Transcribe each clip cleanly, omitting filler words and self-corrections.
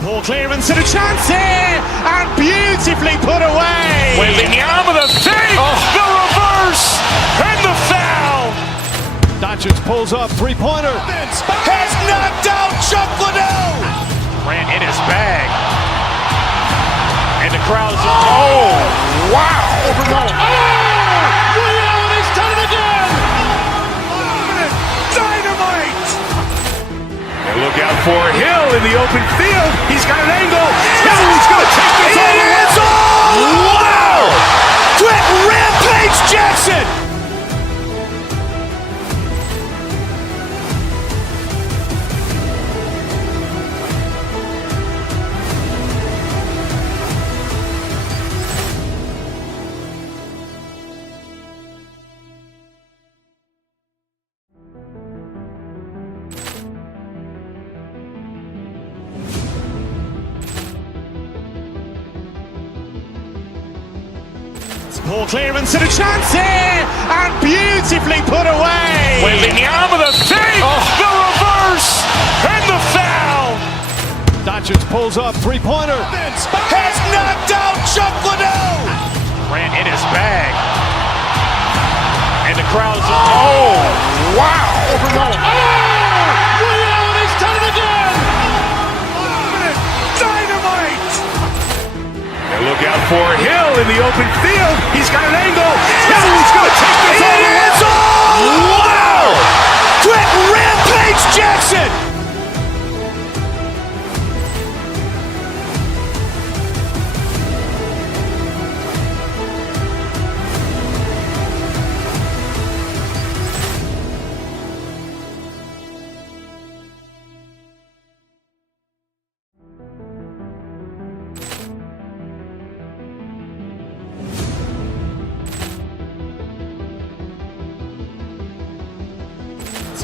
Poor clearance and a chance here, and beautifully put away. Wembanyama with a fake, the reverse, and the foul. Doncic pulls up, three-pointer. Has knocked out Chuck Liddell. Ran in his bag. And the crowd's oh, wow. Reality's done it again. Dynamite. And look out for Hill in the open field. He's got an angle. He's going to take this all the way. Wow. Quick Rampage Jackson. Poor clearance and a chance here, and beautifully put away. Wembanyama with a fake, the reverse, and the foul. Doncic pulls up, three-pointer. Has knocked out Chuck Liddell. Ran in his bag. And the crowd's oh, wow. Reality's done it again. Dynamite. And look out for Hill in the open field. He's got an angle. He's going to take this all the way. Wow. Quick Rampage Jackson.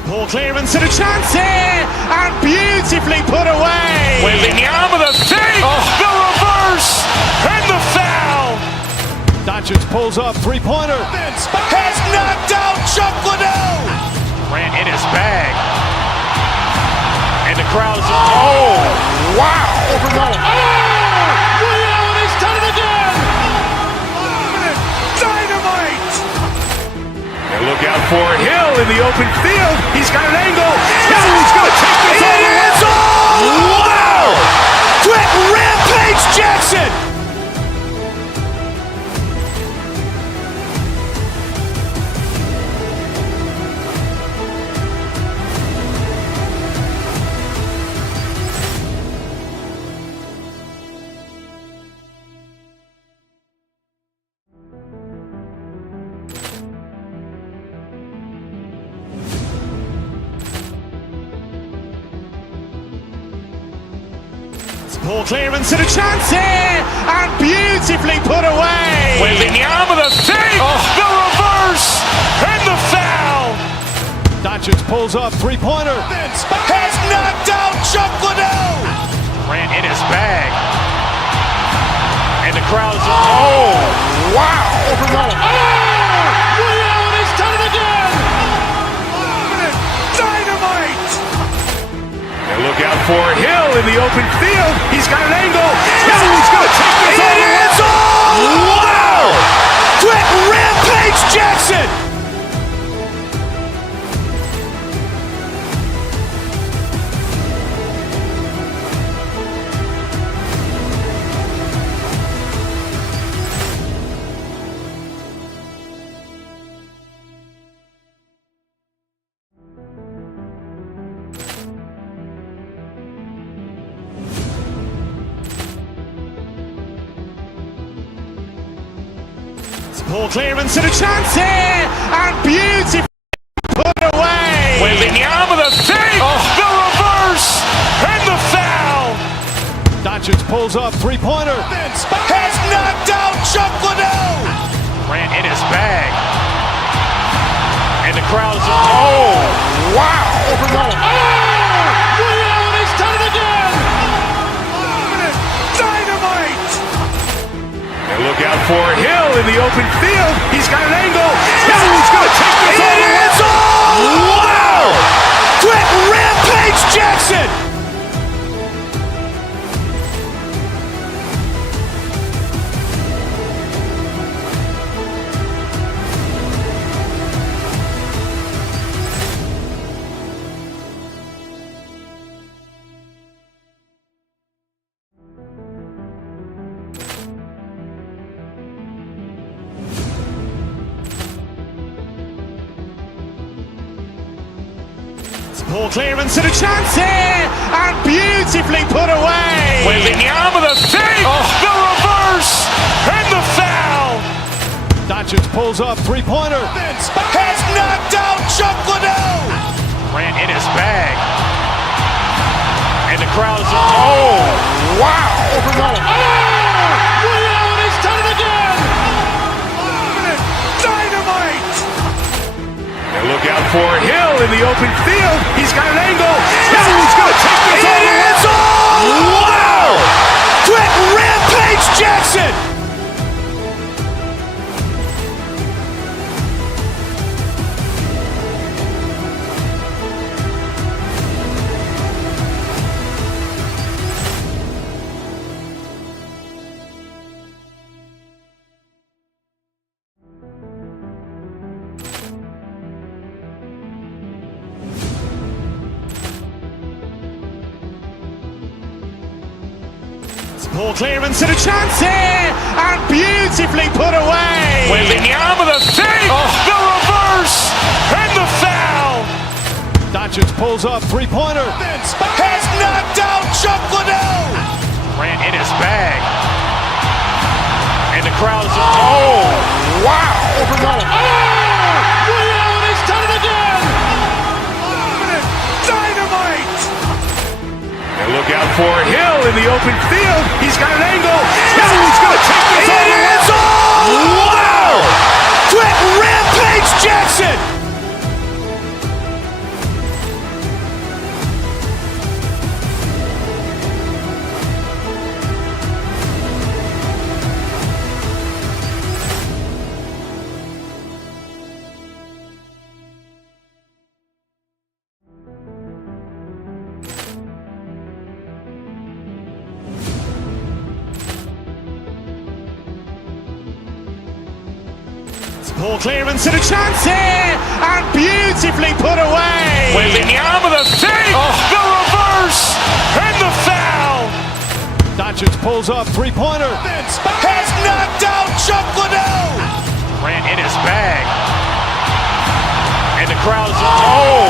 Poor clearance and a chance here, and beautifully put away. Wembanyama with a fake, the reverse, and the foul. Doncic pulls up, three-pointer. Has knocked out Chuck Liddell. Ran in his bag. And the crowd's oh, wow. Reality's done it again. Dynamite. And look out for Hill in the open field. He's got an angle. He's going to take this all the way. Wow. Quick Rampage Jackson. Poor clearance and a chance here, and beautifully put away. Wembanyama with a fake, the reverse, and the foul. Doncic pulls up, three-pointer. Has knocked out Chuck Liddell. Ran in his bag. And the crowd's oh, wow. Reality's done it again. Dynamite. And look out for Hill in the open field. He's got an angle. He's going to take this all the way. Wow. Quick Rampage Jackson. Poor clearance and a chance here, and beautifully put away. Wembanyama with a fake, the reverse, and the foul. Doncic pulls up, three-pointer. Has knocked out Chuck Liddell. Ran in his bag. And the crowd's oh, wow. Reality's done it again. Dynamite. And look out for Hill in the open field. He's got an angle. He's going to take this all the way. Wow. Quick Rampage Jackson. Poor clearance and a chance here, and beautifully put away. Wembanyama with a fake, the reverse, and the foul. Doncic pulls up, three-pointer. Has knocked out Chuck Liddell. Grant in his bag. And the crowd is, oh, wow. Ray Allen has done it again. Dynamite. And look out for Hill in the open field. He's got an angle. He's going to take this all the way. Wow. Quick Rampage Jackson. Poor clearance and a chance here, and beautifully put away. Wembanyama with a fake, the reverse, and the foul. Doncic pulls up, three-pointer. Has knocked out Chuck Liddell. Grant in his bag. And the crowd is, oh, wow. Ray Allen has done it again. Dynamite. And look out for Hill in the open field. He's got an angle. He's going to take this all the way. Wow. Quick Rampage Jackson. Poor clearance and a chance here, and beautifully put away. Wembanyama with a fake, the reverse, and the foul. Doncic pulls up, three-pointer. Has knocked out Chuck Liddell. Grant in his bag. And the crowd is, oh,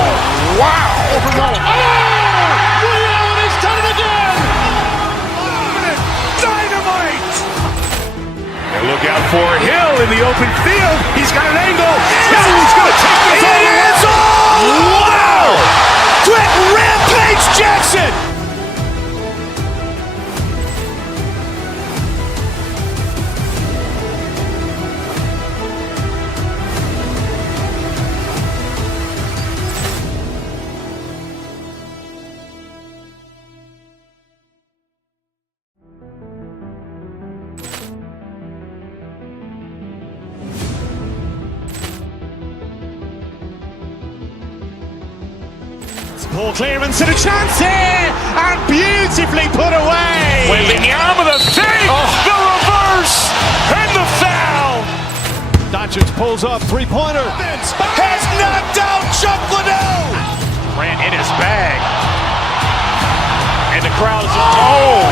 wow. Ray Allen has done it again. Dynamite. And look out for Hill in the open field. He's got an angle. He's going to take this all the way. Wow. Quick Rampage Jackson. Poor clearance and a chance here, and beautifully put away. Wembanyama with a fake, the reverse, and the foul. Doncic pulls up, three-pointer. Has knocked out Chuck Liddell. Grant in his bag. And the crowd is, oh,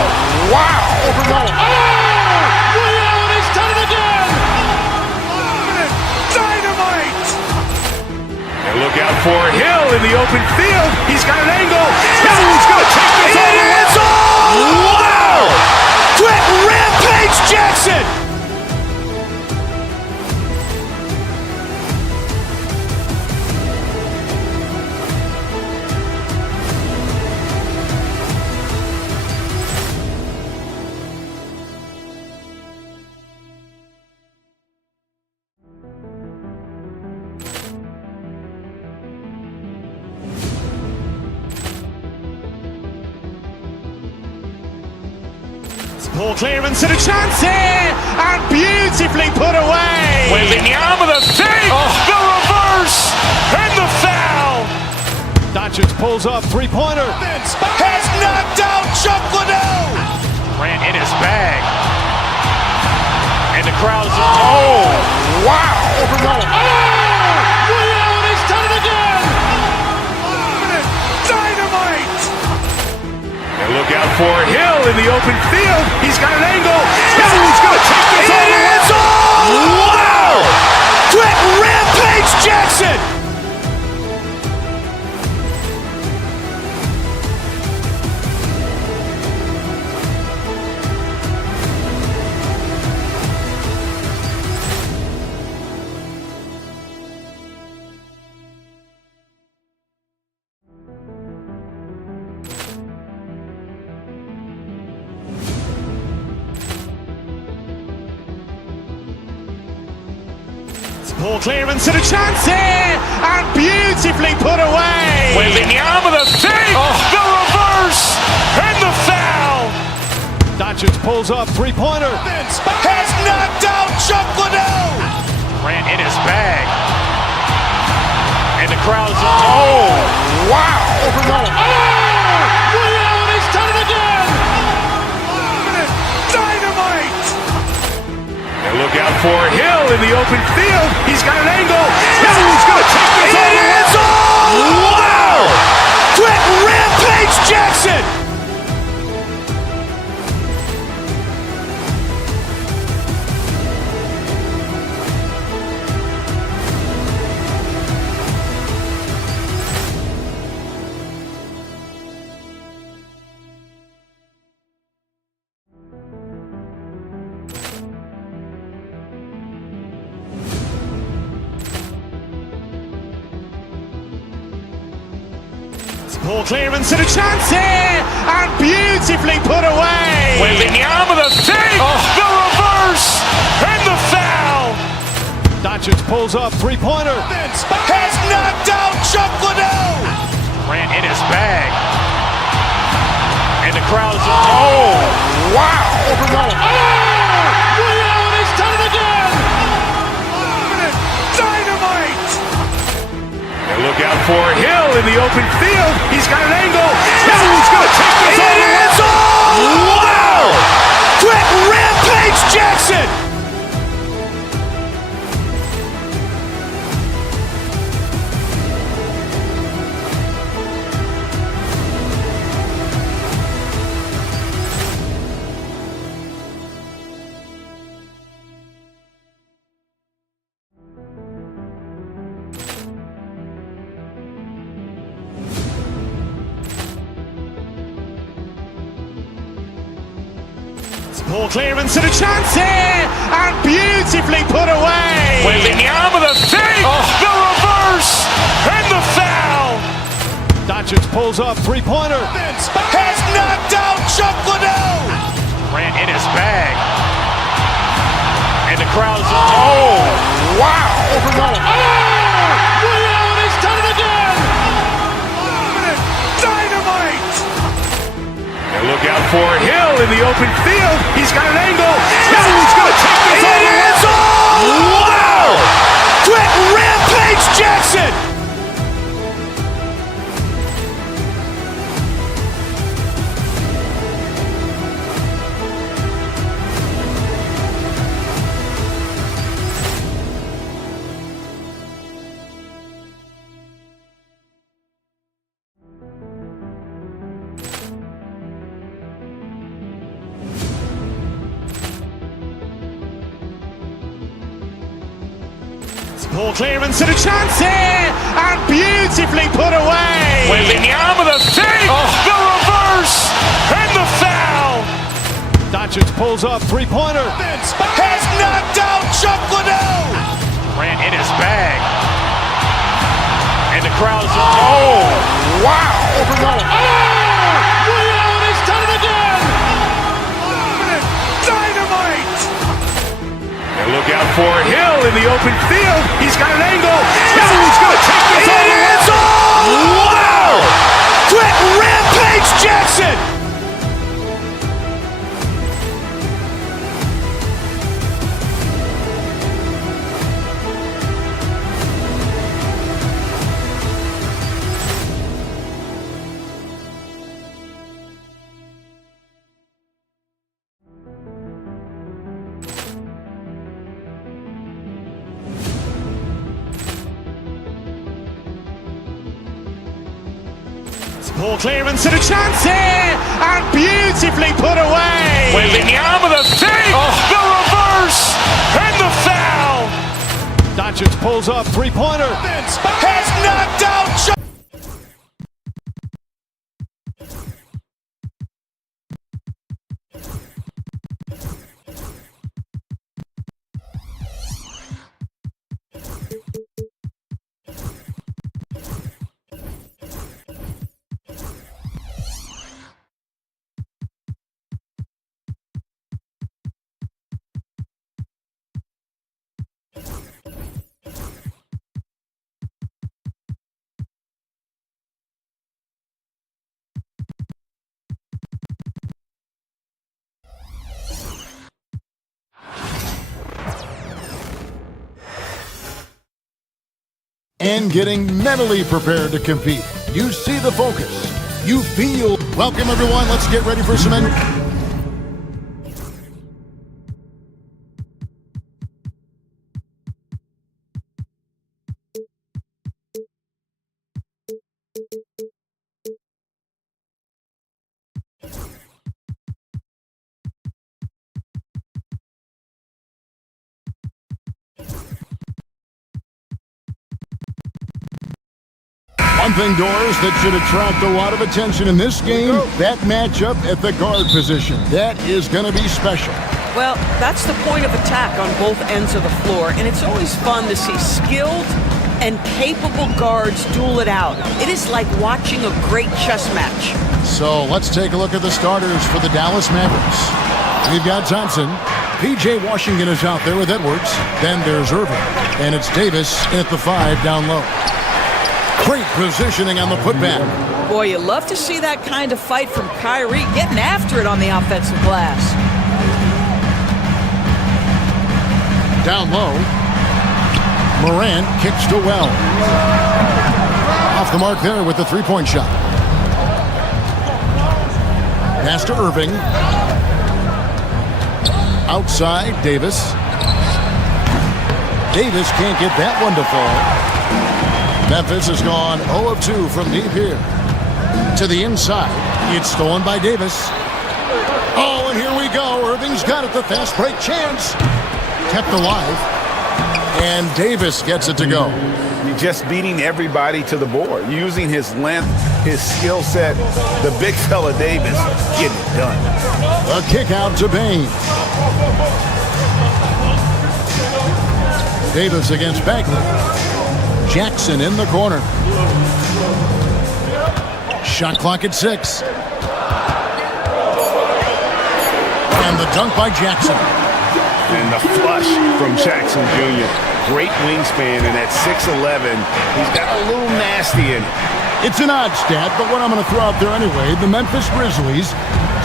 wow. Ray Allen has done it again. Dynamite. And look out for Hill in the open field. He's got an angle. He's going to take this all the way. Wow. Quick Rampage Jackson. Poor clearance and a chance here, and beautifully put away. Wembanyama with a fake, the reverse, and the foul. Doncic pulls up, three-pointer. Has knocked out Chuck Liddell. Grant in his bag. And the crowd is, oh, wow. Ray Allen has done it again. Dynamite. And look out for Hill in the open field. He's got an angle. He's going to take this all the way. Wow. Quick Rampage Jackson. Poor clearance and a chance here, and beautifully put away. Wembanyama the fake, the reverse, and the foul. Doncic pulls up, three-pointer. Has knocked out Chuck Liddell. Grant in his bag. And the crowd's wow. Ray Allen has done it again. Dynamite. And look out for Hill in the open field. He's got an angle. Hill's going to take this all the way. Wow. Quick Rampage Jackson. Poor clearance and a chance here, and beautifully put away. Wembanyama the fake, the reverse, and the foul. Doncic pulls up, three-pointer. Has knocked out Chuck Liddell. Grant in his bag. And the crowd's wow. Ray Allen has done it again. Dynamite. And look out for Hill in the open field. He's got an angle. Hill's going to take this all the way. Wow. Quick Rampage Jackson. Poor clearance and a chance here, and beautifully put away. Wembanyama the fake, the reverse, and the foul. Doncic pulls up, three-pointer. Has knocked out Chuck Liddell. Grant in his bag. And the crowd's wow. Ray Allen has done it again. Dynamite. And look out for Hill in the open field. He's got an angle. Hill's going to take this all the way. Wow. Quick Rampage Jackson. Poor clearance and a chance here, and beautifully put away. Wembanyama the fake, the reverse, and the foul. Doncic pulls up, three-pointer. Has knocked out Chuck Liddell. Grant in his bag. And the crowd's wow. Ray Allen has done it again. Dynamite. And look out for Hill in the open field. He's got an angle. Hill's going to take this all the way. Wow. Quick Rampage Jackson. Poor clearance and a chance here, and beautifully put away. Wembanyama the fake, the reverse, and the foul. Doncic pulls up, three-pointer. Has knocked out Chuck. and getting mentally prepared to compete. You see the focus. You feel. Welcome, everyone. Let's get ready for some. One thing, Doris, that should attract a lot of attention in this game, that matchup at the guard position. That is going to be special. Well, that's the point of attack on both ends of the floor, and it's always fun to see skilled and capable guards duel it out. It is like watching a great chess match. So let's take a look at the starters for the Dallas Mavericks. We've got Thompson. P.J. Washington is out there with Edwards. Then there's Irving. And it's Davis at the 5 down low. Great positioning on the putback. Boy, you love to see that kind of fight from Kyrie, getting after it on the offensive glass. Down low. Morant kicks to Well. Off the mark there with the three-point shot. Pass to Irving. Outside, Davis. Davis can't get that one to fall. Memphis has gone 0 of 2 from deep here. To the inside. It's stolen by Davis. Oh, and here we go. Irving's got it. The fast break chance. Kept alive. And Davis gets it to go. Just beating everybody to the board, using his length, his skill set. The big fella Davis getting it done. A kick out to Bain. Davis against Bagley. Jackson in the corner. Shot clock at 6. And the dunk by Jackson. And the flush from Jackson Jr. Great wingspan, and at 6'11", he's got a little nasty in it. It's an odd stat, but what I'm going to throw out there anyway, the Memphis Grizzlies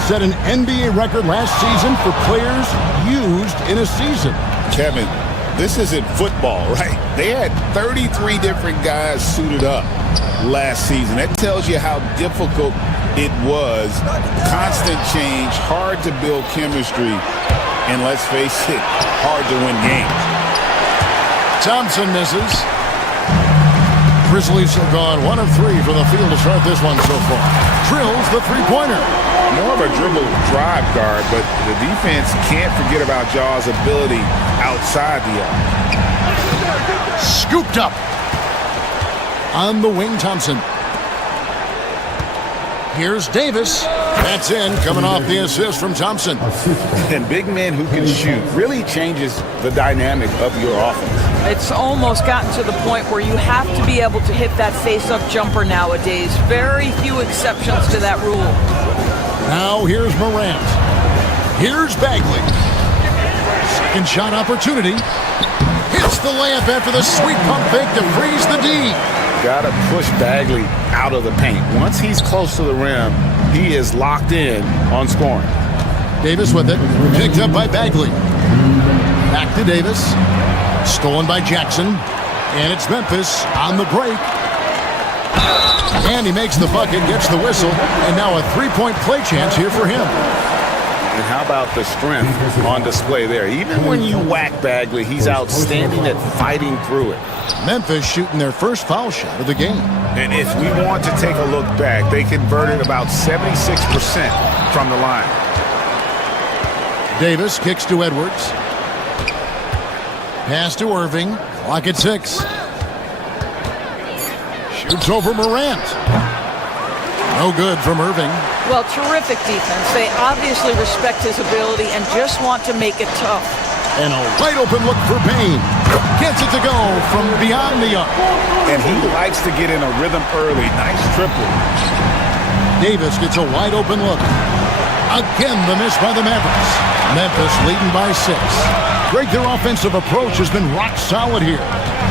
set an NBA record last season for players used in a season. Kevin, this isn't football, right? They had 33 different guys suited up last season. That tells you how difficult it was. Constant change, hard to build chemistry, and let's face it, hard to win games. Thompson misses. Grizzlies have gone 1 of 3 from the field to start this one so far. Drills the three-pointer. More of a dribble drive guard, but the defense can't forget about Jaw's ability outside the arc. Scooped up. On the wing, Thompson. Here's Davis. That's in, coming off the assist from Thompson. And big men who can shoot really changes the dynamic of your offense. It's almost gotten to the point where you have to be able to hit that face-up jumper nowadays. Very few exceptions to that rule. Now here's Morant. Here's Bagley. Second shot opportunity. Hits the layup after the sweet pump fake to freeze the D. Got to push Bagley out of the paint. Once he's close to the rim, he is locked in on scoring. Davis with it. Picked up by Bagley. Back to Davis. Stolen by Jackson. And it's Memphis on the break. And he makes the bucket, gets the whistle, and now a three-point play chance here for him. And how about the strength on display there? Even when you whack Bagley, he's outstanding at fighting through it. Memphis shooting their first foul shot of the game. And if we want to take a look back, they converted about 76% from the line. Davis kicks to Edwards. Pass to Irving. Clock at 6. Shoots over Morant. No good from Irving. Well, terrific defense. They obviously respect his ability and just want to make it tough. And a wide open look for Payne. Gets it to go from beyond the arc. And he likes to get in a rhythm early. Nice triple. Davis gets a wide open look. Again, the miss by the Mavericks. Memphis leading by 6. Greg, their offensive approach has been rock solid here.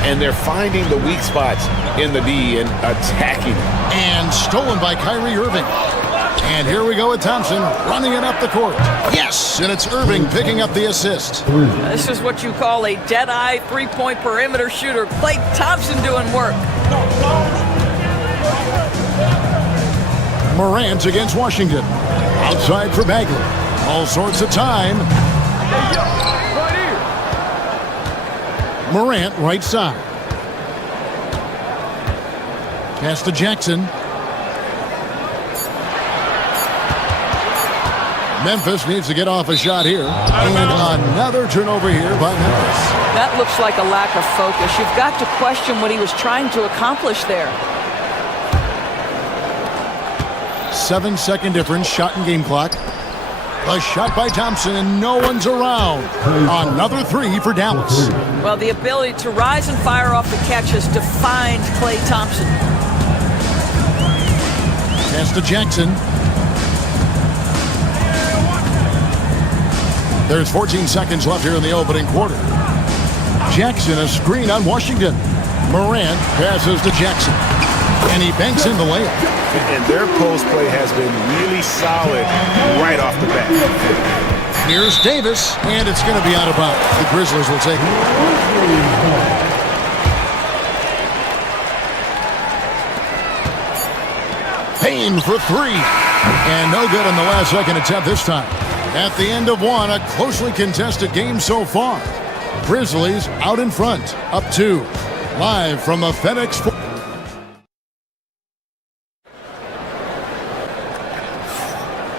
And they're finding the weak spots in the D and attacking. And stolen by Kyrie Irving. And here we go with Thompson running it up the court. Yes, and it's Irving picking up the assist. This is what you call a dead-eye three-point perimeter shooter. Klay Thompson doing work. Morant against Washington. Outside for Bagley. All sorts of time. Morant right side. Pass to Jackson. Memphis needs to get off a shot here. And another turnover here by Memphis. That looks like a lack of focus. You've got to question what he was trying to accomplish there. 7-second difference, shot and game clock. A shot by Thompson, and no one's around. Another three for Dallas. Well, the ability to rise and fire off the catch has defined Klay Thompson. Pass to Jackson. There's 14 seconds left here in the opening quarter. Jackson, a screen on Washington. Morant passes to Jackson. And he banks in the layup. And their post play has been really solid right off the bat. Here's Davis, and it's going to be out of bounds. The Grizzlies will take it. Payne for three. And no good on the last second attempt this time. At the end of one, a closely contested game so far. Grizzlies out in front, up two. Live from the FedEx.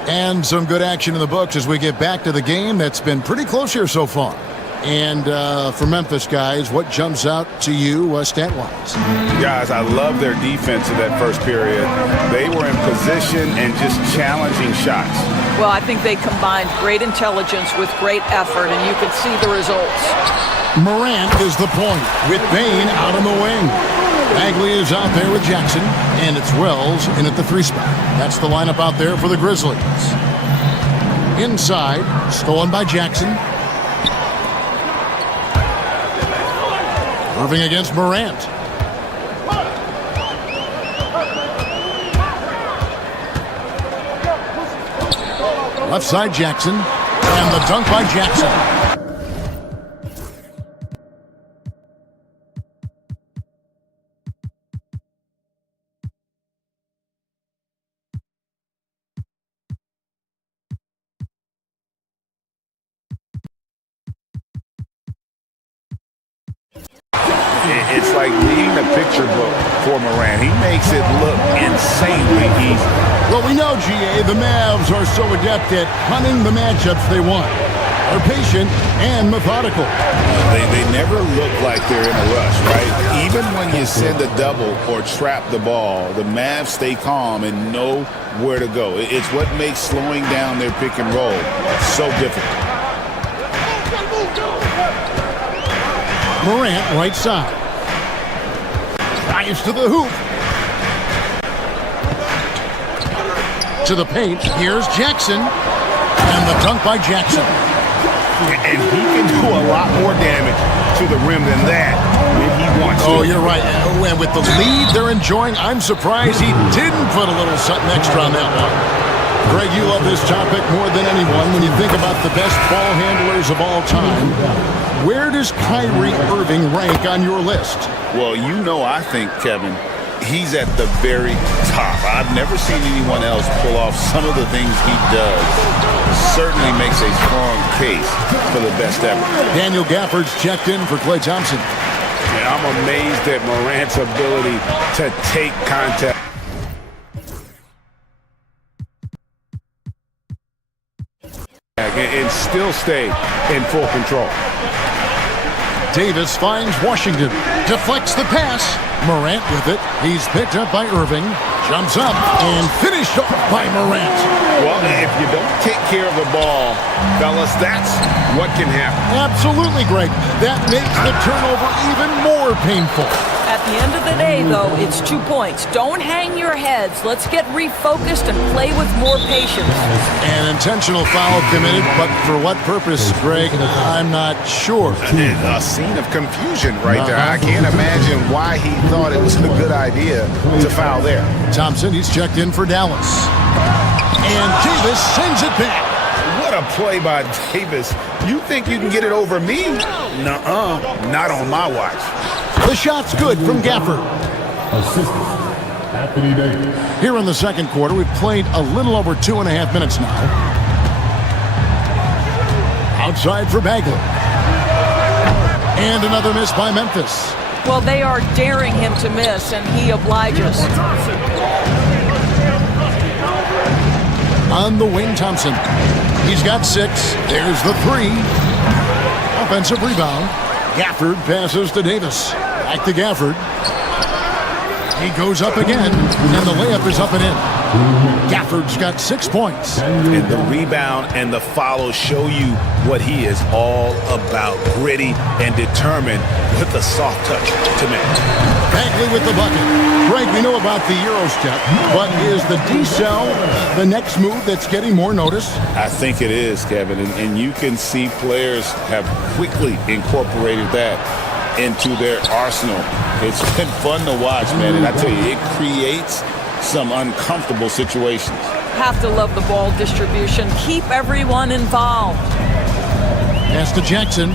And some good action in the books as we get back to the game that's been pretty close here so far. And for Memphis, guys, what jumps out to you stat-wise? Guys, I love their defense in that first period. They were in position and just challenging shots. Well, I think they combined great intelligence with great effort, and you can see the results. Morant is the point with Payne out on the wing. Bagley is out there with Jackson, and it's Wells in at the three spot. That's the lineup out there for the Grizzlies. Inside, stolen by Jackson. Irving against Morant. Left side Jackson, and the dunk by Jackson. It's like reading a picture book for Morant. He makes it look insanely easy. Well, we know, GA, the Mavs are so adept at hunting the matchups they want. They're patient and methodical. They never look like they're in a rush, right? Even when you send a double or trap the ball, the Mavs stay calm and know where to go. It's what makes slowing down their pick and roll so difficult. Morant, right side. Drives to the hoop. To the paint. Here's Jackson. And the dunk by Jackson. And he can do a lot more damage to the rim than that if he wants to. Oh, you're right. And with the lead they're enjoying, I'm surprised he didn't put a little something extra on that one. Greg, you love this topic more than anyone. When you think about the best ball handlers of all time, where does Kyrie Irving rank on your list? Well, you know, I think, Kevin, he's at the very top. I've never seen anyone else pull off some of the things he does. Certainly makes a strong case for the best ever. Daniel Gafford's checked in for Klay Thompson. Yeah, I'm amazed at Morant's ability to take contact. And still stay in full control. Davis finds Washington. Deflects the pass. Morant with it. He's picked up by Irving. Jumps up and finished off by Morant. Well, if you don't take care of the ball, fellas, that's what can happen. Absolutely, Greg. That makes the turnover even more painful. At the end of the day, though, it's 2 points. Don't hang your heads. Let's get refocused and play with more patience. An intentional foul committed, but for what purpose, Greg? I'm not sure. A scene of confusion right there. I can't imagine why he thought it was a good idea to foul there. Thompson, he's checked in for Dallas. and Davis sends it back. What a play by Davis. You think you can get it over me? Nuh-uh, not on my watch. The shot's good from Gafford. Here in the second quarter, we've played a little over 2.5 minutes now. Outside for Bagley. And another miss by Memphis. Well, they are daring him to miss, and he obliges. On the wing, Thompson. He's got 6. There's the 3. Offensive rebound. Gafford passes to Davis. Back to Gafford. He goes up again, and the layup is up and in. Gafford's got 6 points. And the rebound and the follow show you what he is all about. Gritty and determined with a soft touch to make. Bagley with the bucket. Greg, we know about the Euro step, but is the D-cell the next move that's getting more notice? I think it is, Kevin, and you can see players have quickly incorporated that into their arsenal. It's been fun to watch, man, and I tell you, it creates some uncomfortable situations. Have to love the ball distribution. Keep everyone involved. Pass to Jackson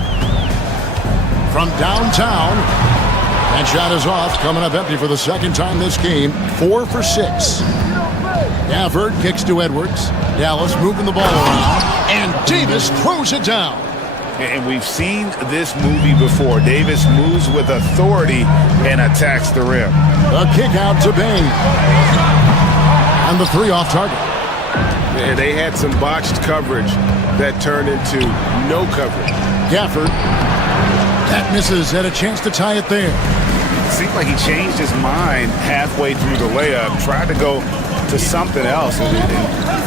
from downtown. That shot is off, coming up empty for the second time this game. 4 for 6. Gafford kicks to Edwards. Dallas moving the ball around, and Davis throws it down. And we've seen this movie before. Davis moves with authority and attacks the rim. A kick out to Bain. And the 3 off target. Yeah, they had some botched coverage that turned into no coverage. Gafford. That misses. Had a chance to tie it there. Seemed like he changed his mind halfway through the layup, tried to go to something else, and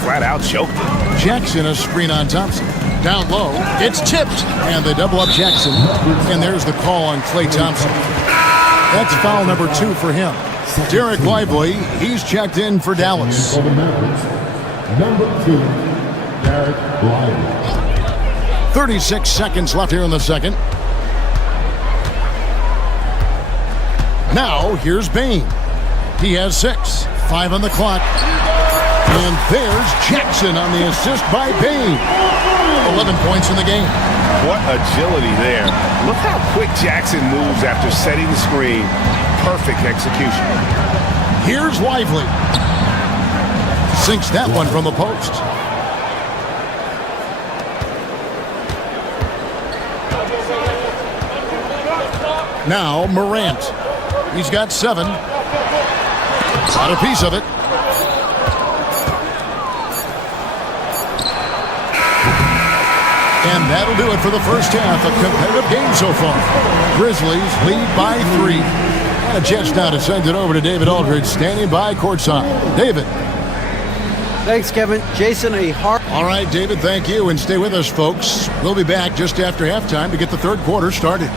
flat out choked it. Jackson, a screen on Thompson. Down low, it's tipped, and they double up Jackson. And there's the call on Klay Thompson. That's foul number 2 for him. Derek Lively, he's checked in for Dallas. Number 2, Derek Lively. 36 seconds left here in the second. Now, here's Bain. He has 6. 5 on the clock. And there's Jackson on the assist by Bain. 11 points in the game. What agility there. Look how quick Jackson moves after setting the screen. Perfect execution. Here's Lively. Sinks that one from the post. Now Morant. He's got 7. Got a piece of it. And that'll do it for the first half. A competitive game so far. Grizzlies lead by 3. And a chance now to send it over to David Aldridge, standing by courtside. David. Thanks, Kevin. Jason, All right, David, thank you. And stay with us, folks. We'll be back just after halftime to get the third quarter started.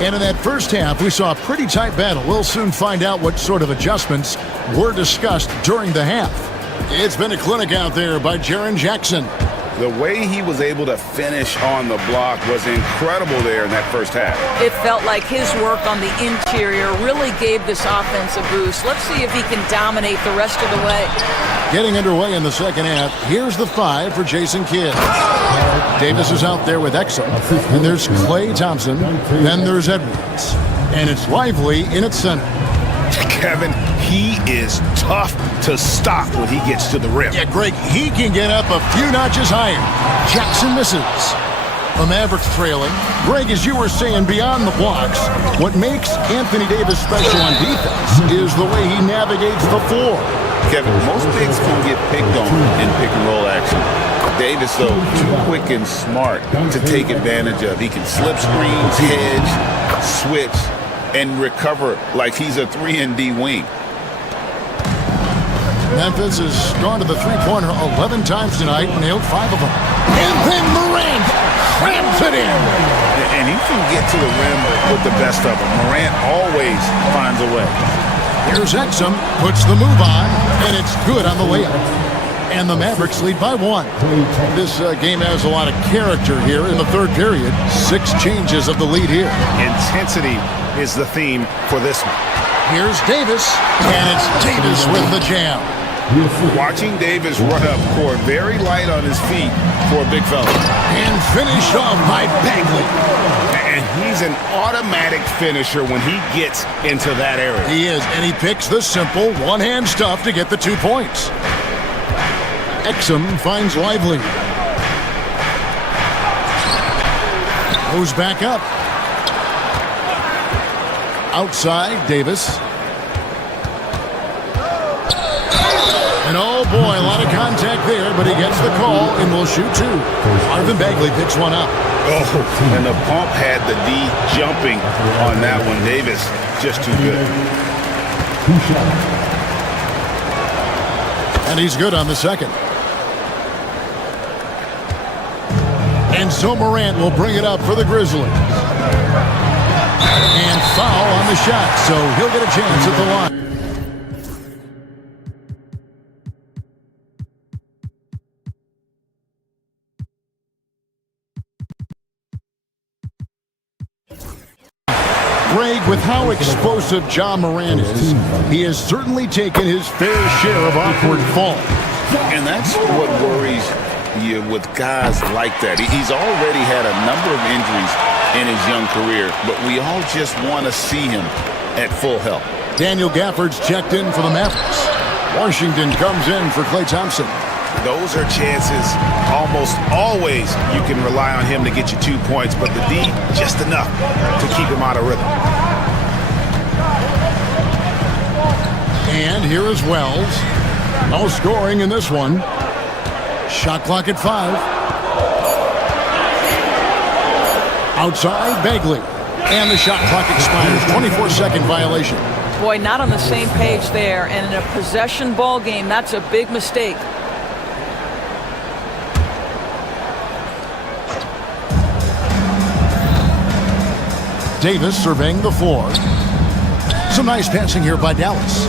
And in that first half, we saw a pretty tight battle. We'll soon find out what sort of adjustments were discussed during the half. It's been a clinic out there by Jaren Jackson. The way he was able to finish on the block was incredible there in that first half. It felt like his work on the interior really gave this offense a boost. Let's see if he can dominate the rest of the way. Getting underway in the second half. Here's the 5 for Jason Kidd. Davis is out there with Exum. And there's Klay Thompson. Then there's Edwards. And it's Lively in its center. Kevin, he is tough to stop when he gets to the rim. Yeah, Greg, he can get up a few notches higher. Jackson misses. The Mavericks trailing. Greg, as you were saying, beyond the blocks, what makes Anthony Davis special on defense is the way he navigates the floor. Kevin, most bigs can get picked on in pick-and-roll action. Davis, though, too quick and smart to take advantage of. He can slip screens, hedge, switch, and recover like he's a 3-and-D wing. Memphis has gone to the three-pointer 11 times tonight, nailed 5 of them. And then Morant crams it in. And he can get to the rim with the best of them. Morant always finds a way. Here's Exum, puts the move on, and it's good on the layup. And the Mavericks lead by 1. This game has a lot of character here in the third period. 6 changes of the lead here. Intensity is the theme for this one. Here's Davis, and it's Davis with the jam. Watching Davis run up court, very light on his feet for a big fella. And finished off by Bagley. And he's an automatic finisher when he gets into that area. He is, and he picks the simple one-hand stuff to get the 2 points. Exum finds Lively. Goes back up. Outside, Davis. And oh boy, a lot of contact there, but he gets the call and will shoot 2. Marvin Bagley picks one up. Oh, and the pump had the D jumping on that one. Davis just too good. And he's good on the second. And so Morant will bring it up for the Grizzlies. And foul on the shot, so he'll get a chance at the line. Greg, with how explosive Ja Morant is, he has certainly taken his fair share of awkward falls. And that's what worries you with guys like that. He's already had a number of injuries in his young career, but we all just want to see him at full health. Daniel Gafford's checked in for the Mavericks. Washington comes in for Klay Thompson. Those are chances almost always you can rely on him to get you 2 points, but the D just enough to keep him out of rhythm. And here is Wells. No scoring in this one. Shot clock at 5. Outside, Bagley. And the shot clock expires. 24-second violation. Boy, not on the same page there. And in a possession ball game, that's a big mistake. Davis surveying the floor. Some nice passing here by Dallas.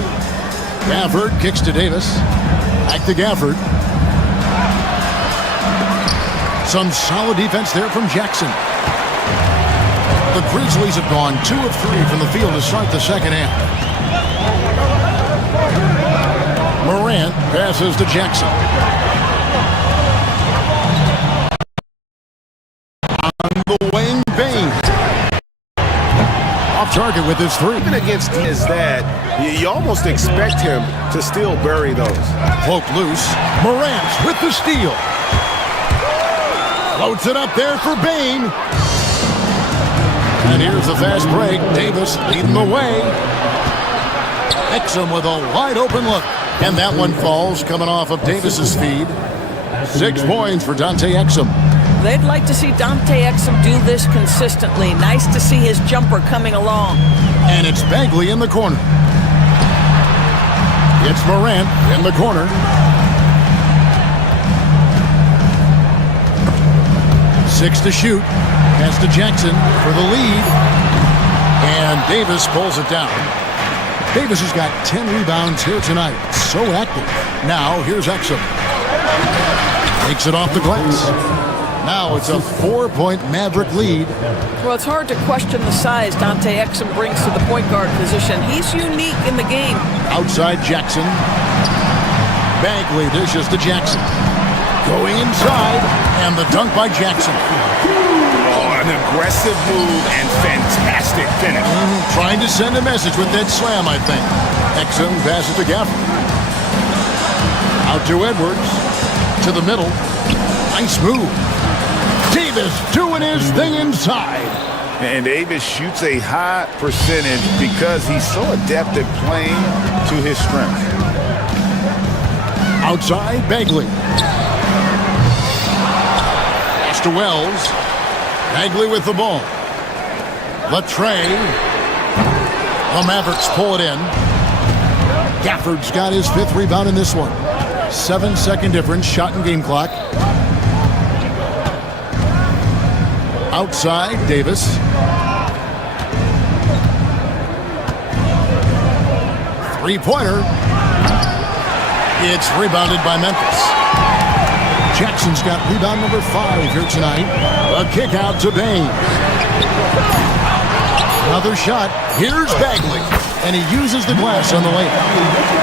Gafford kicks to Davis. Back to Gafford. Some solid defense there from Jackson. The Grizzlies have gone 2 of 3 from the field to start the second half. Morant passes to Jackson. On the wing, Bain. Off target with his 3. Even against is that, you almost expect him to still bury those. Poke loose. Morant with the steal. Floats it up there for Bain. And here's the fast break. Davis leading the way. Exum with a wide open look. And that one falls coming off of Davis's feed. 6 points for Dante Exum. They'd like to see Dante Exum do this consistently. Nice to see his jumper coming along. And it's Bagley in the corner. It's Morant in the corner. Six to shoot. Pass to Jackson for the lead. And Davis pulls it down. Davis has got 10 rebounds here tonight. So active. Now here's Exum. Takes it off the glass. Now it's a 4-point Maverick lead. Well, it's hard to question the size Dante Exum brings to the point guard position. He's unique in the game. Outside Jackson. Bagley dishes to Jackson. Going inside, and the dunk by Jackson. Oh, an aggressive move and fantastic finish. Trying to send a message with that slam, I think. Exum passes to Gafford. Out to Edwards. To the middle. Nice move. Davis doing his thing inside. And Davis shoots a high percentage because he's so adept at playing to his strength. Outside, Bagley. Pass to Wells. Bagley with the ball. The tray. The Mavericks pull it in. Gafford's got his 5th rebound in this one. 7-second difference, shot and game clock. Outside, Davis. Three-pointer. It's rebounded by Memphis. Jackson's got rebound number 5 here tonight. A kick out to Bain. Another shot. Here's Bagley. And he uses the glass on the layup.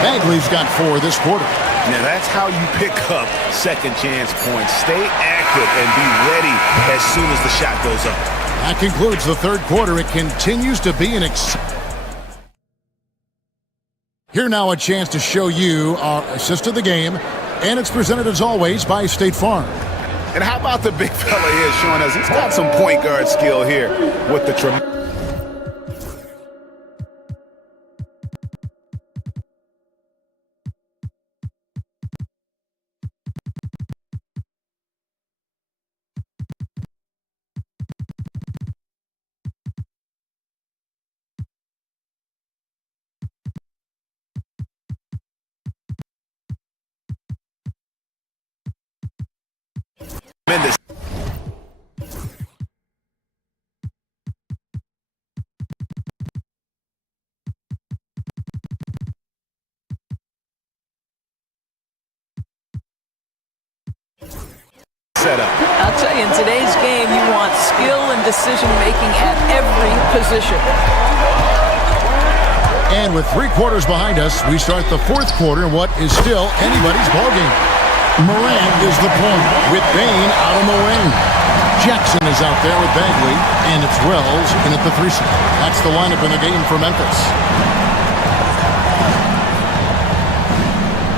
Bagley's got 4 this quarter. Now that's how you pick up second chance points. Stay active and be ready as soon as the shot goes up. That concludes the third quarter. It continues to be an Here now a chance to show you our assist of the game. And it's presented as always by State Farm. And how about the big fella here showing us he's got some point guard skill here with the tremendous. Setup. I'll tell you, in today's game, you want skill and decision-making at every position. And with 3 quarters behind us, we start the fourth quarter in what is still anybody's ballgame. Moran is the point with Bain out on the wing. Jackson is out there with Bagley, and it's Wells in at the 3 spot. That's the lineup in the game for Memphis.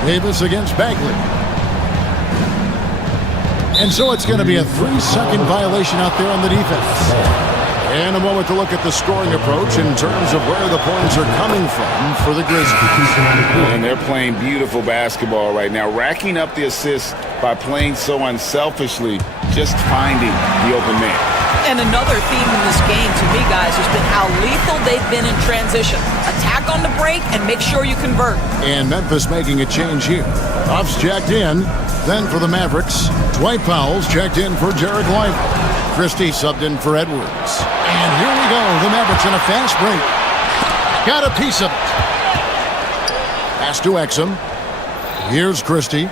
Davis against Bagley. And so it's going to be a 3-second violation out there on the defense. And a moment to look at the scoring approach in terms of where the points are coming from for the Grizzlies. And they're playing beautiful basketball right now, racking up the assists by playing so unselfishly, just finding the open man. And another theme in this game, to me, guys, has been how lethal they've been in transition. Attack on the break and make sure you convert. And Memphis making a change here. Puff's checked in. Then for the Mavericks, Dwight Powell's checked in for Jared Lively. Christie subbed in for Edwards. And here we go. The Mavericks in a fast break. Got a piece of it. Pass to Exum. Here's Christie.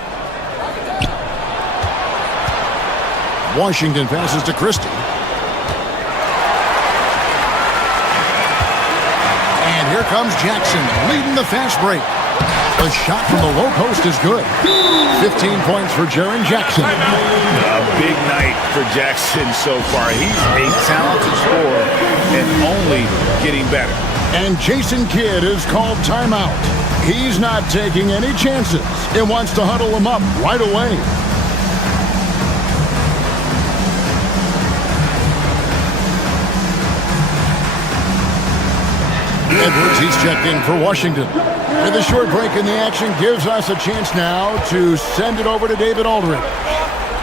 Washington passes to Christie. And here comes Jackson leading the fast break. The shot from the low post is good. 15 points for Jaren Jackson. A big night for Jackson so far. He's a talented scorer and only getting better. And Jason Kidd is called timeout. He's not taking any chances. It wants to huddle him up right away. Edwards, he's checked in for Washington. And the short break in the action gives us a chance now to send it over to David Aldridge.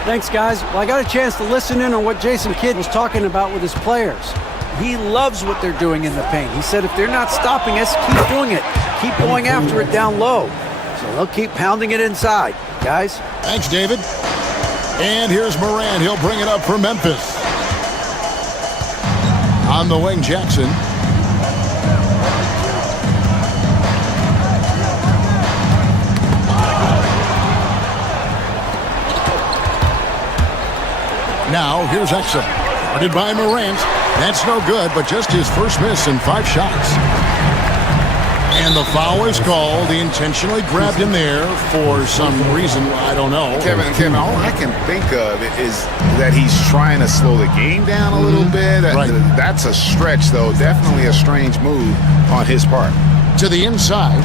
Thanks, guys. Well, I got a chance to listen in on what Jason Kidd was talking about with his players. He loves what they're doing in the paint. He said if they're not stopping us, keep doing it. Keep going after it down low. So they'll keep pounding it inside, guys. Thanks, David. And here's Moran. He'll bring it up for Memphis. On the wing, Jackson. Now, here's Exum. Guarded by Morant. That's no good, but just his first miss in 5 shots. And the foul is called. He intentionally grabbed him there for some reason. I don't know. Kevin, all I can think of is that he's trying to slow the game down a little bit. Right. That's a stretch, though. Definitely a strange move on his part. To the inside.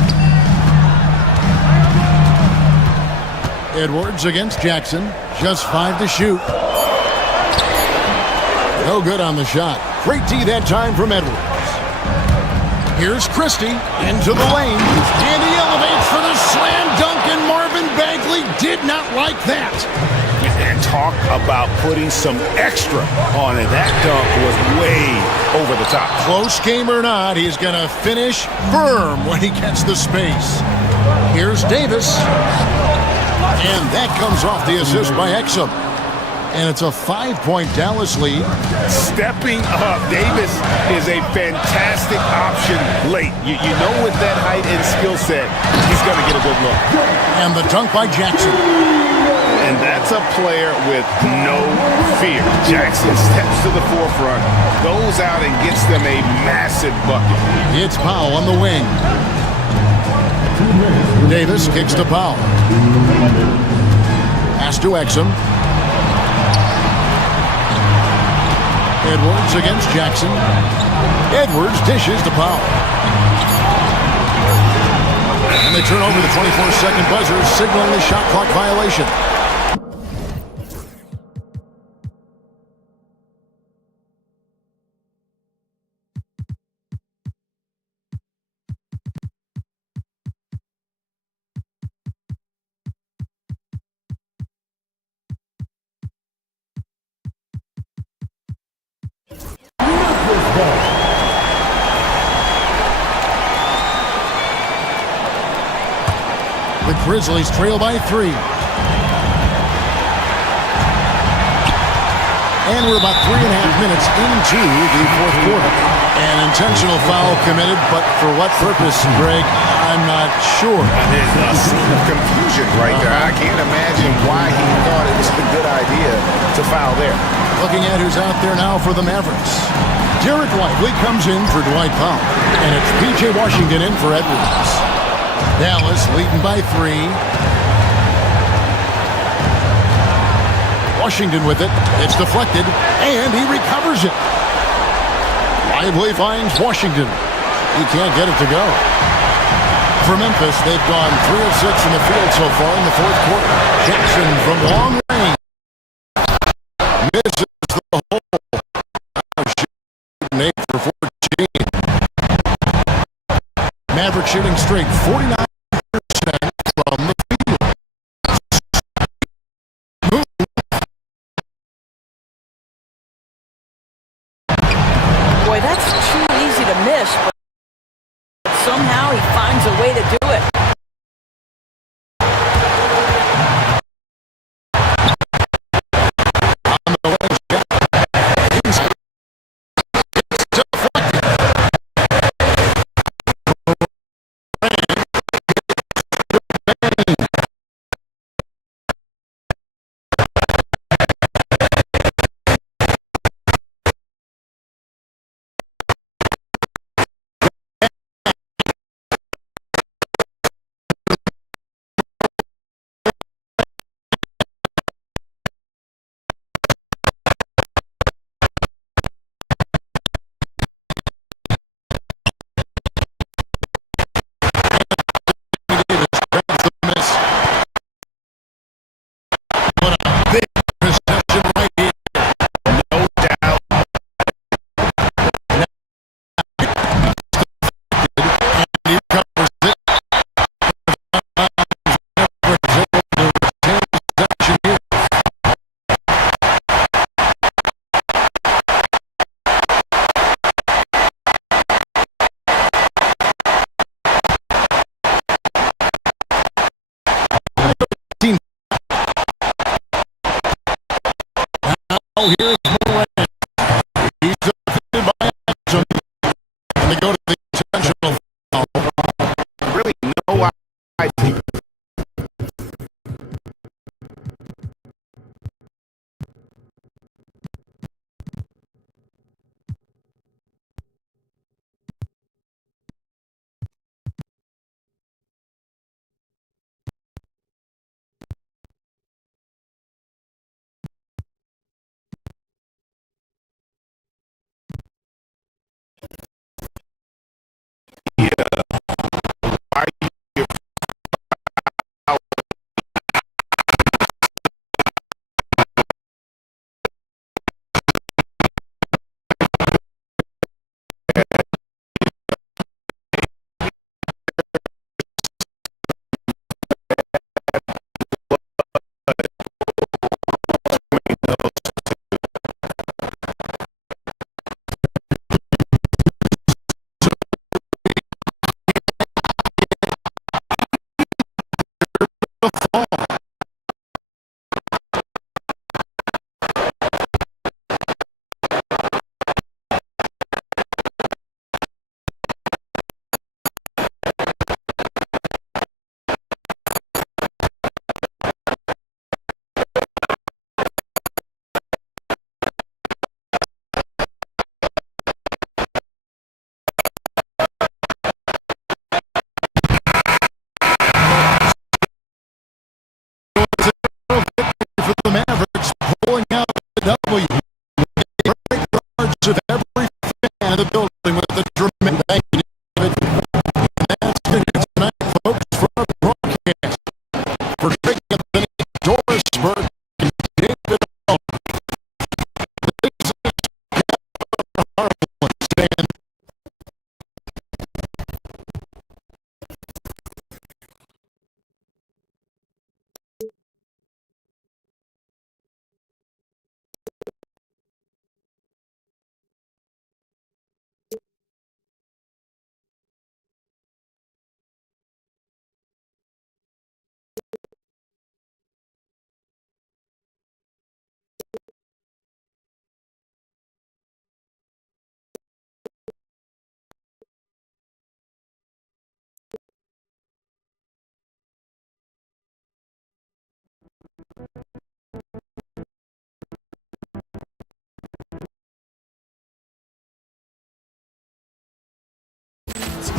Edwards against Jackson. Just 5 to shoot. No good on the shot. Great D that time from Edwards. Here's Christie into the lane, and he elevates for the slam dunk, and Marvin Bagley did not like that. And talk about putting some extra on it. That dunk was way over the top. Close game or not, he's going to finish firm when he gets the space. Here's Davis, and that comes off the assist by Exum. And it's a 5-point Dallas lead. Stepping up, Davis is a fantastic option late. You know with that height and skill set, he's going to get a good look. And the dunk by Jackson. And that's a player with no fear. Jackson steps to the forefront, goes out and gets them a massive bucket. It's Powell on the wing. Davis kicks to Powell. Pass to Exum. Edwards against Jackson. Edwards dishes to Powell. And they turn over the 24-second buzzer, signaling the shot clock violation. The Grizzlies trail by 3. And we're about 3.5 minutes into the fourth quarter. An intentional foul committed, but for what purpose, Greg? I'm not sure. There's a scene of confusion right there. I can't imagine why he thought it was a good idea to foul there. Looking at who's out there now for the Mavericks. Derek Lively comes in for Dwight Powell. And it's P.J. Washington in for Edwards. Dallas leading by 3. Washington with it. It's deflected, and he recovers it. Lively finds Washington. He can't get it to go. For Memphis, they've gone 3 of 6 in the field so far in the fourth quarter. Jackson from long range misses the hole. Shooting 8 for 14. Maverick shooting straight 49% from the field. Boy, that's too easy to miss, but somehow he finds a way to do it. Here's Moran. He's defended by Exum. And they go to the intentional foul. Really no idea.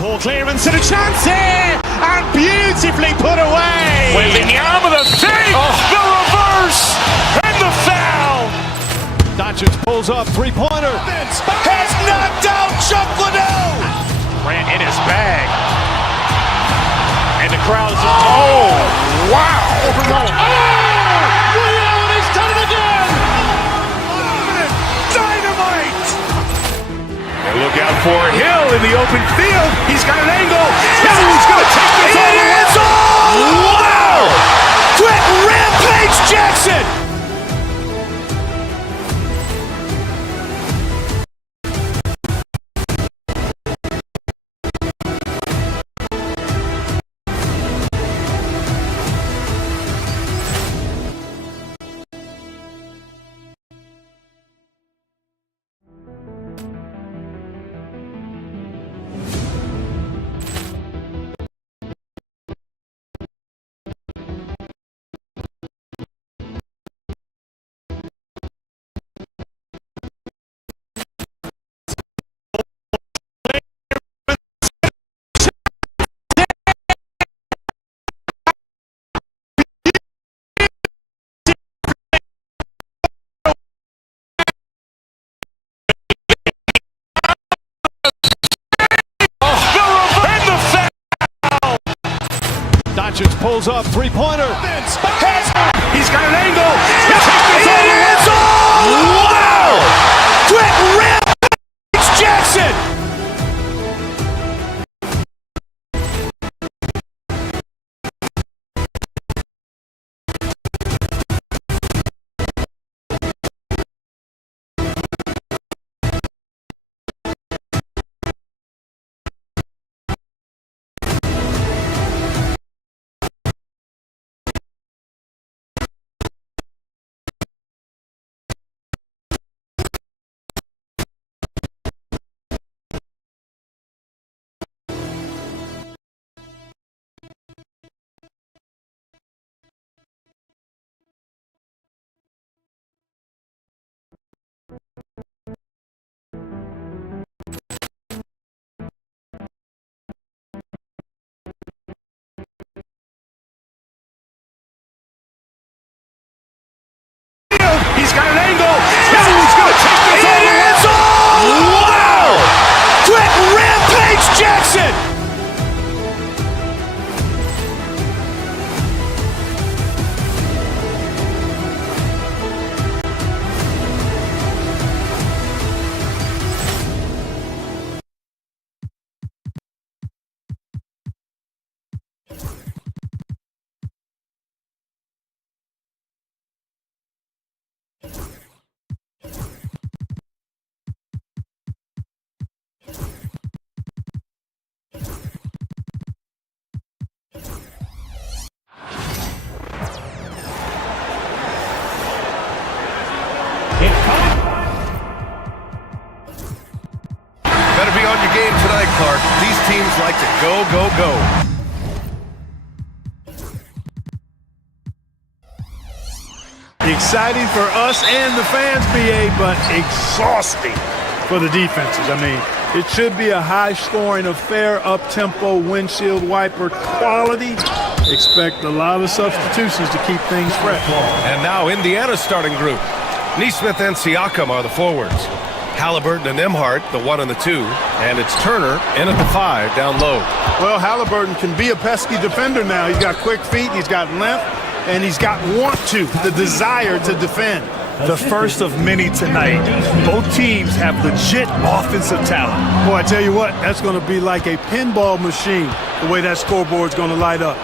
Poor clearance and a chance here, and beautifully put away. Wembanyama the save, the reverse, and the foul. Doncic pulls up, three-pointer. Has knocked out Chuck Liddell. Ran in his bag. And the crowd is, oh, wow. He's done it again. Dynamite. And look out for Hill in the open field. He's got an angle. He's going to take this all the way. Wow. Quick Rampage Jackson. Doncic pulls up, three-pointer. He's got an angle. Wow! Quick Rampage Jackson. He's got an angle. He's going to take this all the way. Wow! Quick Rampage Jackson. Better be on your game tonight, Clark. These teams like to go, go, go. Exciting for us and the fans, BA, but exhausting for the defenses. I mean, it should be a high-scoring affair, up-tempo, windshield wiper quality. Expect a lot of substitutions to keep things fresh. And now Indiana's starting group. Nesmith and Siakam are the forwards. Halliburton and Emhart, the 1 and the 2. And it's Turner in at the 5 down low. Well, Halliburton can be a pesky defender now. He's got quick feet, he's got length, and he's got the desire to defend. The first of many tonight. Both teams have legit offensive talent. Boy, I tell you what, that's going to be like a pinball machine, the way that scoreboard's going to light up.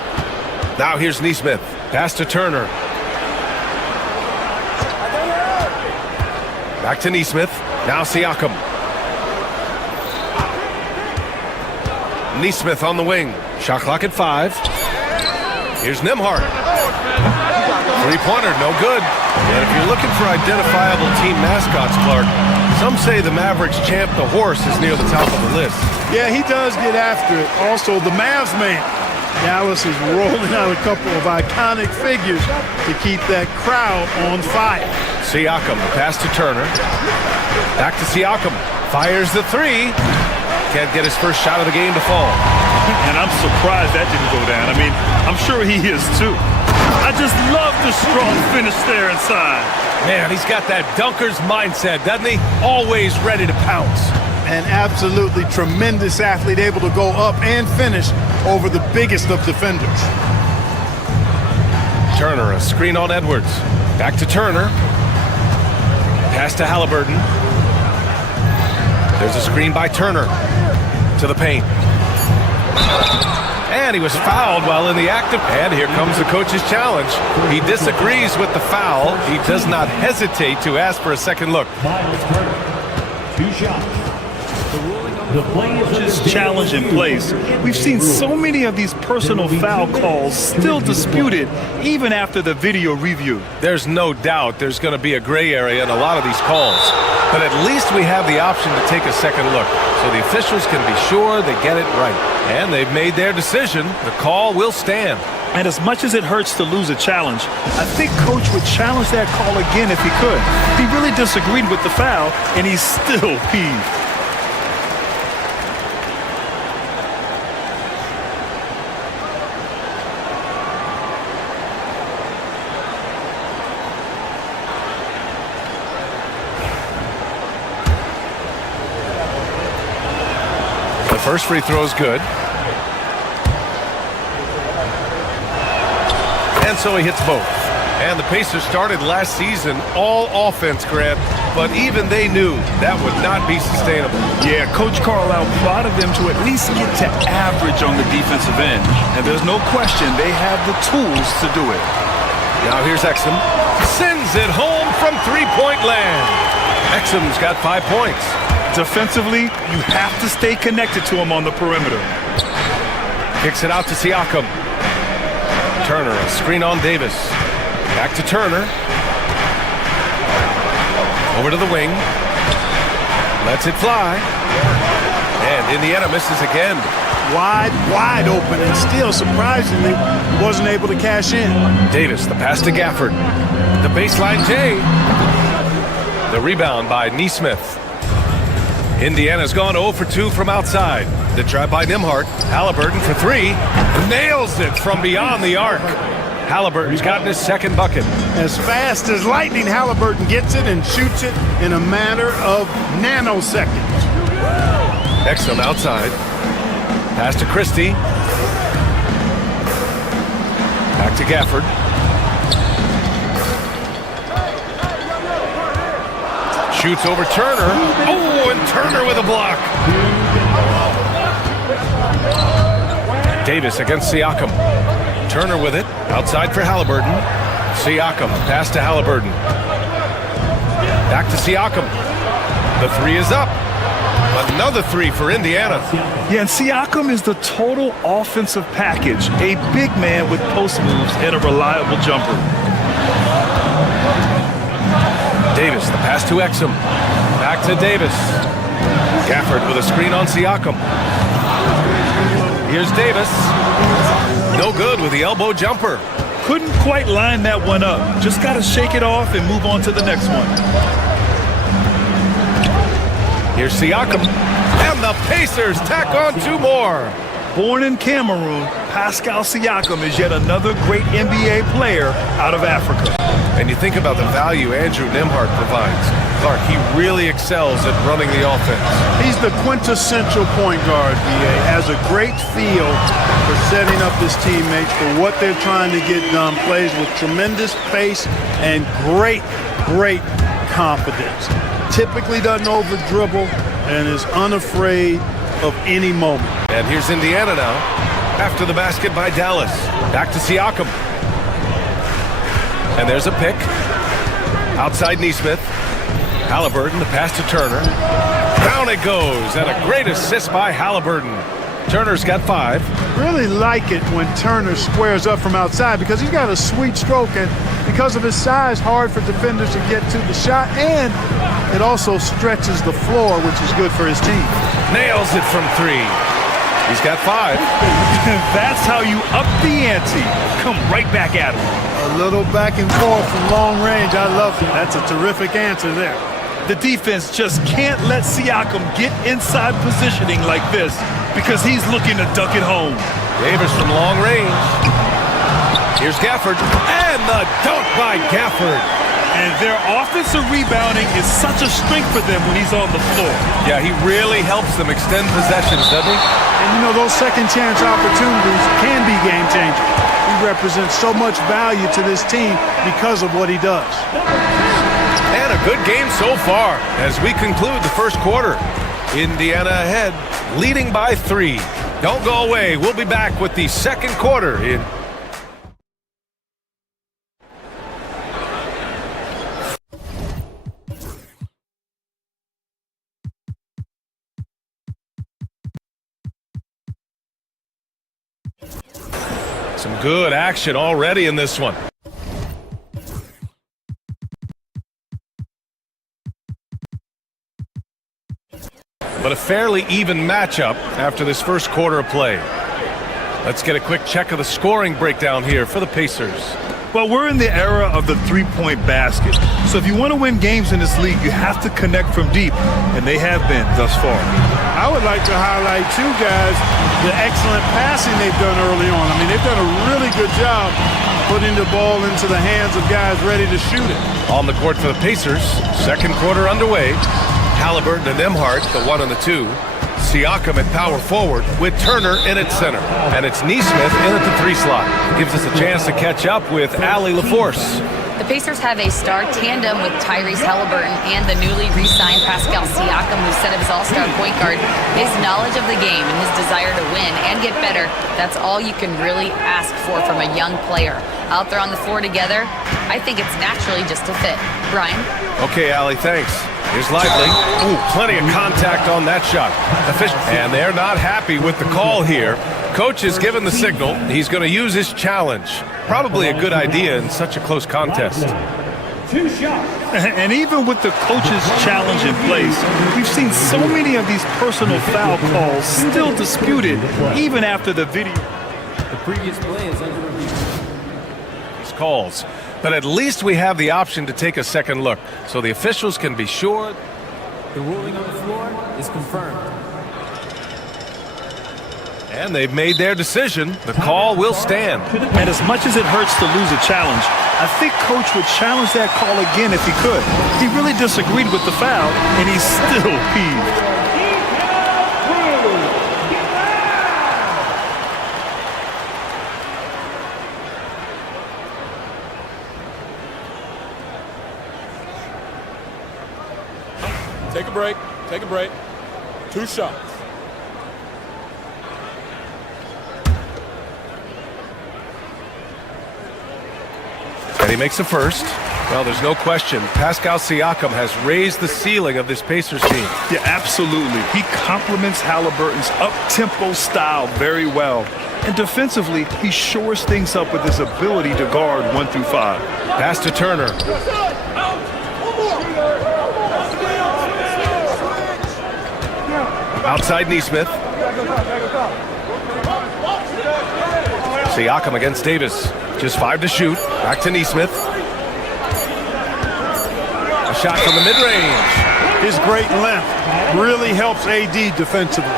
Now here's Nesmith. Pass to Turner. Back to Nesmith. Now Siakam. Nesmith on the wing. Shot clock at 5. Here's Nembhard. Three-pointer, no good. And if you're looking for identifiable team mascots, Clark, some say the Mavericks champ, the horse, is near the top of the list. Yeah, he does get after it. Also, the Mavs man. Dallas is rolling out a couple of iconic figures to keep that crowd on fire. Siakam, pass to Turner. Back to Siakam. Fires the 3. can't get his first shot of the game to fall. And I'm surprised that didn't go down. I mean, I'm sure he is too. I just love the strong finish there inside. Man, he's got that dunker's mindset, doesn't he? Always ready to pounce. An absolutely tremendous athlete, able to go up and finish over the biggest of defenders. Turner, a screen on Edwards. Back to Turner. Pass to Halliburton. There's a screen by Turner to the paint. And he was fouled while in the act of... And here comes the coach's challenge. He disagrees with the foul. He does not hesitate to ask for a second look. Two shots. Coach's challenge in place. We've seen so many of these personal foul calls still disputed even after the video review. There's no doubt there's going to be a gray area in a lot of these calls. But at least we have the option to take a second look, so the officials can be sure they get it right. And they've made their decision. The call will stand. And as much as it hurts to lose a challenge, I think Coach would challenge that call again if he could. He really disagreed with the foul, and he's still peeved. First free throw is good. And so he hits both. And the Pacers started last season all offense, Grant, but even they knew that would not be sustainable. Yeah, Coach Carlisle prodded them to at least get to average on the defensive end. And there's no question they have the tools to do it. Now here's Exum. Sends it home from three-point land. Exum's got 5 points. Defensively, you have to stay connected to him on the perimeter. Kicks it out to Siakam. Turner, a screen on Davis. Back to Turner. Over to the wing. Lets it fly. And Indiana misses again. Wide open, and still, surprisingly, wasn't able to cash in. Davis, the pass to Gafford. The baseline J. The rebound by Neesmith. Indiana's gone 0 for 2 from outside. The try by Nembhard. Halliburton for 3. Nails it from beyond the arc. Halliburton's gotten his second bucket. As fast as lightning, Halliburton gets it and shoots it in a matter of nanoseconds. Exum outside. Pass to Christie. Back to Gafford. Shoots over Turner. Oh, and Turner with a block. Davis against Siakam. Turner with it. Outside for Halliburton. Siakam. Pass to Halliburton. Back to Siakam. The three is up. Another three for Indiana. Yeah, and Siakam is the total offensive package. A big man with post moves and a reliable jumper. Davis, the pass to Exum. Back to Davis. Gafford with a screen on Siakam. Here's Davis. No good with the elbow jumper. Couldn't quite line that one up. Just got to shake it off and move on to the next one. Here's Siakam. And the Pacers tack on 2 more. Born in Cameroon, Pascal Siakam is yet another great NBA player out of Africa. And you think about the value Andrew Nembhard provides. Clark, he really excels at running the offense. He's the quintessential point guard, BA. Has a great feel for setting up his teammates for what they're trying to get done. Plays with tremendous pace and great confidence. Typically doesn't over-dribble and is unafraid of any moment. And here's Indiana now. After the basket by Dallas. Back to Siakam. And there's a pick. Outside Neesmith. Halliburton, the pass to Turner. Down it goes. And a great assist by Halliburton. Turner's got 5. Really like it when Turner squares up from outside because he's got a sweet stroke, and because of his size, hard for defenders to get to the shot, and it also stretches the floor, which is good for his team. Nails it from 3. He's got 5. That's how you up the ante. Come right back at him. A little back and forth from long range. I love it. That's a terrific answer there. The defense just can't let Siakam get inside positioning like this because he's looking to dunk it home. Davis from long range. Here's Gafford. And the dunk by Gafford. And their offensive rebounding is such a strength for them when he's on the floor. Yeah, he really helps them extend possessions, doesn't he? And you know, those second chance opportunities can be game changers. He represents so much value to this team because of what he does. And a good game so far as we conclude the first quarter. Indiana ahead, leading by 3. Don't go away. We'll be back with the second quarter in some good action already in this one. But a fairly even matchup after this first quarter of play. Let's get a quick check of the scoring breakdown here for the Pacers. Well, we're in the era of the three-point basket. So if you want to win games in this league, you have to connect from deep, and they have been thus far. I would like to highlight, too, guys, the excellent passing they've done early on. I mean, they've done a really good job putting the ball into the hands of guys ready to shoot it. On the court for the Pacers, second quarter underway. Halliburton and Nembhard, the 1 and the 2. Siakam at power forward with Turner in at center. And it's Nesmith in at the 3 slot. Gives us a chance to catch up with Allie LaForce. The Pacers have a star tandem with Tyrese Halliburton and the newly re-signed Pascal Siakam, who's set up his all-star point guard. His knowledge of the game and his desire to win and get better, that's all you can really ask for from a young player. Out there on the floor together, I think it's naturally just a fit. Brian? Okay, Allie, thanks. Here's Lively. Ooh, plenty of contact on that shot. And they're not happy with the call here. Coach has given the signal. He's going to use his challenge. Probably a good idea in such a close contest. 2 shots. And even with the coach's challenge in place, we've seen so many of these personal foul calls still disputed even after the video. The previous play is under review. These calls. But at least we have the option to take a second look, so the officials can be sure. The ruling on the floor is confirmed. And they've made their decision. The call will stand. And as much as it hurts to lose a challenge, I think Coach would challenge that call again if he could. He really disagreed with the foul, and he's still peeved. Take a break. Take a break. 2 shots. And he makes the first. Well, there's no question. Pascal Siakam has raised the ceiling of this Pacers team. Yeah, absolutely. He complements Halliburton's up-tempo style very well. And defensively, he shores things up with his ability to guard 1 through 5. Pass to Turner. Outside Nesmith. Siakam against Davis. Just 5 to shoot. Back to Nesmith. A shot from the mid-range. His great length really helps AD defensively.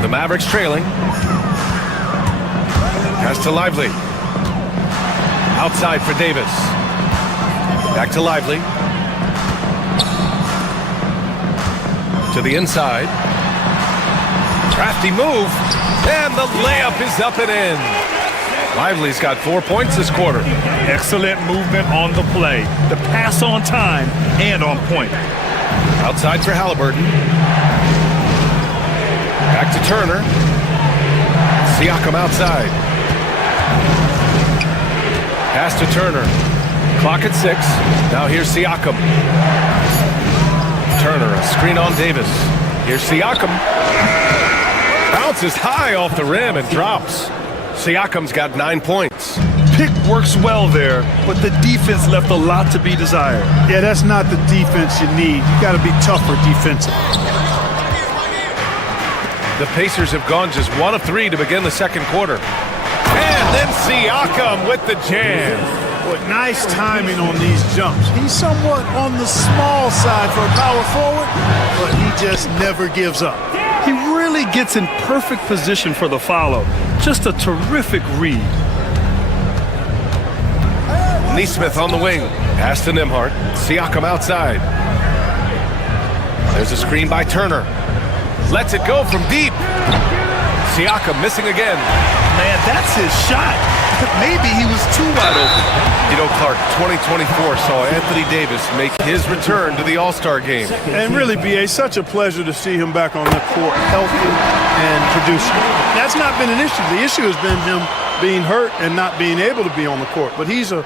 The Mavericks trailing. Pass to Lively. Outside for Davis. Back to Lively. To the inside. Crafty move. And the layup is up and in. Lively's got 4 points this quarter. Excellent movement on the play. The pass on time and on point. Outside for Halliburton. Back to Turner. Siakam outside. Pass to Turner. Clock at 6. Now here's Siakam. Turner, a screen on Davis. Here's Siakam. Bounces high off the rim and drops. Siakam's got 9 points. Pick works well there, but the defense left a lot to be desired. Yeah, that's not the defense you need. You got to be tougher defensively. The Pacers have gone just 1 of 3 to begin the second quarter. And Then Siakam with the jam. But nice timing on these jumps. He's somewhat on the small side for a power forward, but he just never gives up. He really gets in perfect position for the follow. Just a terrific read. Neesmith on the wing. Pass to Nembhard. Siakam outside. There's a screen by Turner. Lets it go from deep. Siakam missing again. Man, that's his shot. Maybe he was too wide open. You know, Clark, 2024 saw Anthony Davis make his return to the All-Star game. And really, B.A., such a pleasure to see him back on the court, healthy and producing. That's not been an issue. The issue has been him being hurt and not being able to be on the court. But he's a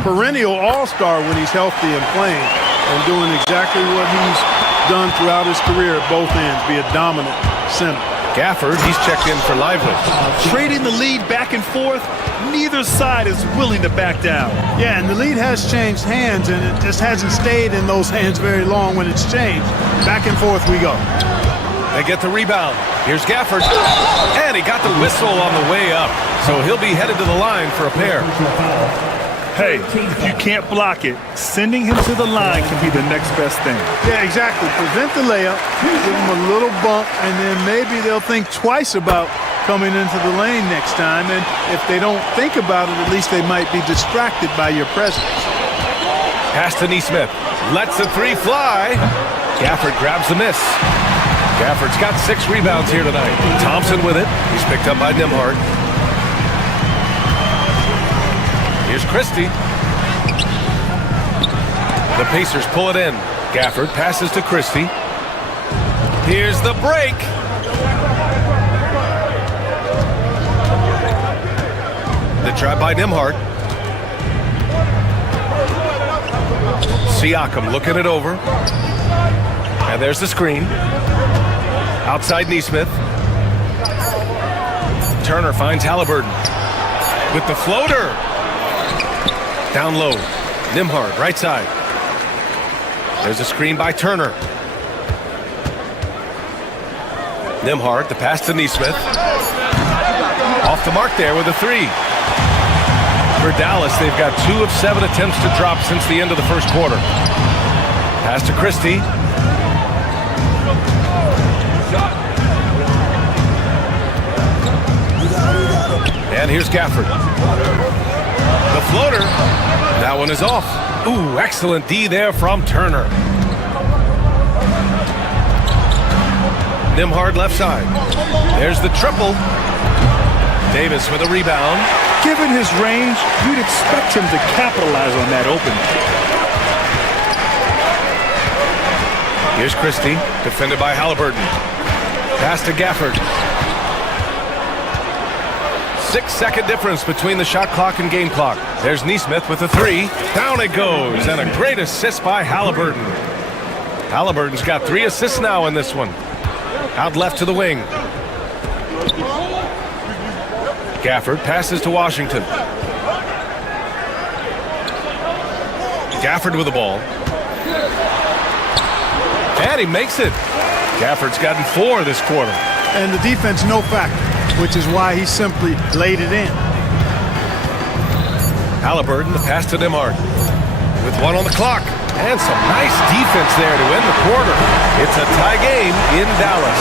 perennial all-star when he's healthy and playing and doing exactly what he's done throughout his career at both ends, be a dominant center. Gafford, he's checked in for Lively. Trading the lead back and forth, neither side is willing to back down. Yeah, and the lead has changed hands, and it just hasn't stayed in those hands very long when it's changed. Back and forth we go. They get the rebound. Here's Gafford. And he got the whistle on the way up. So he'll be headed to the line for a pair. Hey, if you can't block it, sending him to the line can be the next best thing. Yeah, exactly. Prevent the layup, give him a little bump, and then maybe they'll think twice about coming into the lane next time. And if they don't think about it, at least they might be distracted by your presence. Pass to Neesmith. Lets the three fly. Gafford grabs the miss. Gafford's got 6 rebounds here tonight. Thompson with it. He's picked up by Nembhard. Here's Christie. The Pacers pull it in. Gafford passes to Christie. Here's the break. The try by Nembhard. Siakam looking it over. And there's the screen. Outside Neesmith. Turner finds Halliburton. With the floater. Down low. Nembhard, right side. There's a screen by Turner. Nembhard, the pass to Neesmith. Off the mark there with a 3. For Dallas, they've got 2 of 7 attempts to drop since the end of the first quarter. Pass to Christie. And here's Gafford. The floater. That one is off. Ooh, excellent D there from Turner. Nembhard left side. There's the triple. Davis with a rebound. Given his range, you'd expect him to capitalize on that opening. Here's Christie, defended by Halliburton. Pass to Gafford. 6-second difference between the shot clock and game clock. There's Neesmith with a 3. Down it goes, and a great assist by Halliburton. Halliburton's got 3 assists now in this one. Out left to the wing. Gafford passes to Washington. Gafford with the ball. And he makes it. Gafford's gotten 4 this quarter. And the defense no factor, which is why he simply laid it in. Halliburton, the pass to Nembhard. With 1 on the clock. And some nice defense there to end the quarter. It's a tie game in Dallas.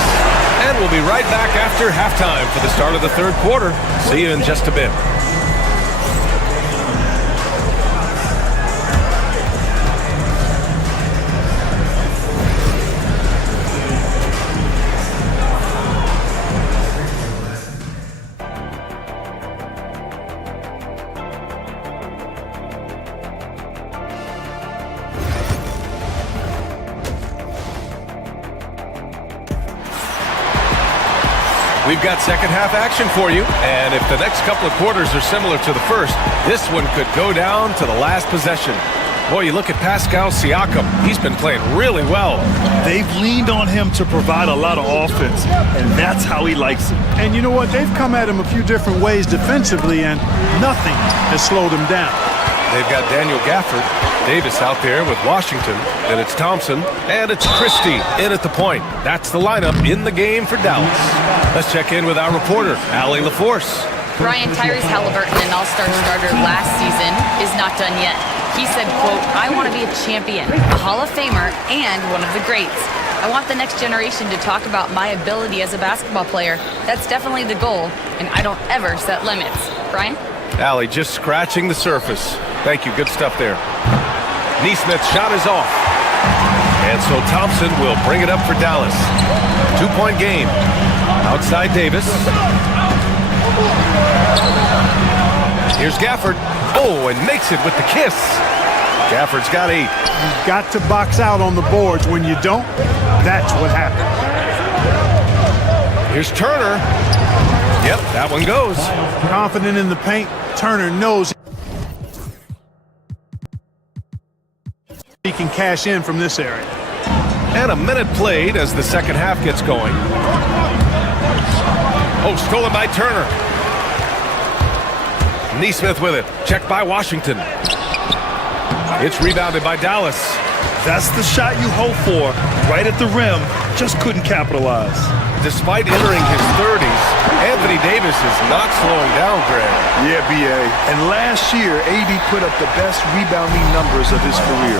And we'll be right back after halftime for the start of the third quarter. See you in just a bit. We've got second half action for you, and if the next couple of quarters are similar to the first, this one could go down to the last possession. Boy, you look at Pascal Siakam. He's been playing really well. They've leaned on him to provide a lot of offense, and that's how he likes it. And you know what? They've come at him a few different ways defensively, and nothing has slowed him down. They've got Daniel Gafford, Davis out there with Washington, then it's Thompson, and it's Christie in at the point. That's the lineup in the game for Dallas. Let's check in with our reporter, Allie LaForce. Brian, Tyrese Halliburton, an all-star starter last season, is not done yet. He said, quote, "I want to be a champion, a Hall of Famer, and one of the greats. I want the next generation to talk about my ability as a basketball player. That's definitely the goal, and I don't ever set limits." Brian? Allie just scratching the surface. Thank you, good stuff there. Neesmith's shot is off. And so Thompson will bring it up for Dallas. 2-point game. Outside Davis. Here's Gafford. Oh, and makes it with the kiss. Gafford's got 8. You've got to box out on the boards. When you don't, that's what happens. Here's Turner. Yep, that one goes. Confident in the paint. Turner knows he can cash in from this area. And a minute played as the second half gets going. Oh, stolen by Turner. Neesmith with it. Checked by Washington. It's rebounded by Dallas. That's the shot you hope for. Right at the rim. Just couldn't capitalize. Despite entering his 30s, Anthony Davis is not slowing down, Greg. Yeah, B.A. And last year, AD put up the best rebounding numbers of his career.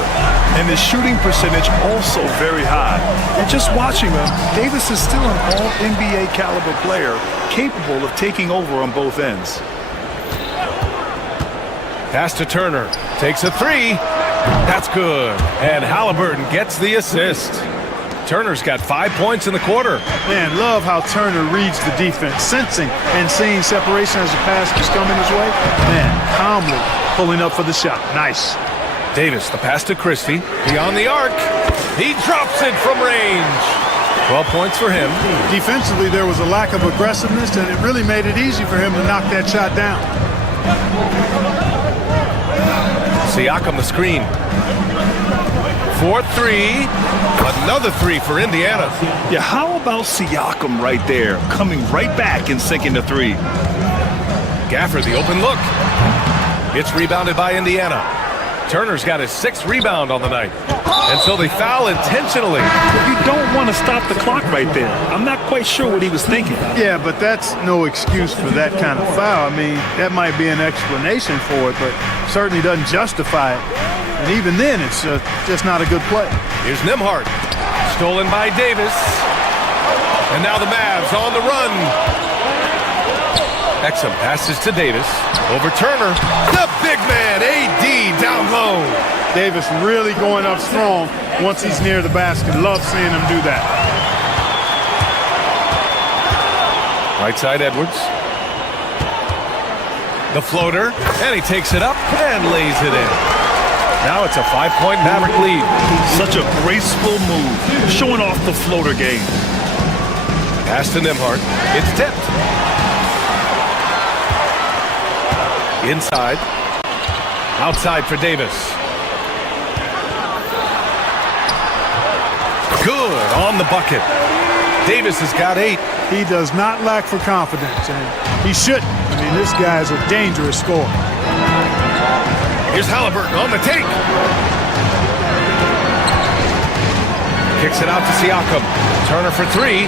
And his shooting percentage also very high. And just watching him, Davis is still an all-NBA caliber player, capable of taking over on both ends. Pass to Turner. Takes a 3. That's good. And Halliburton gets the assist. Turner's got 5 points in the quarter. Man, love how Turner reads the defense, sensing and seeing separation as the pass is coming his way. Man, calmly pulling up for the shot. Nice. Davis, the pass to Christie. Beyond the arc. He drops it from range. 12 points for him. Defensively, there was a lack of aggressiveness, and it really made it easy for him to knock that shot down. Siakam the screen. 4-3. Another 3 for Indiana. Yeah, how about Siakam right there, coming right back and sinking the 3? Gafford, the open look. It's rebounded by Indiana. Turner's got his 6th rebound on the night. And so they foul intentionally. But you don't want to stop the clock right there. I'm not quite sure what he was thinking. Yeah, but that's no excuse for that kind of foul. I mean, that might be an explanation for it, but certainly doesn't justify it. And even then, it's just not a good play. Here's Nembhard. Stolen by Davis. And now the Mavs on the run. Exum passes to Davis. Over Turner. The big man, AD, down low. Davis really going up strong once he's near the basket. Love seeing him do that. Right side, Edwards. The floater. And he takes it up and lays it in. Now it's a 5-point Maverick lead. Such a graceful move, showing off the floater game. Pass to Nembhard. It's tipped. Inside. Outside for Davis. Good on the bucket. Davis has got 8. He does not lack for confidence, and he shouldn't. I mean, this guy's a dangerous scorer. Here's Halliburton on the take. Kicks it out to Siakam. Turner for 3.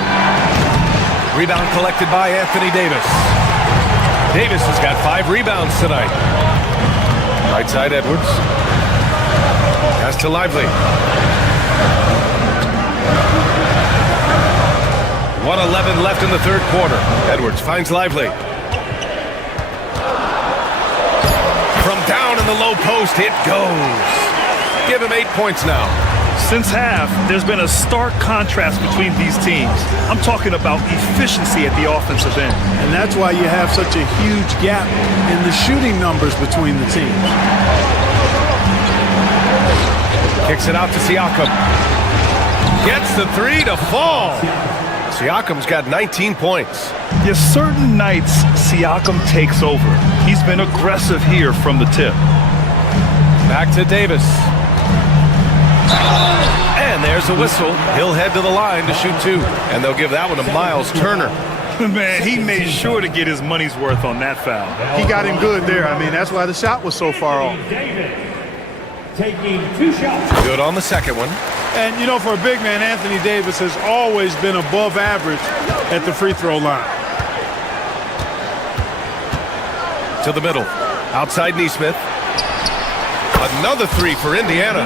Rebound collected by Anthony Davis. Davis has got 5 rebounds tonight. Right side, Edwards. Pass to Lively. 1:11 left in the third quarter. Edwards finds Lively. From down in the low post, it goes. Give him 8 points now. Since half, there's been a stark contrast between these teams. I'm talking about efficiency at the offensive end. And that's why you have such a huge gap in the shooting numbers between the teams. Kicks it out to Siakam. Gets the 3 to fall. Siakam's got 19 points. Yes, certain nights, Siakam takes over. He's been aggressive here from the tip. Back to Davis. And there's a whistle. He'll head to the line to shoot 2. And they'll give that one to Miles Turner. Man, he made sure to get his money's worth on that foul. He got him good there. I mean, that's why the shot was so far off. Taking 2 shots. Good on the second one. And, you know, for a big man, Anthony Davis has always been above average at the free throw line. to the middle. Outside Neesmith. Another three for Indiana.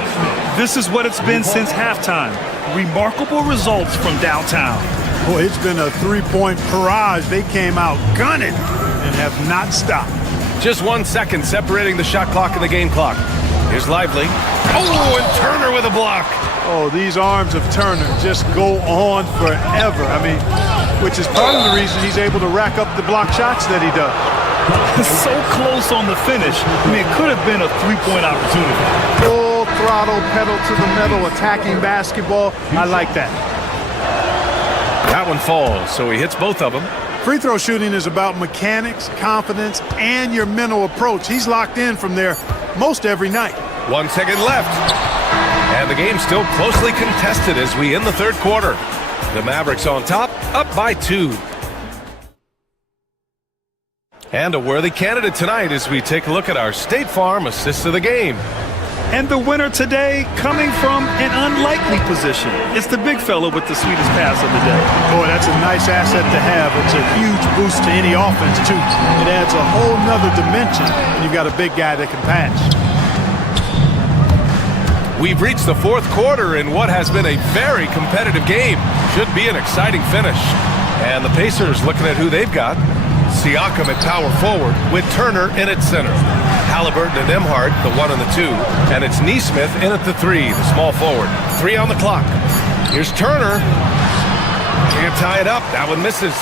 This is what it's been since halftime. Remarkable results from downtown. Boy, it's been a three-point barrage. They came out gunning and have not stopped. Just 1 second separating the shot clock and the game clock. Here's Lively. Oh, and Turner with a block. Oh, these arms of Turner just go on forever. I mean, which is part of the reason he's able to rack up the block shots that he does. So close on the finish. I mean, it could have been a three-point opportunity. Full throttle, pedal to the metal, attacking basketball. I like that. That one falls, so he hits both of them. Free throw shooting is about mechanics, confidence, and your mental approach. He's locked in from there most every night. 1 second left. And the game's still closely contested as we end the third quarter. The Mavericks on top, up by 2. And a worthy candidate tonight as we take a look at our State Farm assist of the game. And the winner today coming from an unlikely position. It's the big fella with the sweetest pass of the day. Boy, that's a nice asset to have. It's a huge boost to any offense, too. It adds a whole nother dimension when you've got a big guy that can pass. We've reached the fourth quarter in what has been a very competitive game. Should be an exciting finish. And the Pacers looking at who they've got. Siakam at power forward with Turner in at center. Halliburton and Nembhard, the 1 and the 2. And it's Neesmith in at the 3, the small forward. 3 on the clock. Here's Turner. Can't tie it up. That one misses.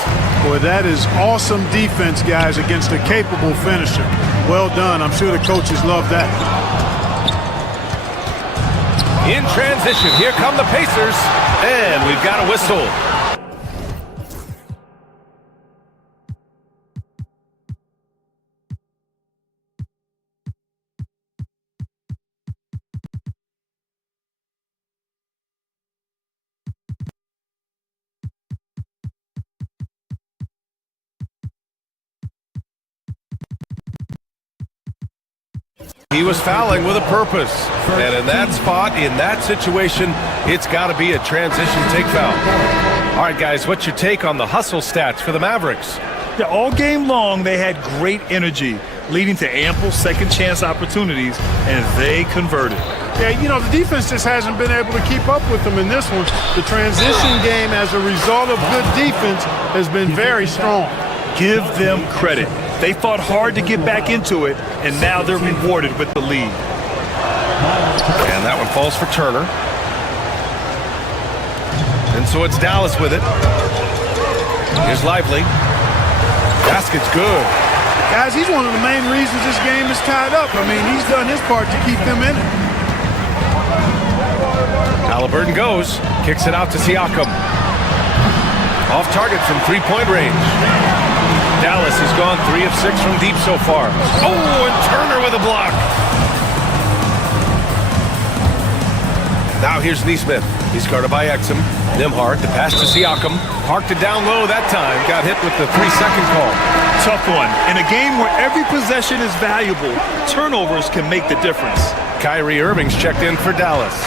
Boy, that is awesome defense, guys, against a capable finisher. Well done. I'm sure the coaches love that. In transition, here come the Pacers. And we've got a whistle. He was fouling with a purpose. And in that spot, in that situation, it's got to be a transition take foul. All right, guys, what's your take on the hustle stats for the Mavericks? Yeah, all game long, they had great energy, leading to ample second chance opportunities, and they converted. Yeah, you know, the defense just hasn't been able to keep up with them in this one. The transition game, as a result of good defense, has been very strong. Give them credit. They fought hard to get back into it, and now they're rewarded with the lead. And that one falls for Turner. And so it's Dallas with it. Here's Lively. Basket's good. Guys, he's one of the main reasons this game is tied up. I mean, he's done his part to keep them in it. Halliburton goes. Kicks it out to Siakam. Off target from three-point range. Dallas has gone 3 of 6 from deep so far. Oh, and Turner with a block. Now here's Neesmith. He's guarded by Exum. Nembhard, the pass to Siakam. Parked it down low that time. Got hit with the 3-second call. Tough one. In a game where every possession is valuable, turnovers can make the difference. Kyrie Irving's checked in for Dallas.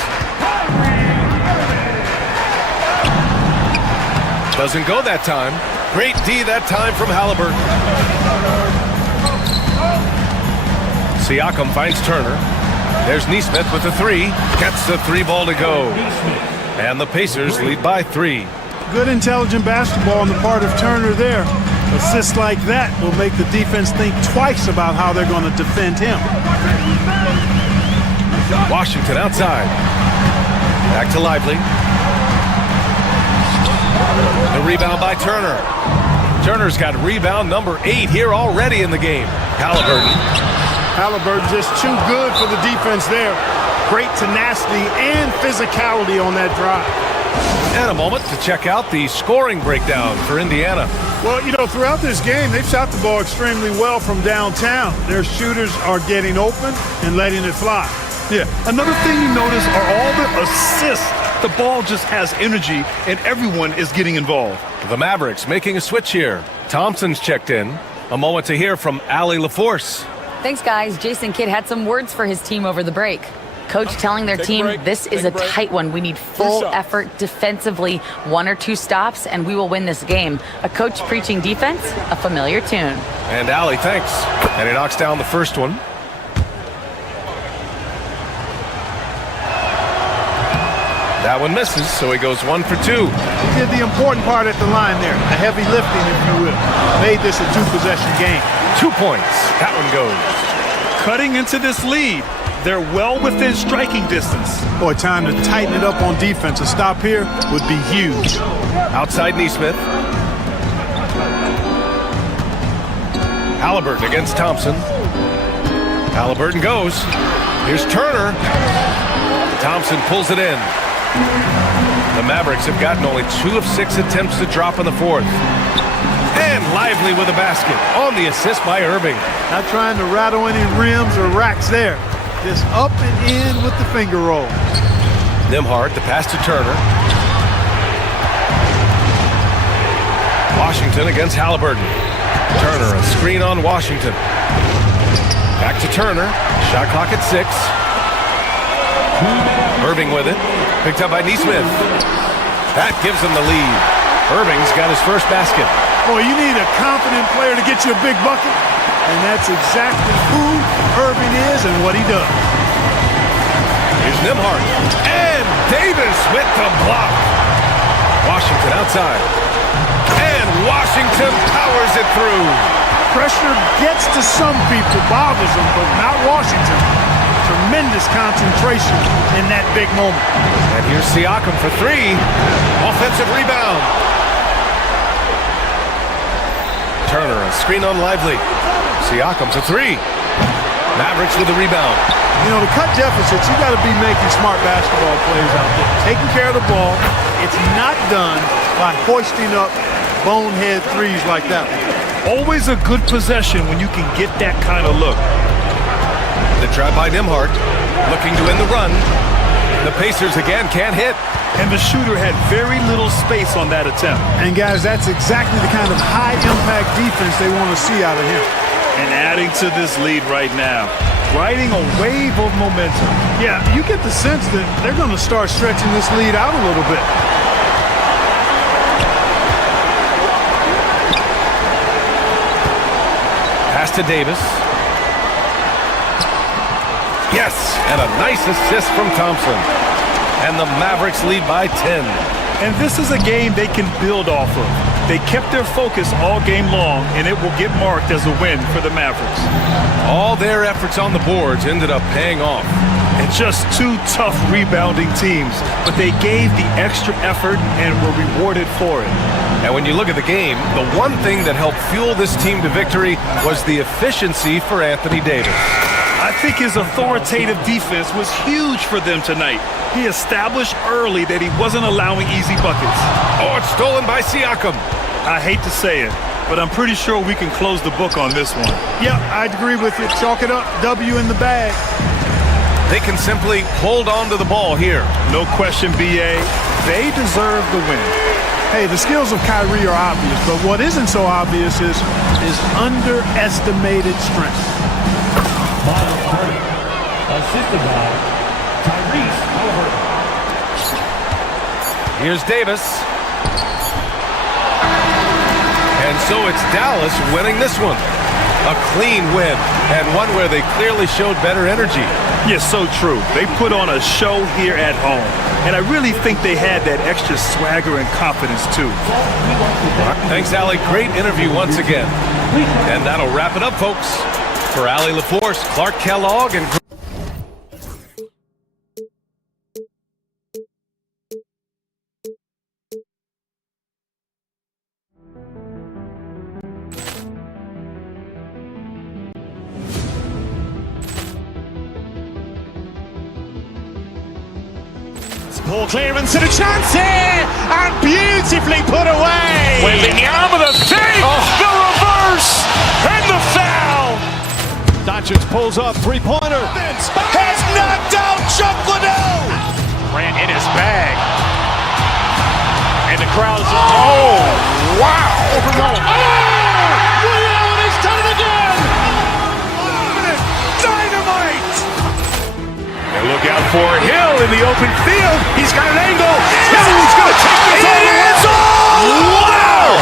Doesn't go that time. Great D that time from Halliburton. Siakam finds Turner. There's Neesmith with the 3. Gets the 3 ball to go. And the Pacers lead by 3. Good intelligent basketball on the part of Turner there. Assists like that will make the defense think twice about how they're going to defend him. Washington outside. Back to Lively. The rebound by Turner. Turner's got rebound number 8 here already in the game. Halliburton just too good for the defense there. Great tenacity and physicality on that drive. And a moment to check out the scoring breakdown for Indiana. Well, you know, throughout this game, they've shot the ball extremely well from downtown. Their shooters are getting open and letting it fly. Yeah, another thing you notice are all the assists. The ball just has energy, and everyone is getting involved. The Mavericks making a switch here. Thompson's checked in. A moment to hear from Allie LaForce. Thanks, guys. Jason Kidd had some words for his team over the break. coach telling their team this is a tight one. We need full effort defensively, 1 or 2 stops, and we will win this game. A coach preaching defense, a familiar tune. And Allie, thanks. And he knocks down the first one. That one misses, so he goes 1 for 2. He did the important part at the line there, the heavy lifting, if you will. Made this a 2-possession game. 2 points. That one goes. Cutting into this lead. They're well within striking distance. Boy, time to tighten it up on defense. A stop here would be huge. Outside Neesmith. Halliburton against Thompson. Halliburton goes. Here's Turner. Thompson pulls it in. The Mavericks have gotten only 2 of 6 attempts to drop in the fourth. And Lively with a basket on the assist by Irving. Not trying to rattle any rims or racks there. Just up and in with the finger roll. Nembhard, the pass to Turner. Washington against Halliburton. Turner, a screen on Washington. Back to Turner. Shot clock at 6. Irving with it. Picked up by Neesmith. That gives him the lead. Irving's got his first basket. Boy, you need a confident player to get you a big bucket. And that's exactly who Irving is and what he does. Here's Nembhard. And Davis with the block. Washington outside. And Washington powers it through. Pressure gets to some people, bothers them, but not Washington. Tremendous concentration in that big moment. And here's Siakam for 3. Offensive rebound. Turner, a screen on Lively. Siakam to 3. Mavericks with the rebound. You know, to cut deficits, you got to be making smart basketball plays out there. Taking care of the ball. It's not done by hoisting up bonehead threes like that one. Always a good possession when you can get that kind of look. The drive by Nembhard, looking to end the run. The Pacers again can't hit. And the shooter had very little space on that attempt. And guys, that's exactly the kind of high-impact defense they want to see out of him. And adding to this lead right now, riding a wave of momentum. Yeah, you get the sense that they're going to start stretching this lead out a little bit. Pass to Davis. Yes, and a nice assist from Thompson. And the Mavericks lead by 10. And this is a game they can build off of. They kept their focus all game long, and it will get marked as a win for the Mavericks. All their efforts on the boards ended up paying off. And just 2 tough rebounding teams, but they gave the extra effort and were rewarded for it. And when you look at the game, the one thing that helped fuel this team to victory was the efficiency for Anthony Davis. I think his authoritative defense was huge for them tonight. He established early that he wasn't allowing easy buckets. Oh, it's stolen by Siakam. I hate to say it, but I'm pretty sure we can close the book on this one. Yeah, I'd agree with you. Chalk it up. W in the bag. They can simply hold on to the ball here. No question, B.A. They deserve the win. Hey, the skills of Kyrie are obvious, but what isn't so obvious is his underestimated strength. Miles Turner, assisted by Tyrese Halliburton. Here's Davis. And so it's Dallas winning this one. A clean win, and one where they clearly showed better energy. Yes, so true. They put on a show here at home. And I really think they had that extra swagger and confidence, too. Thanks, Allie. Great interview once again. And that'll wrap it up, folks. For Allie LaForce, Clark Kellogg, and Ball clearance and a chance here, and beautifully put away. Wembanyama the save, the reverse, and the foul. Doncic pulls up, 3-pointer. Has knocked out Chuck Liddell. Ran in his bag. And the crowd is, oh, wow. Willie Allen has done it again. Dynamite. they're looking Look out for Hill in the open field. He's got an angle. Hill's going to take this all the way. Wow!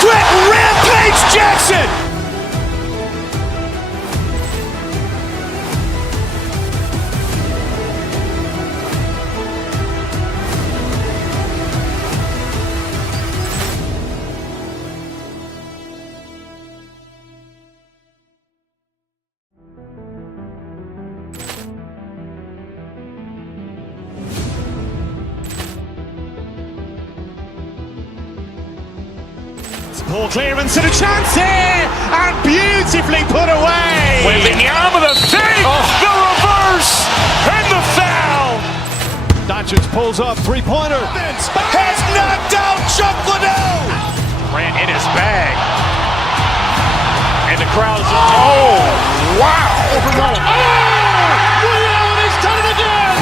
Quick Rampage Jackson! Ball clearance and a chance here, and beautifully put away. Wembanyama with a save, the reverse, and the foul. Doncic pulls up, three-pointer. Has knocked out Chuck Liddell. Ran in his bag. And the crowd's, oh, wow. He's done it again.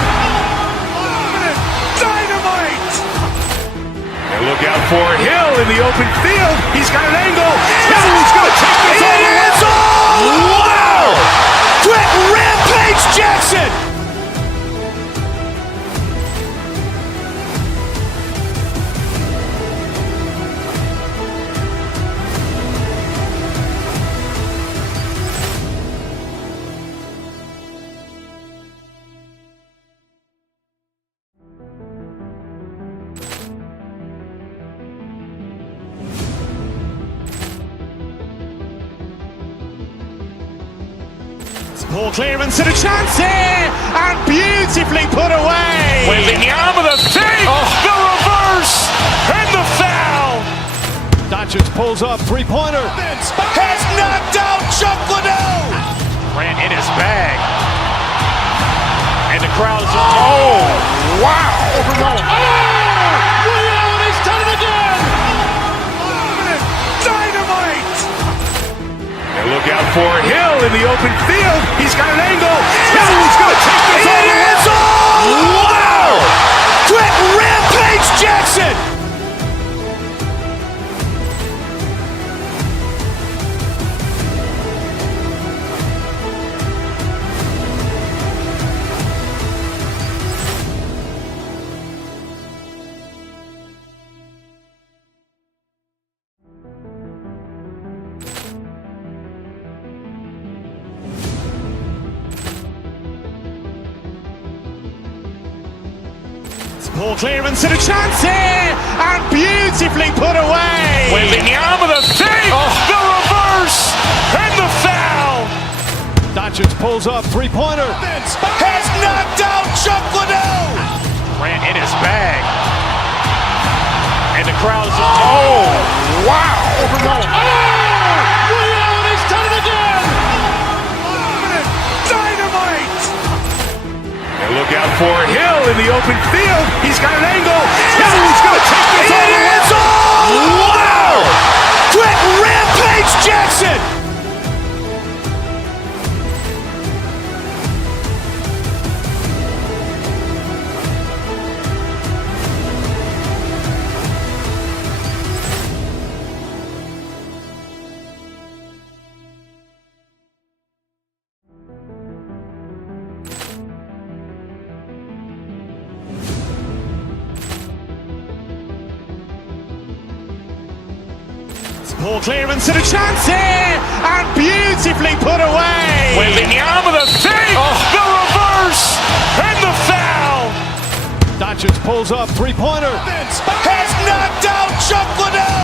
Dynamite. And look out for Hill in the open field. He's got an angle. Hill's going to take this all the way. Wow! Quick Rampage Jackson. Ball clearance and a chance here, and beautifully put away. Wembanyama with a save, the reverse, and the foul. Doncic pulls up, three-pointer. Has knocked out Chuck Liddell. Ran in his bag. And the crowd's, oh, wow. He's done it again. Dynamite. And look out for Hill in the open field. He's got an angle. Hill's going to take this all the way. Wow! Quick Rampage Jackson. Ball clearance and a chance here, and beautifully put away. Wembanyama with a save, the reverse, and the foul. Doncic pulls up, three-pointer. Has knocked out Chuck Liddell. Ran in his bag. And the crowd's, oh, wow. He's done it again. Dynamite. And look out for Hill in the open field. He's got an angle. Hill's going to take this all the way. Wow! Quick Rampage Jackson. Ball clearance and a chance here, and beautifully put away. Wembanyama with a save, the reverse, and the foul. Doncic pulls up, three-pointer. Has knocked out Chuck Liddell.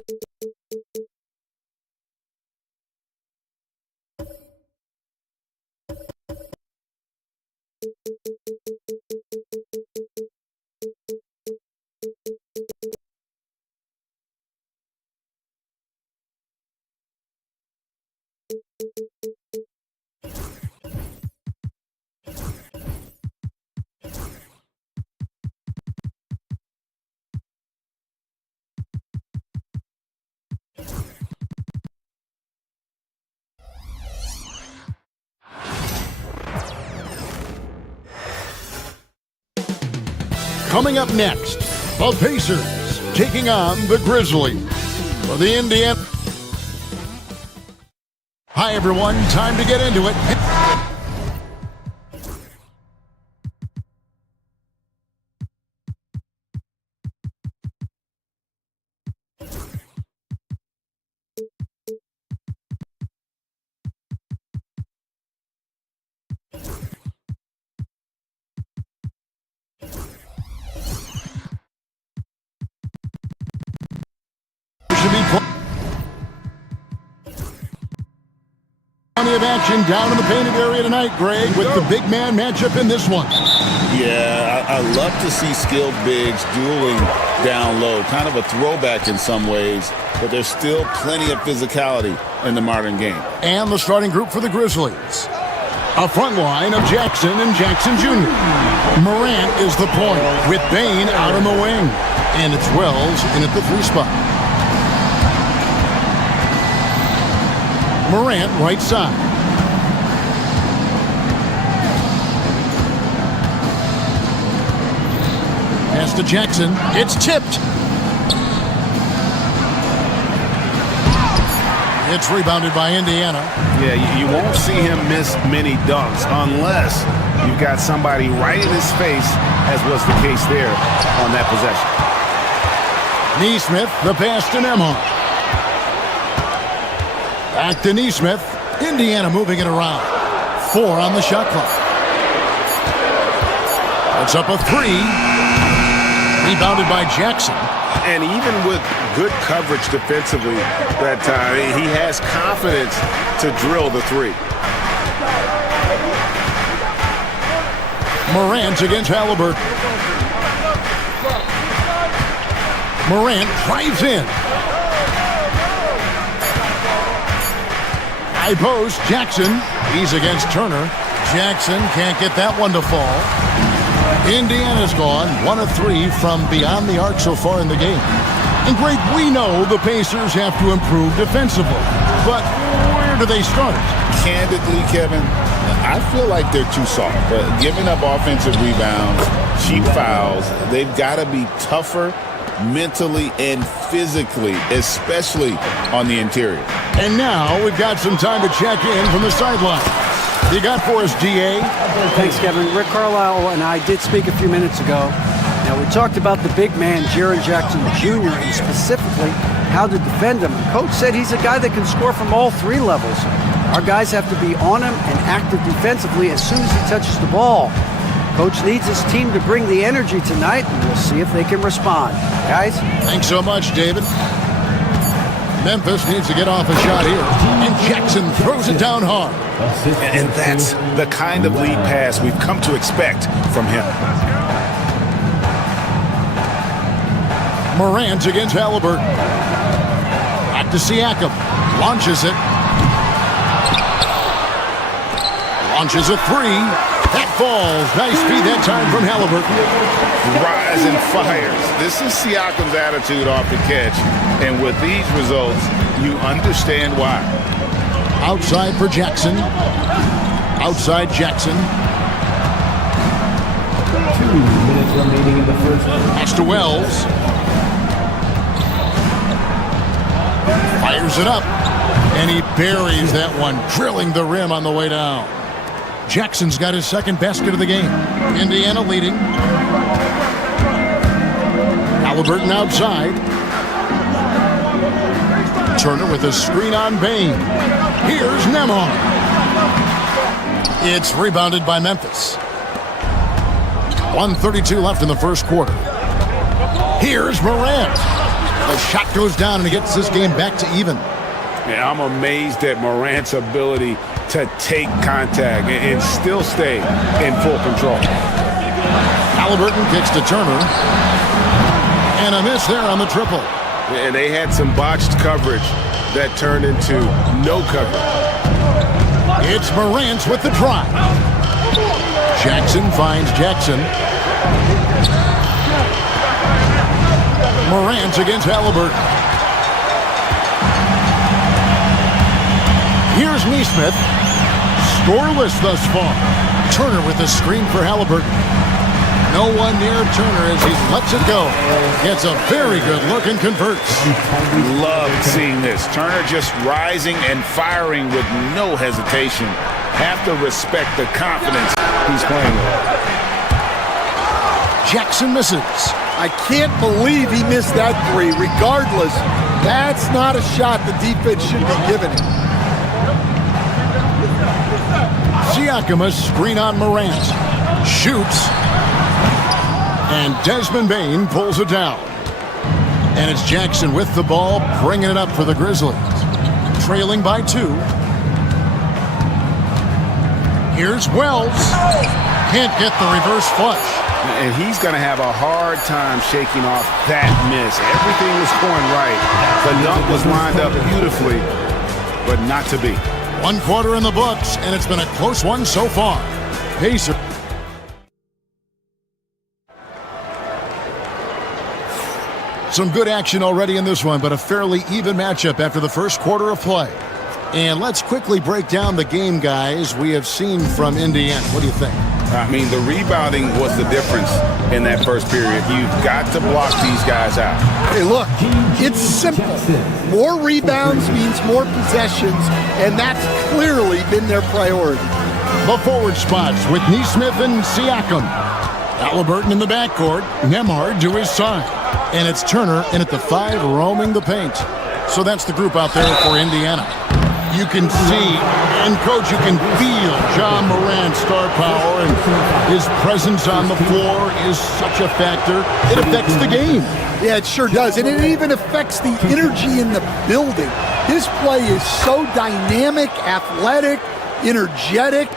Coming up next, the Pacers taking on the Grizzlies. For the Indiana. Hi, everyone. Time to get into it. action down in the painted area tonight, Greg, with the big man matchup in this one. Yeah, I love to see skilled bigs dueling down low. Kind of a throwback in some ways, but there's still plenty of physicality in the modern game. And the starting group for the Grizzlies. A front line of Jackson and Jackson Jr. Morant is the point, with Bane out on the wing. And it's Wells in at the 3 spot. Morant right side. Pass to Jackson. It's tipped. It's rebounded by Indiana. Yeah, you won't see him miss many dunks unless you've got somebody right in his face, as was the case there on that possession. Neesmith, the pass to Nembhard. Back to Neesmith. Indiana moving it around. 4 on the shot clock. It's up a 3. Rebounded by Jackson. And even with good coverage defensively that time, he has confidence to drill the 3. Morant against Halliburton. Morant drives in. High post, Jackson. He's against Turner. Jackson can't get that one to fall. Indiana's gone 1 of 3 from beyond the arc so far in the game. And Greg, we know the Pacers have to improve defensively. But where do they start? Candidly, Kevin, I feel like they're too soft. Giving up offensive rebounds, cheap fouls, they've got to be tougher mentally and physically, especially on the interior. And now we've got some time to check in from the sideline. You got for us, DA? Thanks, Kevin. Rick Carlisle and I did speak a few minutes ago. Now, we talked about the big man, Jaren Jackson Jr., and specifically how to defend him. Coach said he's a guy that can score from all 3 levels. Our guys have to be on him and active defensively as soon as he touches the ball. Coach needs his team to bring the energy tonight, and we'll see if they can respond. Guys? Thanks so much, David. Memphis needs to get off a shot here. And Jackson throws it down hard. And that's the kind of lead pass we've come to expect from him. Morant against Halliburton. Back to Siakam. Launches it. Launches a 3. That falls. Nice speed that time from Halliburton. Rise and fires. This is Siakam's attitude off the catch. And with these results, you understand why. Outside for Jackson. Outside Jackson. 2 minutes remaining in the first. Pass to Wells. Fires it up. And he buries that one, drilling the rim on the way down. Jackson's got his second basket of the game. Indiana leading. Halliburton outside. Turner with a screen on Bane. Here's Nembhard. It's rebounded by Memphis. 1:32 left in the first quarter. Here's Morant. The shot goes down and he gets this game back to even. Yeah, I'm amazed at Morant's ability to take contact and still stay in full control. Halliburton kicks to Turner. And a miss there on the triple. And they had some botched coverage that turned into no coverage. It's Morant with the drive. Jackson finds Jackson. Morant against Halliburton. Here's Neesmith. Scoreless thus far. Turner with a screen for Halliburton. No one near Turner as he lets it go. Gets a very good look and converts. Love seeing this. Turner just rising and firing with no hesitation. Have to respect the confidence he's playing with. Jackson misses. I can't believe he missed that 3. Regardless, that's not a shot the defense should be giving him. Siakam, a screen on Morant. Shoots. And Desmond Bane pulls it down. And it's Jackson with the ball, bringing it up for the Grizzlies. Trailing by 2. Here's Wells. Can't get the reverse flush. And he's going to have a hard time shaking off that miss. Everything was going right. The dunk was lined up beautifully, but not to be. 1 quarter in the books, and it's been a close one so far. Pacer. Some good action already in this one, but a fairly even matchup after the first quarter of play. And let's quickly break down the game, guys, we have seen from Indiana. What do you think? I mean, the rebounding was the difference in that first period. You've got to block these guys out. Hey, look, it's simple. More rebounds means more possessions, and that's clearly been their priority. The forward spots with Neesmith and Siakam. Halliburton in the backcourt, Nembhard to his side. And it's Turner in at the 5 roaming the paint. So that's the group out there for Indiana. You can see, and coach, you can feel John Morant's star power, and his presence on the floor is such a factor. It affects the game. Yeah, it sure does. And it even affects the energy in the building. His play is so dynamic, athletic, energetic.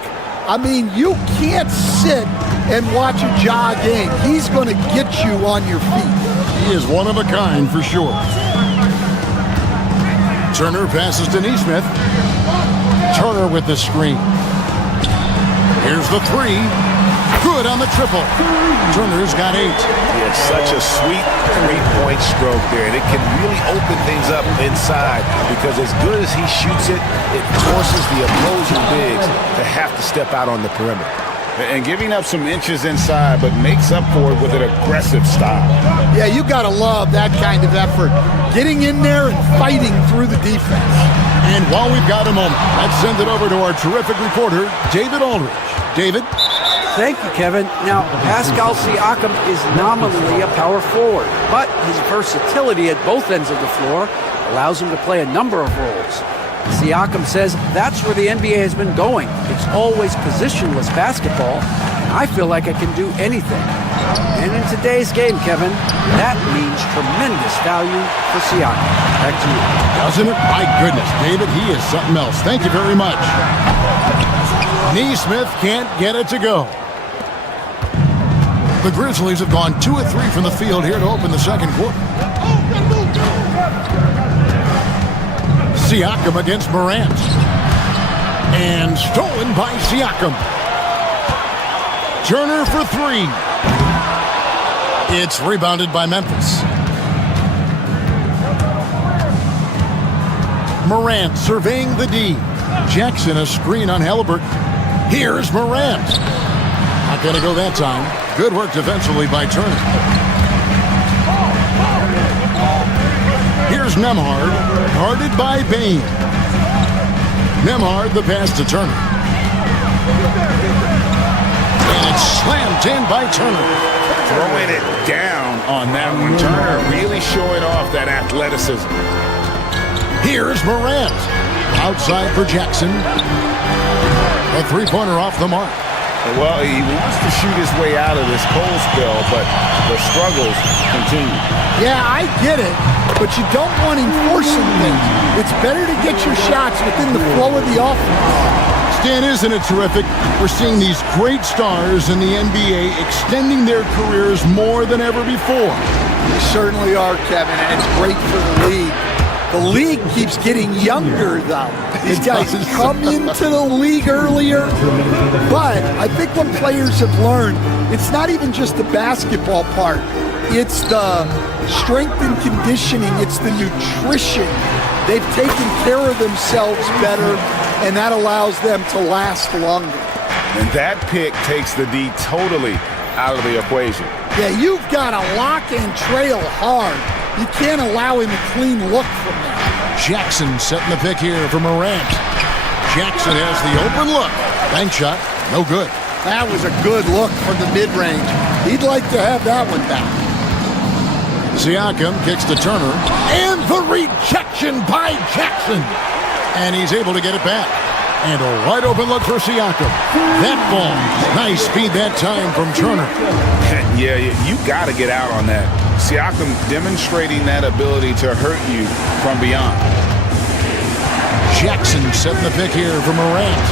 I mean, you can't sit and watch a Ja game. He's going to get you on your feet. He is one of a kind for sure. Turner passes to Neesmith. Turner with the screen. Here's the 3. Good on the triple. Turner's got 8. It's such a sweet three-point stroke there, and it can really open things up inside because as good as he shoots it, it forces the opposing bigs to have to step out on the perimeter. And giving up some inches inside, but makes up for it with an aggressive style. Yeah, you got to love that kind of effort. Getting in there and fighting through the defense. And while we've got a moment, let's send it over to our terrific reporter, David Aldridge. David? Thank you, Kevin. Now, Pascal Siakam is nominally a power forward, but his versatility at both ends of the floor allows him to play a number of roles. Siakam says that's where the NBA has been going. It's always positionless basketball, and I feel like I can do anything. And in today's game, Kevin, that means tremendous value for Siakam. Back to you. Doesn't it? My goodness, David, he is something else. Thank you very much. Neesmith can't get it to go. The Grizzlies have gone 2 of 3 from the field here to open the second quarter. Siakam against Morant. And stolen by Siakam. Turner for 3. It's rebounded by Memphis. Morant surveying the D. Jackson a screen on Halliburton. Here's Morant. Not going to go that time. Good work defensively by Turner. Here's Nembhard, guarded by Bain. Nembhard, the pass to Turner. And it's slammed in by Turner. Throwing it down on that one. Turner really showing off that athleticism. Here's Morant. Outside for Jackson. A 3-pointer off the mark. Well, he wants to shoot his way out of this cold spell, but the struggles continue. Yeah, I get it, but you don't want him forcing things. It's better to get your shots within the flow of the offense. Stan, isn't it terrific? We're seeing these great stars in the NBA extending their careers more than ever before. They certainly are, Kevin, and it's great for the league. The league keeps getting younger, though. These guys come into the league earlier. But I think what players have learned, it's not even just the basketball part. It's the strength and conditioning. It's the nutrition. They've taken care of themselves better, and that allows them to last longer. And that pick takes the D totally out of the equation. Yeah, you've got to lock and trail hard. You can't allow him a clean look from that. Jackson setting the pick here for Morant. Jackson has the open look. Bank shot, no good. That was a good look from the mid-range. He'd like to have that one back. Siakam kicks to Turner. And the rejection by Jackson. And he's able to get it back. And a wide open look for Siakam. That ball. Nice speed that time from Turner. Yeah, you got to get out on that. Siakam demonstrating that ability to hurt you from beyond. Jackson setting the pick here for Morant.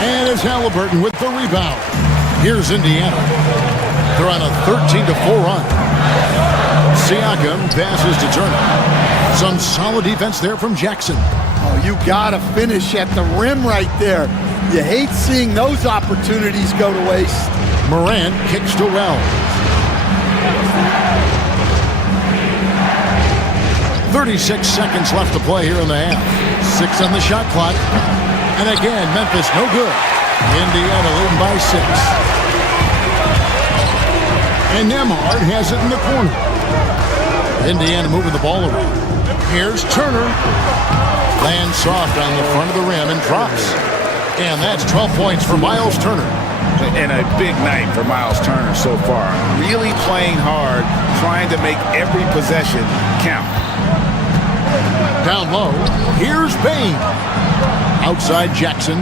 And it's Halliburton with the rebound. Here's Indiana. They're on a 13-4 run. Siakam passes to Turner. Some solid defense there from Jackson. Oh, you got to finish at the rim right there. You hate seeing those opportunities go to waste. Morant kicks to Wells. 36 seconds left to play here in the half. 6 on the shot clock. And again, Memphis no good. Indiana leading by 6. And Nembhard has it in the corner. Indiana moving the ball around. Here's Turner. Lands soft on the front of the rim and drops. And that's 12 points for Miles Turner. And a big night for Miles Turner so far. Really playing hard, trying to make every possession count. Down low, here's Bain. Outside Jackson.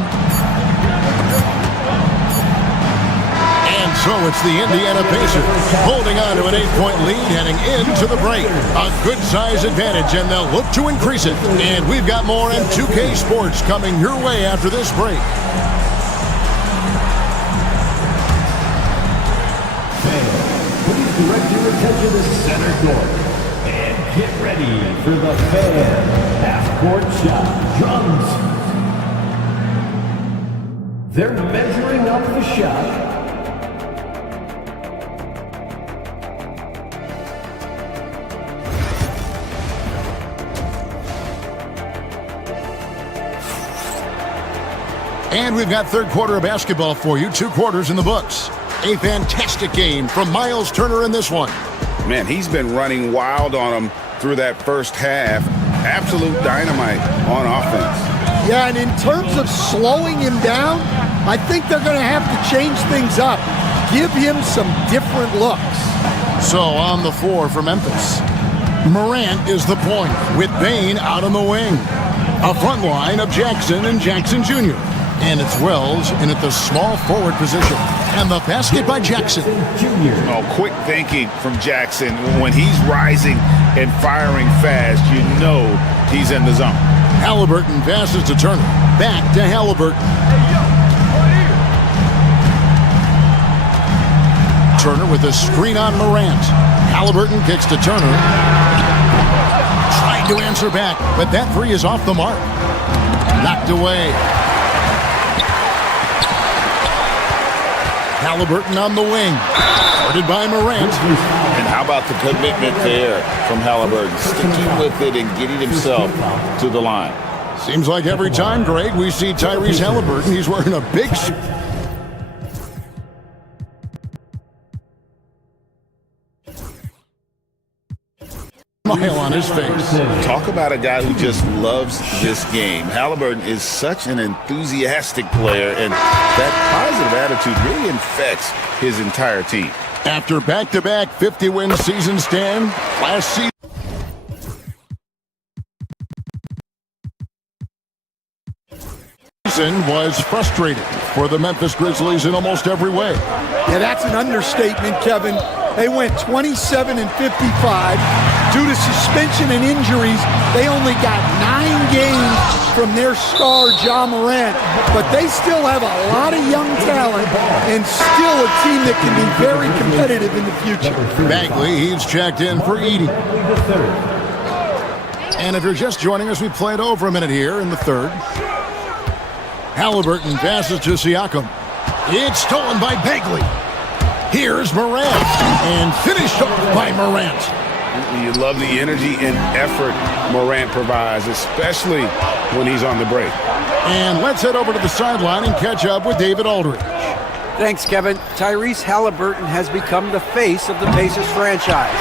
And so it's the Indiana Pacers holding on to an 8-point lead heading into the break. A good size advantage, and they'll look to increase it. And we've got more M2K Sports coming your way after this break. Please direct your attention to center court. And get ready for the fan half-court shot drums. They're measuring up the shot. And we've got third quarter of basketball for you. 2 quarters in the books. A fantastic game from Miles Turner in this one. Man, he's been running wild on him through that first half. Absolute dynamite on offense. Yeah, and in terms of slowing him down, I think they're going to have to change things up. Give him some different looks. So on the floor for Memphis, Morant is the point with Bain out on the wing. A front line of Jackson and Jackson Jr. And it's Wells in at the small forward position. And the basket by Jackson. Oh, quick thinking from Jackson. When he's rising and firing fast, you know he's in the zone. Halliburton passes to Turner. Back to Halliburton. Turner with a screen on Morant. Halliburton kicks to Turner. Trying to answer back, but that three is off the mark. Knocked away. Halliburton on the wing. Guarded by Morant. And how about the commitment there from Halliburton? Sticking with it and getting himself to the line. Seems like every time, Greg, we see Tyrese Halliburton, he's wearing a big smile on his face. Talk about a guy who just loves this game. Halliburton is such an enthusiastic player, and that positive attitude really infects his entire team. After back-to-back 50-win seasons, Dan, last season was frustrating for the Memphis Grizzlies in almost every way. Yeah, that's an understatement, Kevin. They went 27 and 55. Due to suspension and injuries, they only got 9 games from their star, Ja Morant. But they still have a lot of young talent and still a team that can be very competitive in the future. Bagley, he's checked in for Edey. And if you're just joining us, we played over a minute here in the third. Halliburton passes to Siakam. It's stolen by Bagley. Here's Morant, and finished off by Morant. You love the energy and effort Morant provides, especially when he's on the break. And let's head over to the sideline and catch up with David Aldridge. Thanks, Kevin. Tyrese Halliburton has become the face of the Pacers franchise.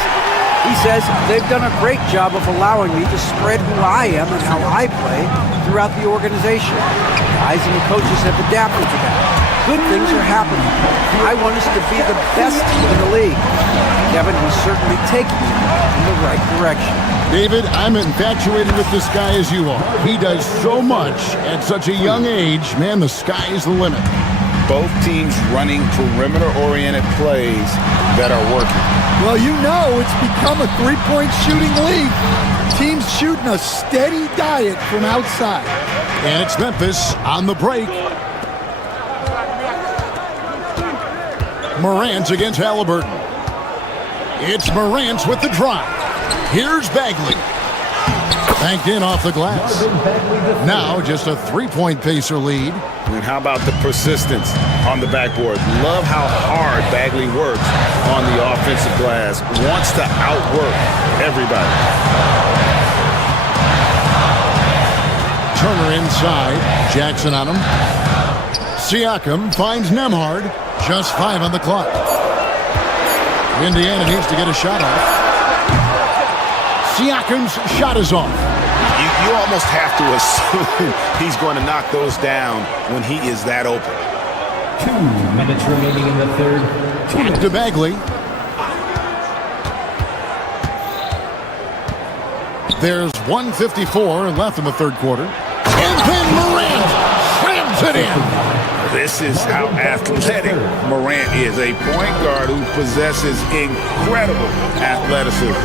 He says they've done a great job of allowing me to spread who I am and how I play throughout the organization. Guys and the coaches have adapted to that. Good things are happening. I want us to be the best team in the league. Kevin is certainly taking it in the right direction. David, I'm infatuated with this guy as you are. He does so much at such a young age. Man, the sky is the limit. Both teams running perimeter-oriented plays that are working. Well, you know it's become a three-point shooting league. Teams shooting a steady diet from outside. And it's Memphis on the break. Morant against Halliburton. It's Morant with the drive. Here's Bagley. Banked in off the glass. Now just a three-point Pacer lead. And how about the persistence on the backboard? Love how hard Bagley works on the offensive glass. Wants to outwork everybody. Turner inside. Jackson on him. Siakam finds Nembhard. Just 5 on the clock. Indiana needs to get a shot off. Siakam's shot is off. You almost have to assume he's going to knock those down when he is that open. 2 minutes remaining in the third. Back to Bagley. There's 1:54 left in the third quarter. And then Morant slams it in. This is how athletic Morant is. A point guard who possesses incredible athleticism.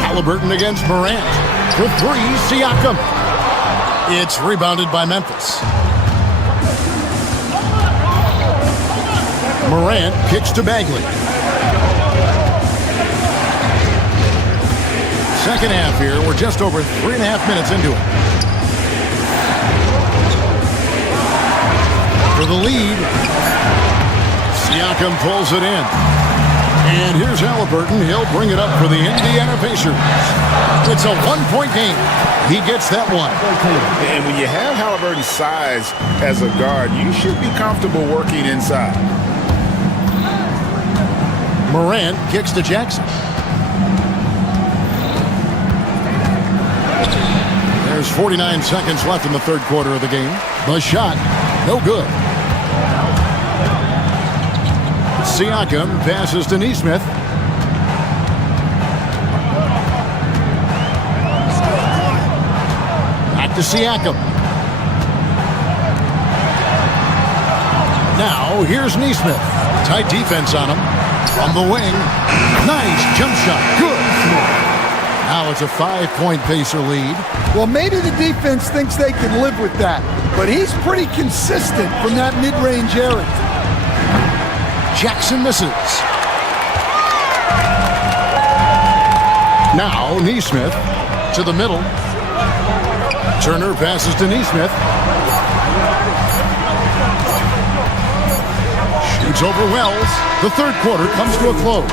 Halliburton against Morant. For 3, Siakam. It's rebounded by Memphis. Morant kicks to Bagley. Second half here. We're just over 3.5 minutes into it. For the lead. Siakam pulls it in. And here's Halliburton. He'll bring it up for the Indiana Pacers. It's a 1-point game. He gets that one. And when you have Halliburton's size as a guard, you should be comfortable working inside. Morant kicks to Jackson. There's 49 seconds left in the third quarter of the game. The shot, no good. Siakam passes to Nesmith. Back to Siakam. Now, here's Nesmith. Tight defense on him. From the wing. Nice jump shot. Good. Now it's a 5-point Pacer lead. Well, maybe the defense thinks they can live with that, but he's pretty consistent from that mid-range area. Jackson misses. Now Nesmith to the middle. Turner passes to Nesmith. Shoots over Wells. The third quarter comes to a close.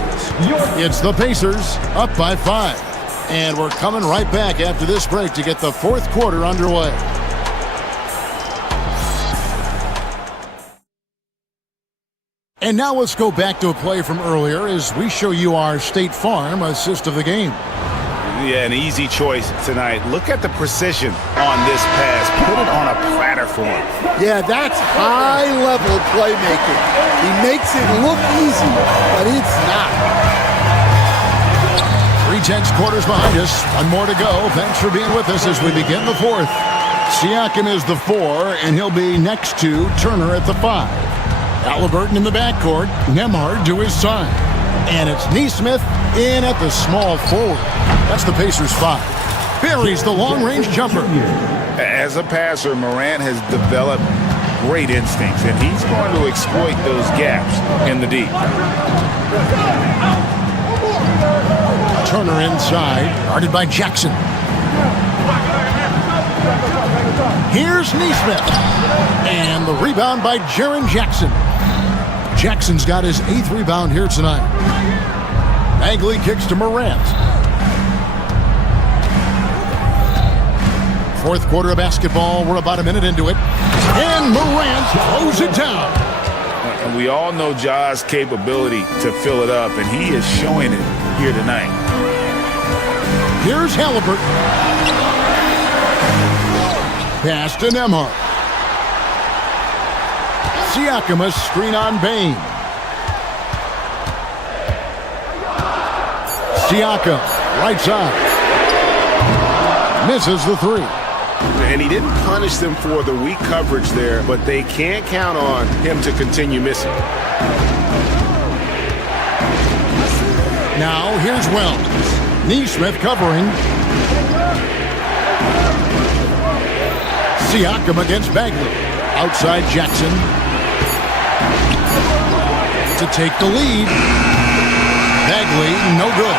It's the Pacers up by 5. And we're coming right back after this break to get the fourth quarter underway. And now let's go back to a play from earlier as we show you our State Farm assist of the game. Yeah, an easy choice tonight. Look at the precision on this pass. Put it on a platter for him. Yeah, that's high-level playmaking. He makes it look easy, but it's not. 3/10 quarters behind us. One more to go. Thanks for being with us as we begin the fourth. Siakam is the 4, and he'll be next to Turner at the 5. Halliburton in the backcourt. Nembhard to his side. And it's Nesmith in at the small forward. That's the Pacers' 5. Buries the long-range jumper. As a passer, Morant has developed great instincts, and he's going to exploit those gaps in the deep. Turner inside, guarded by Jackson. Here's Nesmith. And the rebound by Jaren Jackson. Jackson's got his 8th rebound here tonight. Bagley kicks to Morant. Fourth quarter of basketball. We're about a minute into it. And Morant throws it down. And we all know Ja's capability to fill it up, and he is showing it here tonight. Here's Halliburton. Pass to Nembhard. Siakam a screen on Bain. Siakam, right side. Misses the 3. And he didn't punish them for the weak coverage there, but they can't count on him to continue missing. Now here's Wells. Nesmith covering. Siakam against Bagley. Outside Jackson. To take the lead. Bagley, no good.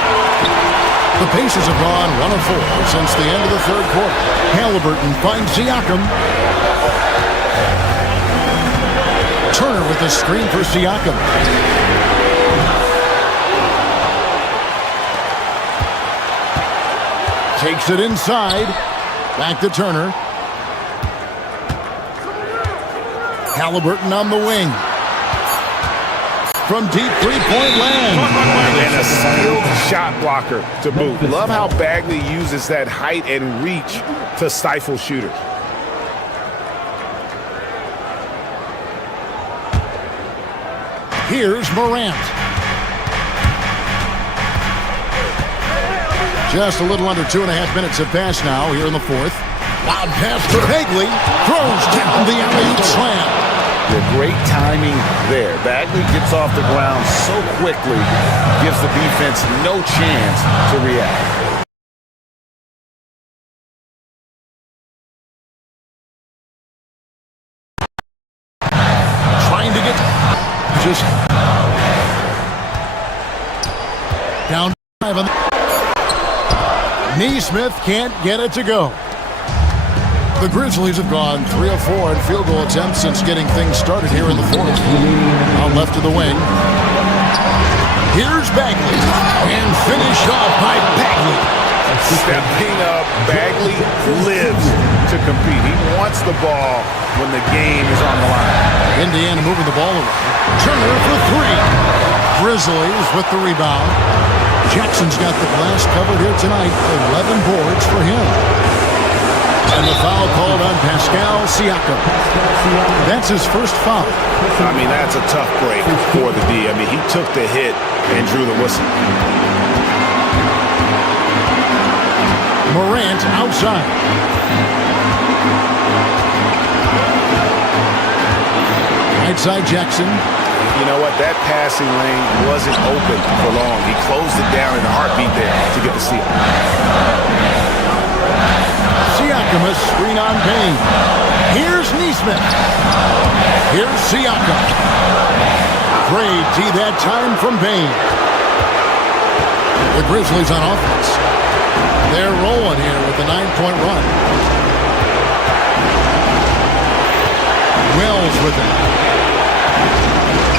The Pacers have gone 1 of 4 since the end of the third quarter. Halliburton finds Siakam. Turner with a screen for Siakam. Takes it inside. Back to Turner. Halliburton on the wing. From deep three-point land. And a skilled shot blocker to boot. Love how Bagley uses that height and reach to stifle shooters. Here's Morant. Just a little under 2.5 minutes have passed now here in the fourth. Loud pass to Bagley. Throws down the alley-oop slam. Great timing there. Bagley gets off the ground so quickly, gives the defense no chance to react. Trying to get just down 5. Neesmith can't get it to go. The Grizzlies have gone 3 of 4 in field goal attempts since getting things started here in the fourth. On left of the wing. Here's Bagley. And finished off by Bagley. Stepping up, Bagley lives to compete. He wants the ball when the game is on the line. Indiana moving the ball around. Turner for 3. Grizzlies with the rebound. Jackson's got the glass covered here tonight. 11 boards for him. And the foul called on Pascal Siakam. That's his first foul. I mean, that's a tough break for the D. I mean, he took the hit and drew the whistle. Morant outside. Right side Jackson. You know what? That passing lane wasn't open for long. He closed it down in a heartbeat there to get the steal. Siakam, a screen on Payne. Here's Neesmith. Here's Siakam. Great D that time from Payne. The Grizzlies on offense. They're rolling here with a 9-point run. Wells with it.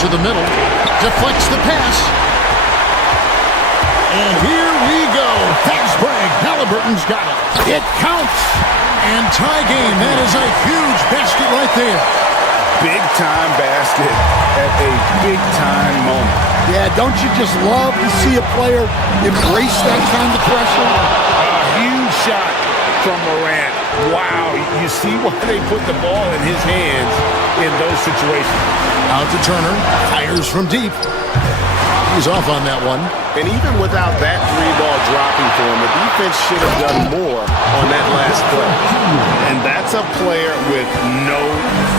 To the middle. Deflects the pass. And here we go. Fast break. Halliburton's got it. It counts. And tie game. That is a huge basket right there. Big-time basket at a big-time moment. Yeah, don't you just love to see a player embrace that kind of pressure? A huge shot from Morant. Wow, you see why they put the ball in his hands in those situations. Out to Turner. Fires from deep. He's off on that one. And even without that 3-ball dropping for him, the defense should have done more on that last play. And that's a player with no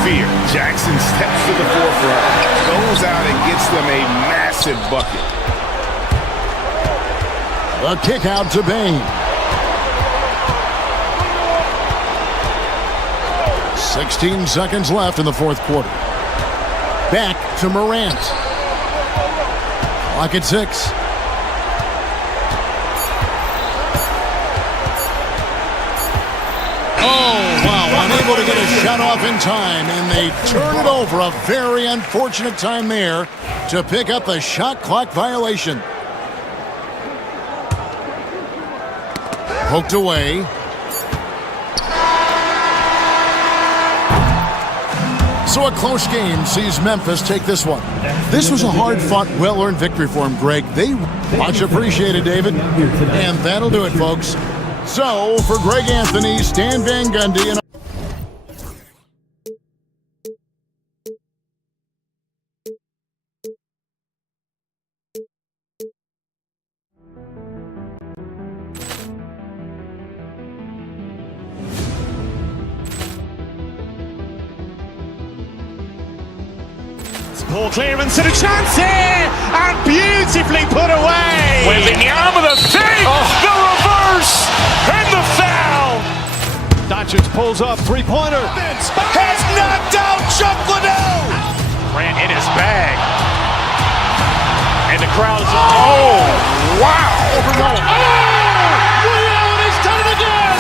fear. Jackson steps to the forefront, goes out and gets them a massive bucket. The kick out to Bain. 16 seconds left in the fourth quarter. Back to Morant. Clock at 6. Oh, wow, unable to get a shot off in time, and they turn it over. A very unfortunate time there to pick up a shot clock violation. Poked away. So a close game sees Memphis take this one. This was a hard-fought, well-earned victory for him, Greg. They much appreciated, David. And that'll do it, folks. So, for Greg Anthony, Stan Van Gundy, and Poor clearance and a chance here, and beautifully put away. Wembanyama the save, the reverse, and the foul. Doncic pulls up, three-pointer. Has knocked out Chuck Liddell. Grant in his bag. And the crowd is, oh, wow. Overrun. He's done it again.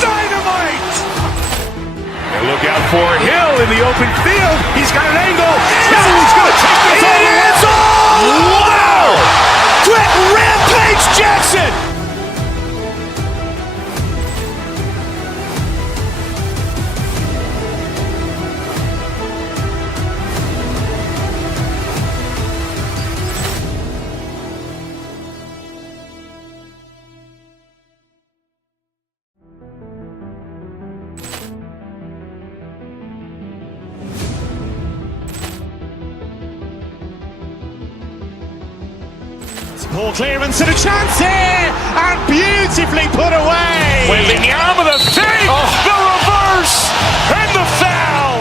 Dynamite. And look out for Hill in the open field. He's got an angle. He's going to take this all the way. Wow. Quick Rampage Jackson. Poor clearance and a chance here, and beautifully put away. Wembanyama the fake, the reverse, and the foul.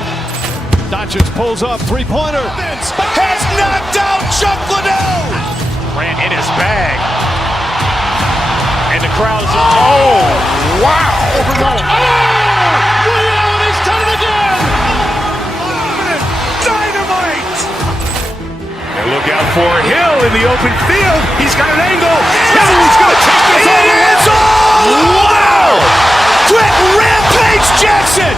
Doncic pulls up, three-pointer. Has knocked out Chuck Liddell. Grant in his bag. And the crowd is, oh, wow. Overrun. He's done it again. Dynamite. And look out for Hill in the open field. He's got an angle. He's going to take this all the way. Wow. Quick Rampage Jackson.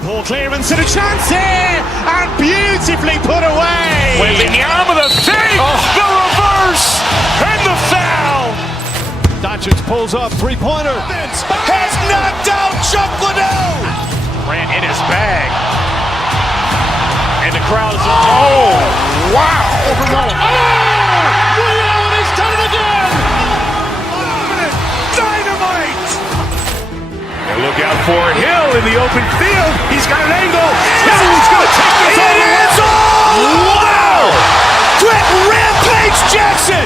Poor clearance and a chance here, and beautifully put away. Wembanyama the fake, the reverse, and the foul. Doncic pulls up, three-pointer. Has knocked out Chuck Liddell. Grant in his bag. And the crowd is, oh, wow. Overrun. He's done it again. Dynamite. And look out for Hill in the open field. He's got an angle. He's going to take this all the way. Wow. Quick Rampage Jackson.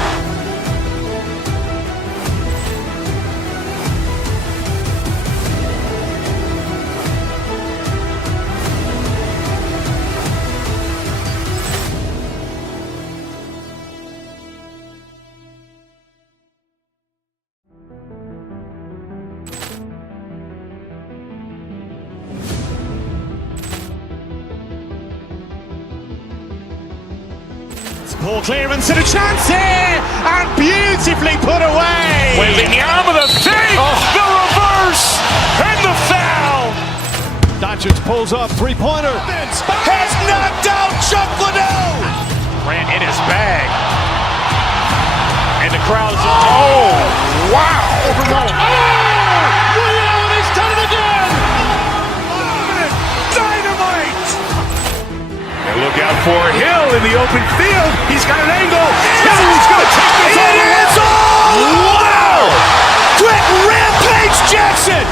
Poor clearance and a chance here, and beautifully put away. Wembanyama the fake, the reverse, and the foul. Doncic pulls up, three-pointer. Has knocked out Chuck Liddell. Grant in his bag. And the crowd is, oh, wow. Overrun. He's done it again. Dynamite. And look out for Hill in the open field. He's got an angle. He's going to take this all the way. Wow. Quick Rampage Jackson.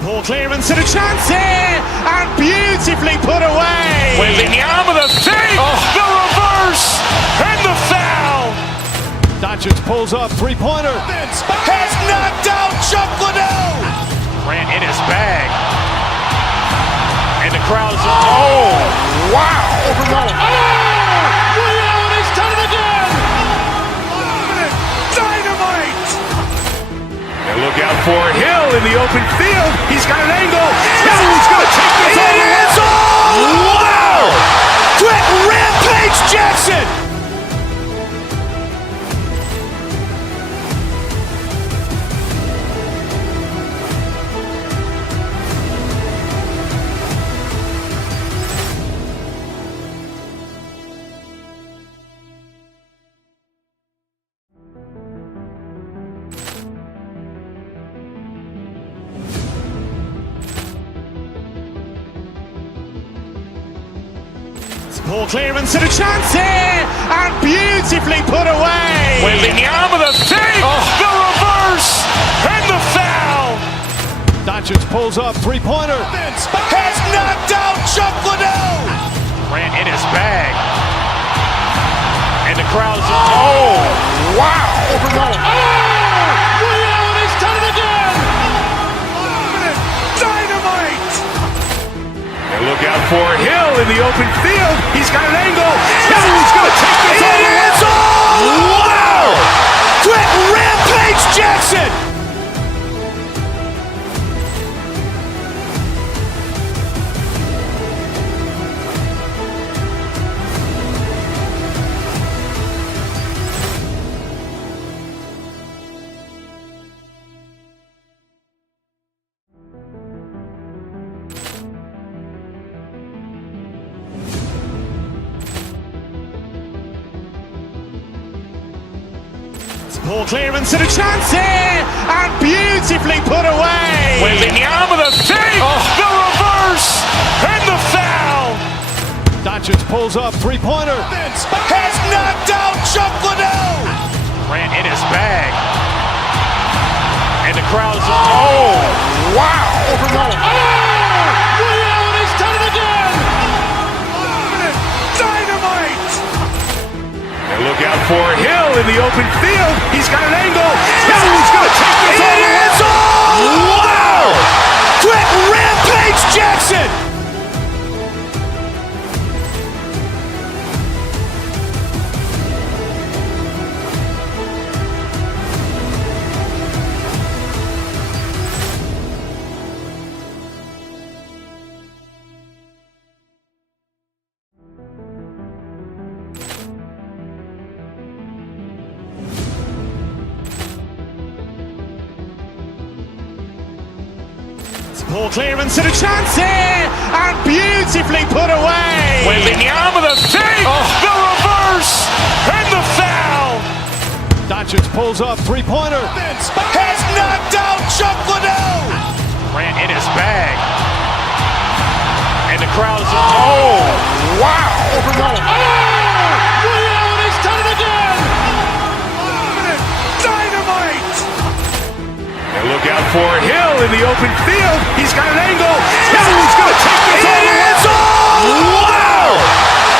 Poor clearance and a chance here, and beautifully put away. Wembanyama the fake, the reverse, and the foul. Doncic pulls up, three-pointer. Has knocked out Chuck Liddell. Grant in his bag. And the crowd is, oh, wow. Overrun. He's done it again. Dynamite. And look out for Hill in the open field. He's got an angle. He's going to take this all the way. Wow. Quick Rampage Jackson. Ball clearance and a chance here, and beautifully put away. Wembanyama the save, the reverse, and the foul. Doncic pulls up, three-pointer. Has knocked out Chuck Liddell. Grant in his bag. And the crowd's, oh, wow. He's done it again. Dynamite. And look out for Hill in the open field. He's got an angle. He's going to take this all the way. Wow. Quick Rampage Jackson. Ball clearance and a chance here, and beautifully put away. Wembanyama the save, the reverse, and the foul. Doncic pulls up, three-pointer. Has knocked out Chuck Liddell. Grant in his bag. And the crowd's, oh, wow. He's done it again. Dynamite. And look out for Hill in the open field. He's got an angle. He's going to take this all the way. Wow. Quick Rampage Jackson. Ball clearance and a chance here, and beautifully put away. Wembanyama the save, the reverse, and the foul. Doncic pulls up, three-pointer. Has knocked out Chuck Liddell. Grant in his bag. And the crowd's, oh, wow. He's done it again. Dynamite. And look out for Hill in the open field. He's got an angle. He's going to take this all the way. Wow.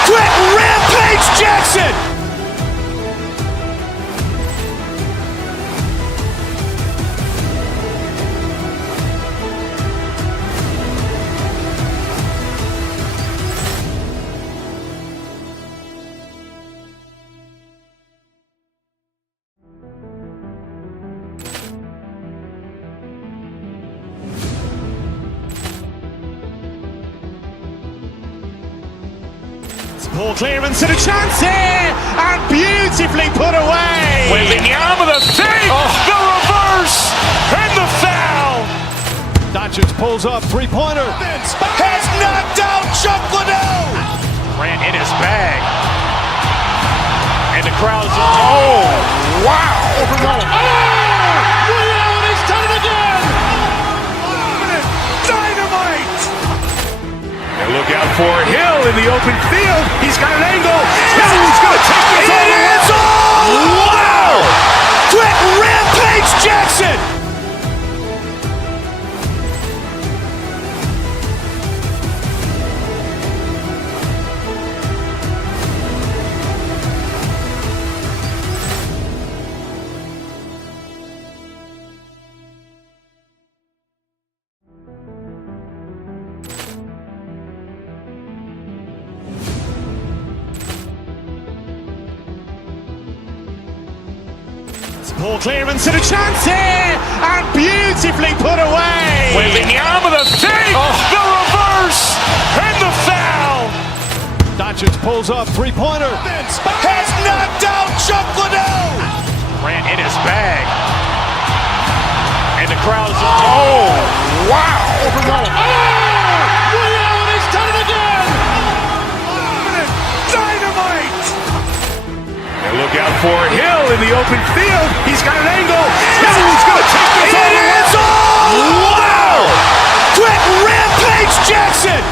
Quick Rampage Jackson. Ball clearance and a chance here, and beautifully put away. Wembanyama the save, the reverse, and the foul. Doncic pulls up, three-pointer. Has knocked out Chuck Liddell. Grant in his bag. And the crowd's, oh, wow. He's done it again. Dynamite. And look out for Hill in the open field. He's got an angle. He's going to take this all the way. Wow. Quick Rampage Jackson. Ball clearance and a chance here, and beautifully put away. Wembanyama the save, the reverse, and the foul. Doncic pulls up, three-pointer. Has knocked out Chuck Liddell. Grant in his bag. And the crowd's, oh, wow. He's done it again. Dynamite. And look out for Hill in the open field. He's got an angle. He's going to take this all the way. Wow. Quick Rampage Jackson.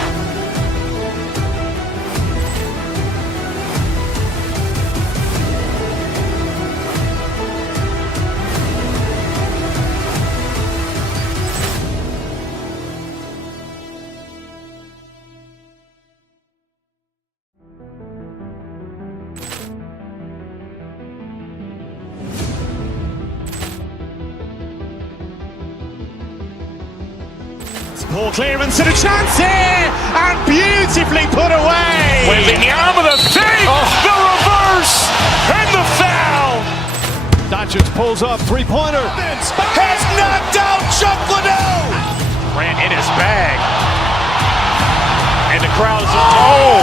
Poor clearance and a chance here, and beautifully put away. Wembanyama the save, the reverse, and the foul. Doncic pulls up, three-pointer. Has knocked out Chuck Liddell. Grant in his bag. And the crowd's, oh,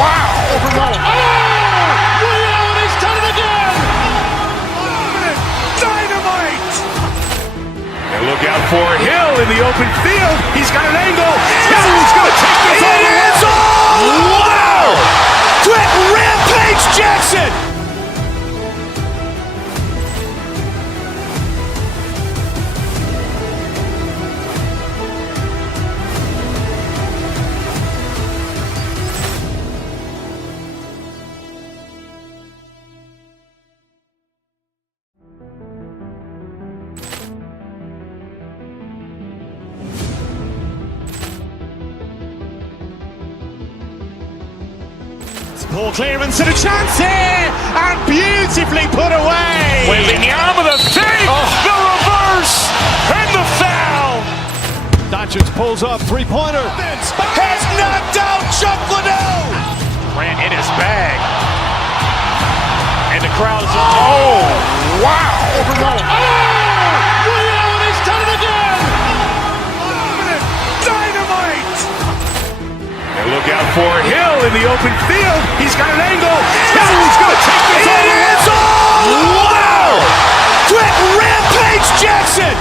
wow. He's done it again. Dynamite. And look out for Hill in the open field. He's got an angle. Hill's going to take this all the way. Wow. Quick Rampage Jackson. Poor clearance and a chance here, and beautifully put away. Wembanyama the save, the reverse, and the foul. Doncic pulls up, three-pointer. Has knocked out Chuck Liddell. Grant in his bag. And the crowd's, oh, wow. He's done it again. Dynamite. And look out for Hill in the open field. He's got an angle. Hill's going to take this all the way. Wow. Quick Rampage Jackson.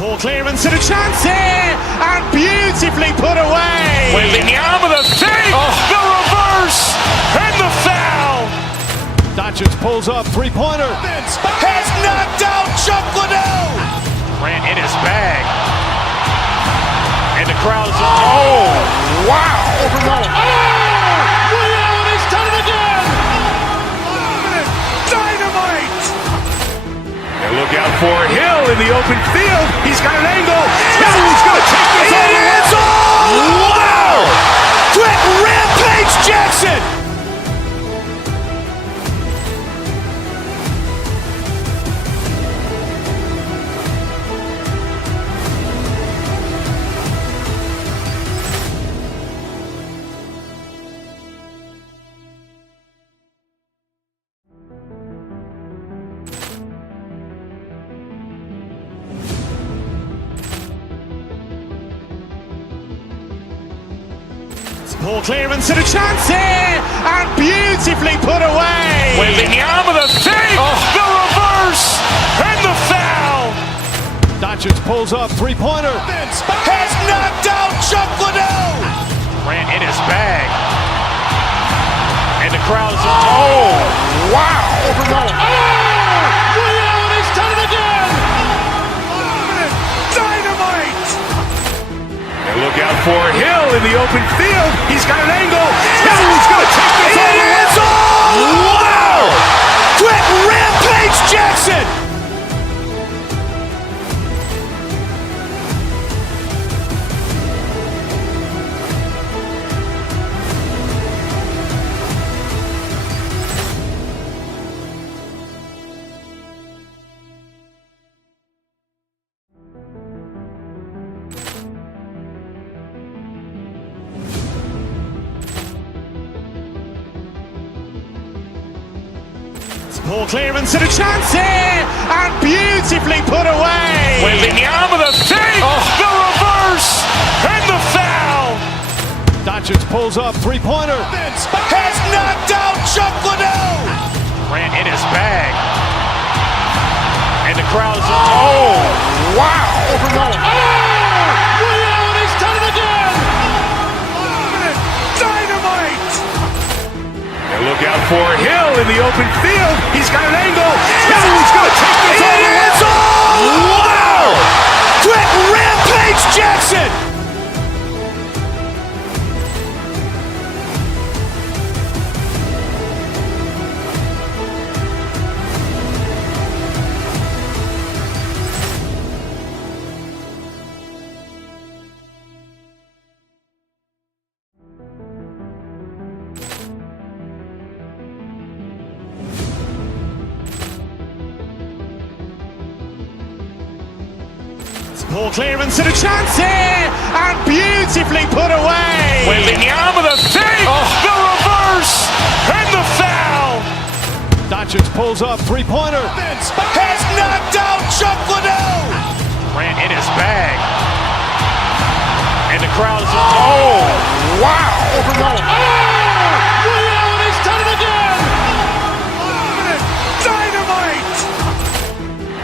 Poor clearance and a chance here, and beautifully put away. Wembanyama the save, the reverse, and the foul. Doncic pulls up, three-pointer. Has knocked out Chuck Liddell. Grant in his bag. And the crowd's, oh, wow. He's done it again. Dynamite. And look out for Hill in the open field. He's got an angle. Hill's going to take this all the way. Wow. Quick Rampage Jackson. Poor clearance and a chance here, and beautifully put away. Wembanyama the save, the reverse, and the foul. Doncic pulls up, three-pointer. Has knocked out Chuck Liddell. Grant in his bag. And the crowd's, oh, wow. He's done it again. Dynamite. And look out for Hill in the open field. He's got an angle. Hill's going to take this all the way. Wow. Quick Rampage Jackson. Poor clearance and a chance here, and beautifully put away. Wembanyama the save, the reverse, and the foul. Doncic pulls up, three-pointer. Has knocked out Chuck Liddell. Grant in his bag. And the crowd's, oh, wow. He's done it again. Dynamite. And look out for Hill in the open field. He's got an angle. Hill's going to take this all the way. Wow. Quick Rampage Jackson. Poor clearance and a chance here, and beautifully put away. Wembanyama the fake, the reverse, and the foul. Doncic pulls up, three-pointer. Has knocked out Chuck Liddell. Grant in his bag. And the crowd is, oh, wow. He's done it again. Dynamite.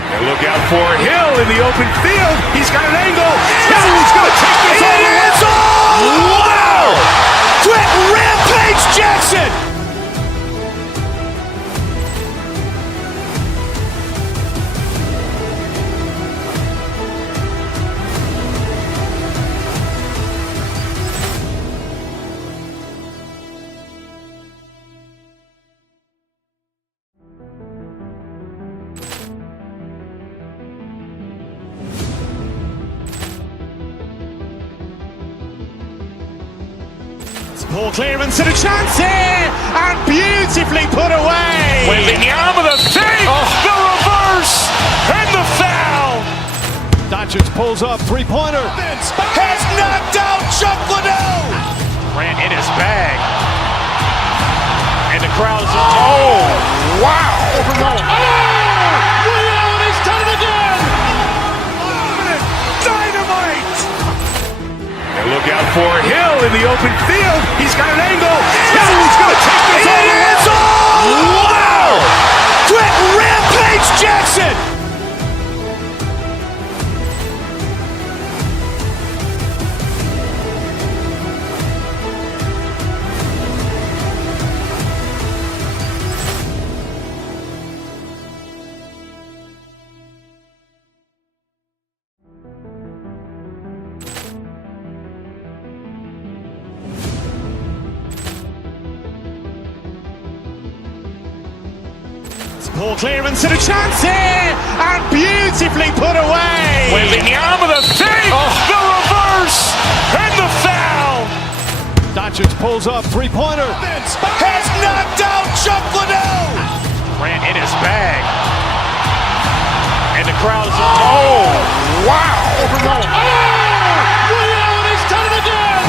And look out for Hill in the open field. He's got an angle. He's going to take this all the way. Wow. Quick Rampage Jackson. Poor clearance and a chance here, and beautifully put away. Wembanyama the fake, the reverse, and the foul. Doncic pulls up, three-pointer. Has knocked out Chuck Liddell. Grant in his bag. And the crowd is, oh, wow. He's done it again. Dynamite. And look out for Hill in the open field. He's got an angle. He's going to take this all the way. Wow. Quick Rampage Jackson. Poor clearance and a chance here, and beautifully put away. Wembanyama the fake, the reverse, and the foul. Doncic pulls up, three-pointer. Has knocked out Chuck Liddell. Grant in his bag. And the crowd is, oh, wow. He's done it again.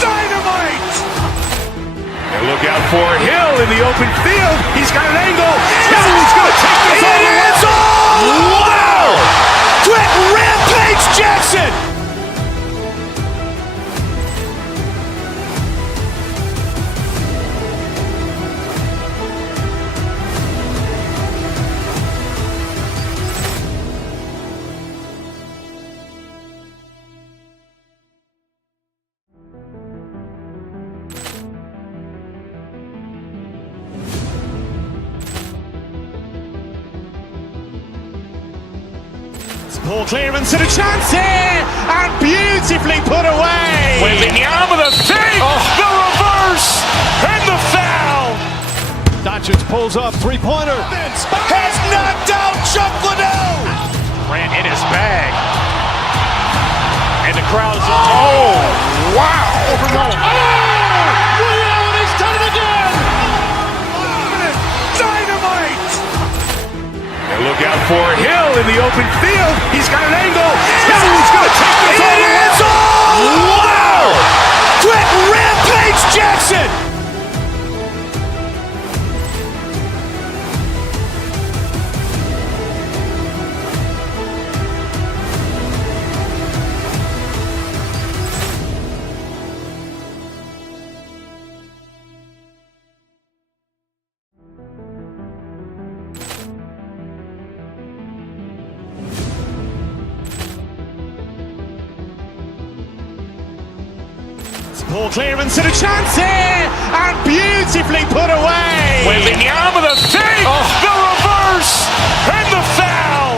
Dynamite. And look out for Hill in the open field. He's got an angle. He's going to take this all the way. Wow. Quick Rampage Jackson. Poor clearance and a chance here, and beautifully put away. Wembanyama the fake, the reverse, and the foul. Doncic pulls up, three-pointer. Has knocked out Chuck Liddell. Grant in his bag. And the crowd is, oh, wow. He's done it again. Dynamite. And look out for Hill in the open field. He's got an angle. He's going to take this all the way. Wow. Quick Rampage Jackson. Poor clearance and a chance here, and beautifully put away. Wembanyama the fake, the reverse, and the foul.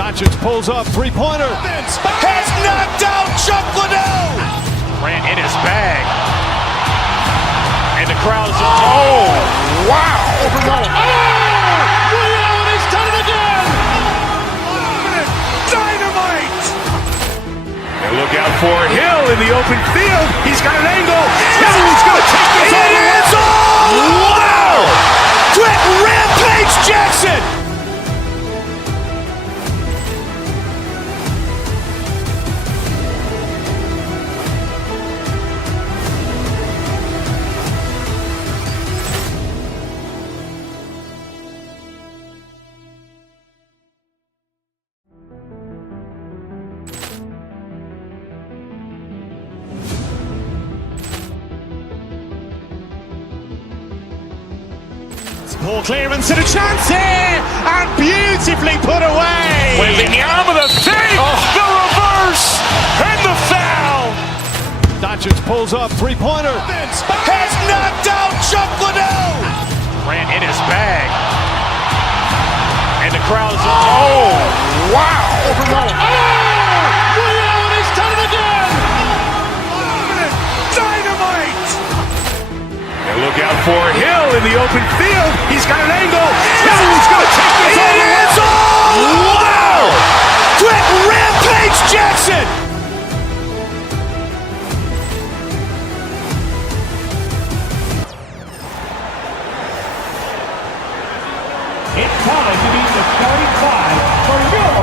Doncic pulls up, three-pointer. Has knocked out Chuck Liddell. Grant in his bag. And the crowd is, oh, wow. He's done it again. Dynamite. And look out for Hill in the open field. He's got an angle. He's going to take this all the way. Wow. Quick Rampage Jackson. Poor clearance and a chance here, and beautifully put away. Wembanyama the save, the reverse, and the foul. Doncic pulls up, three-pointer. Has knocked out Chuck Liddell. Ran in his bag. And the crowd is, oh, wow. He's done it again. Dynamite. And look out for Hill in the open field. He's got an angle. Hill's going to take this all the way. Wow. Quick rampage Jackson. It's time to meet the starting five for your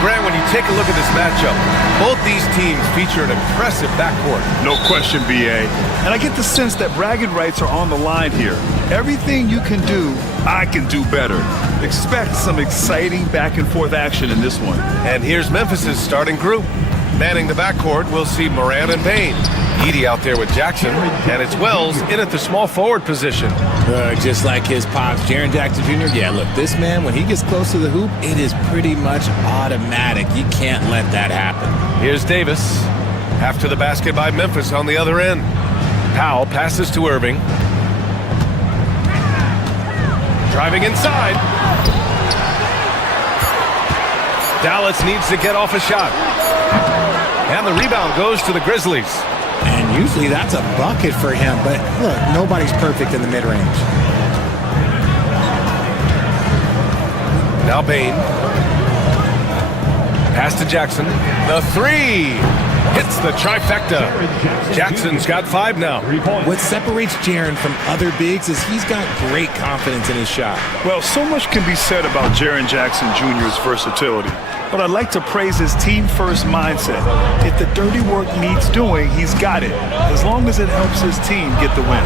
Grant, when you take a look at this matchup, both these teams feature an impressive backcourt. No question, BA. And I get the sense that bragging rights are on the line here. Everything you can do, I can do better. Expect some exciting back-and-forth action in this one. And here's Memphis's starting group. Manning the backcourt, we'll see Morant and Bain. Edie out there with Jackson, and it's Wells in at the small forward position. Just like his pops, Jaren Jackson Jr. Yeah, look, this man, when he gets close to the hoop, it is pretty much automatic. You can't let that happen. Here's Davis. Half to the basket by Memphis on the other end. Powell passes to Irving. Driving inside. Dallas needs to get off a shot. And the rebound goes to the Grizzlies. And usually that's a bucket for him, but look, nobody's perfect in the mid-range. Now Bain. Pass to Jackson. The three hits the trifecta. Jackson's got 5 now. What separates Jaren from other bigs is he's got great confidence in his shot. Well, so much can be said about Jaren Jackson Jr.'s versatility, but I'd like to praise his team-first mindset. If the dirty work needs doing, he's got it, as long as it helps his team get the win.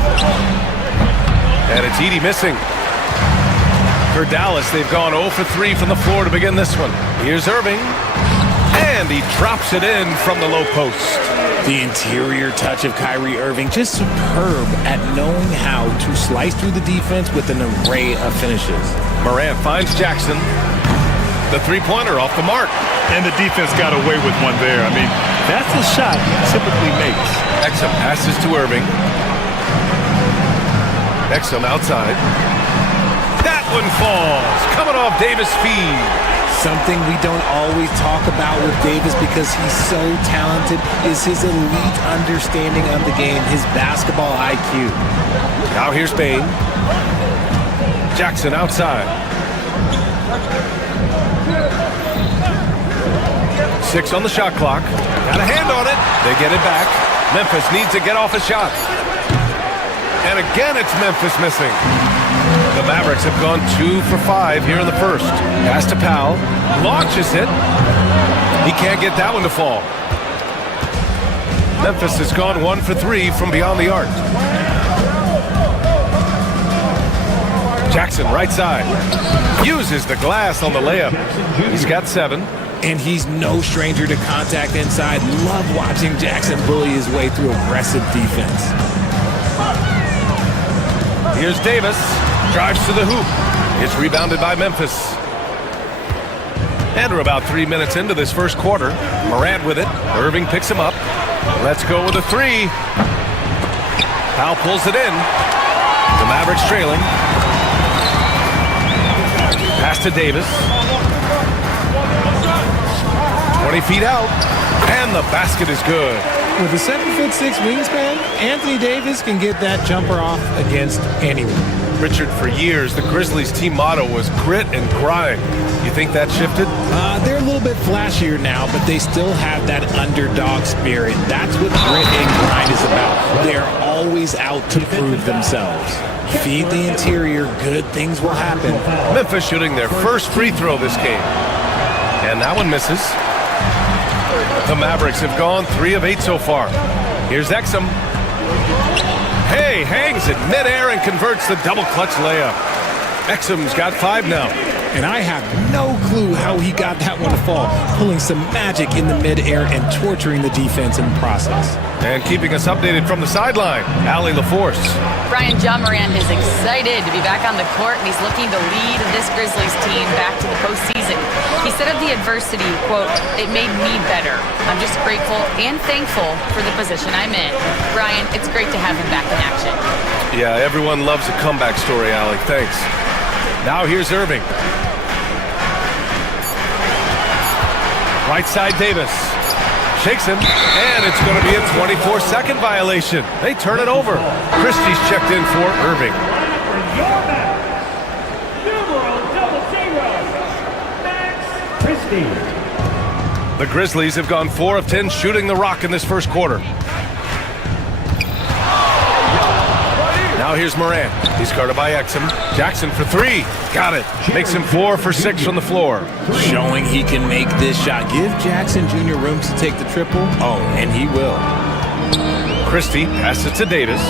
And it's Edie missing. For Dallas, they've gone 0 for 3 from the floor to begin this one. Here's Irving. And he drops it in from the low post. The interior touch of Kyrie Irving, just superb at knowing how to slice through the defense with an array of finishes. Morant finds Jackson. The three-pointer off the mark. And the defense got away with one there. I mean, that's a shot he typically makes. Exum passes to Irving. Exum outside. That one falls. Coming off Davis' feed. Something we don't always talk about with Davis because he's so talented is his elite understanding of the game, his basketball IQ. Now here's Bain. Jackson outside. 6 on the shot clock. Got a hand on it. They get it back. Memphis needs to get off a shot. And again, it's Memphis missing. The Mavericks have gone 2 for 5 here in the first. Pass to Powell. Launches it. He can't get that one to fall. Memphis has gone 1 for 3 from beyond the arc. Jackson, right side. Uses the glass on the layup. He's got 7. And he's no stranger to contact inside. Love watching Jackson bully his way through aggressive defense. Here's Davis. Drives to the hoop. It's rebounded by Memphis. And we're about 3 minutes into this first quarter. Morant with it. Irving picks him up. Let's go with a 3. Powell pulls it in. The Mavericks trailing. Pass to Davis. 20 feet out. And the basket is good. With a 7'6" wingspan, Anthony Davis can get that jumper off against anyone. Richard, for years, the Grizzlies' team motto was grit and grind. You think that shifted? They're a little bit flashier now, but they still have that underdog spirit. That's what grit and grind is about. They're always out to prove themselves. Feed the interior, good things will happen. Memphis shooting their first free throw this game. And that one misses. The Mavericks have gone 3 of 8 so far. Here's Exum. Hey, hangs it midair and converts the double clutch layup. Exum's got 5 now. And I have no clue how he got that one to fall, pulling some magic in the midair and torturing the defense in the process. And keeping us updated from the sideline, Allie LaForce. Brian, John Morant is excited to be back on the court, and he's looking to lead this Grizzlies team back to the postseason. He said of the adversity, quote, "It made me better. I'm just grateful and thankful for the position I'm in." Brian, it's great to have him back in action. Yeah, everyone loves a comeback story, Allie. Thanks. Now here's Irving. Right side Davis. Shakes him, and it's going to be a 24-second violation. They turn it over. Christie's checked in for Irving. The Grizzlies have gone 4 of 10 shooting the rock in this first quarter. Now here's Morant. He's guarded by Exum. Jackson for 3. Got it. Makes him 4 for 6 from the floor. Showing he can make this shot. Give Jackson Jr. room to take the triple. Oh, and he will. Christie passes it to Davis.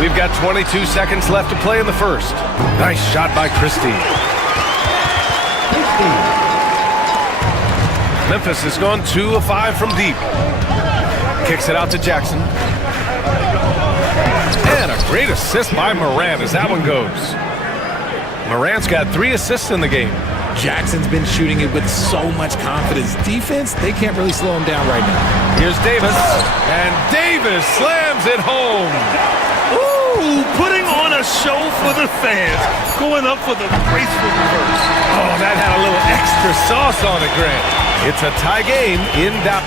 We've got 22 seconds left to play in the first. Nice shot by Christie. Memphis has gone 2 of 5 from deep. Kicks it out to Jackson. And a great assist by Morant as that one goes. Morant's got 3 assists in the game. Jackson's been shooting it with so much confidence. Defense, they can't really slow him down right now. Here's Davis. And Davis slams it home. Ooh, putting on a show for the fans. Going up for the graceful reverse. Oh, that had a little extra sauce on it, Grant. It's a tie game in Dallas.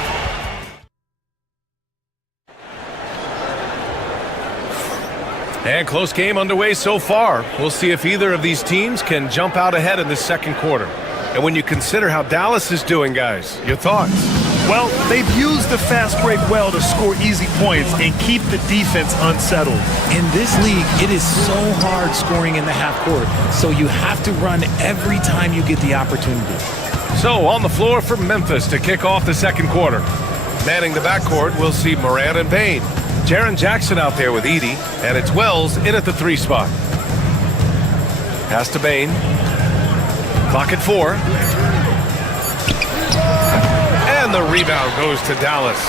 And close game underway so far. We'll see if either of these teams can jump out ahead in this second quarter. And when you consider how Dallas is doing, guys, your thoughts? Well, they've used the fast break well to score easy points and keep the defense unsettled. In this league, it is so hard scoring in the half court, so you have to run every time you get the opportunity. So on the floor for Memphis to kick off the second quarter. Manning the backcourt, we'll see Morant and Payne. Jaren Jackson out there with Edey, and it's Wells in at the 3 spot. Pass to Bane. Clock at 4. And the rebound goes to Dallas.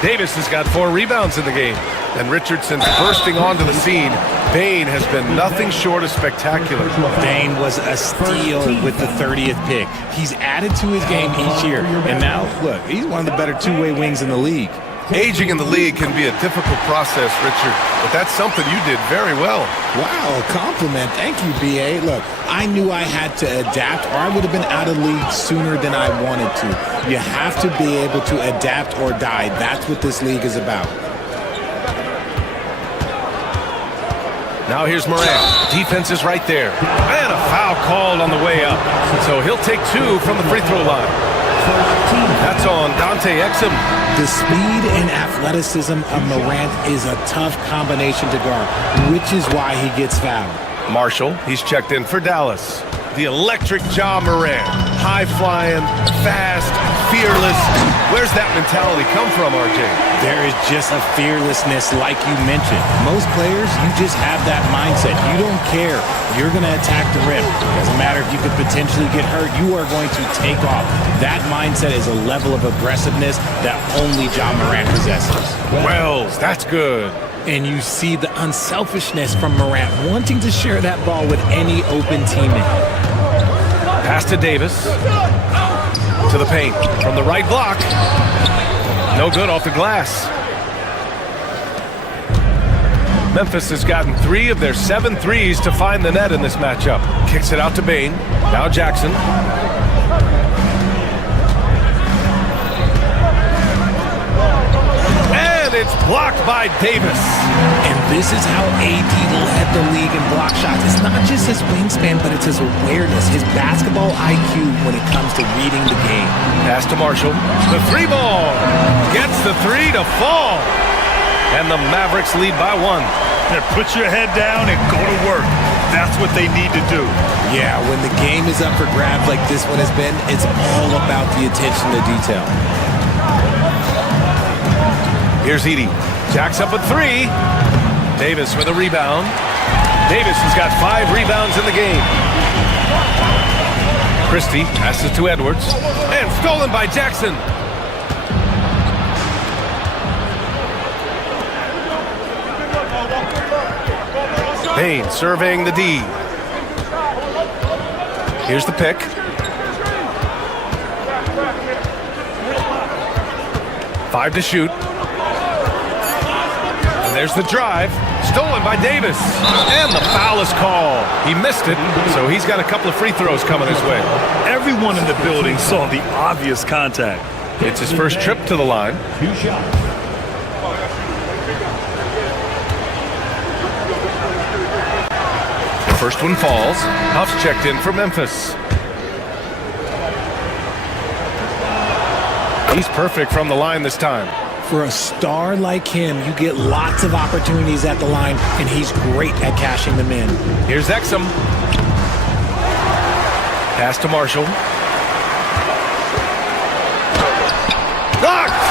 Davis has got 4 rebounds in the game. And Richardson's bursting onto the scene. Bane has been nothing short of spectacular. Bane was a steal with the 30th pick. He's added to his game each year. And now, look, he's one of the better two-way wings in the league. Aging in the league can be a difficult process, Richard, but that's something you did very well. Wow, compliment. Thank you, B.A. Look, I knew I had to adapt or I would have been out of the league sooner than I wanted to. You have to be able to adapt or die. That's what this league is about. Now here's Morant. Defense is right there. And a foul called on the way up. So he'll take 2 from the free throw line. That's on Dante Exum. The speed and athleticism of Morant is a tough combination to guard, which is why he gets fouled. Marshall, he's checked in for Dallas. The electric Ja Morant. High-flying, fast, fearless. Where's that mentality come from, RJ? There is just a fearlessness like you mentioned. Most players, you just have that mindset. You don't care. You're going to attack the rim. Doesn't matter if you could potentially get hurt. You are going to take off. That mindset is a level of aggressiveness that only Ja Morant possesses. Wells, that's good. And you see the unselfishness from Morant wanting to share that ball with any open teammate. Pass to Davis. To the paint. From the right block. No good off the glass. Memphis has gotten 3 of their 7 threes to find the net in this matchup. Kicks it out to Bane. Now Jackson. it's blocked by Davis. And this is how AD will head the league in block shots. It's not just his wingspan, but it's his awareness, his basketball IQ when it comes to reading the game. Pass to Marshall. The three ball. Gets the three to fall. And the Mavericks lead by 1. Put your head down and go to work. That's what they need to do. Yeah, when the game is up for grabs like this one has been, it's all about the attention to detail. Here's Edey. Jacks up a 3. Davis with a rebound. Davis has got 5 rebounds in the game. Christie passes to Edwards. And stolen by Jackson. Payne surveying the D. Here's the pick. Five to shoot. And there's the drive. Stolen by Davis. And the foul is called. He missed it, so he's got a couple of free throws coming his way. Everyone in the building saw the obvious contact. It's his first trip to the line. 2 shots. First one falls. Huff's checked in for Memphis. He's perfect from the line this time. For a star like him, you get lots of opportunities at the line, and he's great at cashing them in. Here's Exum. Pass to Marshall. Knocked!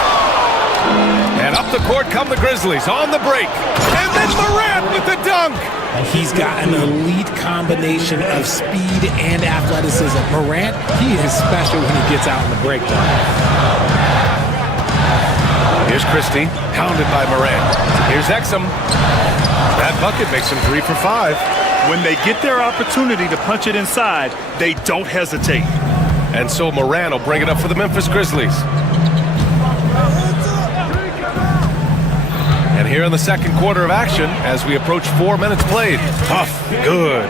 And up the court come the Grizzlies on the break. And then Morant with the dunk! He's got an elite combination of speed and athleticism. Morant, he is special when he gets out in the break, though. Here's Christie, pounded by Morant. Here's Exum. That bucket makes him 3 for 5. When they get their opportunity to punch it inside, they don't hesitate. And so Morant will bring it up for the Memphis Grizzlies. And here in the second quarter of action, as we approach 4 minutes played. Tough, good.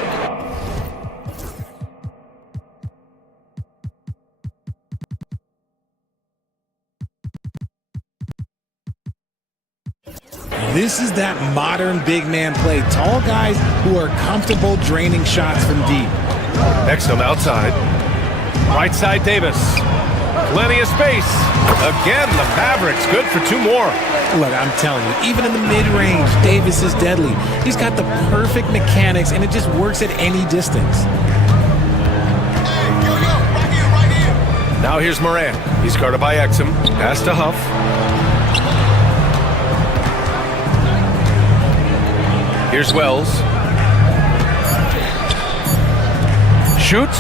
This is that modern big man play. Tall guys who are comfortable draining shots from deep. Exum outside. Right side Davis. Plenty of space. Again, the Mavericks good for 2 more. Look, I'm telling you, even in the mid-range, Davis is deadly. He's got the perfect mechanics, and it just works at any distance. Now here's Morant. He's guarded by Exum. Pass to Huff. Here's Wells. Shoots.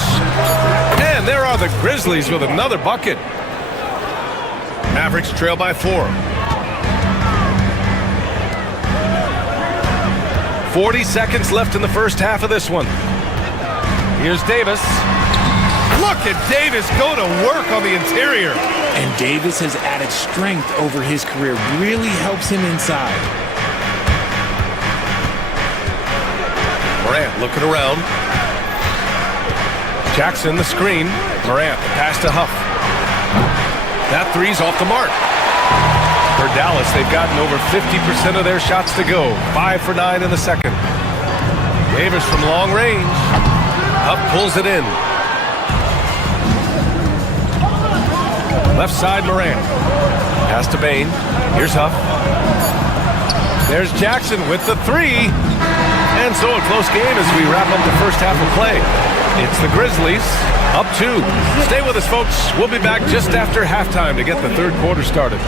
And there are the Grizzlies with another bucket. Mavericks trail by 4. 40 seconds left in the first half of this one. Here's Davis. Look at Davis go to work on the interior. And Davis has added strength over his career. Really helps him inside. Morant looking around. Jackson the screen. Morant pass to Huff. That three's off the mark. For Dallas, they've gotten over 50% of their shots to go. 5 for 9 in the second. Davis from long range. Huff pulls it in. Left side Morant. Pass to Bane. Here's Huff. There's Jackson with the 3. And so a close game as we wrap up the first half of play. It's the Grizzlies up 2. Stay with us, folks. We'll be back just after halftime to get the third quarter started.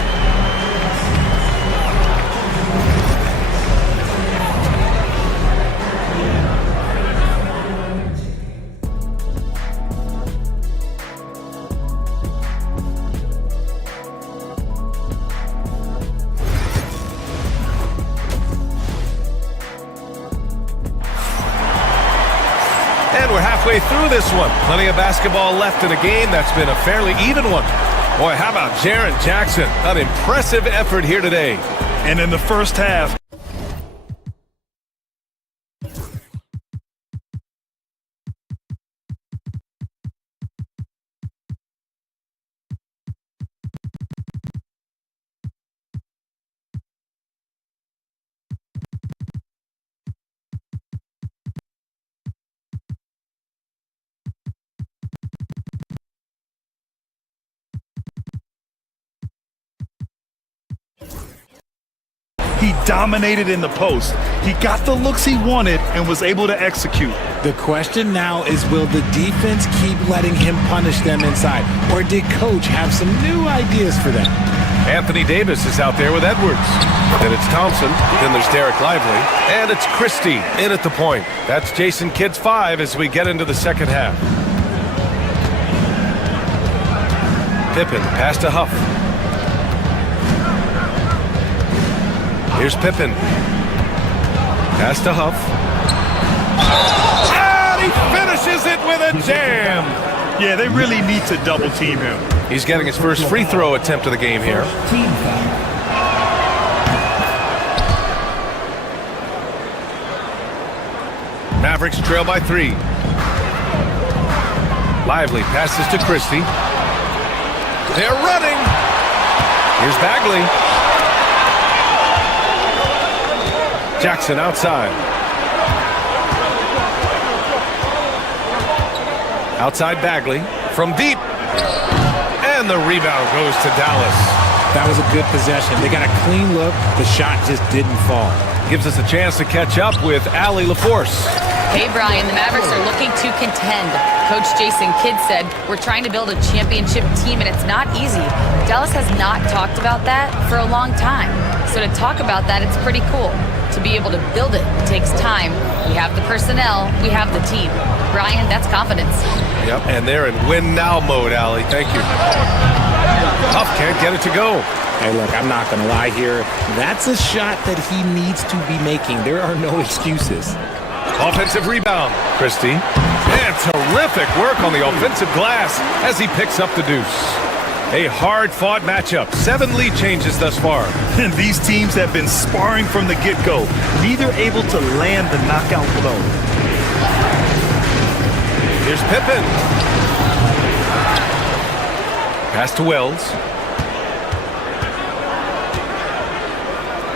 We're halfway through this one. Plenty of basketball left in a game that's been a fairly even one. Boy, how about Jaren Jackson? An impressive effort here today. And in the first half, He dominated in the post. He got the looks he wanted and was able to execute. The question now is, will the defense keep letting him punish them inside? Or did coach have some new ideas for them? Anthony Davis is out there with Edwards. Then it's Thompson. Then there's Derek Lively. And it's Christie in at the point. That's Jason Kidd's 5 as we get into the second half. Pippen pass to Huff. Here's Pippen. Pass to Huff. And he finishes it with a jam. Yeah, they really need to double team him. He's getting his first free throw attempt of the game here. Mavericks trail by 3. Lively passes to Christie. They're running. Here's Bagley. Jackson outside. Outside Bagley from deep. And the rebound goes to Dallas. That was a good possession. They got a clean look. The shot just didn't fall. Gives us a chance to catch up with Allie LaForce. Hey, Brian, the Mavericks are looking to contend. Coach Jason Kidd said, we're trying to build a championship team, and it's not easy. Dallas has not talked about that for a long time. So to talk about that, it's pretty cool. To be able to build it takes time. We have the personnel. We have the team. Brian, that's confidence. Yep, and they're in win-now mode, Allie. Thank you. Huff can't get it to go. Hey, look, I'm not going to lie here. That's a shot that he needs to be making. There are no excuses. Offensive rebound, Christie. And terrific work on the offensive glass as he picks up the deuce. A hard-fought matchup. 7 lead changes thus far. And these teams have been sparring from the get-go, neither able to land the knockout blow. Here's Pippen. Pass to Wells.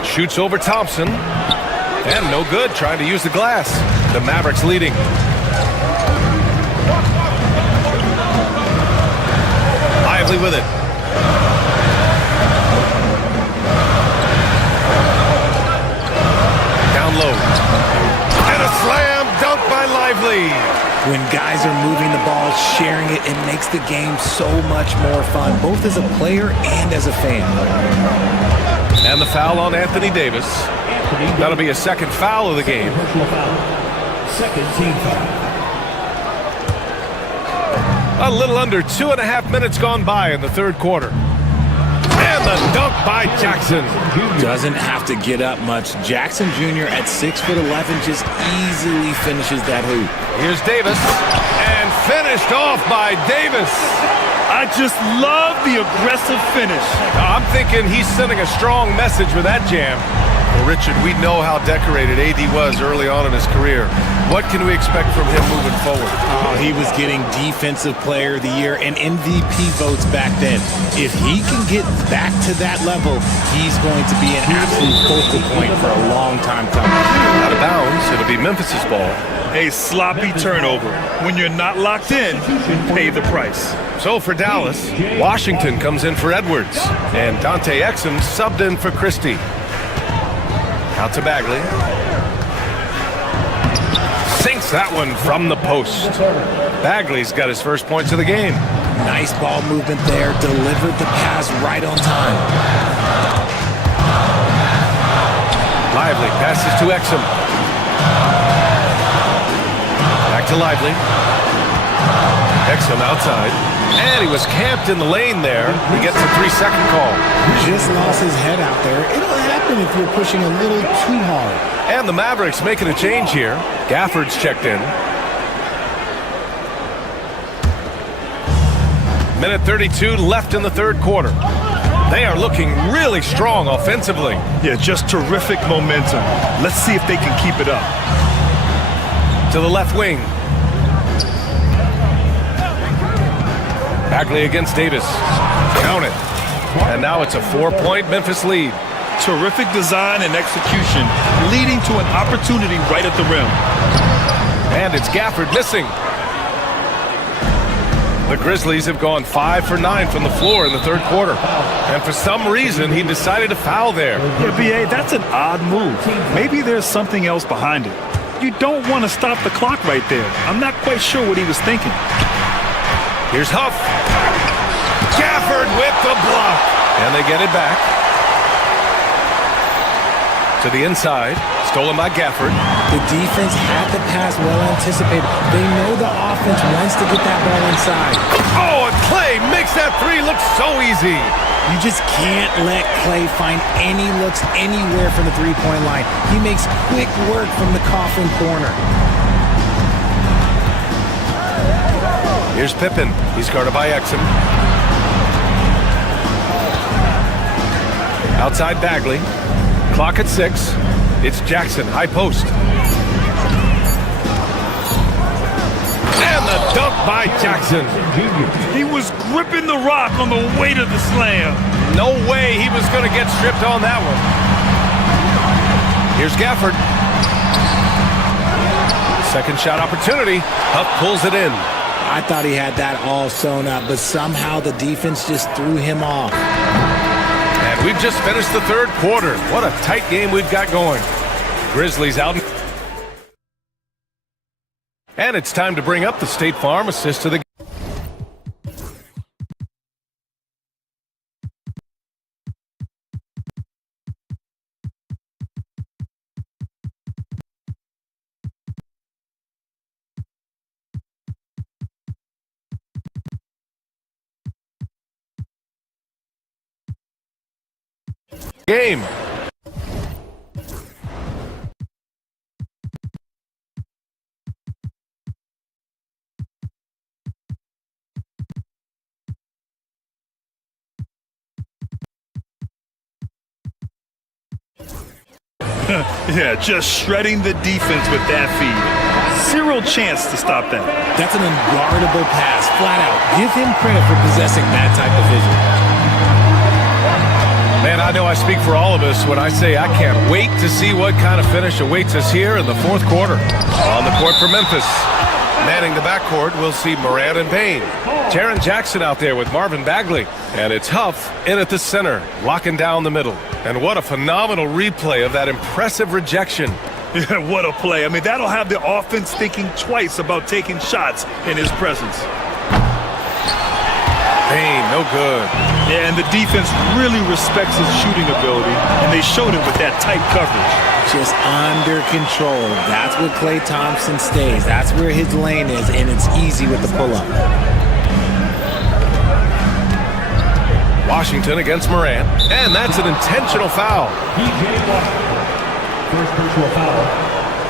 Shoots over Thompson. And no good, trying to use the glass. The Mavericks leading. Lively with it. Down low. And a slam dunk by Lively. When guys are moving the ball, sharing it, it makes the game so much more fun, both as a player and as a fan. And the foul on Anthony Davis. That'll be a second foul of the game. Second team foul. A little under 2.5 minutes gone by in the third quarter. And the dunk by Jackson. Doesn't have to get up much. Jackson Jr. at 6'11" just easily finishes that hoop. Here's Davis. And finished off by Davis. I just love the aggressive finish. I'm thinking he's sending a strong message with that jam. Well, Richard, we know how decorated AD was early on in his career. What can we expect from him moving forward? He was getting Defensive Player of the Year and MVP votes back then. If he can get back to that level, he's going to be an absolute focal point for a long time coming. Out of bounds, it'll be Memphis's ball. A sloppy turnover. When you're not locked in, pay the price. So for Dallas, Washington comes in for Edwards, and Dante Exum subbed in for Christie. Out to Bagley. Sinks that one from the post. Bagley's got his first points of the game. Nice ball movement there. Delivered the pass right on time. Lively passes to Exum. Back to Lively. Exum outside. And he was camped in the lane there. He gets a 3-second call. Just lost his head out there. It'll happen if you're pushing a little too hard. And the Mavericks making a change here. Gafford's checked in. Minute 32 left in the third quarter. They are looking really strong offensively. Yeah, just terrific momentum. Let's see if they can keep it up. To the left wing. Bagley against Davis. Count it. And now it's a 4-point Memphis lead. Terrific design and execution, leading to an opportunity right at the rim. And it's Gafford missing. The Grizzlies have gone 5 for 9 from the floor in the third quarter. And for some reason, he decided to foul there. Yeah, B.A., that's an odd move. Maybe there's something else behind it. You don't want to stop the clock right there. I'm not quite sure what he was thinking. Here's Huff. Gafford with the block. And they get it back. To the inside. Stolen by Gafford. The defense had the pass well anticipated. They know the offense wants to get that ball inside. Oh, and Clay makes that three look so easy. You just can't let Clay find any looks anywhere from the three-point line. He makes quick work from the coffin corner. Here's Pippen. He's guarded by Exum. Outside Bagley. Clock at 6. It's Jackson, high post. And the dunk by Jackson. He was gripping the rock on the weight of the slam. No way he was going to get stripped on that one. Here's Gafford. Second shot opportunity. Huff pulls it in. I thought he had that all sewn up, but somehow the defense just threw him off. And we've just finished the third quarter. What a tight game we've got going. Grizzlies out. And it's time to bring up the State Farm assist to the game. Yeah, just shredding the defense with that feed. Zero chance to stop that. That's an unguardable pass, flat out. Give him credit for possessing that type of vision. Man, I know I speak for all of us when I say I can't wait to see what kind of finish awaits us here in the fourth quarter. On the court for Memphis. Manning the backcourt, we'll see Morant and Payne. Jaren Jackson out there with Marvin Bagley. And it's Huff in at the center, locking down the middle. And what a phenomenal replay of that impressive rejection. Yeah, what a play. I mean, that'll have the offense thinking twice about taking shots in his presence. Payne, no good. Yeah, and the defense really respects his shooting ability, and they showed it with that tight coverage. Just under control. That's what Klay Thompson stays. That's where his lane is, and it's easy with the pull-up. Washington against Morant, and that's an intentional foul. P.J. Washington. First personal foul.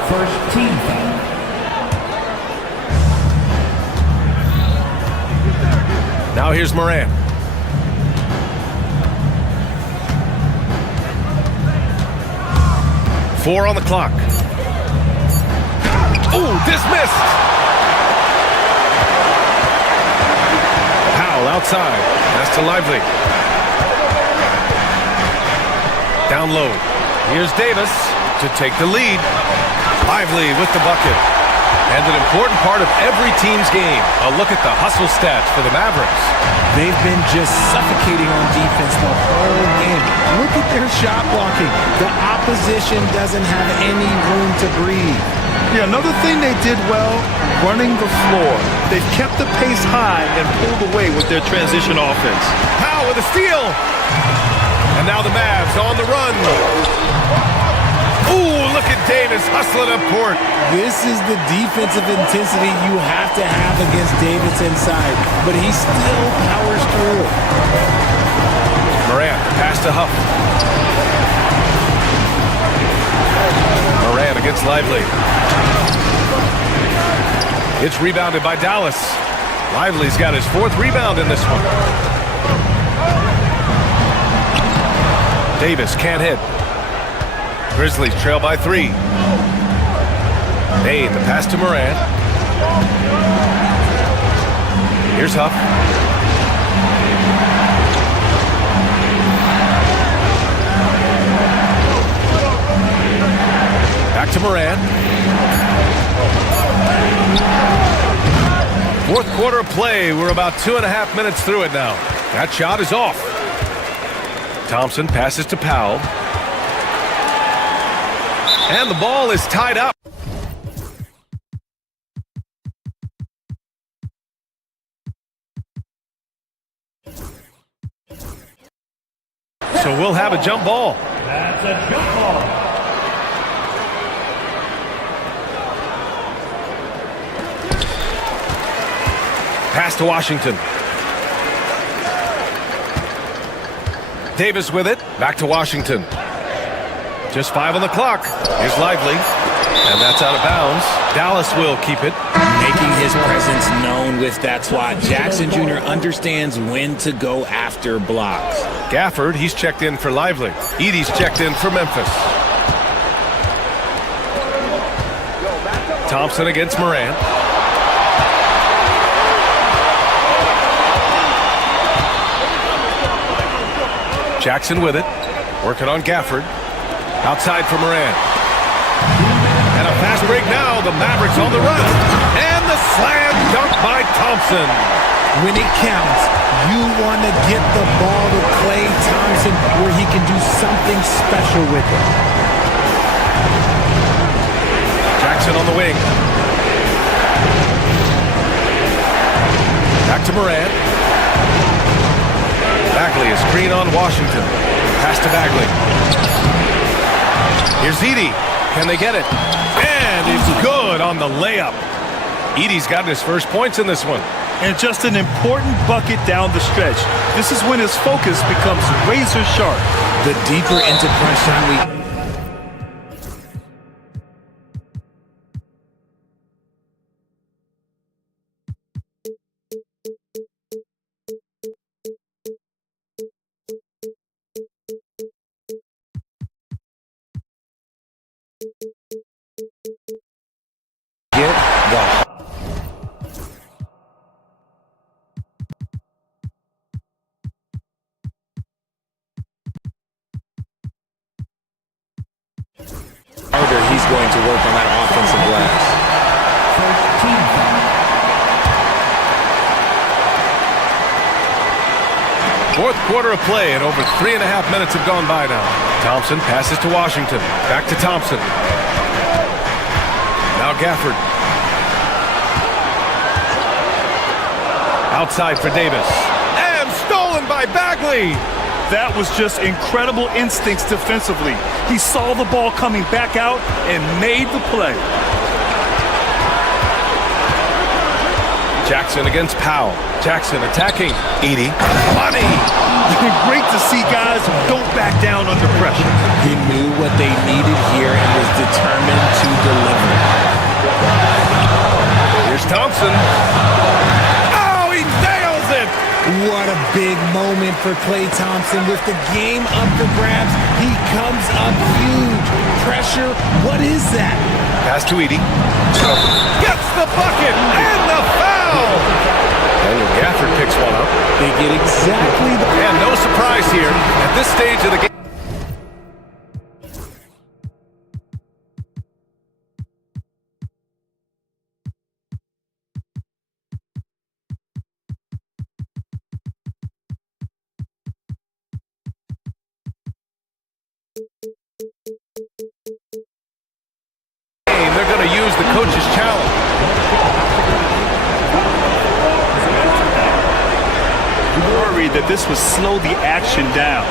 First team foul. Now here's Morant. Four on the clock. Ooh, dismissed. Powell outside. Pass to Lively. Down low. Here's Davis to take the lead. Lively with the bucket. And an important part of every team's game, a look at the hustle stats for the Mavericks. They've been just suffocating on defense the whole game. Look at their shot blocking. The opposition doesn't have any room to breathe. Yeah, another thing they did well, running the floor. They've kept the pace high and pulled away with their transition offense. Powell with a steal. And now the Mavs on the run. Ooh, look at Davis hustling up court. This is the defensive intensity you have to have against Davis inside, but he still powers through it. Morant, pass to Huff. Morant against Lively. It's rebounded by Dallas. Lively's got his fourth rebound in this one. Davis can't hit. Grizzlies trail by 3. Payne, the pass to Morant. Here's Huff. Back to Morant. Fourth quarter of play. We're about 2.5 minutes through it now. That shot is off. Thompson passes to Powell. And the ball is tied up. So we'll have a jump ball. That's a jump ball. Pass to Washington. Davis with it. Back to Washington. Just 5 on the clock. Here's Lively. And that's out of bounds. Dallas will keep it. Making his presence known with that swat. Jackson Jr. understands when to go after blocks. Gafford, he's checked in for Lively. Edey's checked in for Memphis. Thompson against Morant. Jackson with it. Working on Gafford. Outside for Morant. And a fast break now. The Mavericks on the run. And the slam dunk by Thompson. When it counts, you want to get the ball to Klay Thompson where he can do something special with it. Jackson on the wing. Back to Morant. Bagley, a screen on Washington. Pass to Bagley. Here's Edey. Can they get it? And it's good on the layup. Edey's gotten his first points in this one. And just an important bucket down the stretch. This is when his focus becomes razor sharp. The deeper into crunch time we... He's going to work on that offensive glass. Fourth quarter of play, and over 3.5 minutes have gone by now. Thompson passes to Washington. Back to Thompson. Now Gafford. Outside for Davis. And stolen by Bagley. That was just incredible instincts defensively. He saw the ball coming back out and made the play. Jackson against Powell. Jackson attacking. Edey. Money! Great to see guys who don't back down under pressure. He knew what they needed here and was determined to deliver. Here's Thompson. Oh, he nails it! What a big moment for Klay Thompson. With the game up for grabs, he comes up huge. Pressure, what is that? Pass to Edey. Gets the bucket and the foul! And Gafford picks one up. They get exactly the... And no surprise here at this stage of the game. They're going to use the coach's challenge. Worried that this would slow the action down.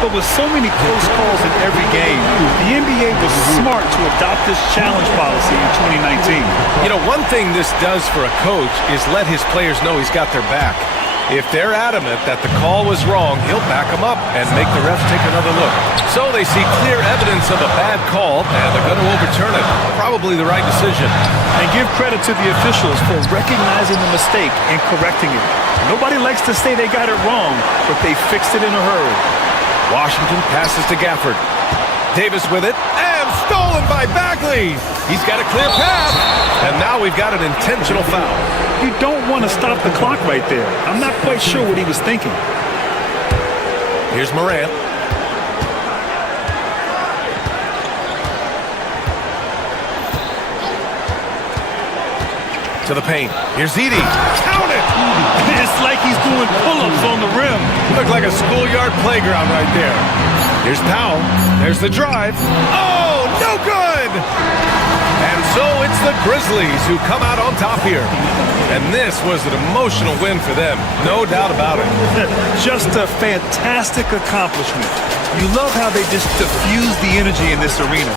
But with so many close calls in every game, the NBA was smart to adopt this challenge policy in 2019. You know, one thing this does for a coach is let his players know he's got their back. If they're adamant that the call was wrong, he'll back them up and make the refs take another look. So they see clear evidence of a bad call, and they're going to overturn it. Probably the right decision. And give credit to the officials for recognizing the mistake and correcting it. Nobody likes to say they got it wrong, but they fixed it in a hurry. Washington passes to Gafford. Davis with it, and stolen by Bagley. He's got a clear path, and now we've got an intentional foul. You don't want to stop the clock right there. I'm not quite sure what he was thinking. Here's Morant. to the paint. Here's Edie. Count it! It's like he's doing pull-ups on the rim. Looked like a schoolyard playground right there. Here's Powell. There's the drive. Oh, no good! And so it's the Grizzlies who come out on top here. And this was an emotional win for them, no doubt about it. Just a fantastic accomplishment. You love how they just diffuse the energy in this arena.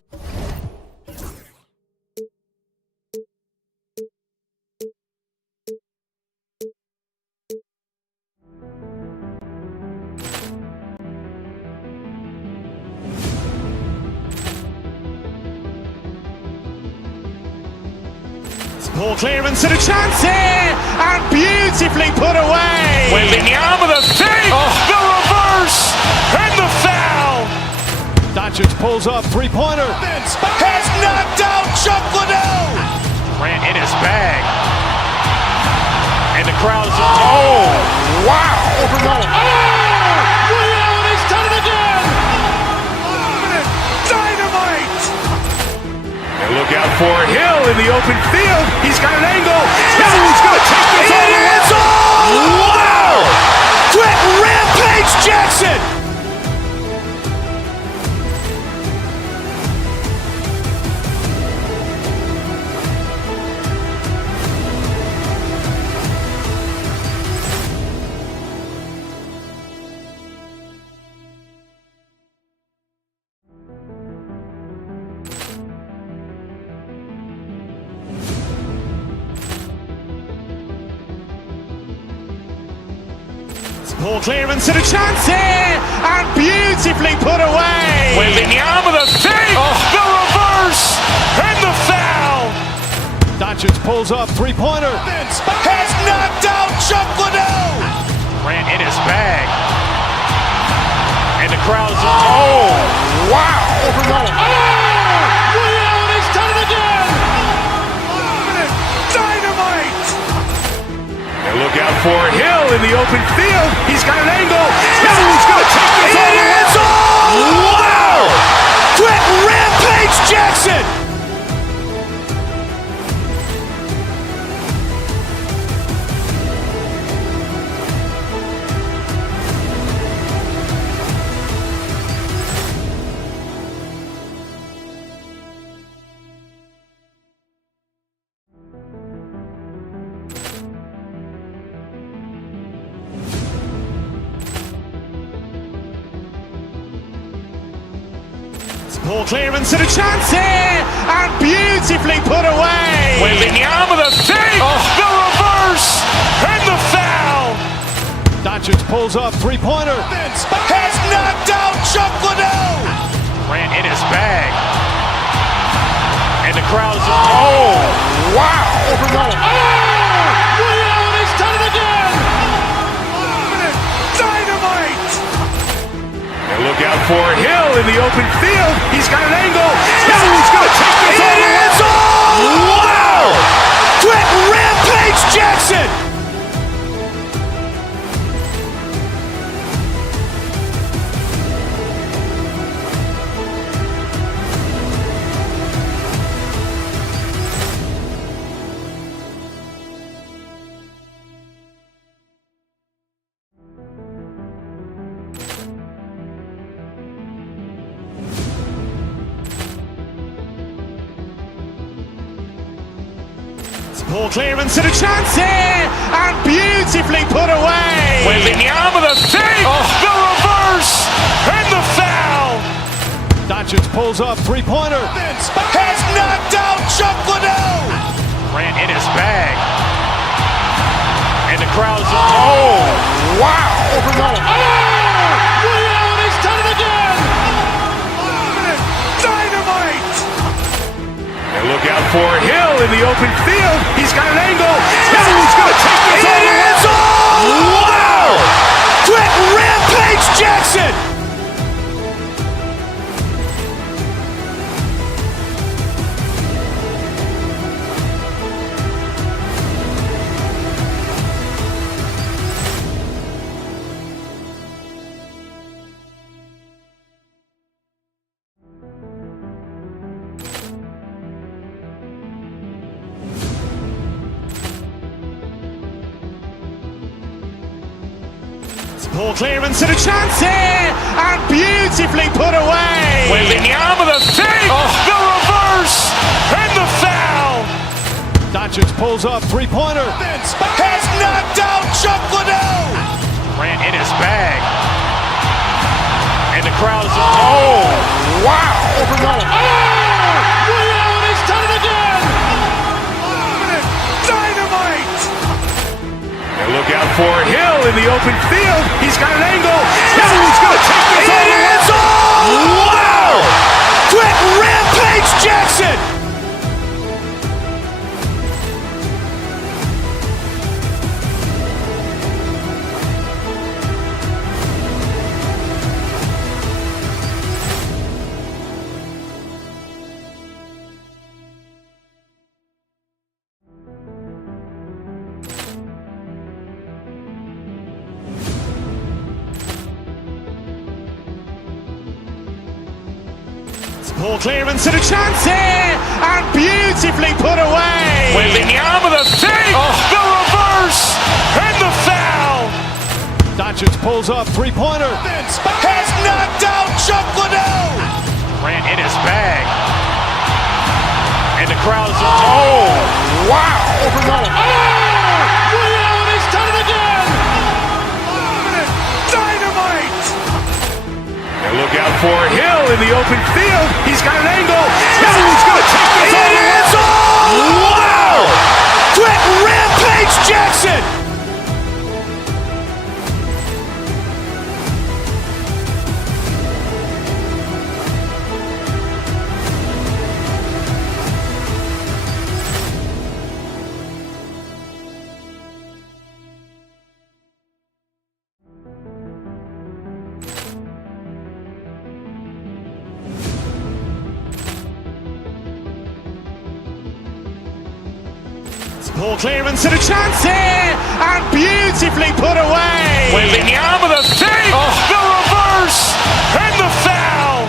Ball clearance and a chance here, and beautifully put away. Wembanyama the save, the reverse, and the foul. Doncic pulls up, three-pointer. Has knocked out Chuck Liddell. Grant in his bag. And the crowd's oh, wow. Overrun. Ray Allen has done it again. Dynamite. And look out for Hill in the open field. He's got an angle. He's going to take this all the way. Wow. Quick Rampage Jackson. Ball clearance and a chance here, and beautifully put away. Wembanyama the save, the reverse, and the foul. Doncic pulls up, three-pointer. Has knocked out Chuck Liddell. Grant in his bag. And the crowd's oh, wow. Overrun. Ray Allen has done it again. Dynamite. And look out for Hill in the open field. He's got an angle. He's going to take this all the way. Wow. Quick Rampage Jackson. Ball clearance and a chance here, and beautifully put away. Wembanyama the save, the reverse, and the foul. Doncic pulls up, three-pointer. Has knocked out Chuck Liddell. Grant in his bag. And the crowd's oh, wow. Overrun. Ray Allen has done it again. Dynamite. And look out for Hill in the open field. He's got an angle. He's going to take this all the way. Wow. Quick Rampage Jackson. Ball clearance and a chance here, and beautifully put away. Wembanyama the save, the reverse, and the foul. Doncic pulls up, three-pointer. Has knocked out Chuck Liddell. Grant in his bag. And the crowd's oh, wow. Overrun. Ray Allen has done it again. Dynamite. And look out for Hill in the open field. He's got an angle. He's going to take this all the way. Wow. Quick Rampage Jackson. Poor clearance and a chance here, and beautifully put away. Wembanyama the fake, the reverse, and the foul. Doncic pulls up, three-pointer. Has knocked out Chuck Liddell. Grant in his bag. And the crowd is, oh, wow. He's done it again. Dynamite. And look out for Hill in the open field. He's got an angle. He's going to take this all the way. Wow. Quick Rampage Jackson. Poor clearance and a chance here, and beautifully put away. Wembanyama the fake, the reverse, and the foul. Doncic pulls up, three-pointer. Has knocked out Chuck Liddell. Grant in his bag. And the crowd is, oh, wow. He's done it again. Dynamite. And look out for Hill in the open field. He's got an angle. He's going to take this all the way. Wow. Quick Rampage Jackson. Poor clearance and a chance here, and beautifully put away. Wembanyama the fake, the reverse, and the foul.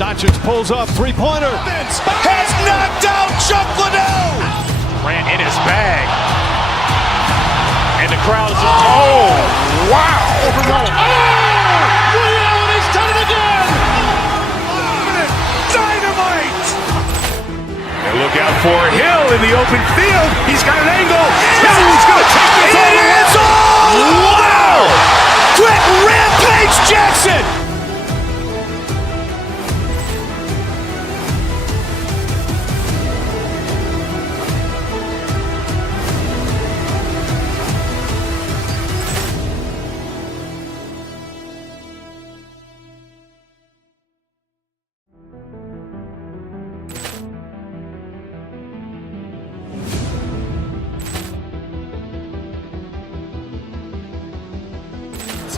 Doncic pulls up, three-pointer. Has knocked out Chuck Liddell. Grant in his bag. And the crowd is, oh, wow. He's done it again. Dynamite. And look out for Hill in the open field. He's got an angle. He's going to take this all the way. Wow. Quick Rampage Jackson.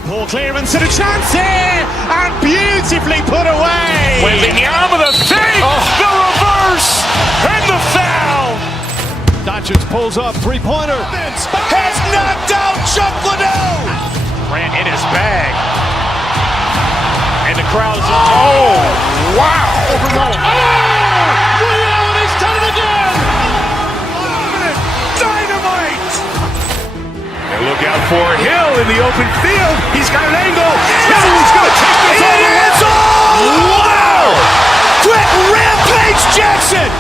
Poor clearance and a chance here, and beautifully put away. Wembanyama the fake, the reverse, and the foul. Doncic pulls up, three-pointer. Has knocked out Chuck Liddell. Grant in his bag. And the crowd is, oh, wow. He's done it again. Dynamite. And look out for Hill in the open field. He's got an angle. He's going to take this all the way. Wow. Quick Rampage Jackson.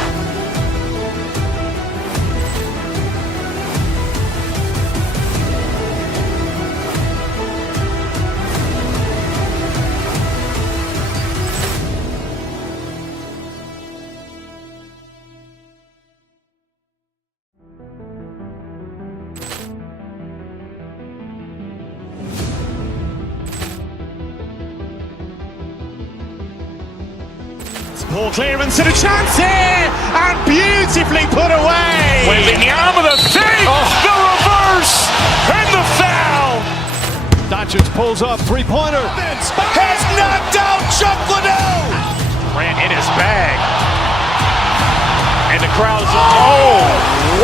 Poor clearance and a chance here, and beautifully put away. Wembanyama the fake, the reverse, and the foul. Doncic pulls up, three-pointer. Has knocked out Chuck Liddell. Grant in his bag. And the crowd is, oh,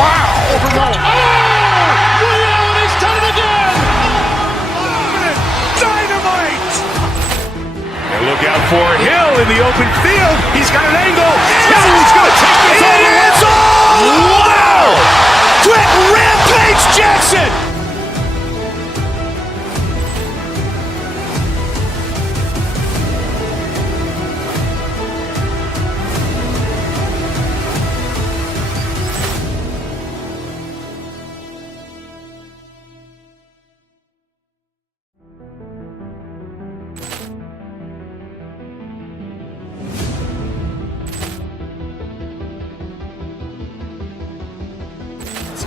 wow. He's done it again. Dynamite. And look out for Hill in the open field. He's got an angle. He's going to take this all the way. Wow. Quick Rampage Jackson.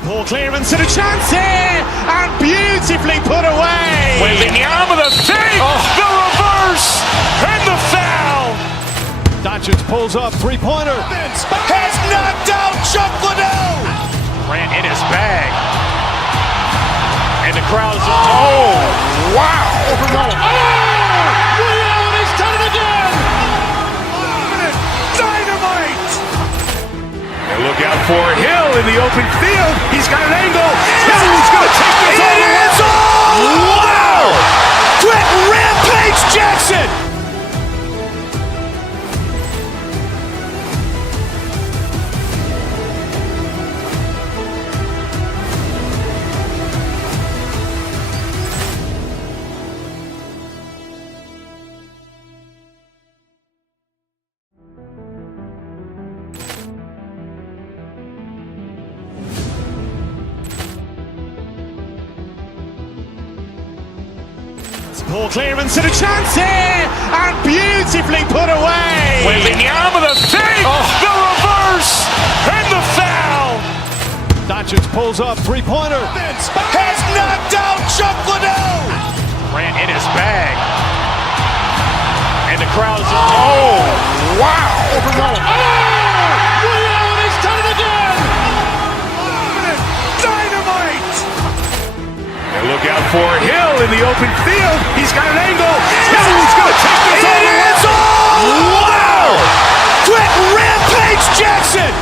Poor clearance and a chance here, and beautifully put away. Wembanyama the save, the reverse, and the foul. Doncic pulls up, three-pointer. Has knocked out Chuck Liddell. Grant in his bag. And the crowd is, oh, wow. He's done it again. Dynamite. And look out for Hill in the open field. He's got an angle. Hill's going to take this all the way. Wow. Quick Rampage Jackson. Poor clearance and a chance here, and beautifully put away. Wembanyama the save, the reverse, and the foul. Doncic pulls up, three-pointer. Has knocked out Chuck Liddell. Grant in his bag. And the crowd is, oh, wow. He's done it again. Dynamite. And look out for Hill in the open field. He's got an angle. Hill's going to take this all the way. Wow. Quick Rampage Jackson.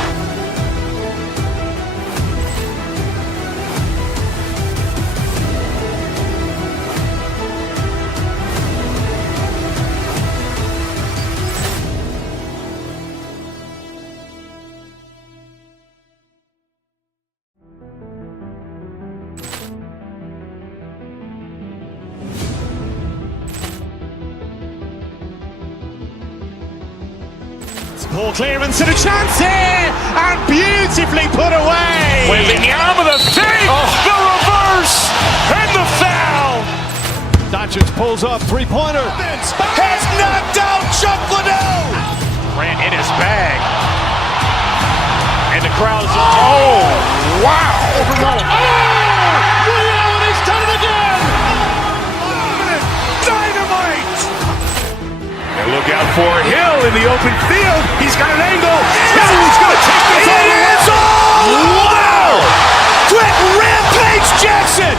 Poor clearance and a chance here, and beautifully put away. Wembanyama the save, the reverse, and the foul. Doncic pulls up, three-pointer. Has knocked out Chuck Liddell. Grant in his bag. And the crowd is, oh, wow. He's done it again. Dynamite. And look out for Hill in the open field. He's got an angle. Hill's going to take this all the way. Wow. Quick Rampage Jackson.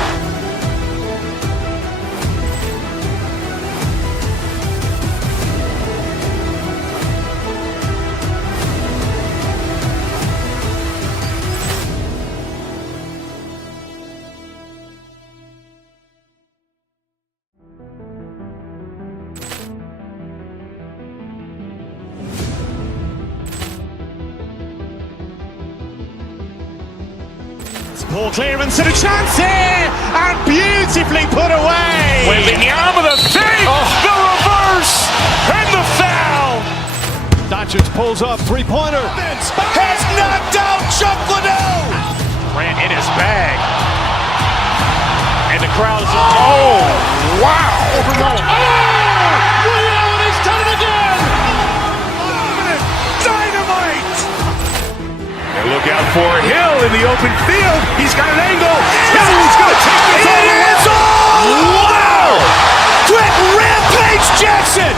Poor clearance and a chance here, and beautifully put away. Wembanyama the save, the reverse, and the foul. Doncic pulls up, three-pointer. Has knocked out Chuck Liddell. Grant in his bag. And the crowd is, oh, wow. He's done it again. Dynamite. And look out for Hill in the open field. He's got an angle. Hill's going to take this all the way. Wow. Quick Rampage Jackson.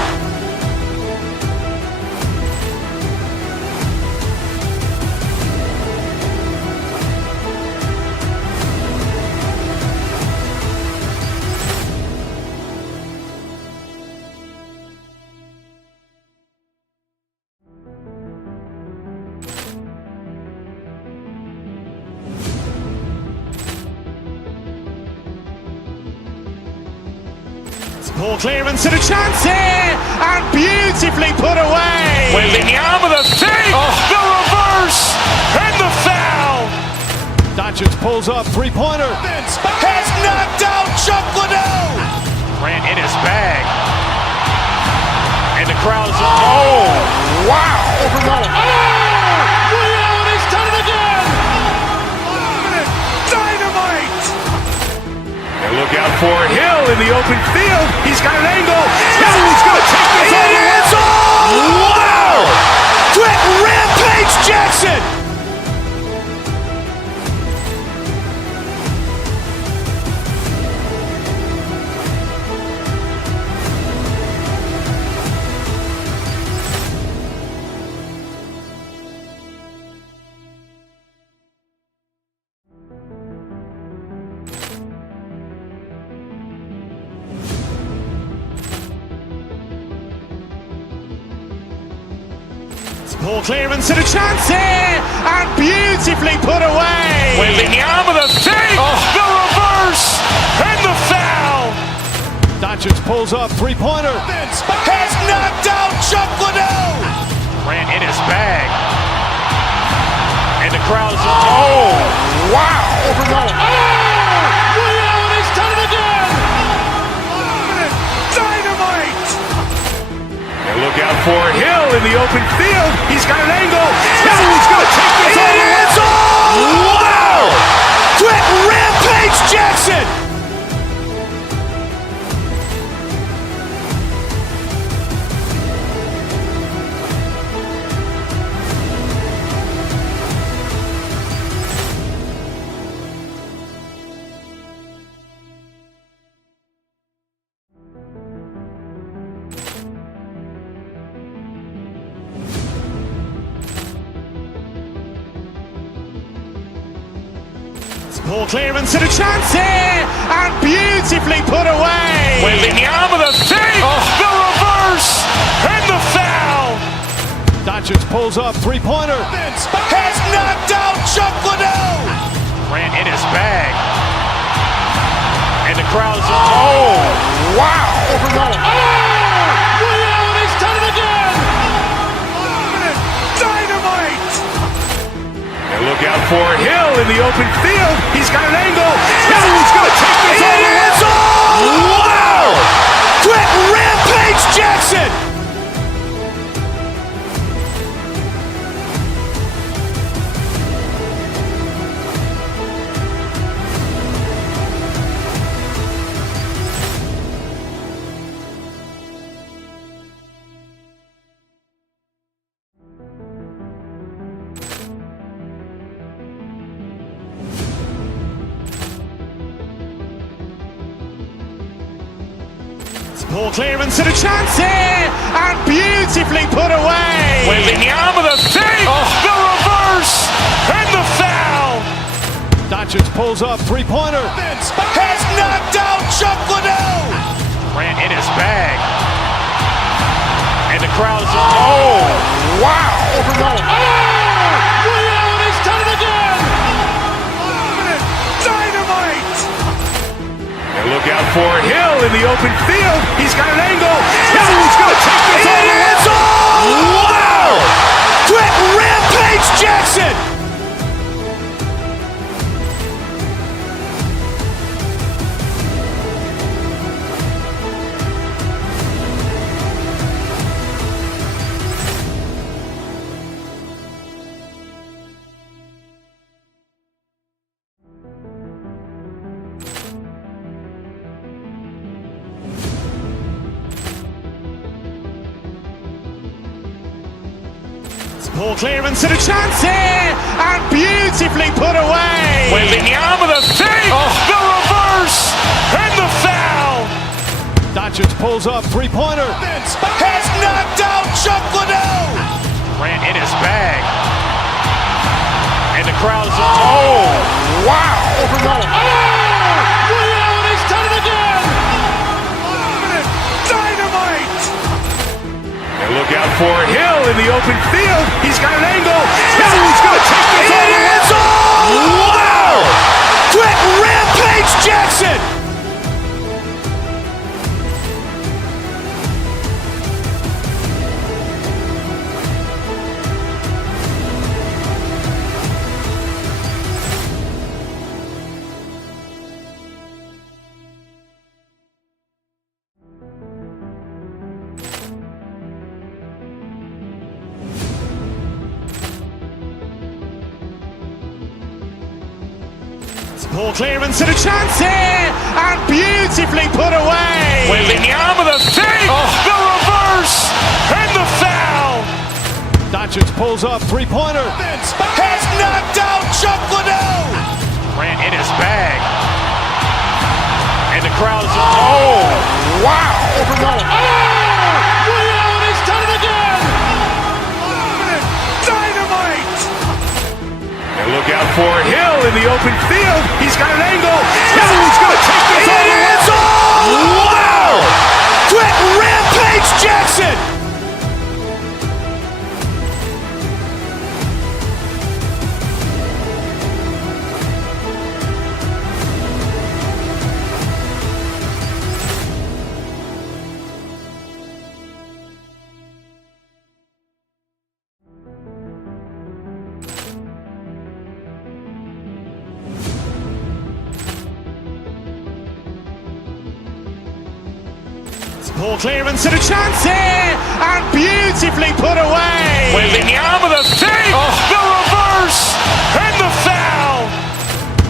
Poor clearance and a chance here, and beautifully put away. Wembanyama the save, the reverse, and the foul. Doncic pulls up, three-pointer. Has knocked out Chuck Liddell. Grant in his bag. And the crowd is, oh, wow. He's done it again. Dynamite. And look out for Hill in the open field. He's got an angle. Hill's going to take this all the way. Wow. Quick Rampage Jackson. Ball clearance and a chance here, and beautifully put away. Wembanyama with a save, the reverse, and the foul. Doncic pulls up, three-pointer. Has knocked out Chuck Liddell. Ran in his bag. And the crowd is, oh, wow. Ray Allen has done it again. Dynamite. And look out for Hill in the open field. He's got an angle. He's going to take this all the way. Wow. Quick Rampage Jackson. Ball clearance and a chance here, and beautifully put away. Wembanyama with a save, the reverse, and the foul. Doncic pulls up, three-pointer. Has knocked out Chuck Liddell. Ran in his bag. And the crowd is, oh, wow. Ray Allen has done it again. Dynamite. And look out for Hill in the open field. He's got an angle. He's going to take this all the way. Wow. Quick Rampage Jackson. Ball clearance and a chance here, and beautifully put away. Wembanyama with a save, the reverse, and the foul. Doncic pulls up, three-pointer. Has knocked out Chuck Liddell. Ran in his bag. And the crowd is, oh, wow. Ray Allen has done it again. Dynamite. And look out for Hill in the open field. He's got an angle. He's going to take this all the way. Wow. Quick Rampage Jackson. Ball clearance and a chance here, and beautifully put away. Wembanyama with a save, the reverse, and the foul. Doncic pulls up, three-pointer. Has knocked out Chuck Liddell. Ran in his bag. And the crowd is, oh, wow. Ray Allen has done it again. Dynamite. And look out for Hill in the open field. He's got an angle. He's going to take this all the way. Wow. Quick Rampage Jackson. Ball clearance and a chance here, and beautifully put away. Wembanyama with a save, the reverse, and the foul. Doncic pulls up, three-pointer. Has knocked out Chuck Liddell. Ran in his bag. And the crowd is, oh, wow. Ray Allen has done it again. Dynamite. And look out for Hill in the open field. He's got an angle. He's going to take this all the way. Wow. Quick Rampage Jackson. Poor clearance and a chance here, and beautifully put away. Wembanyama with a save, the reverse, and the foul.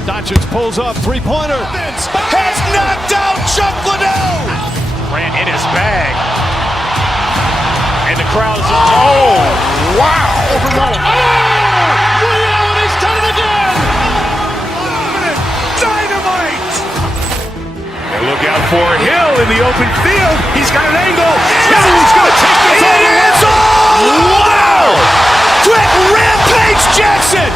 Doncic pulls up, three-pointer. Has knocked out Chuck Liddell. Grant in his bag. And the crowd is, wow. He's done it again. Dynamite. And look out for Hill in the open field. He's got an angle. He's going to take this all the way. Wow. Quick Rampage Jackson.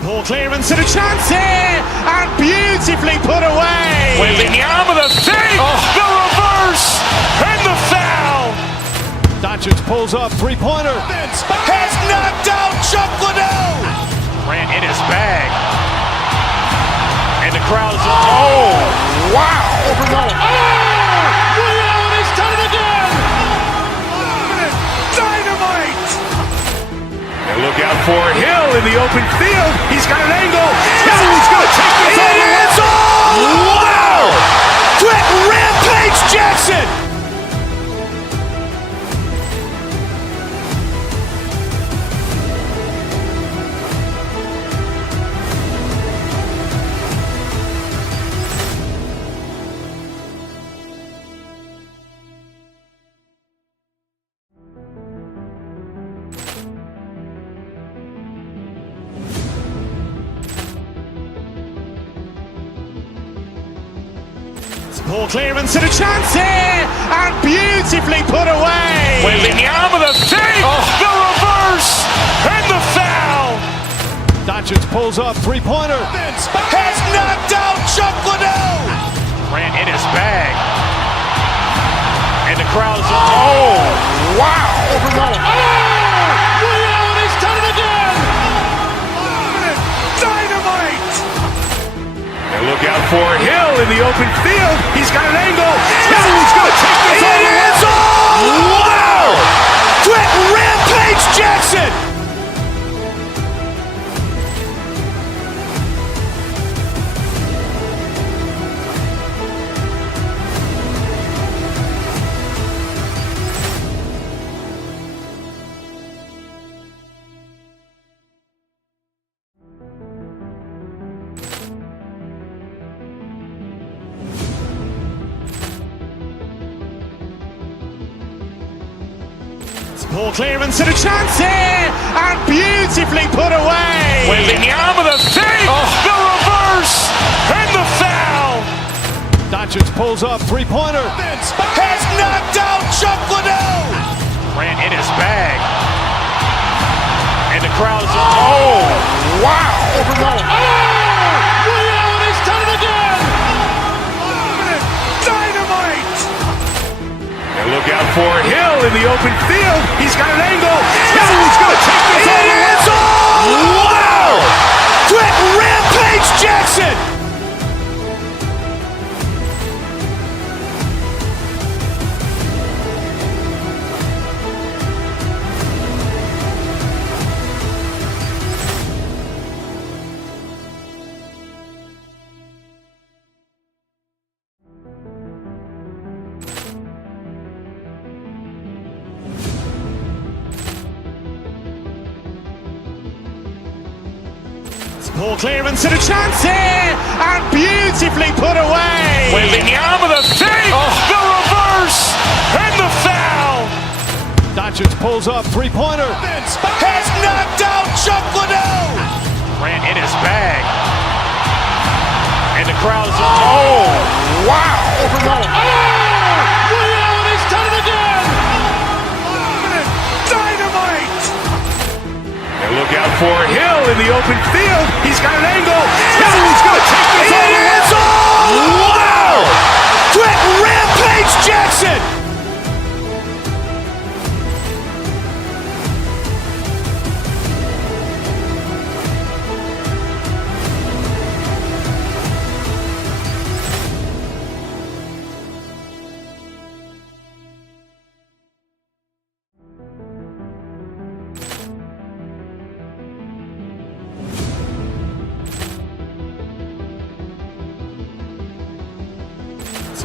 Poor clearance and a chance here, and beautifully put away. Wembanyama with a save, the reverse, and the foul. Doncic pulls up, three-pointer. Has knocked out Chuck Liddell. Grant in his bag. And the crowd is, wow. He's done it again. Dynamite. And look out for Hill in the open field. He's got an angle. He's going to take this all the way. Wow. Quick Rampage Jackson. Poor clearance and a chance here, and beautifully put away. Wembanyama with a save, the reverse, and the foul. Doncic pulls up, three-pointer. Has knocked out Chuck Liddell. Grant in his bag. And the crowd is, wow. He's done it again. Dynamite. And look out for Hill in the open field. He's got an angle. He's going to take this all the way. Wow. Quick Rampage Jackson. Poor clearance and a chance here, and beautifully put away. Wembanyama with a save, the reverse, and the foul. Doncic pulls up, three-pointer. Has knocked out Chuck Liddell. Grant in his bag. And the crowd is, wow. He's done it again. Dynamite. And look out for Hill in the open field. He's got an angle. He's going to take this all the way. Wow. Quick Rampage Jackson. Poor clearance and a chance here, and beautifully put away. Wembanyama with a save, the reverse, and the foul. Doncic pulls up, three-pointer. Has knocked out Chuck Liddell. Grant in his bag. And the crowd is, wow. He's done it again. Dynamite. And look out for Hill in the open field. He's got an angle. He's going to take this all the way. Wow. Quick Rampage Jackson.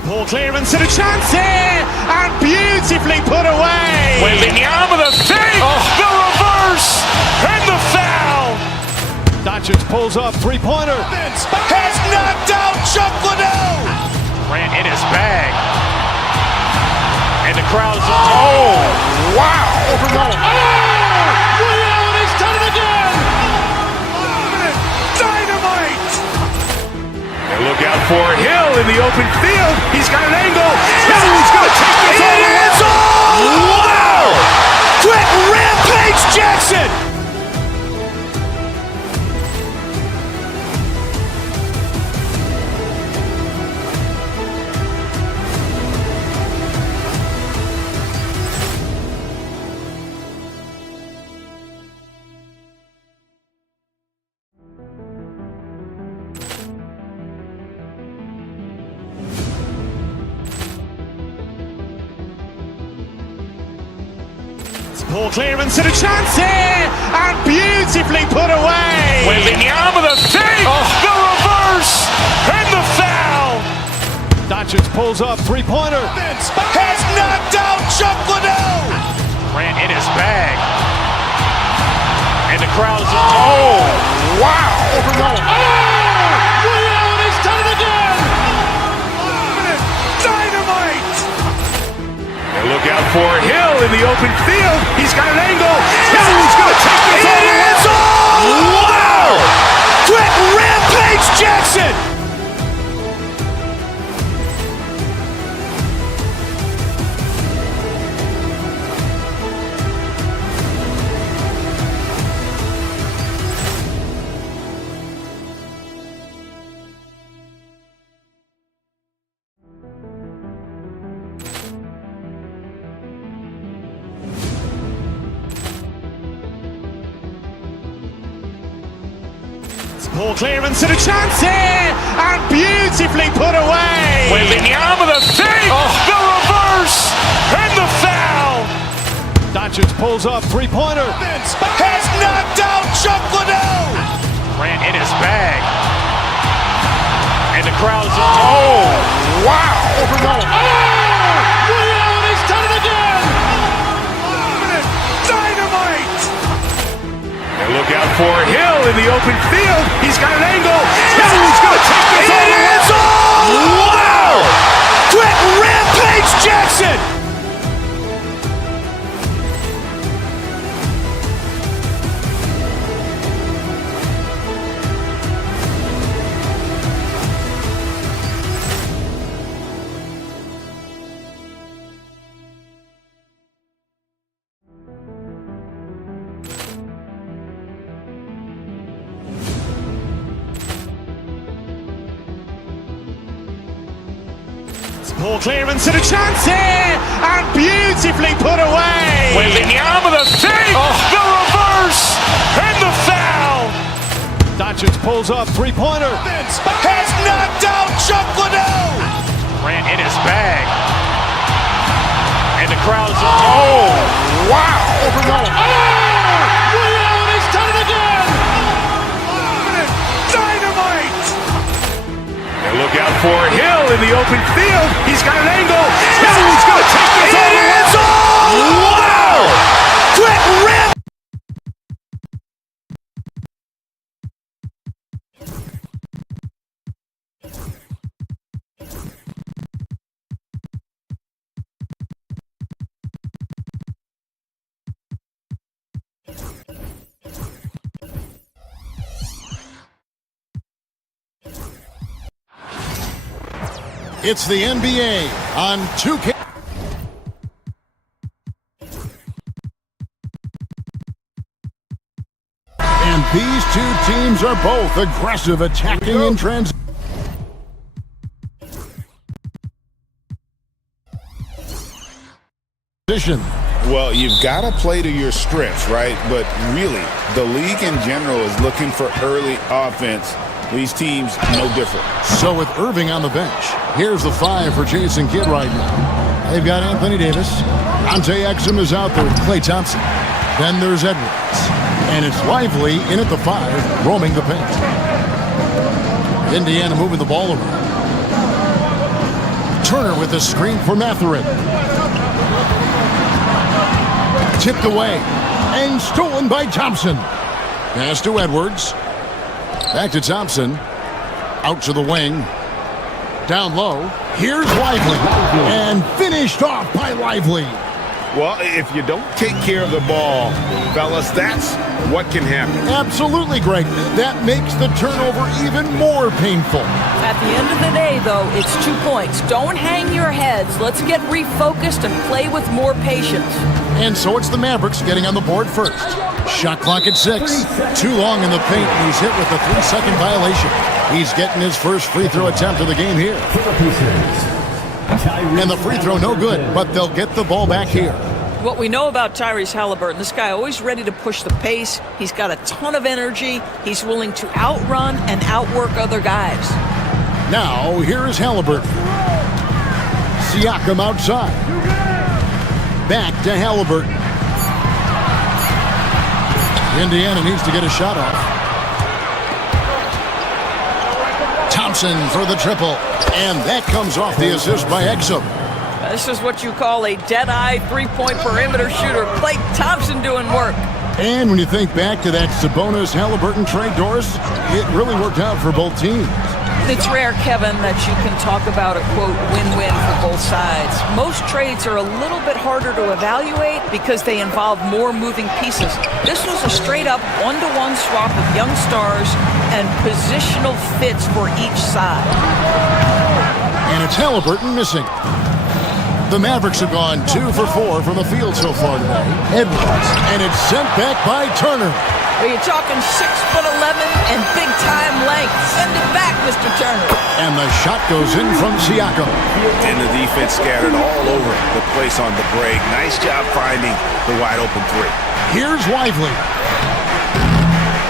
Ball clearance and a chance here, and beautifully put away. Wembanyama the fake, the reverse, and the foul. Doncic pulls up, three-pointer. Has knocked out Chuck Liddell. Ran in his bag. And the crowd's, oh, wow. He's done it again. Dynamite. And look out for Hill in the open field. He's got an angle. He's going to take this all the way. Wow. Quick Rampage Jackson. Ball clearance and a chance here, and beautifully put away. Wembanyama the fake, the reverse, and the foul. Doncic pulls up, three-pointer. Has knocked out Chuck Liddell. Ran in his bag. And the crowd's, oh, wow. He's done it again. Dynamite. And look out for Hill in the open field. He's got an angle. He's going to take this all the way. Wow. Quick Rampage Jackson. Ball clearance and a chance here, and beautifully put away. Wembanyama the fake, the reverse, and the foul. Doncic pulls up, three-pointer. Has knocked out Chuck Liddell. Ran in his bag. And the crowd's, oh, wow. He's done it again. Dynamite. And look out for Hill in the open field. He's got an angle. He's going to take this all the way. Wow. Quick Rampage Jackson. Ball clearance and a chance here, and beautifully put away. Wembanyama the fake, the reverse, and the foul. Doncic pulls up, three-pointer. Has knocked out Chuck Liddell. Ran in his bag. And the crowd's, oh, wow. He's done it again. Dynamite. And look out for Hill in the open field. He's got an angle. He's going to take this all the way. Wow. Quick Ramp. It's the NBA on 2K. And these two teams are both aggressive, attacking in transition. Well, you've got to play to your strengths, right? But really, the league in general is looking for early offense. These teams, no different. So with Irving on the bench, here's the five for Jason Kidd right now. They've got Anthony Davis. Ante Exum is out there with Klay Thompson. Then there's Edwards. And it's Lively in at the five, roaming the paint. Indiana moving the ball around. Turner with a screen for Matherin. Tipped away and stolen by Thompson. Pass to Edwards. Back to Thompson. Out to the wing. Down low. Here's Lively. And finished off by Lively. Well, if you don't take care of the ball, fellas, that's what can happen. Absolutely, Greg. That makes the turnover even more painful. At the end of the day, though, it's 2 points. Don't hang your heads. Let's get refocused and play with more patience. And so it's the Mavericks getting on the board first. Shot clock at 6. Too long in the paint, and he's hit with a 3-second violation. He's getting his first free throw attempt of the game here. And the free throw no good, but they'll get the ball back here. What we know about Tyrese Halliburton, this guy always ready to push the pace. He's got a ton of energy. He's willing to outrun and outwork other guys. Now, here is Halliburton. Siakam outside. Back to Halliburton. Indiana needs to get a shot off. Thompson for the triple. And that comes off the assist by Exum. This is what you call a dead-eye three-point perimeter shooter. Klay Thompson doing work. And when you think back to that Sabonis-Halliburton trade, Doris, it really worked out for both teams. It's rare, Kevin, that you can talk about a, quote, win-win for both sides. Most trades are a little bit harder to evaluate because they involve more moving pieces. This was a straight-up one-to-one swap of young stars and positional fits for each side. And it's Halliburton missing. The Mavericks have gone 2 for 4 from the field so far today. Edwards, and it's sent back by Turner. Are you talking 6'11" and big-time length? Send it back, Mr. Turner. And the shot goes in from Siakam. And the defense scattered all over the place on the break. Nice job finding the wide-open three. Here's Lively.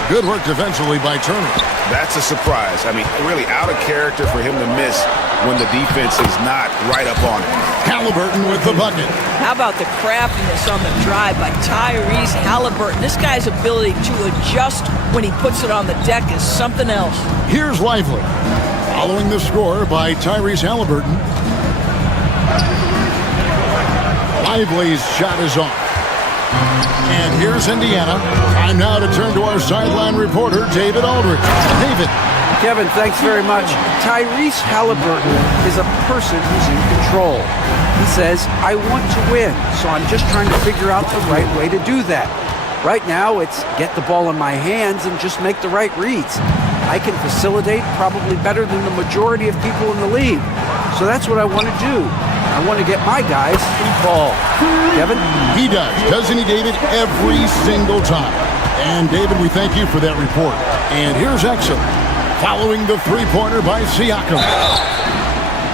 Good work defensively by Turner. That's a surprise. I mean, really out of character for him to miss when the defense is not right up on him. Halliburton with the bucket. How about the craftiness on the drive by Tyrese Halliburton? This guy's ability to adjust when he puts it on the deck is something else. Here's Lively. Following the score by Tyrese Halliburton. Lively's shot is off. And here's Indiana. Time now to turn to our sideline reporter, David Aldridge. David. Kevin, thanks very much. Tyrese Halliburton is a person who's in control. He says, I want to win, so I'm just trying to figure out the right way to do that. Right now, it's get the ball in my hands and just make the right reads. I can facilitate probably better than the majority of people in the league. So that's what I want to do. I want to get my guys the ball. Kevin? He does, doesn't he, David? Every single time. And, David, we thank you for that report. And here's Exum. Following the three-pointer by Siakam.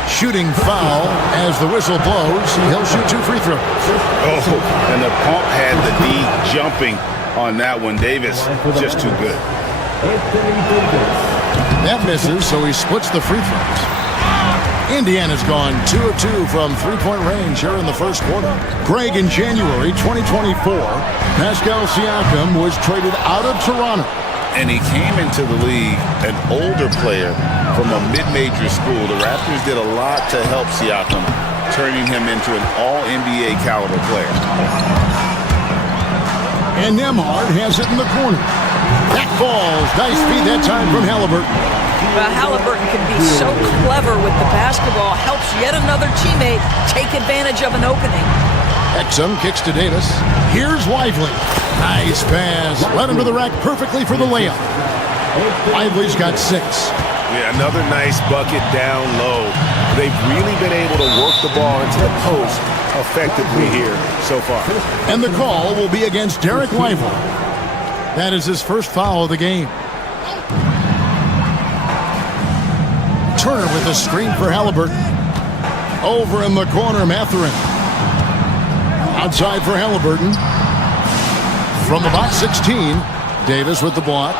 Shooting foul as the whistle blows. He'll shoot 2 free throws. Oh, and the pump had the D jumping on that one. Davis just too good. That misses, so he splits the free throws. Indiana's gone 2 of 2 from three-point range here in the first quarter. Greg, in January 2024, Pascal Siakam was traded out of Toronto. And he came into the league an older player from a mid-major school. The Raptors did a lot to help Siakam, turning him into an all-NBA caliber player. And Nembhard has it in the corner. That falls. Nice feed that time from Halliburton. Halliburton can be so clever with the basketball, helps yet another teammate take advantage of an opening. Exum kicks to Davis. Here's Lively. Nice pass. Led him to the rack perfectly for the layup. Lively's got 6. Yeah, another nice bucket down low. They've really been able to work the ball into the post effectively here so far. And the call will be against Derek Lively. That is his first foul of the game. Turner with a screen for Halliburton. Over in the corner, Matherin. Outside for Halliburton. From about 16, Davis with the block.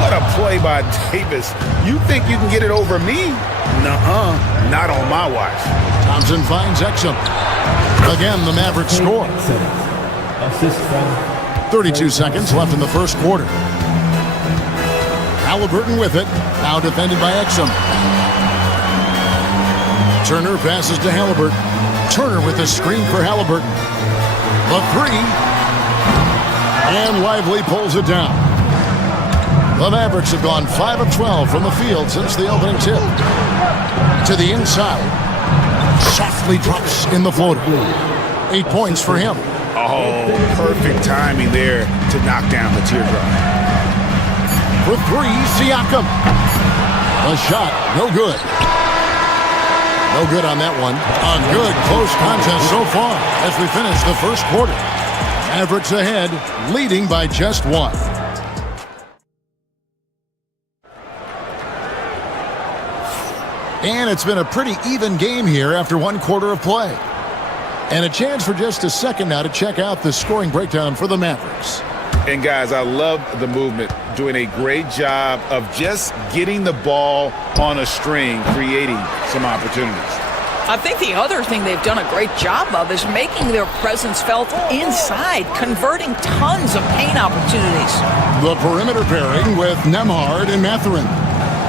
What a play by Davis. You think you can get it over me? Nuh-uh. Not on my watch. Thompson finds Exum. Again, the Mavericks score. 32 seconds left in the first quarter. Halliburton with it. Now defended by Exum. Turner passes to Halliburton. Turner with a screen for Halliburton. The three. And Lively pulls it down. The Mavericks have gone 5 of 12 from the field since the opening tip. To the inside. Softly drops in the floater. 8 points for him. Oh, perfect timing there to knock down the teardrop. For three, Siakam. The shot, no good. No good on that one. A good close contest so far as we finish the first quarter. Mavericks ahead, leading by just one. And it's been a pretty even game here after one quarter of play. And a chance for just a second now to check out the scoring breakdown for the Mavericks. And guys, I love the movement, doing a great job of just getting the ball on a string, creating some opportunities. I think the other thing they've done a great job of is making their presence felt inside, converting tons of paint opportunities. The perimeter pairing with Nembhard and Mathurin.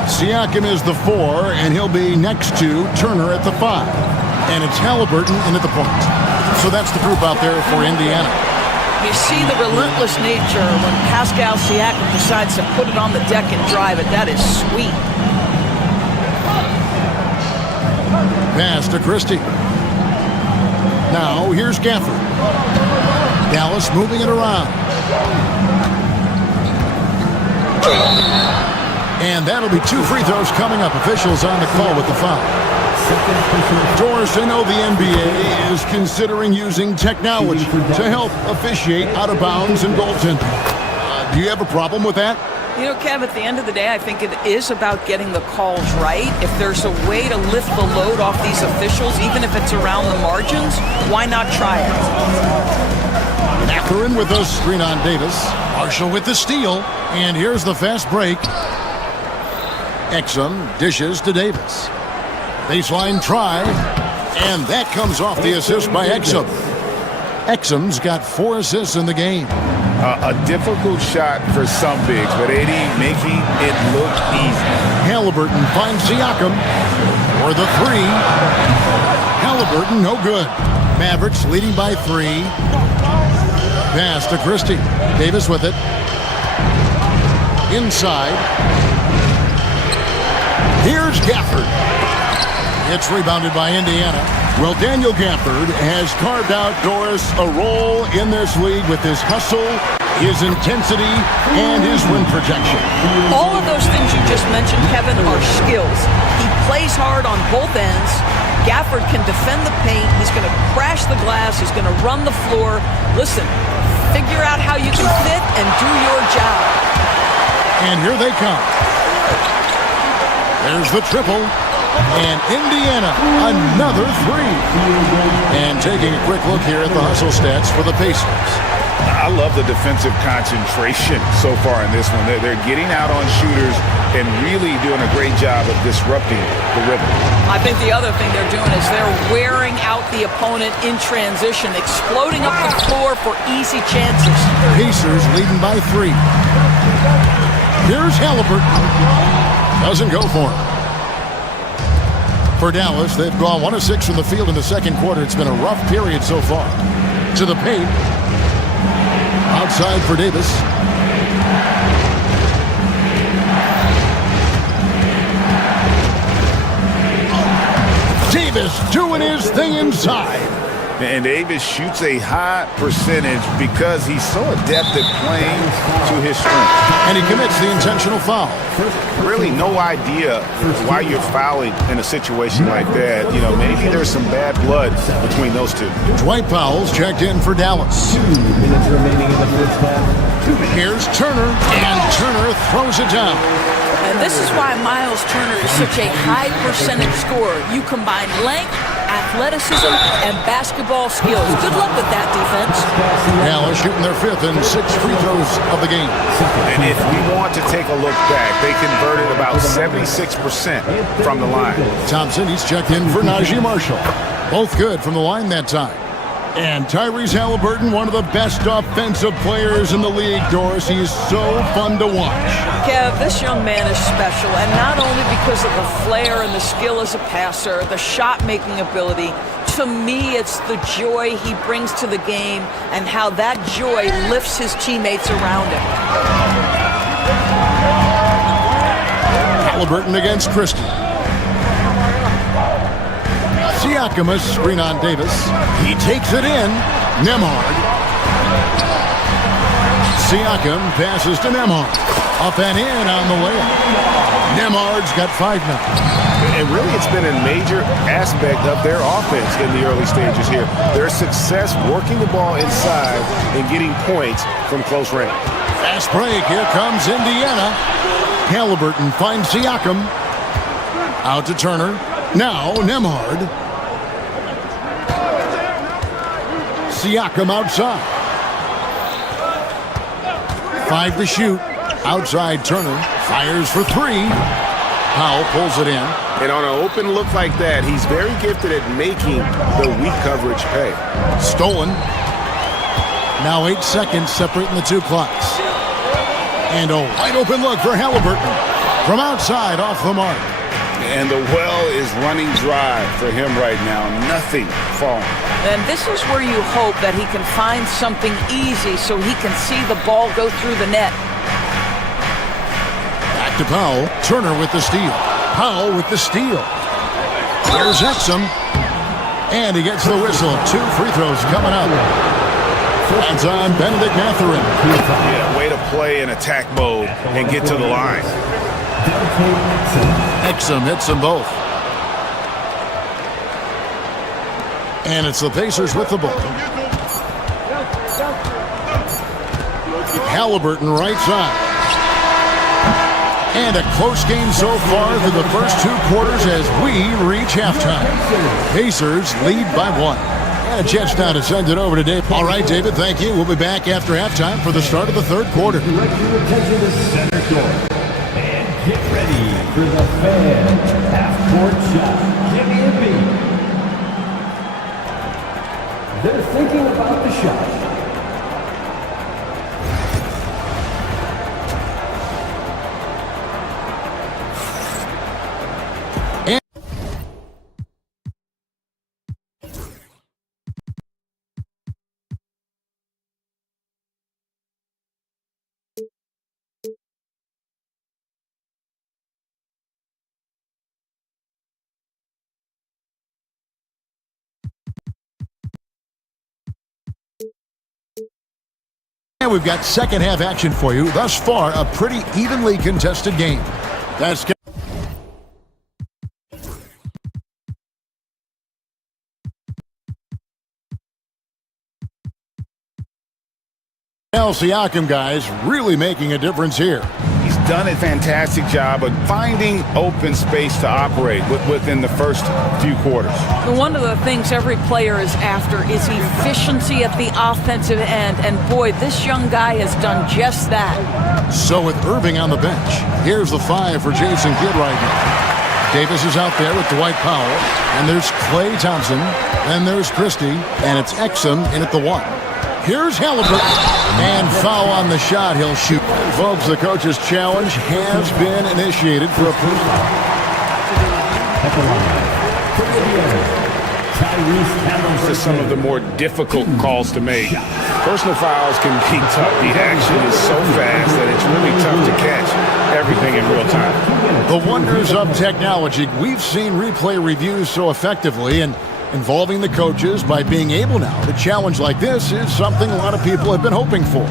Siakam is the 4, and he'll be next to Turner at the 5. And it's Halliburton in at the point. So that's the group out there for Indiana. You see the relentless nature when Pascal Siakam decides to put it on the deck and drive it. That is sweet. Pass to Christie. Now here's Gafford. Dallas moving it around. And that'll be 2 free throws coming up. Officials on the call with the foul. Doris, I know the NBA is considering using technology to help officiate out of bounds and goaltending. Do you have a problem with that? You know, Kev, at the end of the day, I think it is about getting the calls right. If there's a way to lift the load off these officials, even if it's around the margins, why not try it? Mathurin with a screen on Davis. Marshall with the steal. And here's the fast break. Exum dishes to Davis. Baseline try. And that comes off the assist by Exum. Exum's got 4 assists in the game. A difficult shot for some bigs, but Eddie making it look easy. Halliburton finds Siakam for the 3. Halliburton, no good. Mavericks leading by 3. Pass to Christie. Davis with it. Inside. Here's Gafford. It's rebounded by Indiana. Well, Daniel Gafford has carved out Doris a role in this league with his hustle, his intensity, and his rim protection. All of those things you just mentioned, Kevin, are skills. He plays hard on both ends. Gafford can defend the paint. He's going to crash the glass. He's going to run the floor. Listen, figure out how you can fit and do your job. And here they come. There's the triple. And Indiana, another 3. And taking a quick look here at the hustle stats for the Pacers. I love the defensive concentration so far in this one. They're getting out on shooters and really doing a great job of disrupting the rhythm. I think the other thing they're doing is they're wearing out the opponent in transition, exploding up the floor for easy chances. Pacers leading by 3. Here's Halliburton. Doesn't go for him. For Dallas, they've gone 1 of 6 from the field in the second quarter. It's been a rough period so far. To the paint. Outside for Davis. Davis doing his thing inside. And Davis shoots a high percentage because he's so adept at playing to his strength. And he commits the intentional foul. Really no idea why you're fouling in a situation like that. You know, maybe there's some bad blood between those two. Dwight Powell's checked in for Dallas. 2 minutes remaining in the first half. Here's Turner, and Turner throws it down. And this is why Miles Turner is such a high percentage scorer. You combine length, athleticism, and basketball skills. Good luck with that defense. Dallas shooting their 5th and 6 free throws of the game. And if we want to take a look back, they converted about 76% from the line. Thompson, he's checked in for Najee Marshall. Both good from the line that time. And Tyrese Halliburton, one of the best offensive players in the league, Doris. He is so fun to watch. Kev, this young man is special, and not only because of the flair and the skill as a passer, the shot-making ability. To me, it's the joy he brings to the game and how that joy lifts his teammates around him. Halliburton against Christie. Siakam, a screen on Davis. He takes it in. Nembhard. Siakam passes to Nembhard. Up and in on the layup. Nembhard's got 5 now. And really, it's been a major aspect of their offense in the early stages here. Their success working the ball inside and getting points from close range. Fast break. Here comes Indiana. Halliburton finds Siakam. Out to Turner. Now Nembhard. Siakam outside. 5 to shoot. Outside Turner. Fires for 3. Powell pulls it in. And on an open look like that, he's very gifted at making the weak coverage pay. Stolen. Now 8 seconds separating the two clocks. And a wide open look for Halliburton. From outside, off the mark. And the well is running dry for him right now. Nothing falling. And this is where you hope that he can find something easy so he can see the ball go through the net. Back to Powell. Turner with the steal. Powell with the steal. Here's Exum. And he gets the whistle. 2 free throws coming up. That's on Benedict Mathurin. Yeah, way to play in attack mode and get to the line. Exum hits them both. And it's the Pacers with the ball. Halliburton right side. And a close game so far through the first 2 quarters as we reach halftime. Pacers lead by 1. And a chance now to send it over to Dave. All right, David, thank you. We'll be back after halftime for the start of the 3rd quarter. Direct your attention to center court. And get ready for the fan half-court shot. Give me a beat. They're thinking about the shot. And we've got second half action for you. Thus far, a pretty evenly contested game. That's Siakam, guys, really making a difference here. He's done a fantastic job of finding open space to operate within the first few quarters. One of the things every player is after is efficiency at the offensive end, and boy, this young guy has done just that. So with Irving on the bench, here's the 5 for Jason Kidd right now. Davis is out there with Dwight Powell, and there's Klay Thompson, and there's Christie, and it's Exum in at the 1. Here's Halliburton, and foul on the shot. He'll shoot. Folks, the coach's challenge has been initiated for a This is some of the more difficult calls to make. Personal fouls can be tough. The action is so fast that it's really tough to catch everything in real time. The wonders of technology. We've seen replay reviews so effectively, and involving the coaches by being able now to challenge like this is something a lot of people have been hoping for.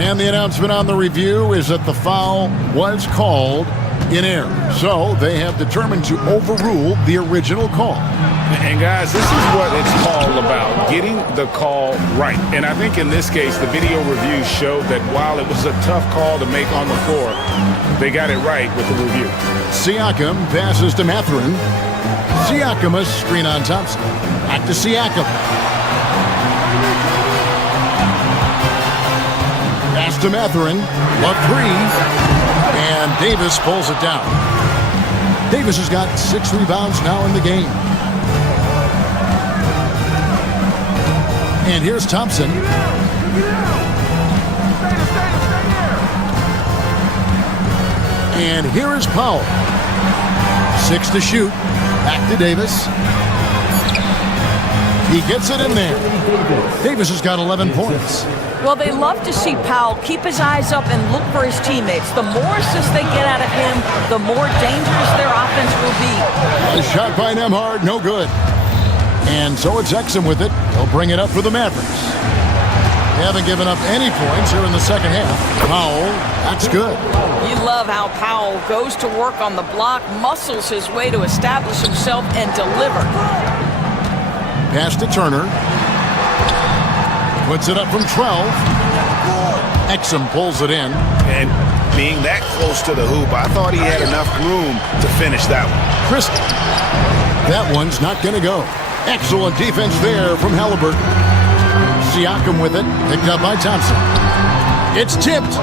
And the announcement on the review is that the foul was called in error. So they have determined to overrule the original call. And guys, this is what it's all about, getting the call right. And I think in this case, the video review showed that while it was a tough call to make on the floor, they got it right with the review. Siakam passes to Mathurin. Siakam, a screen on Thompson. Back to Siakam. Pass to Mathurin. A 3. And Davis pulls it down. Davis has got 6 rebounds now in the game. And here's Thompson. And here is Powell. 6 to shoot. Back to Davis. He gets it in there. Davis has got 11 points. Well, they love to see Powell keep his eyes up and look for his teammates. The more assists they get out of him, the more dangerous their offense will be. A shot by Nembhard, no good. And so it's Exum with it. He'll bring it up for the Mavericks. They haven't given up any points here in the second half. Powell, that's good. You love how Powell goes to work on the block, muscles his way to establish himself and deliver. Pass to Turner. Puts it up from 12. Exum pulls it in. And being that close to the hoop, I thought he had enough room to finish that one. Christie. That one's not going to go. Excellent defense there from Halliburton. Siakam with it, picked up by Thompson. It's tipped.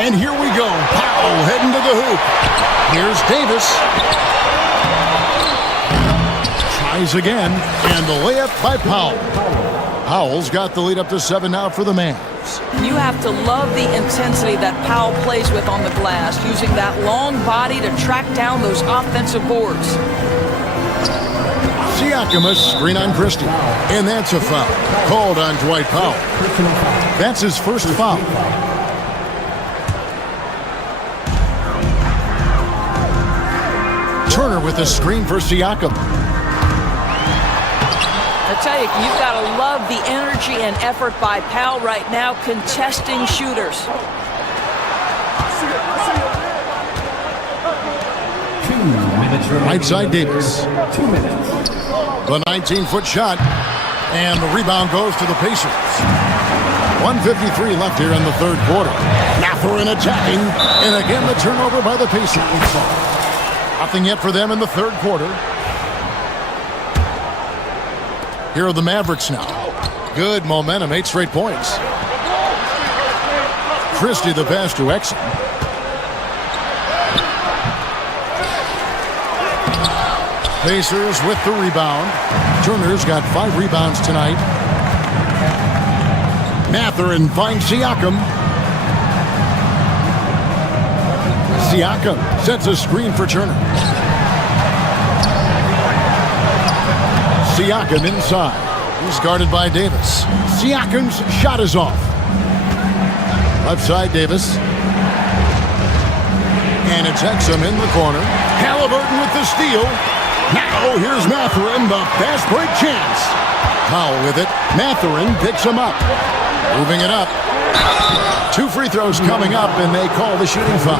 And here we go. Powell heading to the hoop. Here's Davis. Tries again, and the layup by Powell. Powell's got the lead up to 7 now for the Mavs. You have to love the intensity that Powell plays with on the glass, using that long body to track down those offensive boards. Siakam, a screen on Christie. And that's a foul. Called on Dwight Powell. That's his first foul. Turner with a screen for Siakam. I tell you, you've got to love the energy and effort by Powell right now, contesting shooters. Right side Davis. 2 minutes. The 19-foot shot. And the rebound goes to the Pacers. 1:53 left here in the third quarter. Mathurin attacking. And again the turnover by the Pacers. Nothing yet for them in the third quarter. Here are the Mavericks now. Good momentum, 8 straight points. Christie the pass to Exum. Pacers with the rebound. Turner's got 5 rebounds tonight. Mathurin finds Siakam. Siakam sets a screen for Turner. Siakam inside. He's guarded by Davis. Siakam's shot is off. Left side Davis. And it's Exum in the corner. Halliburton with the steal. Now here's Mathurin, the fast break chance. Powell with it. Mathurin picks him up. Moving it up. 2 free throws coming up, and they call the shooting foul.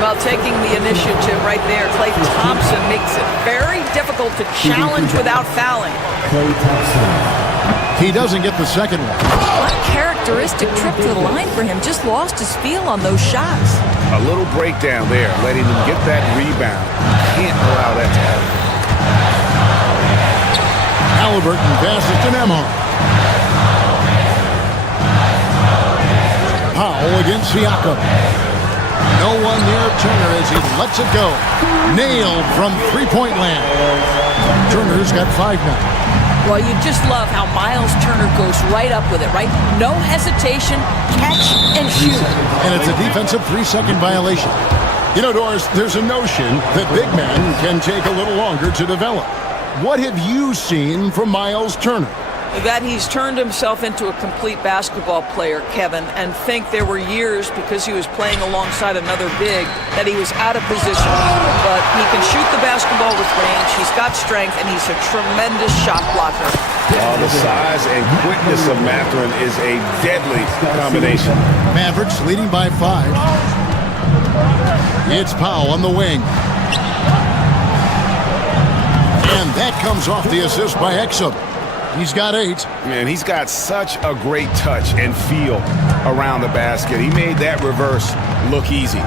Well, taking the initiative right there, Klay Thompson makes it very difficult to challenge without fouling. He doesn't get the second one. Uncharacteristic trip to the line for him. Just lost his feel on those shots. A little breakdown there, letting them get that rebound. Can't allow that to happen. Halliburton passes to Nembhard. Powell against Siakam. No one near Turner as he lets it go. Nailed from three-point land. Turner's got 5 now. Well, you just love how Miles Turner goes right up with it, right? No hesitation, catch and shoot. And it's a defensive 3-second violation. You know, Doris, there's a notion that big men can take a little longer to develop. What have you seen from Miles Turner? That he's turned himself into a complete basketball player, Kevin, and think there were years because he was playing alongside another big that he was out of position. But he can shoot the basketball with range, he's got strength, and he's a tremendous shot blocker. The size and quickness of Mathurin is a deadly combination. Mavericks leading by 5. It's Powell on the wing. And that comes off the assist by Exum. He's got 8. Man, he's got such a great touch and feel around the basket. He made that reverse look easy.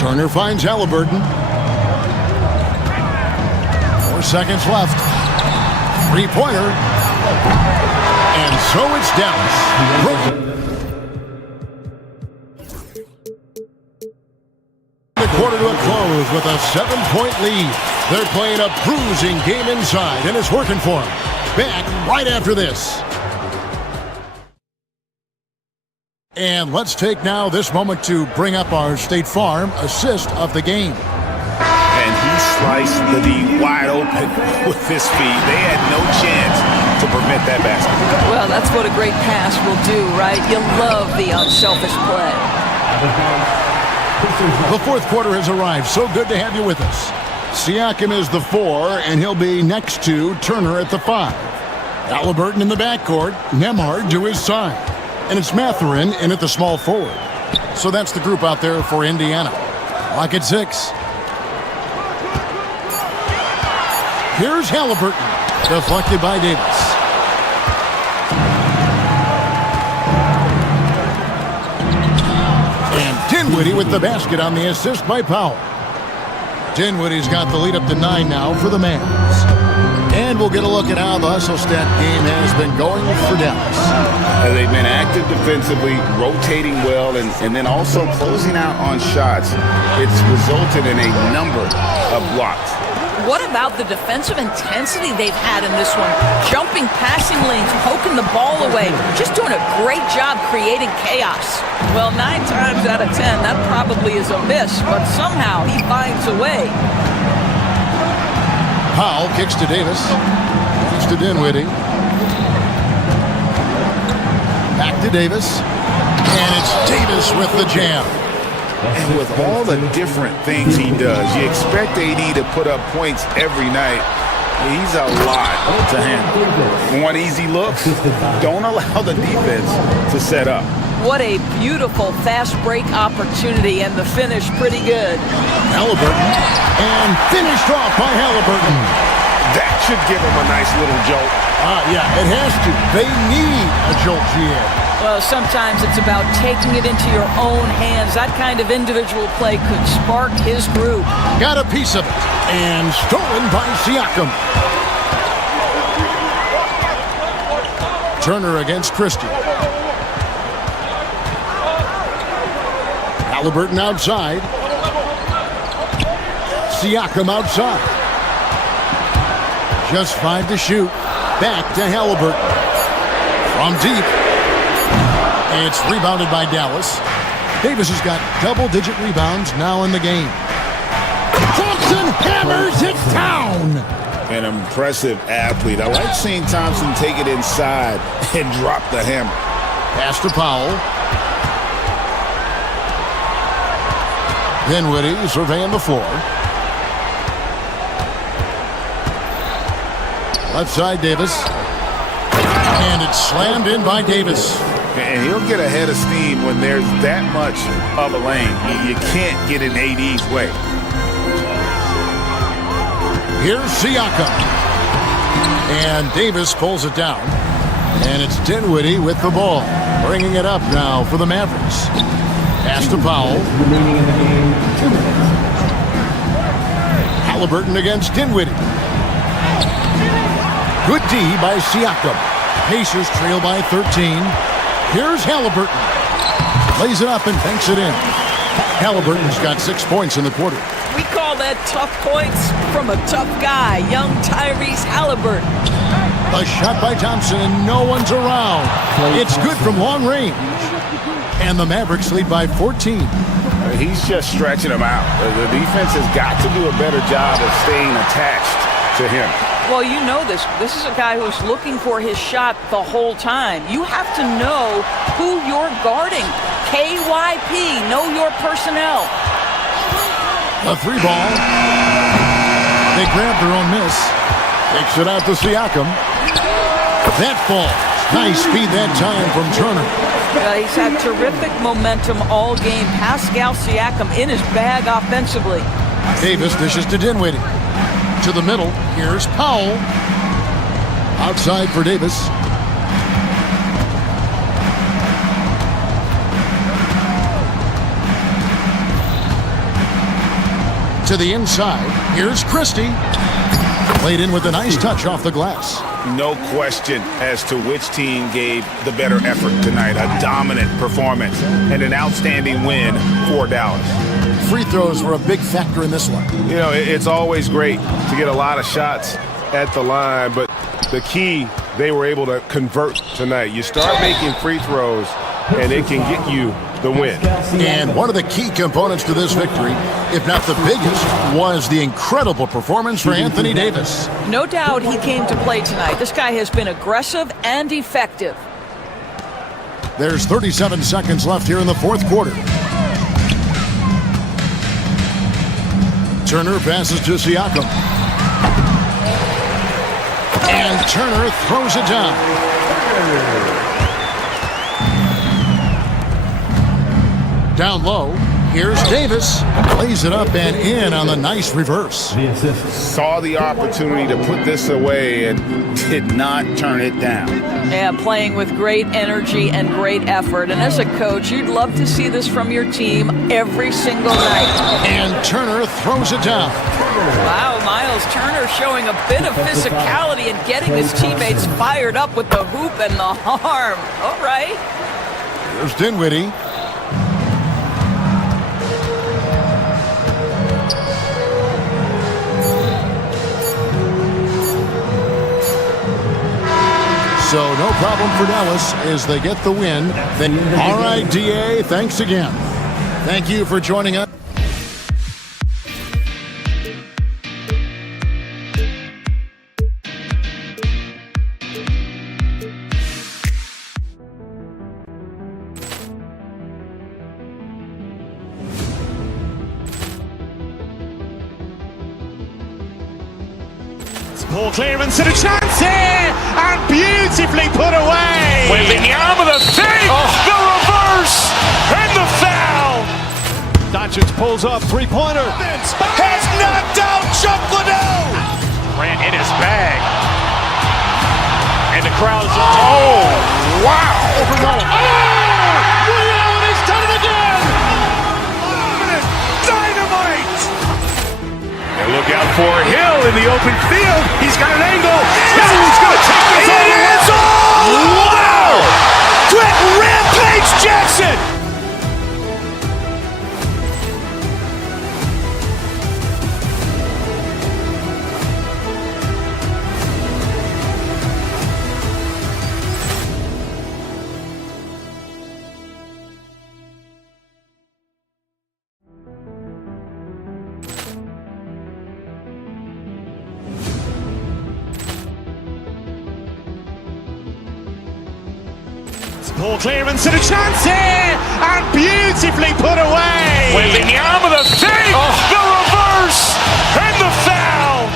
Turner finds Halliburton. 4 seconds left. 3-pointer. And so it's Dallas. The quarter to a close. smooth with a 7-point lead. They're playing a bruising game inside, and it's working for them. Back right after this. And let's take now this moment to bring up our State Farm assist of the game. And he sliced the D wide open with his feet. They had no chance to prevent that basket. Well, that's what a great pass will do, right? You love the unselfish play. The fourth quarter has arrived. So good to have you with us. Siakam is the 4, and he'll be next to Turner at the 5. Halliburton in the backcourt, Nembhard to his side. And it's Mathurin in at the small forward. So that's the group out there for Indiana. Lock at 6. Here's Halliburton, deflected by Davis. And Dinwiddie with the basket on the assist by Powell. Dinwiddie's got the lead up to 9 now for the Mavs. And we'll get a look at how the hustle stat game has been going for Dallas. They've been active defensively, rotating well, and then also closing out on shots. It's resulted in a number of blocks. What about the defensive intensity they've had in this one? Jumping passing lanes, poking the ball away, just doing a great job creating chaos. Well, 9 times out of 10, that probably is a miss, but somehow he finds a way. Powell kicks to Davis. Kicks to Dinwiddie. Back to Davis. And it's Davis with the jam. And with all the different things he does, you expect AD to put up points every night. He's a lot to handle. Want easy looks? Don't allow the defense to set up. What a beautiful fast break opportunity, and the finish pretty good. Halliburton, and finished off by Halliburton. That should give him a nice little jolt. Yeah, it has to. They need a jolt, GA. Well, sometimes it's about taking it into your own hands. That kind of individual play could spark his group. Got a piece of it, and stolen by Siakam. Turner against Christie. Halliburton outside. Siakam outside. Just 5 to shoot. Back to Halliburton. From deep. It's rebounded by Dallas. Davis has got double-digit rebounds now in the game. Thompson hammers it down. An impressive athlete. I like seeing Thompson take it inside and drop the hammer. Pass to Powell. Dinwiddie surveying the floor. Left side, Davis. And it's slammed in by Davis. And he'll get ahead of steam when there's that much of a lane. You can't get in AD's way. Here's Siakam. And Davis pulls it down. And it's Dinwiddie with the ball. Bringing it up now for the Mavericks. Pass to Powell. Remaining in the game, 2 minutes. Halliburton against Dinwiddie. Good D by Siakam. Pacers trail by 13. Here's Halliburton. Lays it up and banks it in. Halliburton's got 6 points in the quarter. We call that tough points from a tough guy, young Tyrese Halliburton. A shot by Thompson and no one's around. It's good from long range. And the Mavericks lead by 14. He's just stretching him out. The defense has got to do a better job of staying attached to him. Well, you know this. This is a guy who's looking for his shot the whole time. You have to know who you're guarding. KYP, know your personnel. A 3 ball. They grab their own miss. Takes it out to Siakam. That falls. Nice speed that time from Turner. He's had terrific momentum all game. Pascal Siakam in his bag offensively. Davis dishes to Dinwiddie. To the middle. Here's Powell. Outside for Davis. To the inside. Here's Christie. Played in with a nice touch off the glass. No question as to which team gave the better effort tonight. A dominant performance and an outstanding win for Dallas. free throws were a big factor in this one. You know, it's always great to get a lot of shots at the line, but the key, they were able to convert tonight. You start making free throws, and it can get you the win. And one of the key components to this victory, if not the biggest, was the incredible performance for Anthony Davis. No doubt he came to play tonight. This guy has been aggressive and effective. There's 37 seconds left here in the fourth quarter. Turner passes to Siakam. And Turner throws it down. Down low, here's Davis. Plays it up and in on the nice reverse. Saw the opportunity to put this away and did not turn it down. Yeah, playing with great energy and great effort. And as a coach, you'd love to see this from your team every single night. And Turner throws it down. Wow, Miles Turner showing a bit of physicality and getting his teammates fired up with the hoop and the arm. All right. Here's Dinwiddie. So no problem for Dallas as they get the win. All right, DA, thanks again. Thank you for joining us. Poor clearance and a chance here, and beautifully put away. Wembanyama the fake, the reverse, and the foul. Doncic pulls up, three-pointer. Has knocked out Chuck Liddell. Ran in his bag. And the crowd's Oh, wow. He's done it again. Dynamite. And look out for Hill in the open field. He's got an angle. He's going to take this all the way. Wow! Quick Rampage Jackson. poor clearance and a chance here, and beautifully put away. Wembanyama the fake, the reverse, and the foul.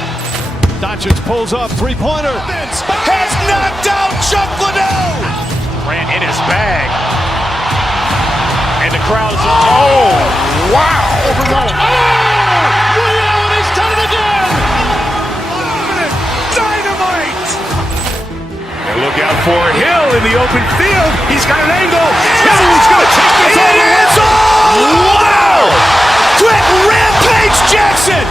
Doncic pulls up, three-pointer. Has knocked out Chuck Liddell. Ran in his bag. And the crowd's wow. He's done it again. Dynamite. And look out for Hill in the open field. He's got an angle. He's going to take this all the way. Wow. Quick Rampage Jackson.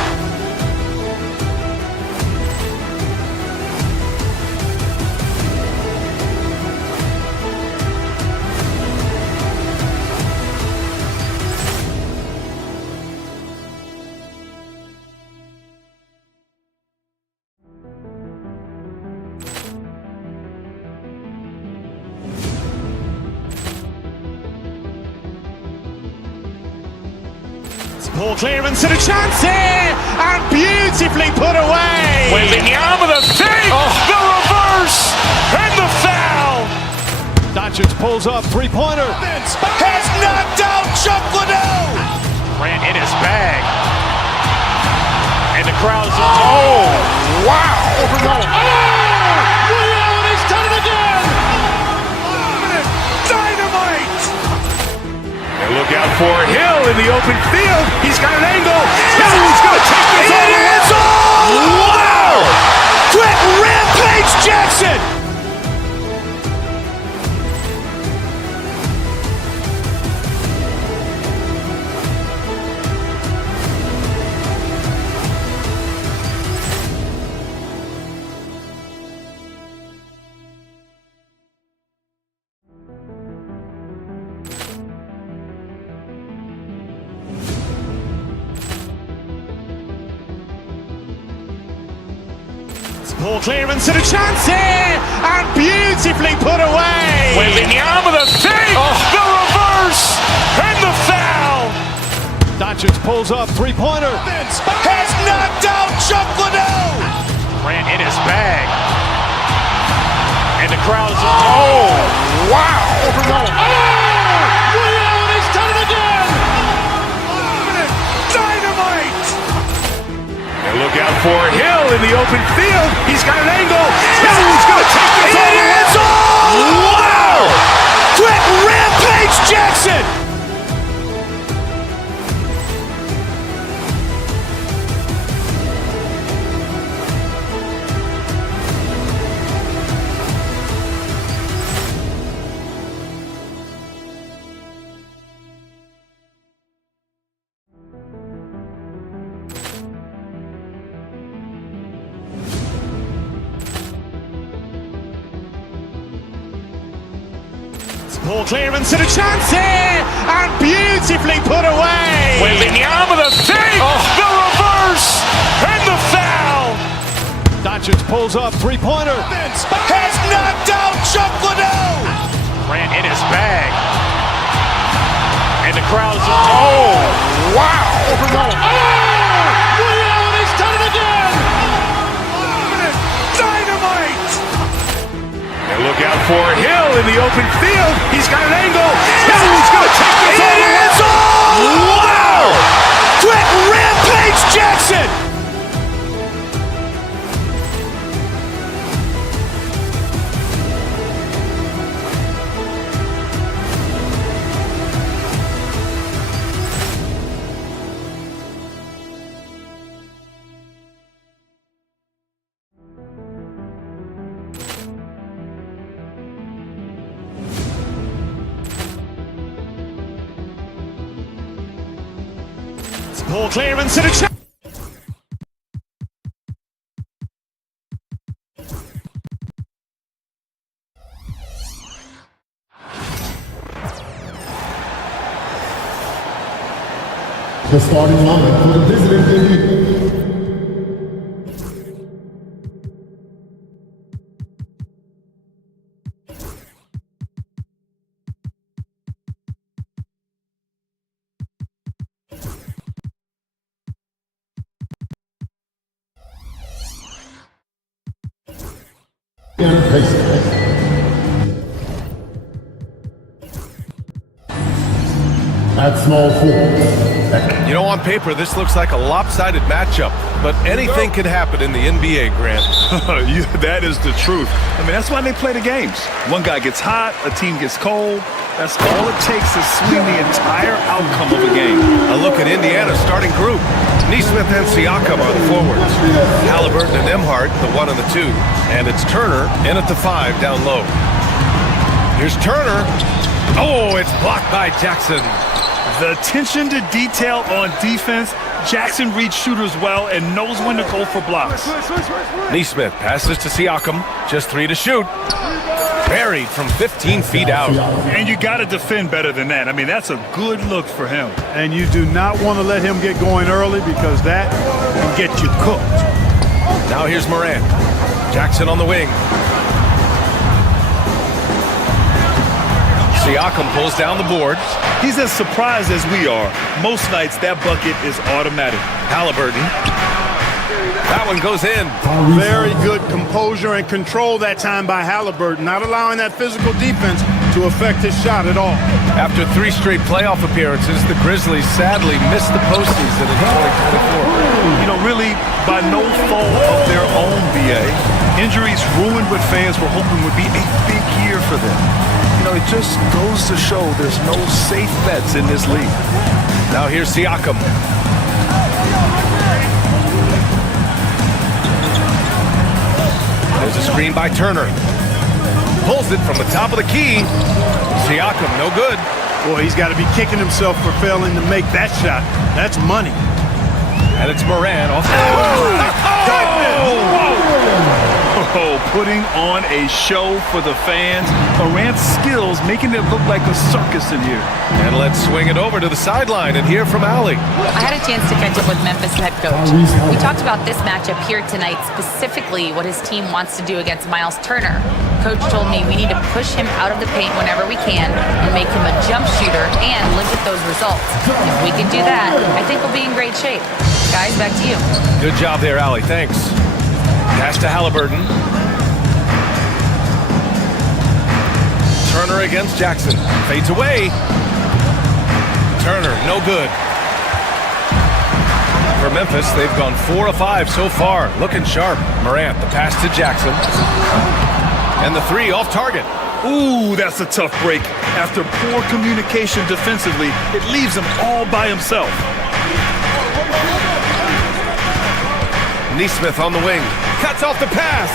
poor clearance and a chance here, and beautifully put away. Wembanyama the fake, the reverse, and the foul. Doncic pulls up, three-pointer. Has knocked out Chuck Liddell. Ran in his bag. And the crowd's wow. He's done it again. Dynamite. And look out for Hill in the open field. He's got an angle. He's going to take this all the way. Wow. Quick Rampage Jackson. Poor clearance and a chance here, and beautifully put away. Wembanyama with a save, the reverse, and the foul. Doncic pulls up, three-pointer. Has knocked out Chuck Liddell. Grant in his bag. And the crowd is, oh, wow. Ray Allen has done it again. Dynamite. And look out for Hill in the open field. He's got an angle. He's going to take this all the way. Wow. Quick rampage Jackson. Poor clearance and a chance here, and beautifully put away. Wembanyama with a save, the reverse, and the foul. Doncic pulls up, three-pointer. Has knocked out Chuck Liddell. Grant in his bag. And the crowd is, oh, wow. Ray Allen has done it again. Dynamite. And look out for Hill in the open field. He's got an angle. He's going to take this all the way. Wow. Quick rampage Jackson. Poor clearance and a chance. The starting lineup for the visiting team. At small forward. You know, on paper, this looks like a lopsided matchup, but anything can happen in the NBA, Grant. That is the truth. I mean, that's why they play the games. One guy gets hot, a team gets cold. That's all it takes to swing the entire outcome of a game. A look at Indiana's starting group. Neesmith and Siakam are the forwards. Halliburton and Nembhard, the 1 and the 2. And it's Turner in at the 5 down low. Here's Turner. Oh, it's blocked by Jackson. The attention to detail on defense. Jackson reads shooters well and knows when to go for blocks. Neesmith passes to Siakam. Just 3 to shoot. Buried from 15 feet out. And you got to defend better than that. I mean, that's a good look for him. And you do not want to let him get going early because that can get you cooked. Now here's Morant. Jackson on the wing. Siakam pulls down the board. He's as surprised as we are. Most nights, that bucket is automatic. Halliburton. That one goes in. Very good composure and control that time by Halliburton, not allowing that physical defense to affect his shot at all. After 3 straight playoff appearances, the Grizzlies sadly missed the postseason in 2024. You know, really by no fault of their own, BA. Injuries ruined what fans were hoping would be a big year for them. You know, it just goes to show there's no safe bets in this league. Now here's Siakam. There's a screen by Turner. Pulls it from the top of the key. Siakam, no good. Boy, he's got to be kicking himself for failing to make that shot. That's money. And it's Morant off. NextGenTwo putting on a show for the fans. Morant's skills making it look like a circus in here. And let's swing it over to the sideline and hear from Allie. I had a chance to catch up with Memphis head coach. We talked about this matchup here tonight, specifically what his team wants to do against Miles Turner. Coach told me we need to push him out of the paint whenever we can and make him a jump shooter and live with those results. If we can do that, I think we'll be in great shape. Guys, back to you. Good job there, Allie. Thanks. Pass to Halliburton. Turner against Jackson. Fades away. Turner, no good. For Memphis, they've gone 4 of 5 so far. Looking sharp. Morant, the pass to Jackson. And the 3 off target. Ooh, that's a tough break. After poor communication defensively, it leaves him all by himself. Neesmith on the wing. Cuts off the pass.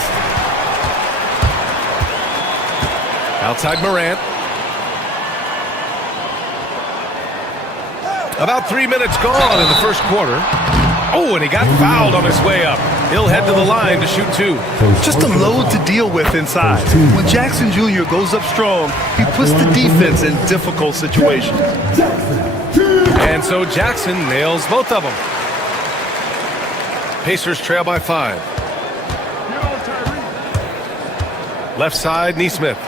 Outside Morant. About 3 minutes gone in the first quarter. Oh, and he got fouled on his way up. He'll head to the line to shoot 2. Just a load to deal with inside. When Jackson Jr. goes up strong, he puts the defense in difficult situations. And so Jackson nails both of them. Pacers trail by 5. Left side, Neesmith.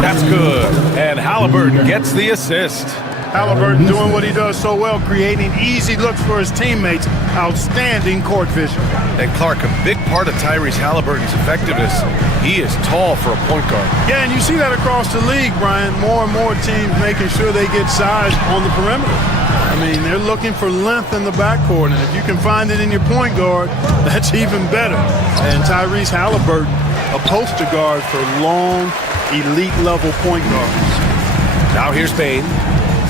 That's good. And Halliburton gets the assist. Halliburton doing what he does so well, creating easy looks for his teammates. Outstanding court vision. And Clark, a big part of Tyrese Halliburton's effectiveness, he is tall for a point guard. Yeah, and you see that across the league, Brian. More and more teams making sure they get size on the perimeter. I mean, they're looking for length in the backcourt, and if you can find it in your point guard, that's even better. And Tyrese Halliburton, a poster guard for long, elite-level point guards. Now here's Bain,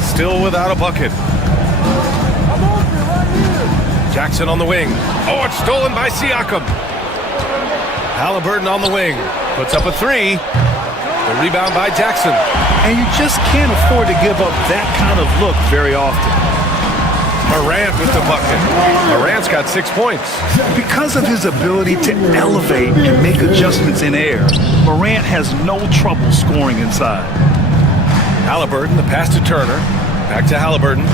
still without a bucket. Jackson on the wing. Oh, it's stolen by Siakam. Halliburton on the wing. Puts up a 3. The rebound by Jackson. And you just can't afford to give up that kind of look very often. Morant with the bucket. Morant's got 6 points. Because of his ability to elevate and make adjustments in air, Morant has no trouble scoring inside. Halliburton, the pass to Turner. Back to Halliburton.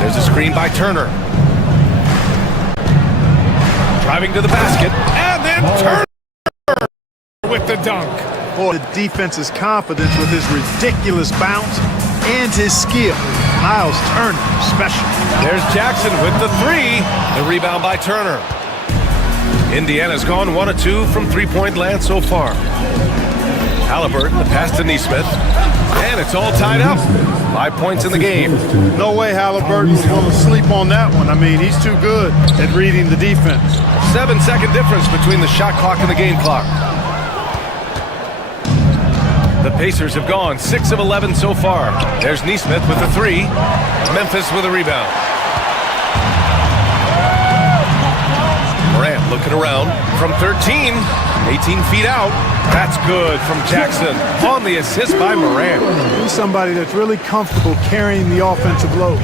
There's a screen by Turner. Driving to the basket. And then Turner with the dunk. Boy, the defense's confidence with his ridiculous bounce and his skill. Miles Turner, special. There's Jackson with the 3. The rebound by Turner. Indiana's gone 1 of 2 from three-point land so far. Halliburton, the pass to Neesmith. And it's all tied up. 5 points in the game. No way Halliburton's going to sleep on that one. I mean, he's too good at reading the defense. 7-second difference between the shot clock and the game clock. The Pacers have gone 6 of 11 so far. There's Neesmith with the 3. Memphis with a rebound. Morant looking around from 13. 18 feet out. That's good from Jackson on the assist by Morant. He's somebody that's really comfortable carrying the offensive load.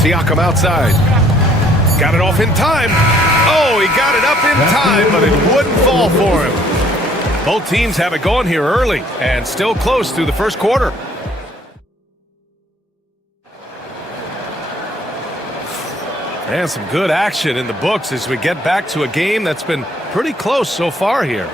Siakam outside. Got it off in time. Oh, he got it up in time, but it wouldn't fall for him. Both teams have it going here early and still close through the first quarter. And some good action in the books as we get back to a game that's been pretty close so far here.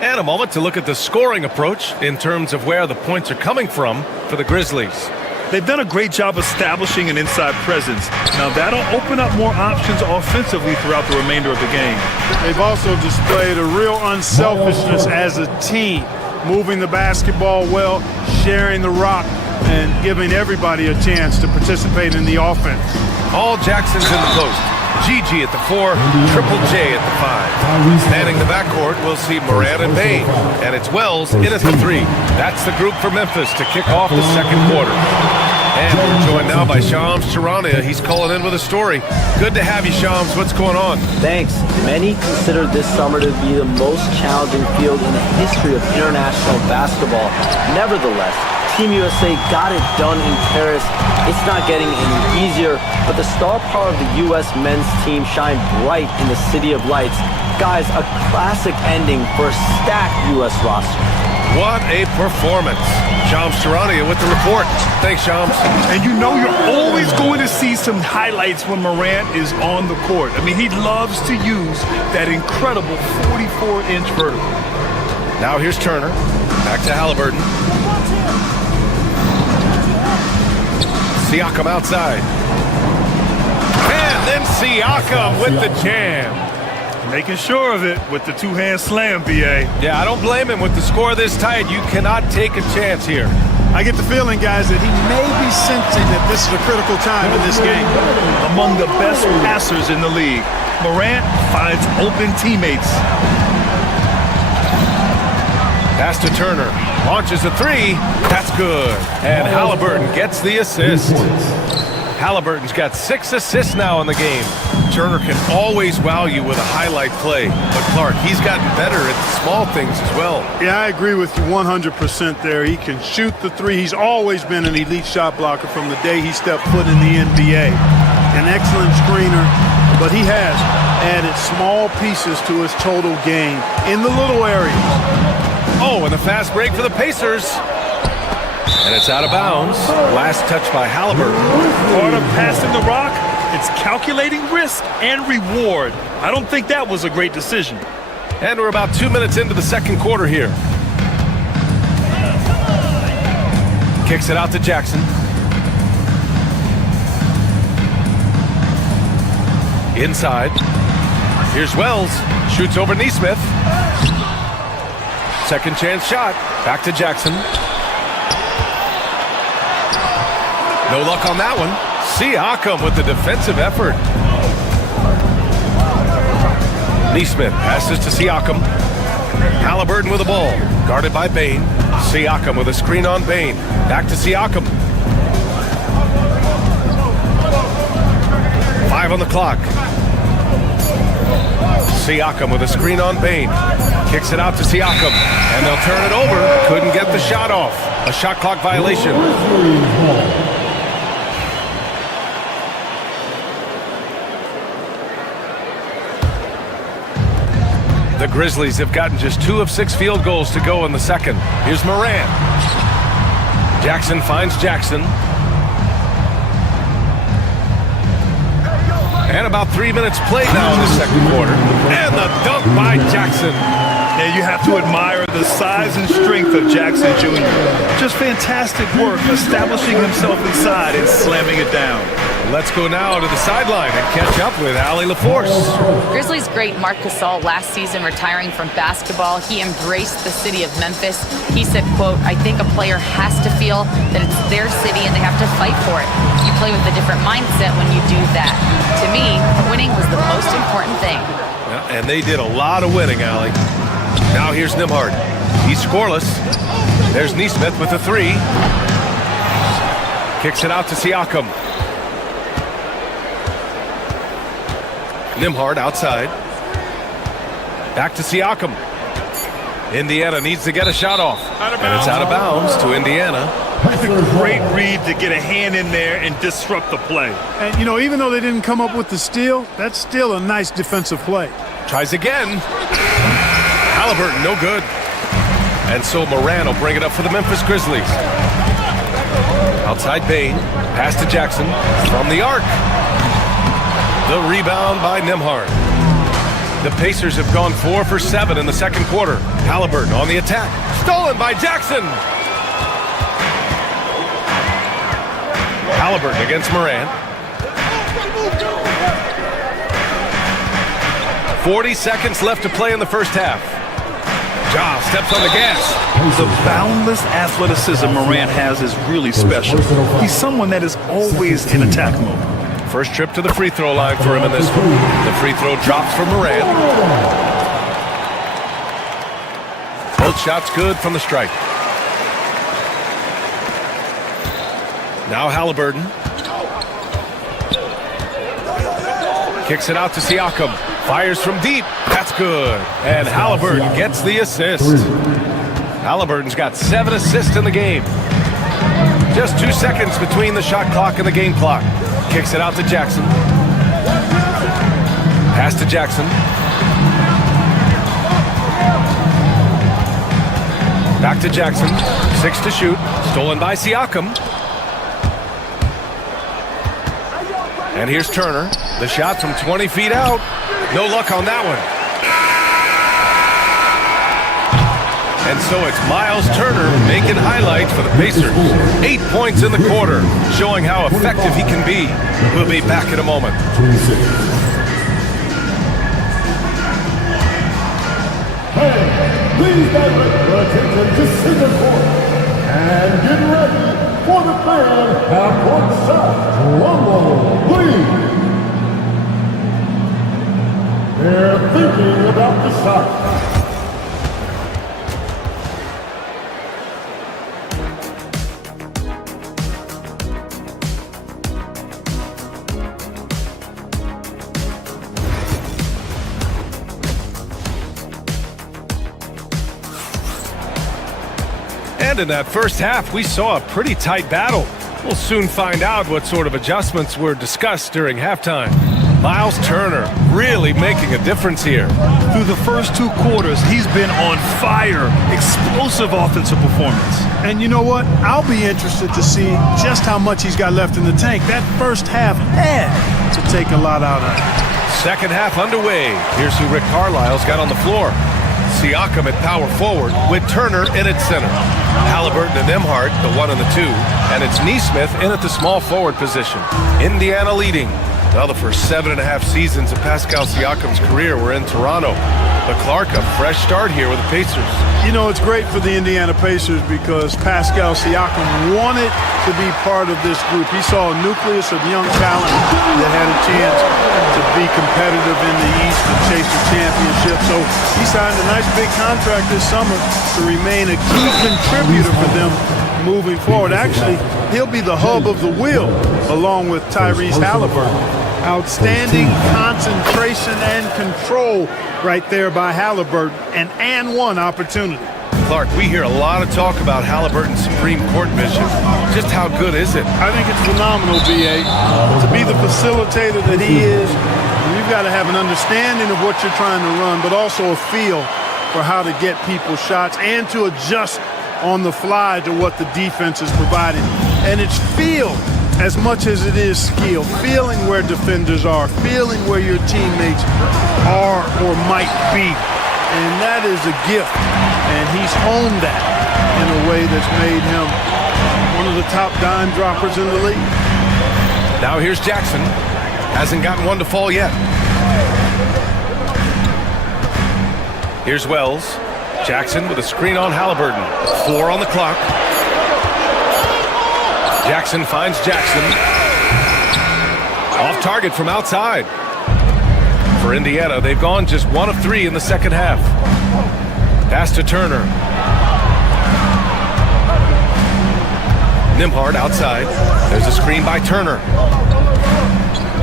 And a moment to look at the scoring approach in terms of where the points are coming from for the Grizzlies. They've done a great job establishing an inside presence. Now that'll open up more options offensively throughout the remainder of the game. They've also displayed a real unselfishness as a team, moving the basketball well, sharing the rock, and giving everybody a chance to participate in the offense. All Jackson's in the post. Gigi at the 4, Triple J at the 5. Manning the backcourt, we'll see Morant and Bain. And it's Wells in at the 3. That's the group for Memphis to kick off the second quarter. And we're joined now by Shams Charania. He's calling in with a story. Good to have you, Shams. What's going on? Thanks. Many consider this summer to be the most challenging field in the history of international basketball. Nevertheless, Team USA got it done in Paris. It's not getting any easier, but the star power of the U.S. men's team shined bright in the City of Lights. Guys, a classic ending for a stacked U.S. roster. What a performance. Shams Charania with the report. Thanks, Shams. And you know you're always going to see some highlights when Morant is on the court. I mean, he loves to use that incredible 44-inch vertical. Now here's Turner. Back to Halliburton. Siakam outside. And then Siakam with the jam. Making sure of it with the two-hand slam, B.A. Yeah, I don't blame him. With the score this tight, you cannot take a chance here. I get the feeling, guys, that he may be sensing that this is a critical time in this game. Among the best passers in the league, Morant finds open teammates. Pass to Turner. Launches a three. That's good. And Halliburton gets the assist. Halliburton's got 6 assists now in the game. Turner can always wow you with a highlight play. But Clark, he's gotten better at the small things as well. Yeah, I agree with you 100% there. He can shoot the three. He's always been an elite shot blocker from the day he stepped foot in the NBA. An excellent screener, but he has added small pieces to his total game in the little areas. Oh, and the fast break for the Pacers. And it's out of bounds. Last touch by Halliburton. Part of passing the rock, it's calculating risk and reward. I don't think that was a great decision. And we're about 2 minutes into the second quarter here. Kicks it out to Jackson. Inside. Here's Wells. Shoots over Neesmith. Second chance shot. Back to Jackson. No luck on that one. Siakam with the defensive effort. Neesmith passes to Siakam. Halliburton with the ball. Guarded by Bane. Siakam with a screen on Bane. Back to Siakam. 5 on the clock. Siakam with a screen on Bane. Kicks it out to Siakam. And they'll turn it over. Couldn't get the shot off. A shot clock violation. The Grizzlies have gotten just 2 of 6 field goals to go in the second. Here's Morant. Jackson finds Jackson. And about 3 minutes played now in the second quarter. And the dunk by Jackson. And you have to admire the size and strength of Jackson Jr. Just fantastic work establishing himself inside and slamming it down. Let's go now to the sideline and catch up with Allie LaForce. Grizzlies great Marc Gasol last season retiring from basketball. He embraced the city of Memphis. He said, quote, "I think a player has to feel that it's their city and they have to fight for it. You play with a different mindset when you do that. To me, winning was the most important thing." Yeah, and they did a lot of winning, Allie. Now here's Nembhard. He's scoreless. There's Neesmith with the three. Kicks it out to Siakam. Nembhard outside. Back to Siakam. Indiana needs to get a shot off. And it's out of bounds to Indiana. That's a great read to get a hand in there and disrupt the play. And, you know, even though they didn't come up with the steal, that's still a nice defensive play. Tries again. Halliburton, no good. And so Morant will bring it up for the Memphis Grizzlies. Outside Bane. Pass to Jackson. From the arc. The rebound by Nembhard. The Pacers have gone 4 for 7 in the second quarter. Halliburton on the attack. Stolen by Jackson. Halliburton against Morant. 40 seconds left to play in the first half. Ja steps on the gas. The boundless athleticism Morant has is really special. He's someone that is always in attack mode. First trip to the free throw line for him in this one. The free throw drops for Morant. Both shots good from the stripe. Now Halliburton. Kicks it out to Siakam. Fires from deep. That's good. And Halliburton gets the assist. Halliburton's got 7 assists in the game. Just 2 seconds between the shot clock and the game clock. Kicks it out to Jackson. Pass to Jackson. Back to Jackson. 6 to shoot. Stolen by Siakam. And here's Turner. The shot from 20 feet out. No luck on that one. And so it's Miles Turner making highlights for the Pacers. 8 points in the quarter, showing how effective he can be. We'll be back in a moment. Hey, please direct your attention to center court. And get ready for the fan half-court shot. Rumble, please. They're thinking about the shot. And in that first half, we saw a pretty tight battle. We'll soon find out what sort of adjustments were discussed during halftime. Miles Turner really making a difference here. Through the first 2 quarters, he's been on fire. Explosive offensive performance. And you know what? I'll be interested to see just how much he's got left in the tank. That first half had to take a lot out of it. Second half underway. Here's who Rick Carlisle's got on the floor. Siakam at power forward with Turner in at center. Halliburton and Nembhard, the 1 and the 2. And it's Nesmith in at the small forward position. Indiana leading. Well, the first 7.5 seasons of Pascal Siakam's career were in Toronto. But Clark, a fresh start here with the Pacers. You know, it's great for the Indiana Pacers because Pascal Siakam wanted to be part of this group. He saw a nucleus of young talent that had a chance to be competitive in the East and chase the championship. So he signed a nice big contract this summer to remain a key contributor for them moving forward. Actually, he'll be the hub of the wheel along with Tyrese Halliburton. Outstanding concentration and control right there by Halliburton. An and one opportunity. Clark, we hear a lot of talk about Halliburton's supreme court vision. Just how good is it? I think it's phenomenal, B.A. To be the facilitator that he is, you've got to have an understanding of what you're trying to run, but also a feel for how to get people shots and to adjust on the fly to what the defense is providing. And it's feel as much as it is skill. Feeling where defenders are, feeling where your teammates are or might be. And that is a gift. And he's honed that in a way that's made him one of the top dime droppers in the league. Now here's Jackson. Hasn't gotten one to fall yet. Here's Wells. Jackson with a screen on Halliburton. 4 on the clock. Jackson finds Jackson. Off target from outside. For Indiana, they've gone just 1 of 3 in the second half. Pass to Turner. Nembhard outside. There's a screen by Turner.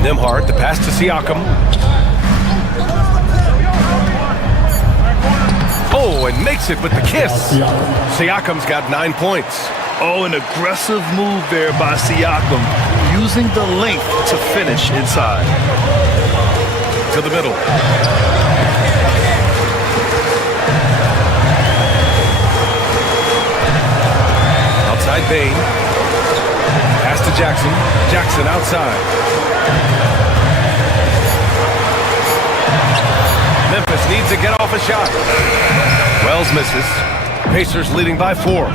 Nembhard, the pass to Siakam. Oh, and makes it with the kiss. Siakam's got 9 points. Oh, an aggressive move there by Siakam, using the length to finish inside. To the middle. Outside Bain. Pass to Jackson. Jackson outside. Memphis needs to get off a shot. Wells misses. Pacers leading by 4.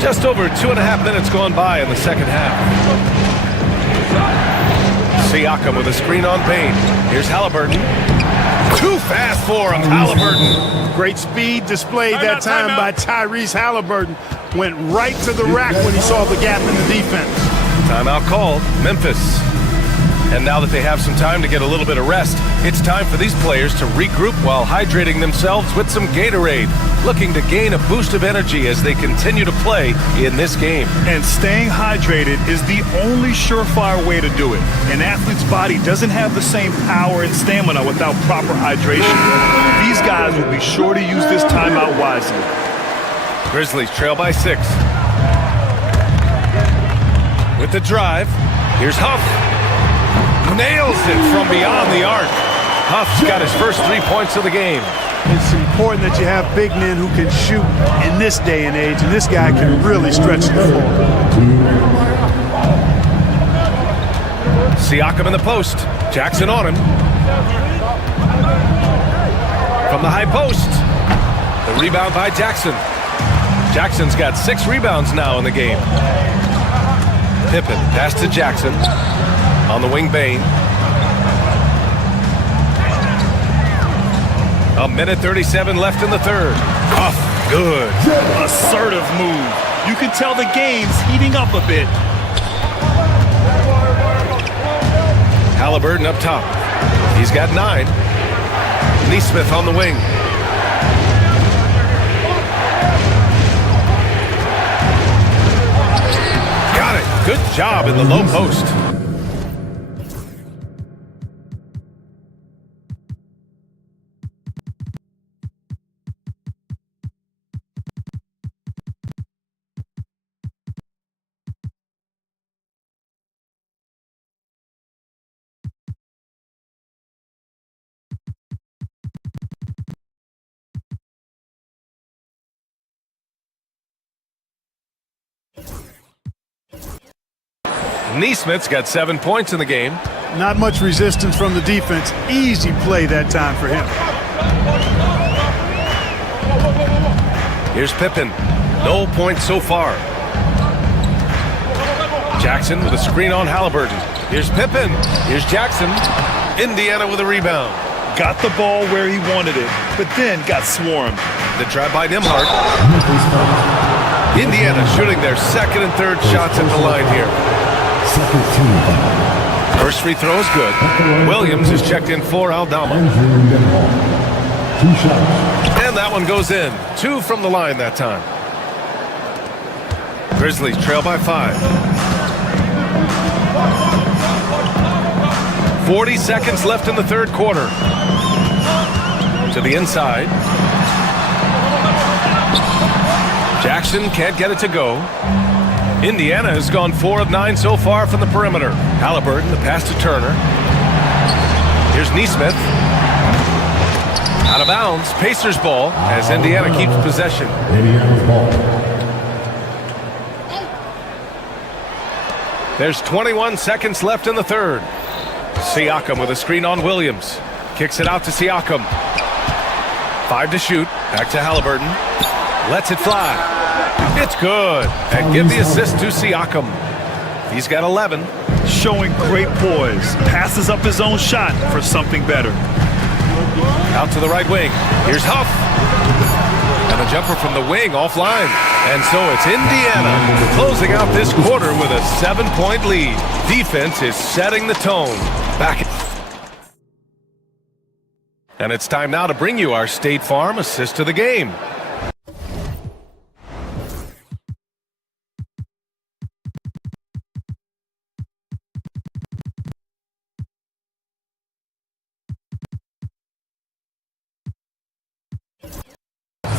Just over 2.5 minutes gone by in the second half. Siakam with a screen on Bain. Here's Halliburton. Too fast for him, Halliburton. Great speed displayed that time by Tyrese Halliburton. Went right to the rack when he saw the gap in the defense. Timeout called, Memphis. And now that they have some time to get a little bit of rest, it's time for these players to regroup while hydrating themselves with some Gatorade, looking to gain a boost of energy as they continue to play in this game. And staying hydrated is the only surefire way to do it. An athlete's body doesn't have the same power and stamina without proper hydration. These guys will be sure to use this timeout wisely. Grizzlies trail by 6. With the drive, here's Huff. Nails it from beyond the arc. Huff's got his first 3 points of the game. It's important that you have big men who can shoot in this day and age, and this guy can really stretch the floor. Siakam in the post. Jackson on him. From the high post. The rebound by Jackson. Jackson's got 6 rebounds now in the game. Pippen pass to Jackson. On the wing, Bane. A minute 37 left in the third. Huff, good. Assertive move. You can tell the game's heating up a bit. Halliburton up top. He's got 9. Neesmith on the wing. Got it. Good job in the low post. Neesmith's got 7 points in the game. Not much resistance from the defense. Easy play that time for him. Here's Pippen. No points so far. Jackson with a screen on Halliburton. Here's Pippen. Here's Jackson. Indiana with a rebound. Got the ball where he wanted it, but then got swarmed. The drive by Nembhard. Indiana shooting their second and third shots at the line here. First free throw is good. Williams is checked in for Aldama. And that one goes in. 2 from the line that time. Grizzlies trail by 5. 40 seconds left in the third quarter. To the inside. Jackson can't get it to go. Indiana has gone 4 of 9 so far from the perimeter. Halliburton, the pass to Turner. Here's Neesmith. Out of bounds. Pacers ball as Indiana keeps possession. There's 21 seconds left in the third. Siakam with a screen on Williams. Kicks it out to Siakam. 5 to shoot. Back to Halliburton. Lets it fly. It's good. And give the assist to Siakam. He's got 11. Showing great poise. Passes up his own shot for something better. Out to the right wing. Here's Huff. And a jumper from the wing offline. And so it's Indiana closing out this quarter with a 7-point lead. Defense is setting the tone. Back. And it's time now to bring you our State Farm assist of the game.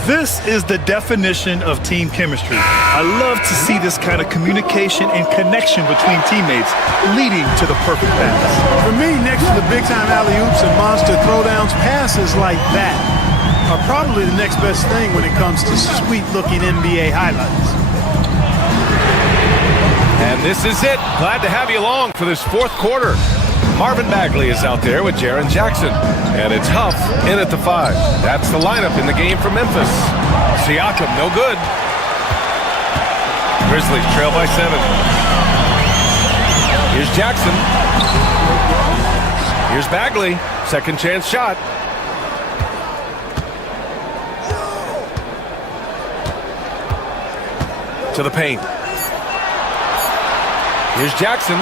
This is the definition of team chemistry. I love to see this kind of communication and connection between teammates leading to the perfect pass. For me, next to the big-time alley-oops and monster throwdowns, passes like that are probably the next best thing when it comes to sweet-looking NBA highlights. And this is it. Glad to have you along for this fourth quarter. Marvin Bagley is out there with Jaren Jackson. And it's Huff in at the 5. That's the lineup in the game for Memphis. Siakam, no good. Grizzlies trail by 7. Here's Jackson. Here's Bagley. Second chance shot. To the paint. Here's Jackson.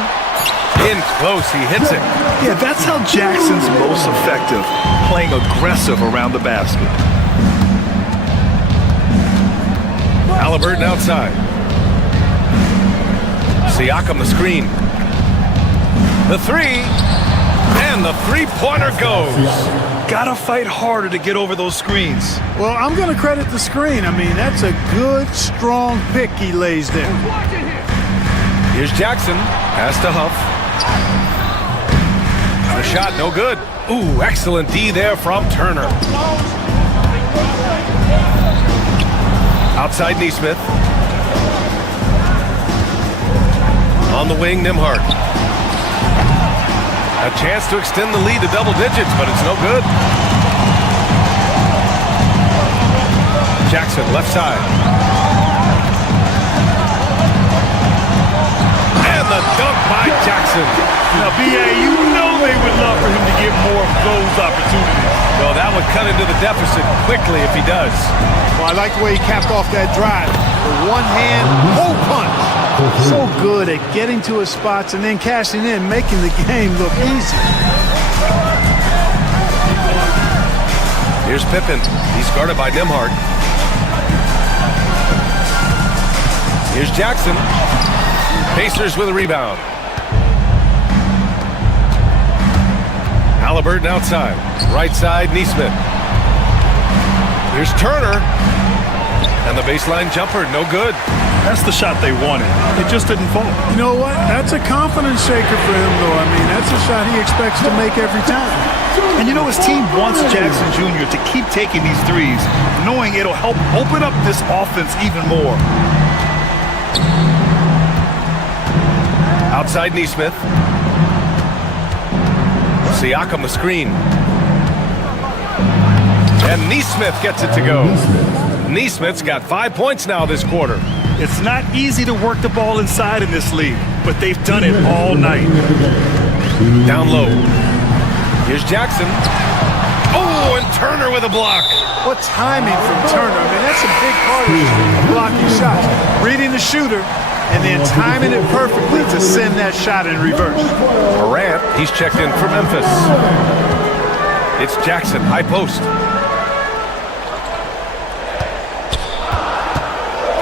In close, he hits it. Yeah, that's how Jackson's most effective, playing aggressive around the basket. Halliburton outside. Siakam the screen. The 3. And the three-pointer goes. Gotta fight harder to get over those screens. Well, I'm going to credit the screen. I mean, that's a good, strong pick he lays there. Here's Jackson. Pass to Huff. The shot, no good. Ooh, excellent D there from Turner. Outside Neesmith. On the wing, Nimhart. A chance to extend the lead to double digits, but it's no good. Jackson, left side. And the dunk by Jackson. Now, B.A., you know they would love for him to get more of those opportunities. Well, that would cut into the deficit quickly if he does. Well, I like the way he capped off that drive. The one-hand hole punch. So good at getting to his spots and then cashing in, making the game look easy. Here's Pippen. He's guarded by Nimhart. Here's Jackson. Pacers with a rebound. Halliburton outside. Right side, Neesmith. Here's Turner. And the baseline jumper, no good. That's the shot they wanted. It just didn't fall. You know what? That's a confidence shaker for him, though. I mean, that's a shot he expects to make every time. And you know, his team wants Jackson Jr. to keep taking these threes, knowing it'll help open up this offense even more. Outside Neesmith. Siakam the screen. And Neesmith gets it to go. Neesmith's got 5 points now this quarter. It's not easy to work the ball inside in this league, but they've done it all night. Down low. Here's Jackson. Oh, and Turner with a block. What timing from Turner. I mean, that's a big part of blocking shots. Reading the shooter and then timing it perfectly to send that shot in reverse. Morant, he's checked in for Memphis. It's Jackson, high post.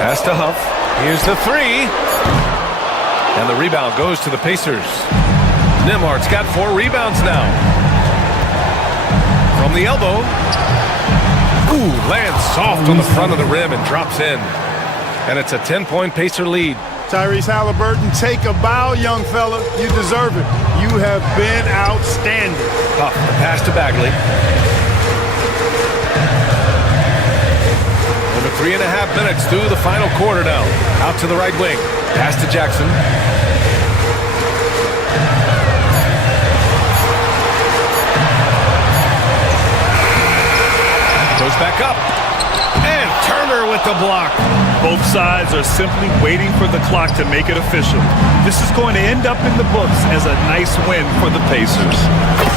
Pass to Huff. Here's the three. And the rebound goes to the Pacers. Nimhart's got 4 rebounds now. From the elbow. Ooh, lands soft on the front of the rim and drops in. And it's a 10-point Pacer lead. Tyrese Halliburton, take a bow, young fella. You deserve it. You have been outstanding. Huff, the pass to Bagley. 3.5 minutes through the final quarter now. Out to the right wing. Pass to Jackson. Goes back up. And Turner with the block. Both sides are simply waiting for the clock to make it official. This is going to end up in the books as a nice win for the Pacers.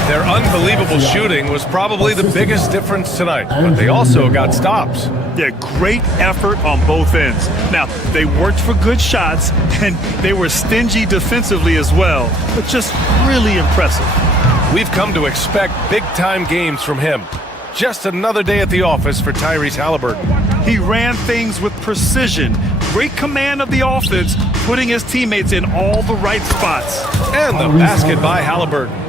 Their unbelievable shooting was probably the biggest difference tonight, but they also got stops. Yeah, great effort on both ends. Now, they worked for good shots, and they were stingy defensively as well, but just really impressive. We've come to expect big-time games from him. Just another day at the office for Tyrese Halliburton. He ran things with precision, great command of the offense, putting his teammates in all the right spots. And the basket by Halliburton.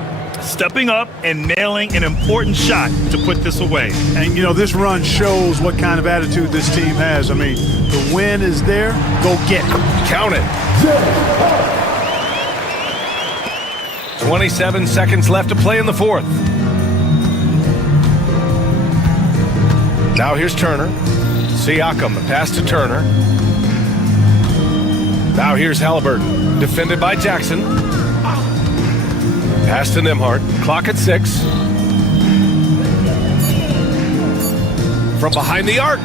Stepping up and nailing an important shot to put this away. And, you know, this run shows what kind of attitude this team has. I mean, the win is there. Go get it. Count it. 27 seconds left to play in the fourth. Now here's Turner. Siakam, the pass to Turner. Now here's Halliburton. Defended by Jackson. Pass to Nimhart. Clock at 6. From behind the arc.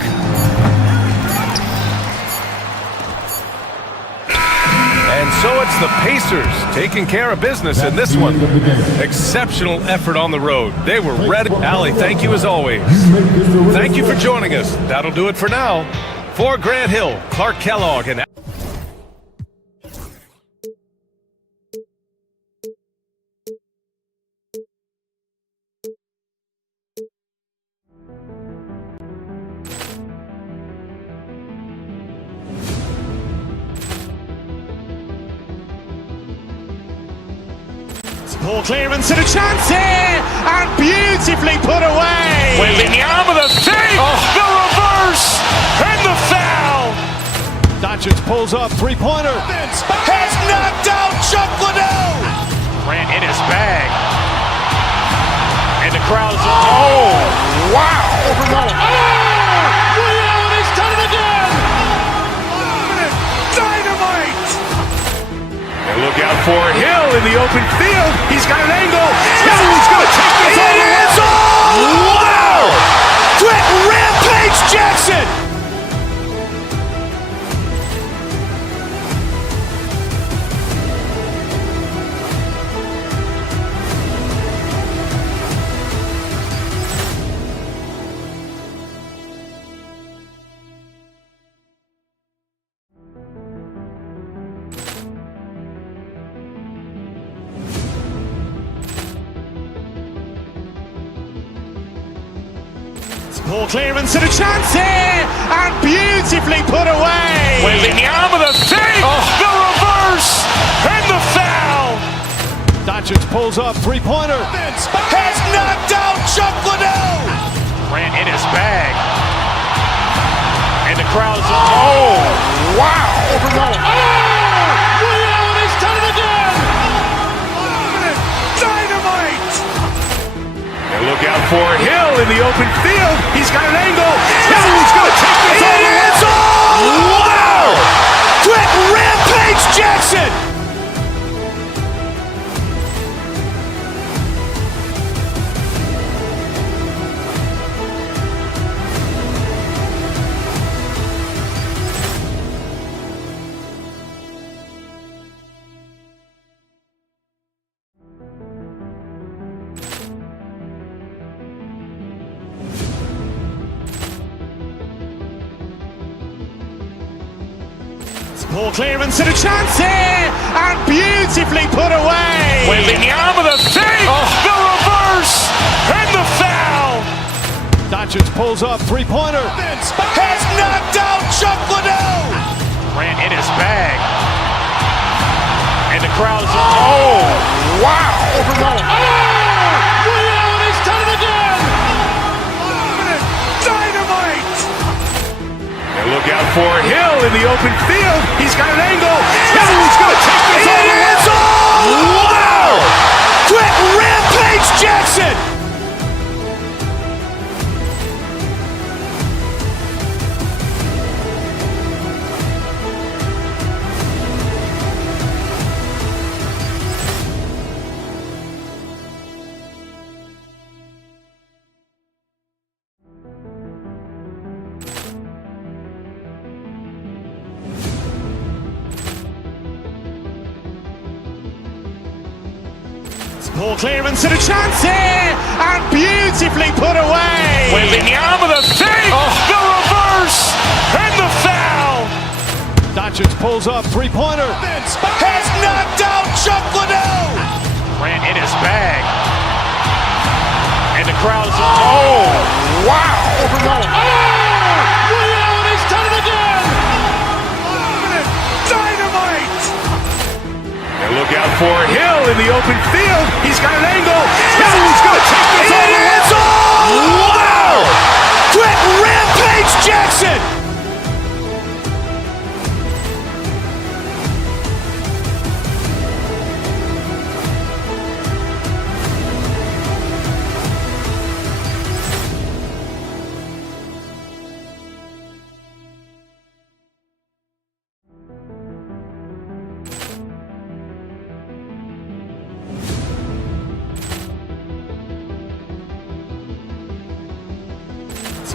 And so it's the Pacers taking care of business in this one. Exceptional effort on the road. They were ready. Allie, thank you as always. Thank you for joining us. That'll do it for now. For Grant Hill, Clark Kellogg, and Ball clearance and a chance here, and beautifully put away. Wembanyama the fake, the reverse, and the foul. Doncic pulls up, three-pointer. Has knocked out Chuck Liddell. Grant in his bag. And the crowd is, oh, wow. He's done it again. Dynamite. And look out for Hill in the open field. He's got an angle. He's going to take this all the way. Wow. Quick Rampage Jackson. Ball clearance and a chance here, and beautifully put away. Wembanyama the fake, the reverse, and the foul. Doncic pulls up, three-pointer. Has knocked out Chuck Liddell. Grant in his bag. And the crowd is, oh, wow. He's done it again. Dynamite. And look out for Hill in the open field. He's got an angle. He's going to take this all the way. Wow. Quick Rampage Jackson. Ball clearance and a chance here, and beautifully put away. Wembanyama the fake, the reverse, and the foul. Doncic pulls up, three-pointer. Has knocked out Chuck Liddell. Grant in his bag. And the crowd is, oh, wow. He's done it again. Dynamite. And look out for Hill in the open field. He's got an angle. He's going to take this all the way. Wow. Quick Rampage Jackson. Ball clearance and a chance here, and beautifully put away. Wembanyama the fake, the reverse, and the foul. Doncic pulls up, three-pointer. Has knocked out Chuck Liddell. Grant in his bag. And the crowd is, oh, wow. He's done it again. Dynamite. And look out for Hill in the open field. He's got an angle. He's going to take this all the way. Wow. Quick Rampage Jackson.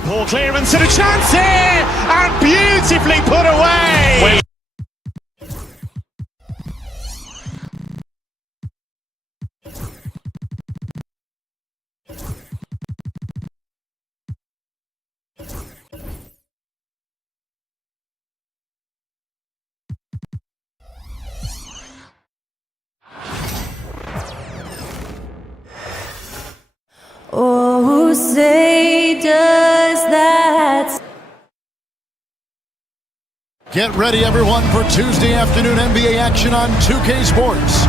Ball clearance and a chance here, and beautifully put away. Oh, say does that. Get ready, everyone, for Tuesday afternoon NBA action on 2K Sports.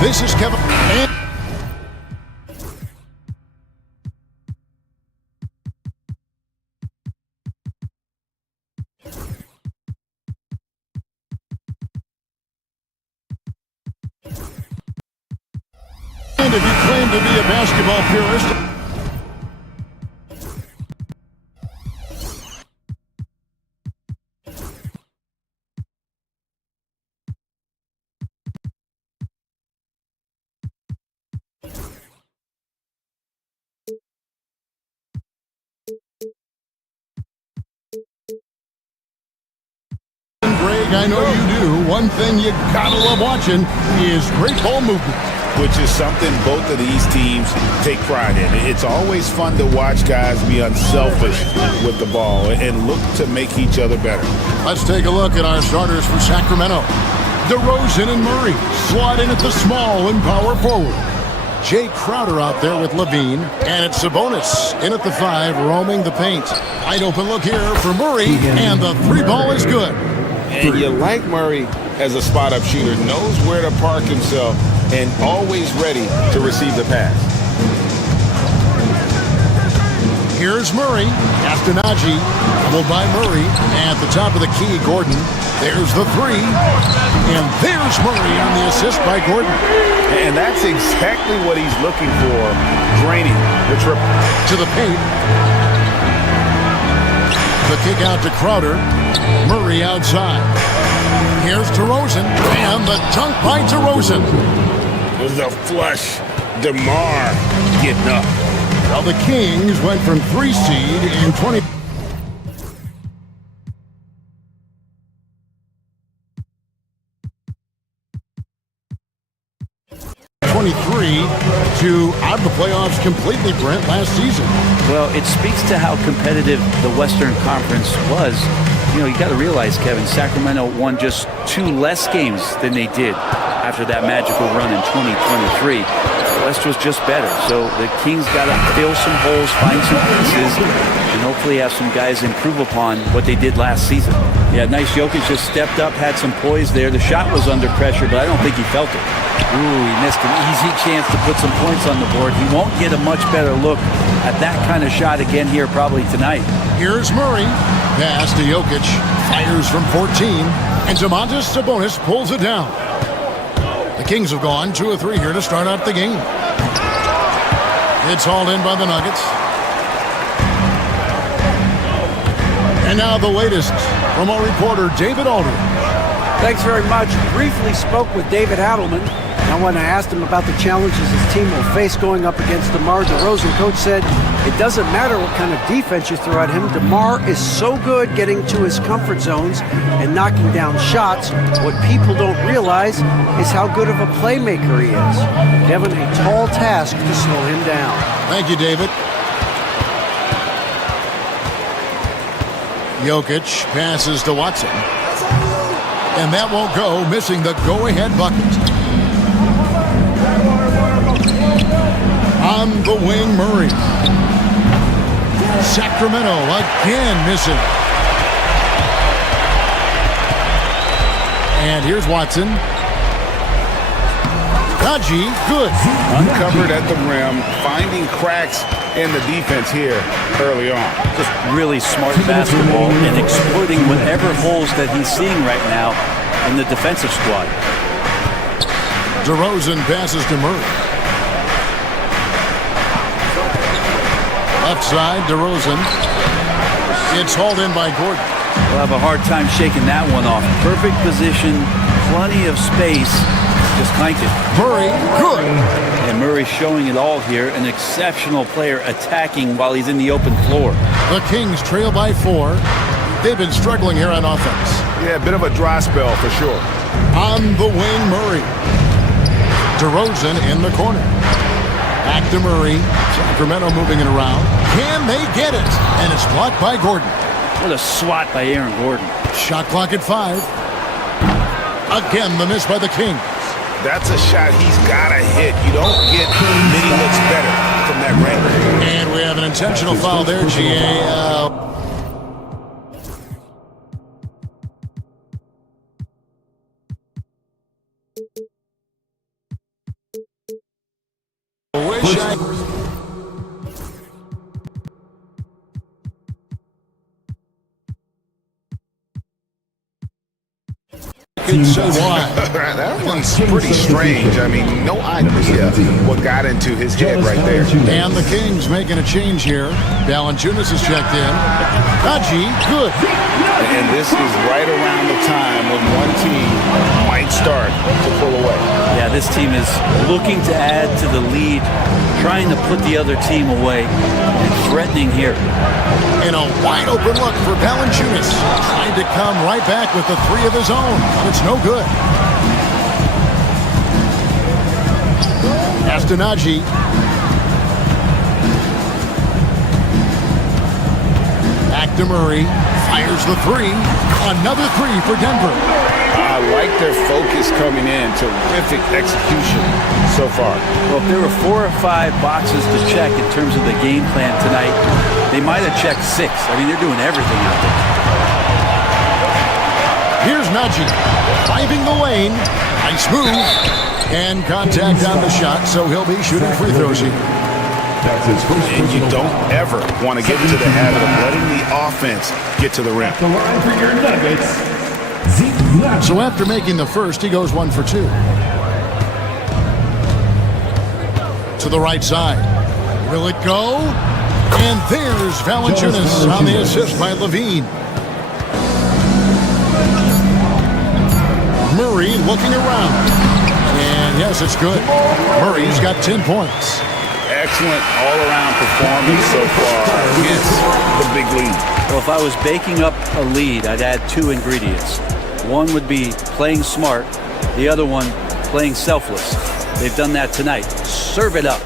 This is Kevin. if you claim to be a basketball purist. Greg, I know you do. One thing you gotta love watching is great ball movement, which is something both of these teams take pride in. It's always fun to watch guys be unselfish with the ball and look to make each other better. Let's take a look at our starters for Sacramento. DeRozan and Murray slot in at the small and power forward. Jay Crowder out there with Levine, and it's Sabonis in at the 5, roaming the paint. Wide open look here for Murray, and the 3-ball is good. And you like Murray as a spot-up shooter, knows where to park himself, and always ready to receive the pass. Here's Murray, after Najee, doubled by Murray, and at the top of the key, Gordon. There's the 3, and there's Murray on the assist by Gordon. And that's exactly what he's looking for, draining the triple. To the paint. The kick out to Crowder. Murray outside. Here's DeRozan, and the dunk by DeRozan. It was a flush. DeMar getting up. Well, the Kings went from 3 seed in 20. To out of the playoffs completely, Brent, last season. Well, it speaks to how competitive the Western Conference was. You know, you got to realize, Kevin, Sacramento won just 2 less games than they did after that magical run in 2023. The West was just better. So the Kings got to fill some holes, find some pieces, and hopefully have some guys improve upon what they did last season. Yeah, nice. Jokic just stepped up, had some poise there. The shot was under pressure, but I don't think he felt it. Ooh, he missed an easy chance to put some points on the board. He won't get a much better look at that kind of shot again here probably tonight. Here's Murray. Pass to Jokic. Fires from 14. And Domantas Sabonis pulls it down. The Kings have gone 2 of 3 here to start out the game. It's hauled in by the Nuggets. And now the latest from our reporter, David Aldridge. Thanks very much. Briefly spoke with David Adelman. And when I asked him about the challenges his team will face going up against DeMar DeRozan, Coach said it doesn't matter what kind of defense you throw at him. DeMar is so good getting to his comfort zones and knocking down shots. What people don't realize is how good of a playmaker he is. Kevin, a tall task to slow him down. Thank you, David. Jokic passes to Watson. And that won't go, missing the go-ahead bucket. On the wing, Murray. Sacramento again missing. And here's Watson. Najee, good. Uncovered at the rim, finding cracks in the defense here early on. Just really smart basketball and exploiting whatever holes that he's seeing right now in the defensive squad. DeRozan passes to Murray. Left side, DeRozan. It's hauled in by Gordon. We'll have a hard time shaking that one off. Perfect position, plenty of space. Just clanked it. Murray, good. And Murray showing it all here. An exceptional player attacking while he's in the open floor. The Kings trail by 4. They've been struggling here on offense. Yeah, a bit of a dry spell for sure. On the wing, Murray. DeRozan in the corner. Back to Murray. Sacramento moving it around. Can they get it? And it's blocked by Gordon. What a swat by Aaron Gordon. Shot clock at 5. Again, the miss by the Kings. That's a shot he's got to hit. You don't get many looks better from that range. And we have an intentional foul there, GA. Right, say why. That one's pretty strange. I mean, no idea what got into his head right there. And the Kings making a change here. Valanciunas is checked in. Najee, good. And this is right around the time when one team might start to pull away. Yeah, this team is looking to add to the lead, trying to put the other team away, and threatening here. In a wide open look for Valanciunas. Trying to come right back with the three of his own, but it's no good. Pass to Najee. Back to Murray. Fires the three. Another three for Denver. I like their focus coming in. Terrific execution so far. Well, if there were 4 or 5 boxes to check in terms of the game plan tonight, they might have checked 6. I mean, they're doing everything out there. Here's Najee. Driving the lane. Nice move. And contact on the shot, so he'll be shooting free throws here. And you don't ever want to get into the habit of letting the offense get to the rim. The line for your Nuggets, Zeke. So after making the first, he goes 1 for 2. To the right side. Will it go? And there's Valanciunas on the assist by Levine. Murray looking around. And yes, it's good. Murray's got 10 points. Excellent all-around performance so far against the big lead. Well, if I was baking up a lead, I'd add 2 ingredients. One would be playing smart. The other one, playing selfless. They've done that tonight. Serve it up.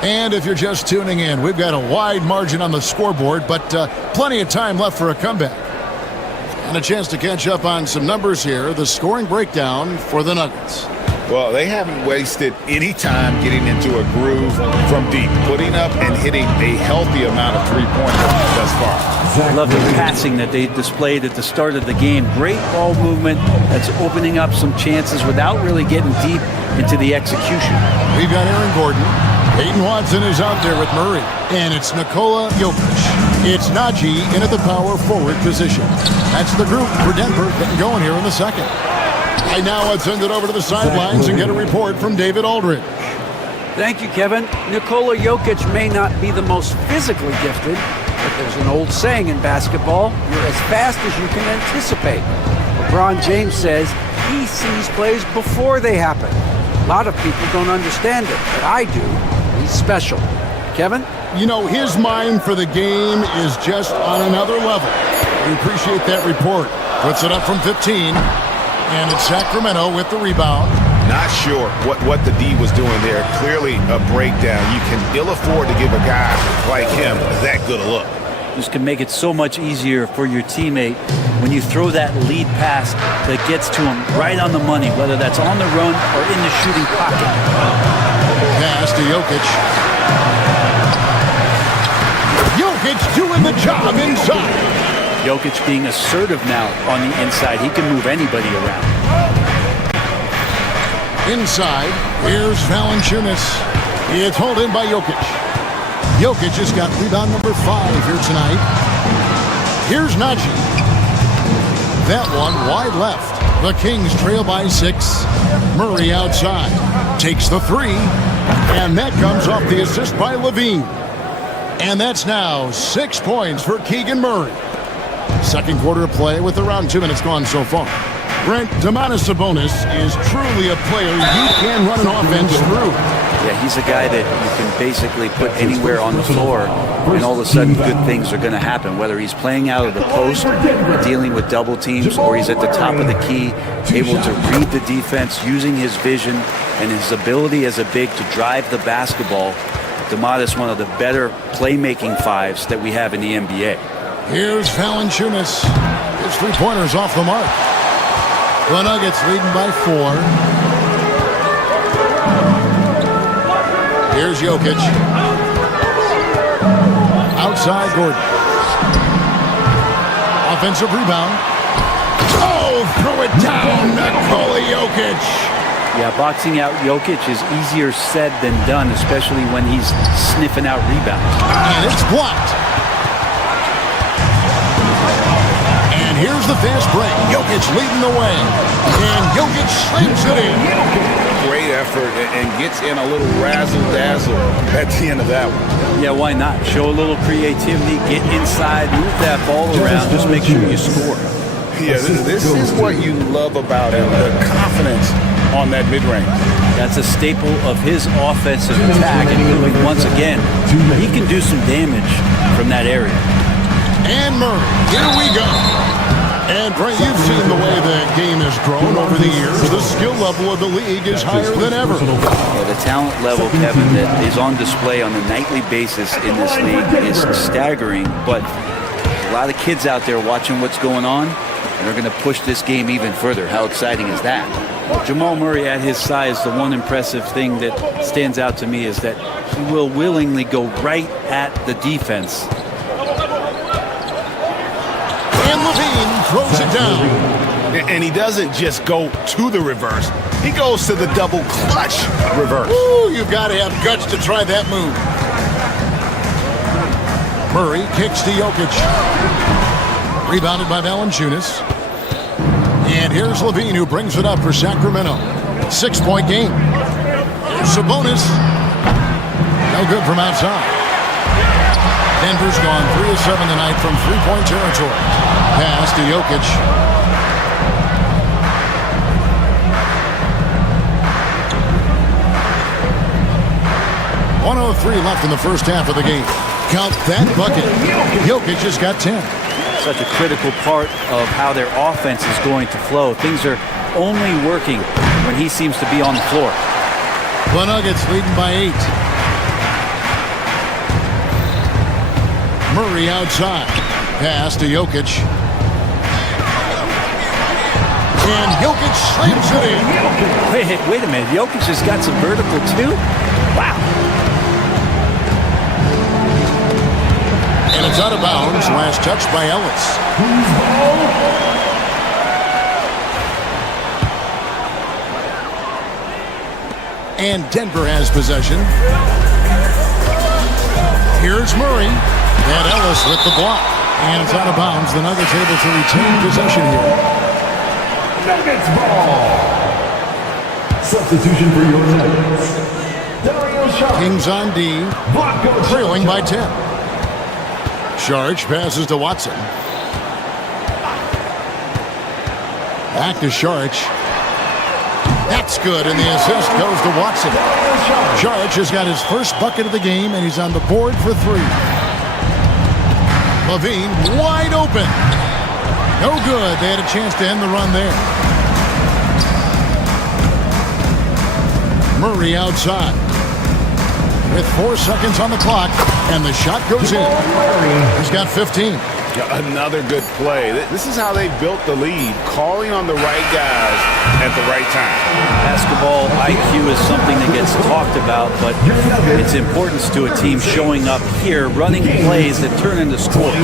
And if you're just tuning in, we've got a wide margin on the scoreboard, but plenty of time left for a comeback. And a chance to catch up on some numbers here. The scoring breakdown for the Nuggets. Well, they haven't wasted any time getting into a groove from deep, putting up and hitting a healthy amount of three-pointers thus far. I love the passing that they displayed at the start of the game. Great ball movement that's opening up some chances without really getting deep into the execution. We've got Aaron Gordon. Peyton Watson is out there with Murray. And it's Nikola Jokic. It's Najee in at the power forward position. That's the group for Denver getting going here in the second. Right now, let's send it over to the sidelines and get a report from David Aldridge. Thank you, Kevin. Nikola Jokic may not be the most physically gifted, but there's an old saying in basketball, you're as fast as you can anticipate. LeBron James says he sees plays before they happen. A lot of people don't understand it, but I do. He's special. Kevin? You know, his mind for the game is just on another level. We appreciate that report. Puts it up from 15. And it's Sacramento with the rebound. Not sure what the D was doing there. Clearly a breakdown. You can ill afford to give a guy like him that good a look. This can make it so much easier for your teammate when you throw that lead pass that gets to him right on the money, whether that's on the run or in the shooting pocket. Pass to Jokic. Jokic doing the job inside. Jokic being assertive now on the inside. He can move anybody around. Inside, here's Valanciunas. It's hauled in by Jokic. Jokic has got rebound number 5 here tonight. Here's Najee. That one wide left. The Kings trail by 6. Murray outside. Takes the 3. And that comes off the assist by Levine. And that's now 6 points for Keegan Murray. Second quarter of play with around 2 minutes gone so far. Brent, Domantas Sabonis is truly a player you can run an offense through. Yeah, he's a guy that you can basically put anywhere on the floor, and all of a sudden good things are going to happen, whether he's playing out of the post, dealing with double teams, or he's at the top of the key, able to read the defense, using his vision and his ability as a big to drive the basketball. Domantas, one of the better playmaking 5s that we have in the NBA. Here's Valanciunas. His three-pointers off the mark. The Nuggets leading by 4. Here's Jokic. Outside Gordon. Offensive rebound. Oh, throw it down, Nikola Jokic. Yeah, boxing out Jokic is easier said than done, especially when he's sniffing out rebounds. And it's blocked. here's the fast break. Jokic leading the way. And Jokic slams it in. Great effort and gets in a little razzle-dazzle at the end of that one. Yeah, why not? Show a little creativity, get inside, move that ball around, just make sure you score. Yeah, this is what you love about him, the confidence on that mid-range. That's a staple of his offensive attack, and once again, he can do some damage from that area. And Murray, here we go. And Brent, you've seen the way the game has grown over the years. The skill level of the league is higher than ever. Yeah, the talent level, Kevin, that is on display on a nightly basis in this league is staggering, but a lot of kids out there watching what's going on, and they're going to push this game even further. How exciting is that? Jamal Murray at his size, the one impressive thing that stands out to me is that he will willingly go right at the defense. And Levine throws it down. And he doesn't just go to the reverse. He goes to the double clutch reverse. Ooh, you've got to have guts to try that move. Murray kicks to Jokic. Rebounded by Valanciunas. And here's Levine, who brings it up for Sacramento. 6-point game. Here's Sabonis. No good from outside. Denver's gone 3 of 7 tonight from three-point territory. Pass to Jokic. .103 left in the first half of the game. Count that bucket. Jokic has got 10. Such a critical part of how their offense is going to flow. Things are only working when he seems to be on the floor. The Nuggets leading by 8. Murray outside. Pass to Jokic. And Jokic slams it in. Wait a minute. Jokic has got some vertical too? Wow. And it's out of bounds. Last touch by Ellis. And Denver has possession. Here's Murray. And Ellis with the block. And it's out of bounds. The Nuggets able to retain possession here. Nuggets ball. Substitution for your Nuggets. Kings on D. Trailing by 10. Saric passes to Watson. Back to Saric. That's good, and the assist goes to Watson. Saric has got his first bucket of the game, and he's on the board for 3. Levine wide open. No good. They had a chance to end the run there. Murray outside. With 4 seconds on the clock, and the shot goes in. He's got 15. Another good play. This is how they built the lead, calling on the right guys at the right time. Basketball IQ is something that gets talked about, but its importance to a team showing up here, running plays that turn into scores.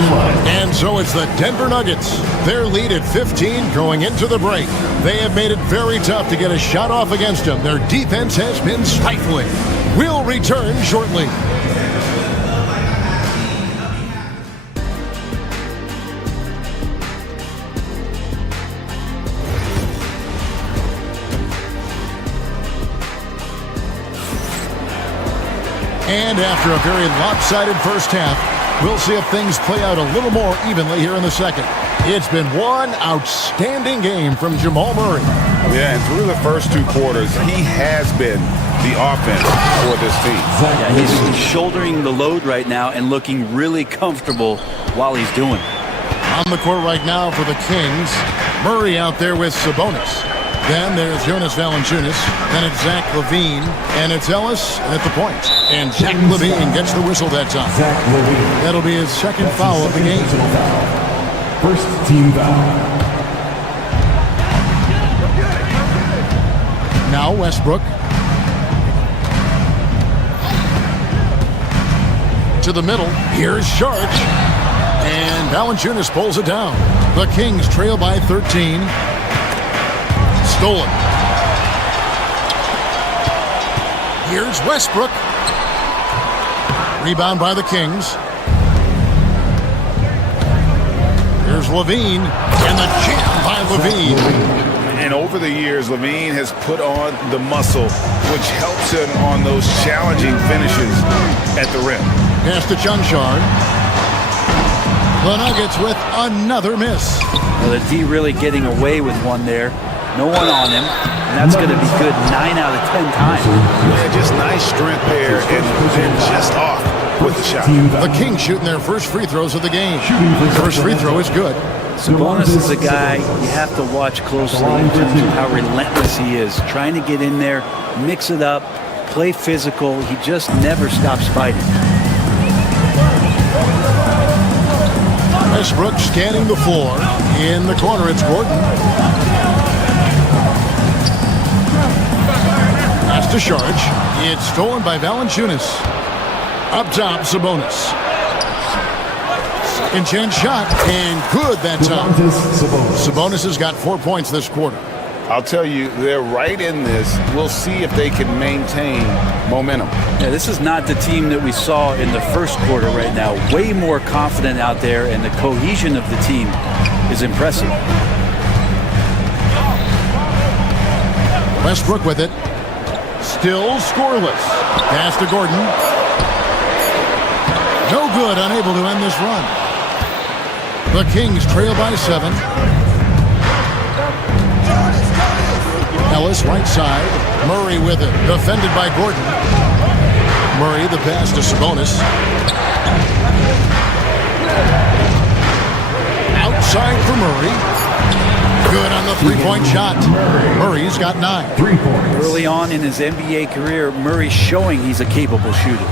And so it's the Denver Nuggets. Their lead at 15 going into the break. They have made it very tough to get a shot off against them. Their defense has been stifling. We'll return shortly. And after a very lopsided first half, we'll see if things play out a little more evenly here in the second. It's been one outstanding game from Jamal Murray. Yeah, and through the first 2 quarters, he has been the offense for this team. Yeah, he's shouldering the load right now and looking really comfortable while he's doing it. On the court right now for the Kings, Murray out there with Sabonis. Then there's Jonas Valanciunas. Then it's Zach LaVine. And it's Ellis at the point. And Zach LaVine gets the whistle that time. That'll be his second foul of the game. First team foul. Now Westbrook. To the middle. Here's Saric. And Valanciunas pulls it down. The Kings trail by 13. Stolen. Here's Westbrook. Rebound by the Kings. Here's Here's Levine, and the jam by Levine. And over the years, Levine has put on the muscle, which helps him on those challenging finishes at the rim. Pass to Chunshard. The Nuggets with another miss. Well, the D really getting away with one there. No one on him, and that's going to be good 9 out of 10 times. Yeah, just nice strength there, and just off with the shot. The Kings shooting their first free throws of the game. First free throw is good. Sabonis is a guy you have to watch closely in terms of how relentless he is. Trying to get in there, mix it up, play physical. He just never stops fighting. Westbrook scanning the floor. In the corner, it's Gordon. Pass to Saric. It's stolen by Valanciunas. Up top, Sabonis. Second chance shot, and good that time. Sabonis has got 4 points this quarter. I'll tell you, they're right in this. We'll see if they can maintain momentum. Yeah, this is not the team that we saw in the first quarter right now. Way more confident out there, and the cohesion of the team is impressive. Westbrook with it. Still scoreless. Pass to Gordon. No good, unable to end this run. The Kings trail by 7. Ellis right side. Murray with it. Defended by Gordon. Murray the pass to Sabonis. Outside for Murray. Good on the three-point shot. Murray's got 9. Early on in his NBA career, Murray's showing he's a capable shooter.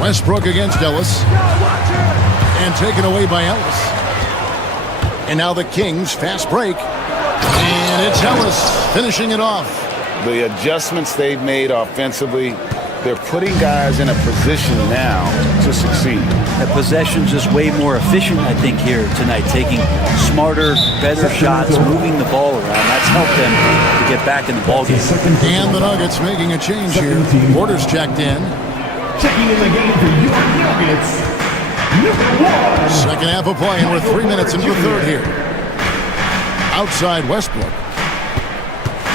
Westbrook against Ellis. And taken away by Ellis. And now the Kings fast break. And it's Ellis finishing it off. The adjustments they've made offensively, they're putting guys in a position now to succeed. That possession's just way more efficient, I think, here tonight. Taking smarter, better shots, moving the ball around. That's helped them to get back in the ballgame. And the Nuggets making a change here. Porter's checked in. Checking in the game for your Nuggets, #1. Second half of play, and we're 3 minutes into the third here. Outside Westbrook.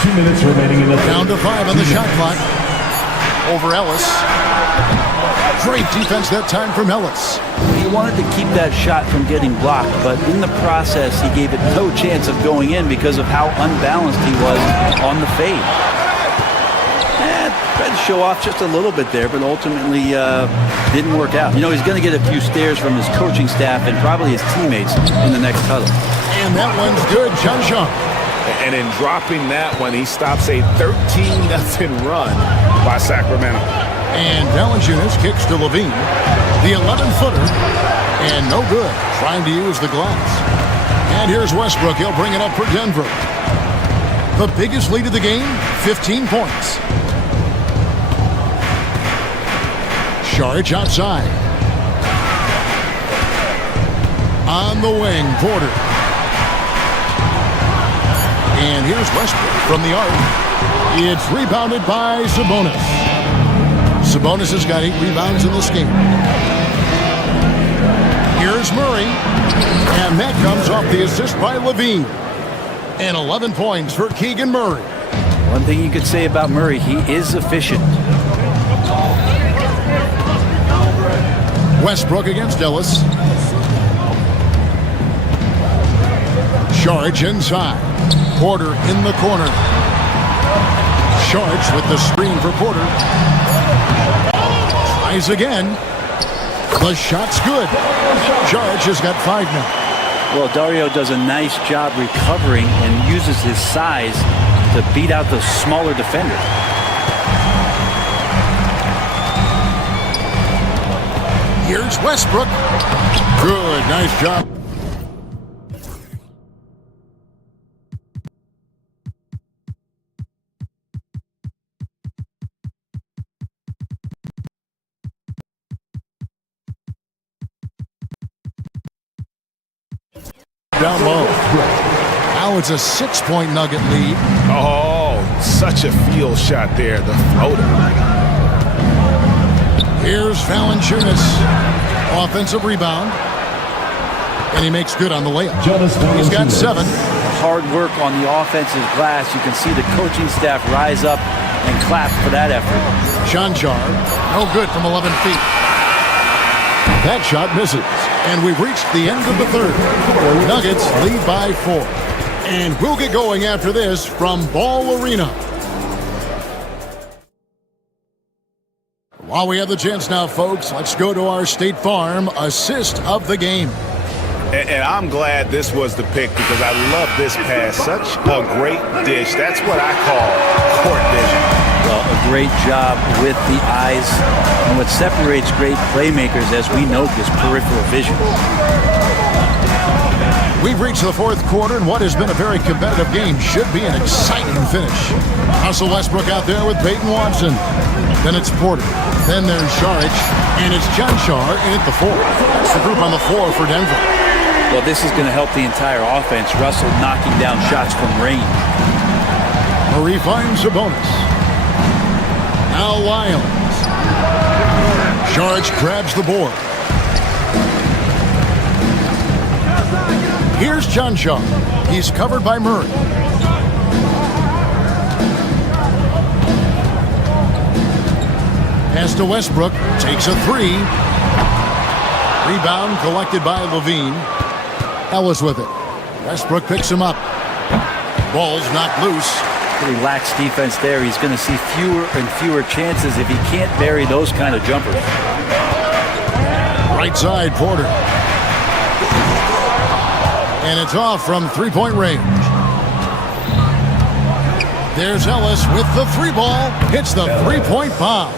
2 minutes remaining in the third. Down to 5 on the shot clock. Over Ellis. Great defense that time from Ellis. He wanted to keep that shot from getting blocked, but in the process, he gave it no chance of going in because of how unbalanced he was on the fade. Tried to show off just a little bit there, but ultimately didn't work out. You know, he's going to get a few stares from his coaching staff and probably his teammates in the next huddle. And that one's good, Chunshard. And in dropping that one, he stops a 13-0 run by Sacramento. And Valanciunas kicks to Levine. The 11-footer. And no good. Trying to use the glass. And here's Westbrook. He'll bring it up for Denver. The biggest lead of the game, 15 points. Saric outside. On the wing, Porter. And here's Westbrook from the arc. It's rebounded by Sabonis. Sabonis has got 8 rebounds in this game. Here's Murray. And that comes off the assist by Levine. And 11 points for Keegan Murray. One thing you could say about Murray, he is efficient. Westbrook against Ellis. Saric inside. Porter in the corner. Saric with the screen for Porter. Tries again. The shot's good. Saric has got 5 now. Well, Dario does a nice job recovering and uses his size to beat out the smaller defender. Here's Westbrook. Good, nice job. Down low. Now it's a 6-point Nugget lead. Oh, such a field shot there, the floater. Here's Valanciunas. Offensive rebound. And he makes good on the layup. He's got 7. Hard work on the offensive glass. You can see the coaching staff rise up and clap for that effort. Chanchar, no good from 11 feet. That shot misses. And we've reached the end of the third. Nuggets lead by 4. And we'll get going after this from Ball Arena. While we have the chance now, folks, let's go to our State Farm assist of the game. And I'm glad this was the pick because I love this pass. Such a great dish. That's what I call court vision. Well, a great job with the eyes. And what separates great playmakers, as we note, is peripheral vision. We've reached the fourth quarter, and what has been a very competitive game should be an exciting finish. Russell Westbrook out there with Peyton Watson. Then it's Porter. Then there's Saric. And it's Chanchar in at the 4. That's the group on the floor for Denver. Well, this is going to help the entire offense. Russell knocking down shots from range. Murray finds Sabonis. Now Lyons. Saric grabs the board. Here's Chanchar. He's covered by Murray. Pass to Westbrook. Takes a 3. Rebound collected by Levine. Ellis with it. Westbrook picks him up. Ball's knocked loose. Pretty lax defense there. He's going to see fewer and fewer chances if he can't bury those kind of jumpers. Right side, Porter. And it's off from three-point range. There's Ellis with the 3 ball. Hits the 3-point bomb.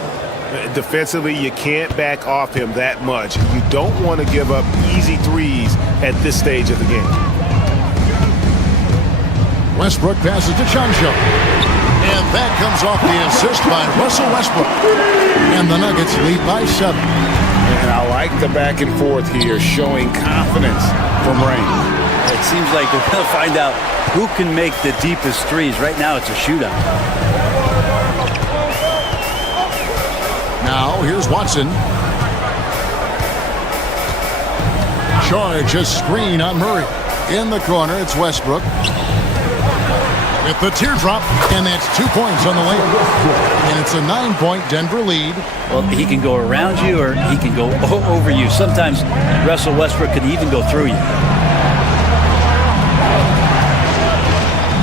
Defensively, you can't back off him that much. You don't want to give up easy threes at this stage of the game. Westbrook passes to Chanchar. And that comes off the assist by Russell Westbrook. And the Nuggets lead by 7. And I like the back and forth here, showing confidence from range. It seems like they're going to find out who can make the deepest threes. Right now, it's a shootout. Now, here's Watson. Charge a screen on Murray. In the corner, it's Westbrook. With the teardrop, and that's 2 points on the layup. And it's a 9-point Denver lead. Well, he can go around you or he can go over you. Sometimes Russell Westbrook can even go through you.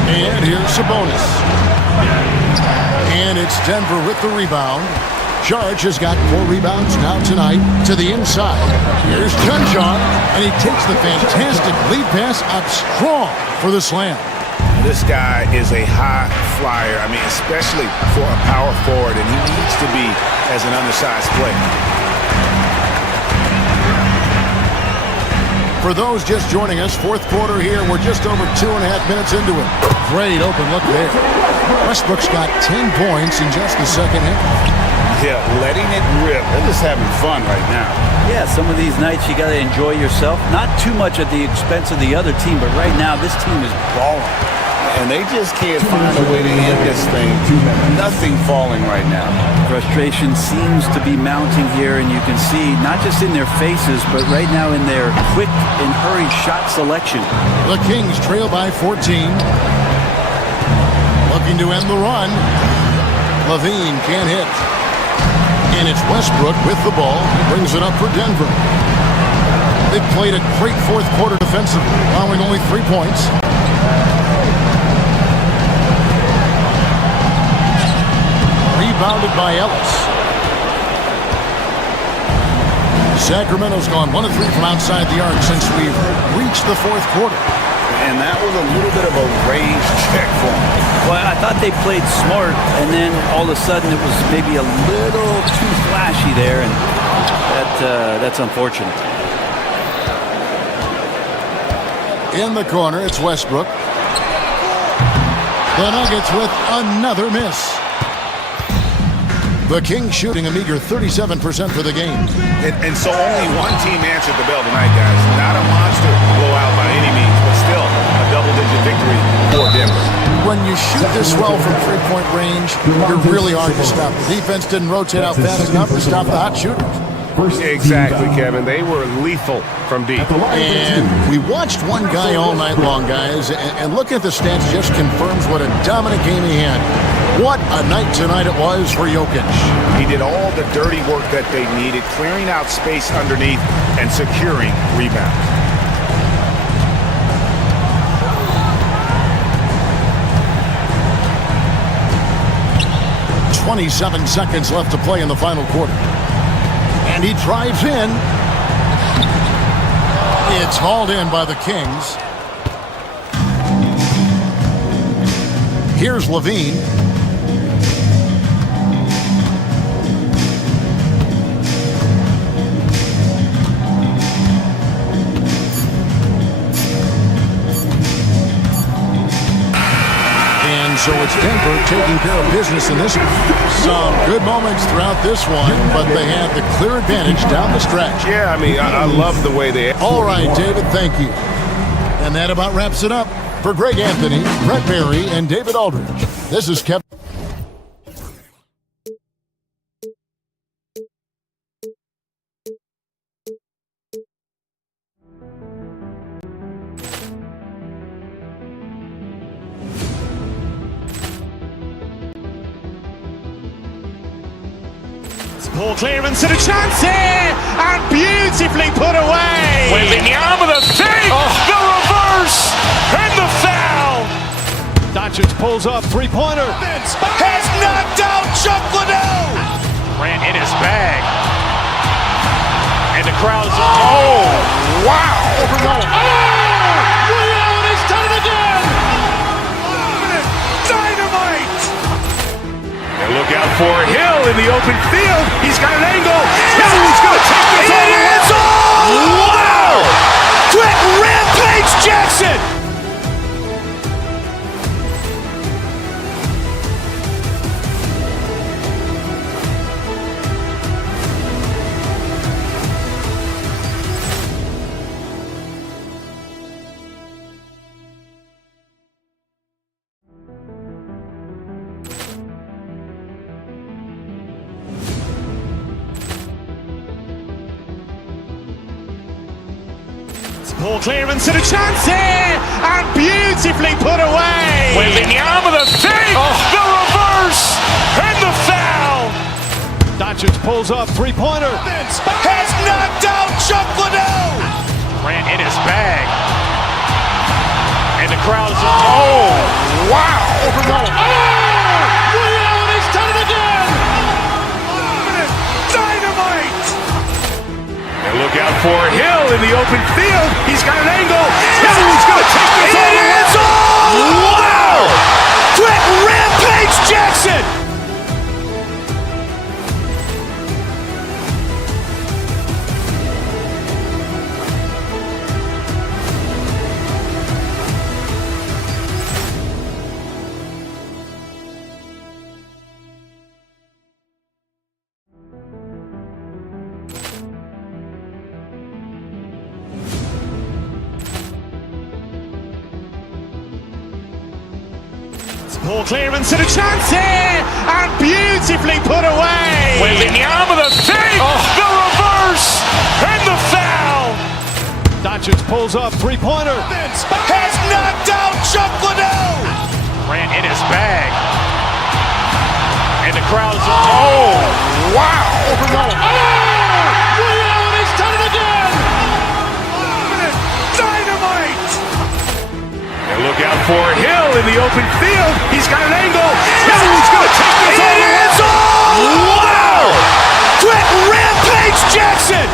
And here's Sabonis. And it's Denver with the rebound. Charge has got 4 rebounds now tonight to the inside. Here's Chanchar, and he takes the fantastic lead pass up strong for the slam. This guy is a high flyer. I mean, especially for a power forward, and he needs to be as an undersized player. For those just joining us, fourth quarter here. We're just over 2.5 minutes into it. Great open look there. Westbrook's got 10 points in just the second half. Yeah, letting it rip. They're just having fun right now. Yeah, some of these nights you got to enjoy yourself. Not too much at the expense of the other team, but right now this team is balling. And they just can't find a way to end this thing. Nothing falling right now. Frustration seems to be mounting here, and you can see not just in their faces, but right now in their quick and hurried shot selection. The Kings trail by 14. Looking to end the run. Levine can't hit. And it's Westbrook with the ball. He brings it up for Denver. They've played a great fourth quarter defensively, allowing only 3 points. Rebounded by Ellis. Sacramento's gone 1 of 3 from outside the arc since we've reached the fourth quarter. And that was a little bit of a range check for him. Well, I thought they played smart, and then all of a sudden it was maybe a little too flashy there, and that's unfortunate. In the corner, it's Westbrook. The Nuggets with another miss. The Kings shooting a meager 37% for the game. And so only one team answered the bell tonight, guys. Not a monster blowout by any means, but still a double double-digit victory for Denver. When you shoot this well from three-point range, you're really hard to stop. The defense didn't rotate out fast enough to stop the hot shooters. Exactly, Kevin. They were lethal from deep. And we watched one guy all night long, guys, and looking at the stats just confirms what a dominant game he had. What a night tonight it was for Jokic. He did all the dirty work that they needed, clearing out space underneath and securing rebounds. 27 seconds left to play in the final quarter. And he drives in. It's hauled in by the Kings. Here's Levine. So it's Denver taking care of business in this one. Some good moments throughout this one, but they had the clear advantage down the stretch. Yeah, I mean, I love the way they... All right, David, thank you. And that about wraps it up. For Greg Anthony, Brett Barry, and David Aldridge, this is Kevin. Poor clearance and a chance here, and beautifully put away. Wembanyama with a save, the reverse, and the foul. Doncic pulls up, three-pointer. Has knocked out Chuck Liddell. Ran in his bag. And the crowd's... Oh, wow. Rio, and he's done it again. Dynamite. And look out for Hill in the open field. He's got an angle. He's going to take this all the way. Wow! Quick rampage Jackson. Poor clearance and a chance here, and beautifully put away. Wembanyama with a save, the reverse, and the foul. Doncic pulls up, three-pointer. Has knocked out Chuck Liddell. Ran in his bag. And the crowd's... Oh, wow. Rio, and he's done it again. Dynamite. And look out for Hill in the open field. He's got an angle. He's going to take this all the way. Wow! Quick rampage Jackson. Poor clearance and a chance here, and beautifully put away. Wembanyama with a save, the reverse, and the foul. Doncic pulls up, three-pointer. Has knocked out Chuck Liddell. Ran in his bag. And the crowd's... Oh, wow. Rio, and he's done it again. Dynamite. And look out for Hill in the open field. He's got an angle. He's going to take this all the way. Wow! Quick rampage Jackson.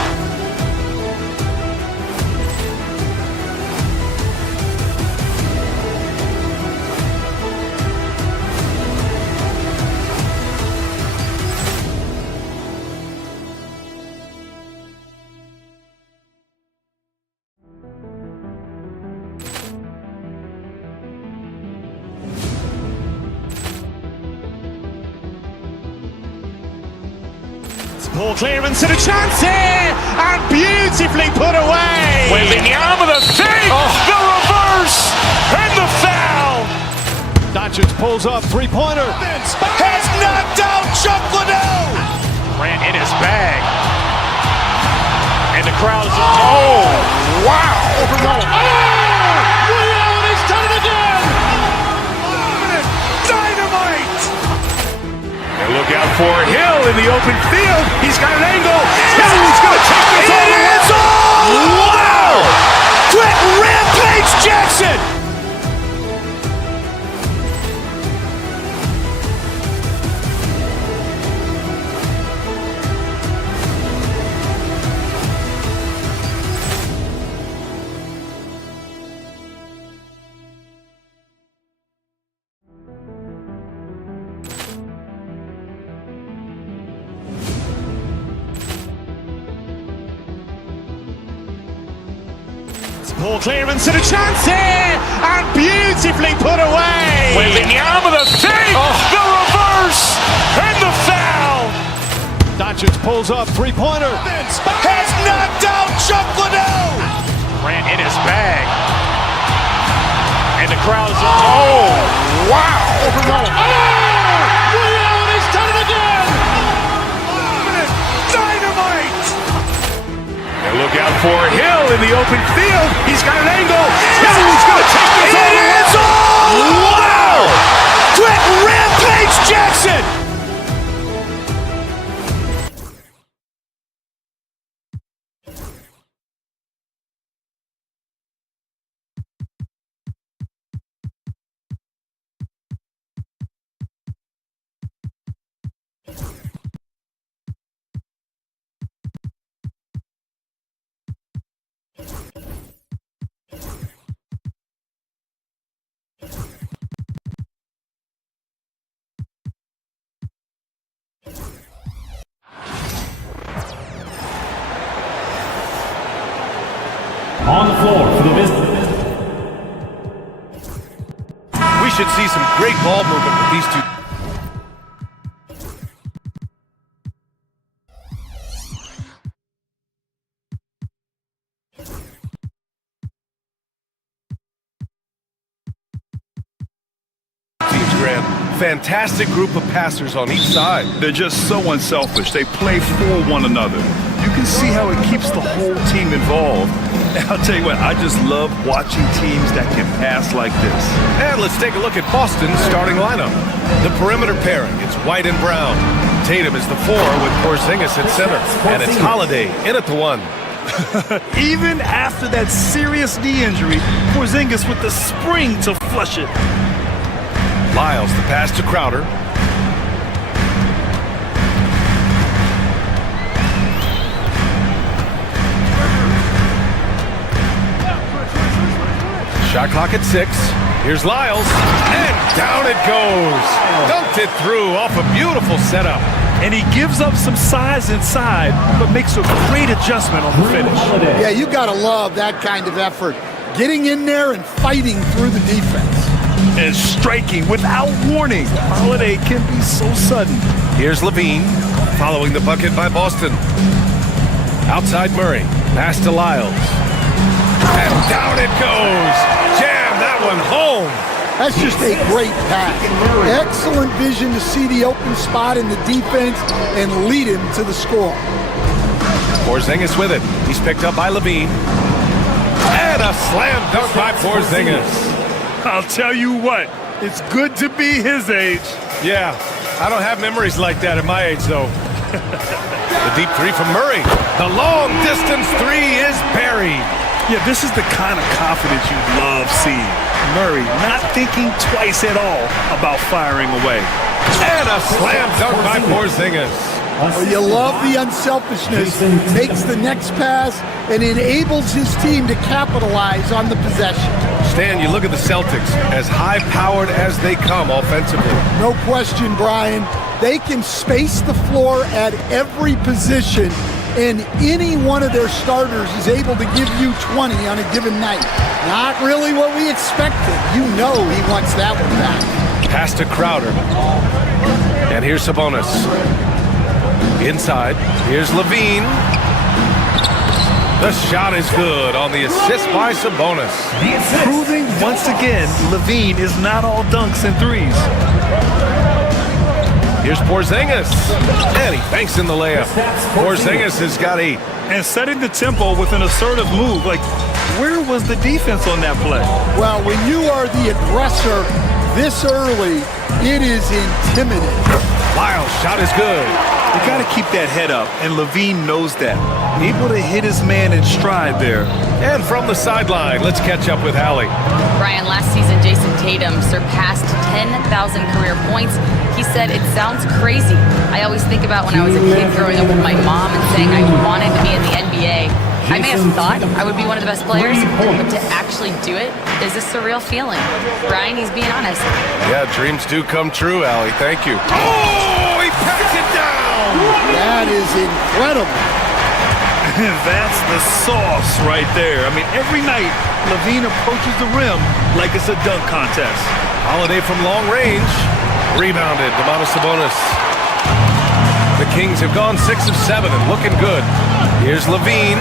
Poor clearance and a chance here, and beautifully put away. Wembanyama with a save, the reverse, and the Doncic pulls up, three-pointer. Has knocked out Chuck Liddell. Ran in his bag. And the crowd is... Oh, wow. He's done it again. Dynamite. And look out for Hill in the open field. He's got an angle. He's going to take this all the way. Wow. Quick Rampage Jackson. Poor clearance and a chance here, and beautifully put away. Wembanyama the save, the reverse, and the foul. Doncic pulls up, three-pointer. Has knocked out Chuck Liddell. Ran in his bag. And the crowd is... Oh, wow. He's done it again. Dynamite. And look out for Hill in the open field. He's got an angle. He's going to take this all the way. Wow. Quick Rampage Jackson. On the floor for the visitor. We should see some great ball movement with these two. Graham. Fantastic group of passers on each side. They're just so unselfish. They play for one another. You can see how it keeps the whole team involved. And I'll tell you what, I just love watching teams that can pass like this. And let's take a look at Boston's starting lineup. The perimeter pairing, it's White and Brown. Tatum is the 4 with Porzingis at center. And it's Holiday in at the 1. Even after that serious knee injury, Porzingis with the spring to flush it. Lyles, the pass to Crowder. Shot clock at 6. Here's Lyles, and down it goes. Dunked it through off a beautiful setup. And he gives up some size inside, but makes a great adjustment on the finish. Yeah, you got to love that kind of effort. Getting in there and fighting through the defense. And striking without warning. Holiday can be so sudden. Here's Levine, following the bucket by Boston. Outside Murray, pass to Lyles. And down it goes. Jam that one home. That's just a great pass. Excellent vision to see the open spot in the defense and lead him to the score. Porzingis with it. He's picked up by Levine. And a slam dunk by Porzingis. I'll tell you what, it's good to be his age. Yeah, I don't have memories like that at my age, though. The deep 3 from Murray. The long distance 3 is buried. Yeah, this is the kind of confidence you love seeing. Murray not thinking twice at all about firing away. And a slam dunk by Porzingis. Well, you love the unselfishness. Takes the next pass and enables his team to capitalize on the possession. Stan, you look at the Celtics, as high-powered as they come offensively. No question, Brian. They can space the floor at every position, and any one of their starters is able to give you 20 on a given night. Not really what we expected. You know he wants that one back. Pass to Crowder. And here's Sabonis. Inside, here's Levine. The shot is good on the assist by Sabonis. Proving once again, Levine is not all dunks and threes. Here's Porzingis, and he banks in the layup. Porzingis has got 8. And setting the tempo with an assertive move. Like, where was the defense on that play? Well, when you are the aggressor this early, it is intimidating. Lyles' shot is good. You got to keep that head up, and Levine knows that. Able to hit his man in stride there. And from the sideline, let's catch up with Hallie. Brian, last season, Jason Tatum surpassed 10,000 career points. He said, it sounds crazy. I always think about when I was a kid growing up with my mom and saying I wanted to be in the NBA. I may have thought I would be one of the best players, but to actually do it is a surreal feeling. Brian, he's being honest. Yeah, dreams do come true, Allie. Thank you. Oh, he packs it down! That is incredible. That's the sauce right there. I mean, every night, Levine approaches the rim like it's a dunk contest. Holiday from long range. Rebounded, Domantas Sabonis. The Kings have gone 6 of 7 and looking good. Here's Levine.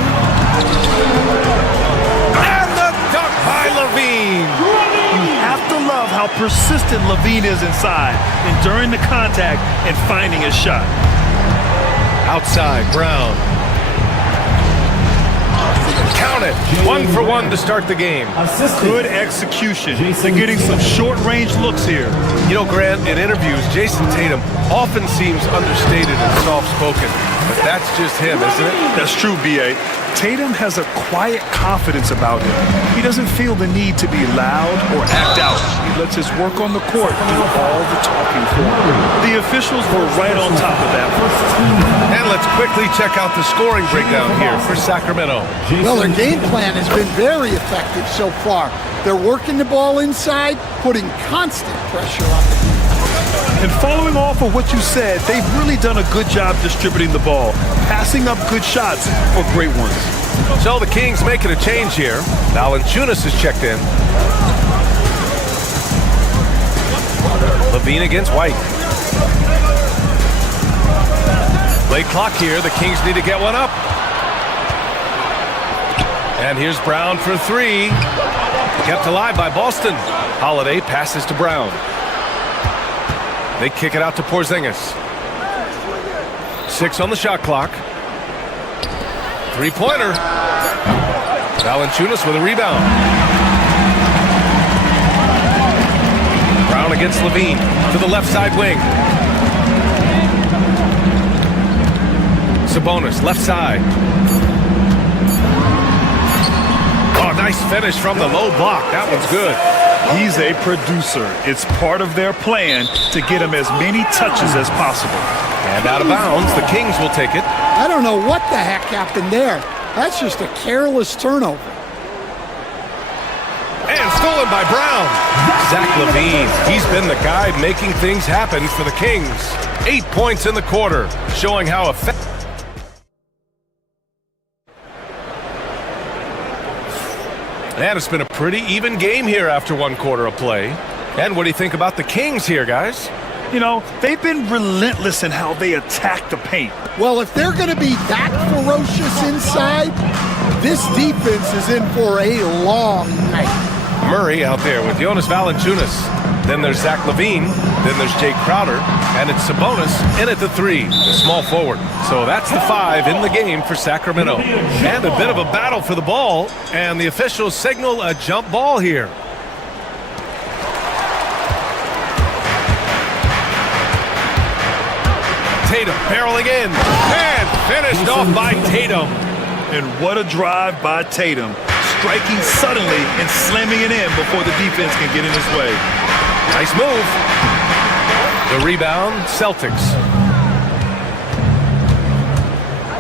And the dunk by Levine. You have to love how persistent Levine is inside, enduring the contact and finding his shot. Outside, Brown. Count it. 1 for 1 to start the game. Good execution. They're getting some short-range looks here. You know, Grant, in interviews, Jason Tatum often seems understated and soft-spoken. But that's just him, isn't it? That's true, B.A. Tatum has a quiet confidence about him. He doesn't feel the need to be loud or act out. He lets his work on the court do all the talking for him. The officials were right on top of that one. And let's quickly check out the scoring breakdown here for Sacramento. Well, their game plan has been very effective so far. They're working the ball inside, putting constant pressure on the defense. And following off of what you said, they've really done a good job distributing the ball, passing up good shots for great ones. So the Kings making a change here. Valanciunas is checked in. Levine against White. Late clock here. The Kings need to get one up. And here's Brown for 3. Kept alive by Boston. Holiday passes to Brown. They kick it out to Porzingis. 6 on the shot clock. 3-pointer. Valanciunas with a rebound. Brown against Levine to the left side wing. Sabonis, left side. Oh, nice finish from the low block. That one's good. He's a producer. It's part of their plan to get him as many touches as possible. And out of bounds, the Kings will take it. I don't know what the heck happened there. That's just a careless turnover. And stolen by Brown. Zach LaVine, he's been the guy making things happen for the Kings. 8 points in the quarter, showing how effective. And it's been a pretty even game here after 1 quarter of play. And what do you think about the Kings here, guys? You know, they've been relentless in how they attack the paint. Well, if they're going to be that ferocious inside, this defense is in for a long night. Murray out there with Jonas Valanciunas. Then there's Zach LaVine. Then there's Jake Crowder. And it's Sabonis in at the 3, the small forward. So that's the 5 in the game for Sacramento. And a bit of a battle for the ball. And the officials signal a jump ball here. Tatum barreling in. And finished off by Tatum. And what a drive by Tatum. Striking suddenly and slamming it in before the defense can get in his way. Nice move. The rebound, Celtics.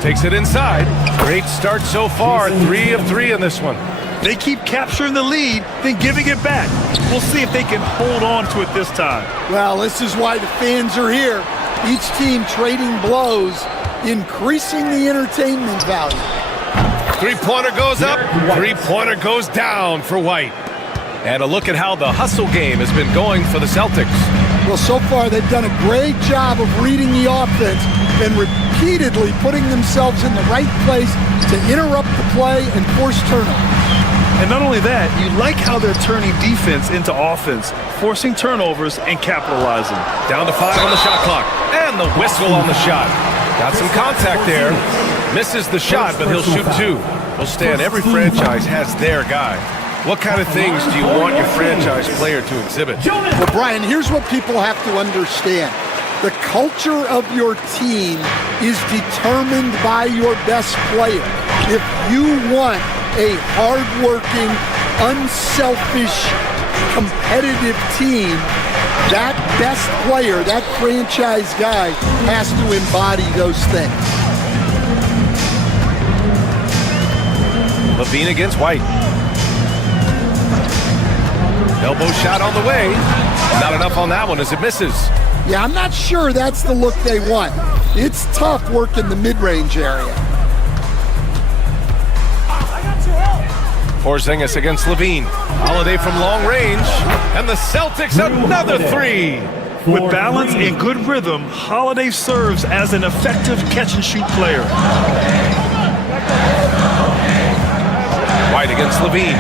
Takes it inside. Great start so far. 3 of 3 in this one. They keep capturing the lead, then giving it back. We'll see if they can hold on to it this time. Well, this is why the fans are here. Each team trading blows, increasing the entertainment value. 3-pointer goes up, 3-pointer goes down for White. And a look at how the hustle game has been going for the Celtics. Well, so far they've done a great job of reading the offense and repeatedly putting themselves in the right place to interrupt the play and force turnover. And not only that, you like how they're turning defense into offense, forcing turnovers and capitalizing. Down to 5 on the shot clock. And the whistle on the shot. Got some contact there. Misses the shot, but he'll shoot 2. Well, Stan, every franchise has their guy. What kind of things do you want your franchise player to exhibit? Well, Brian, here's what people have to understand. The culture of your team is determined by your best player. If you want a hardworking, unselfish, competitive team, that best player, that franchise guy, has to embody those things. Levine against White. Elbow shot on the way. Not enough on that one as it misses. Yeah, I'm not sure that's the look they want. It's tough working the mid-range area. Porzingis against Levine. Holiday from long range. And the Celtics another 3. With balance and good rhythm, Holiday serves as an effective catch-and-shoot player. White against Levine.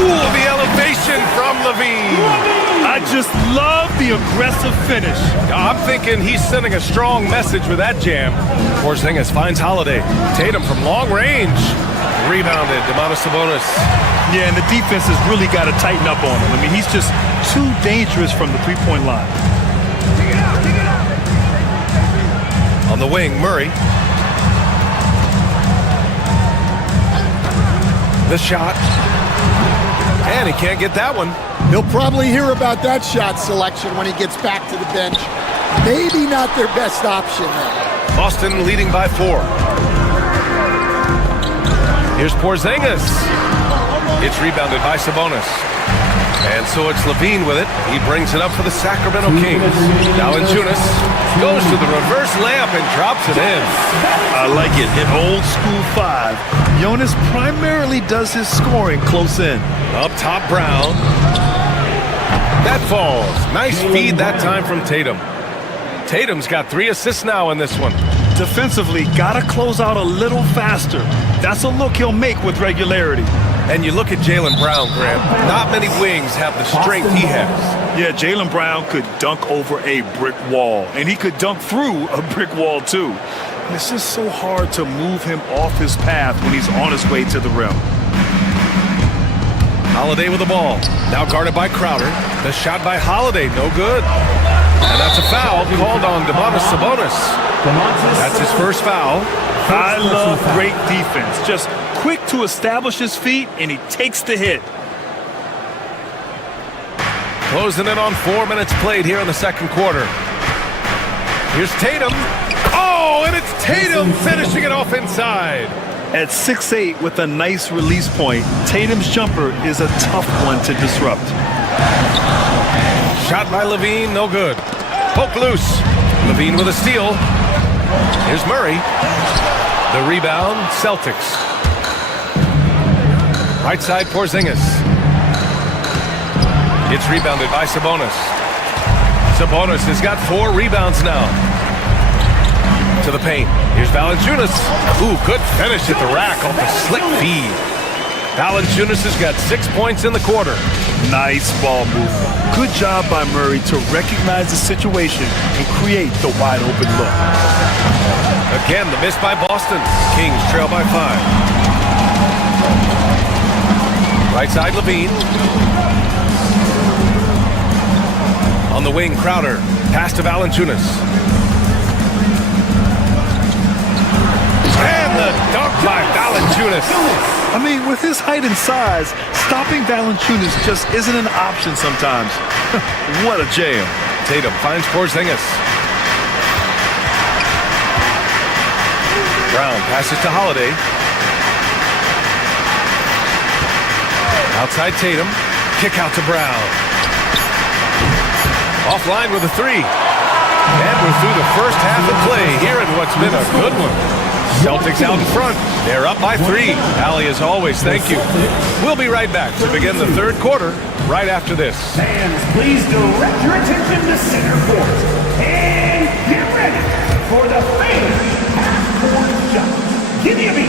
Ooh, the elevation from Levine. I just love the aggressive finish. I'm thinking he's sending a strong message with that jam. Porzingis finds Holiday. Tatum from long range. Rebounded, Sabonis. Yeah, and the defense has really got to tighten up on him. I mean, he's just too dangerous from the three-point line. On the wing, Murray. The shot. And he can't get that one. He'll probably hear about that shot selection when he gets back to the bench. Maybe not their best option there. Boston leading by 4. Here's Porzingis. It's rebounded by Sabonis. And so it's Levine with it. He brings it up for the Sacramento Kings. Valanciunas goes to the reverse layup and drops it in. I like it. In old school 5, Jonas primarily does his scoring close in. Up top, Brown. That falls. Nice feed that time from Tatum. Tatum's got 3 assists now in this one. Defensively, gotta close out a little faster. That's a look he'll make with regularity. And you look at Jaylen Brown, Graham. Not many wings have the strength he has. Yeah, Jaylen Brown could dunk over a brick wall, and he could dunk through a brick wall too. It's just so hard to move him off his path when he's on his way to the rim. Holiday with the ball. Now guarded by Crowder. The shot by Holiday, no good. And that's a foul called on Sabonis. That's his first foul. I love great defense. Just quick to establish his feet, and he takes the hit. Closing in on 4 minutes played here in the second quarter. Here's Tatum. Oh, and it's Tatum finishing it off inside. At 6'8" with a nice release point, Tatum's jumper is a tough one to disrupt. Shot by Levine, no good. Poke loose. Levine with a steal. Here's Murray. The rebound, Celtics. Right side, Porzingis. It's rebounded by Sabonis. Sabonis has got 4 rebounds now. To the paint. Here's Valanciunas. Ooh, good finish at the rack off the slick feed. Valanciunas has got 6 points in the quarter. Nice ball movement. Good job by Murray to recognize the situation and create the wide open look. Again, the miss by Boston. Kings trail by 5. Right side, Levine. On the wing, Crowder. Pass to Valanciunas. And the dunk by Valanciunas. I mean, with his height and size, stopping Valanciunas just isn't an option sometimes. What a jam. Tatum finds Porzingis. Brown passes to Holiday. Outside Tatum. Kick out to Brown. Offline with a 3. And we're through the first half of play here in what's been a good one. Celtics out in front. They're up by 3. Allie, as always, thank you. We'll be right back to begin the third quarter right after this. Fans, please direct your attention to center court. And get ready for the famous Give me a beat.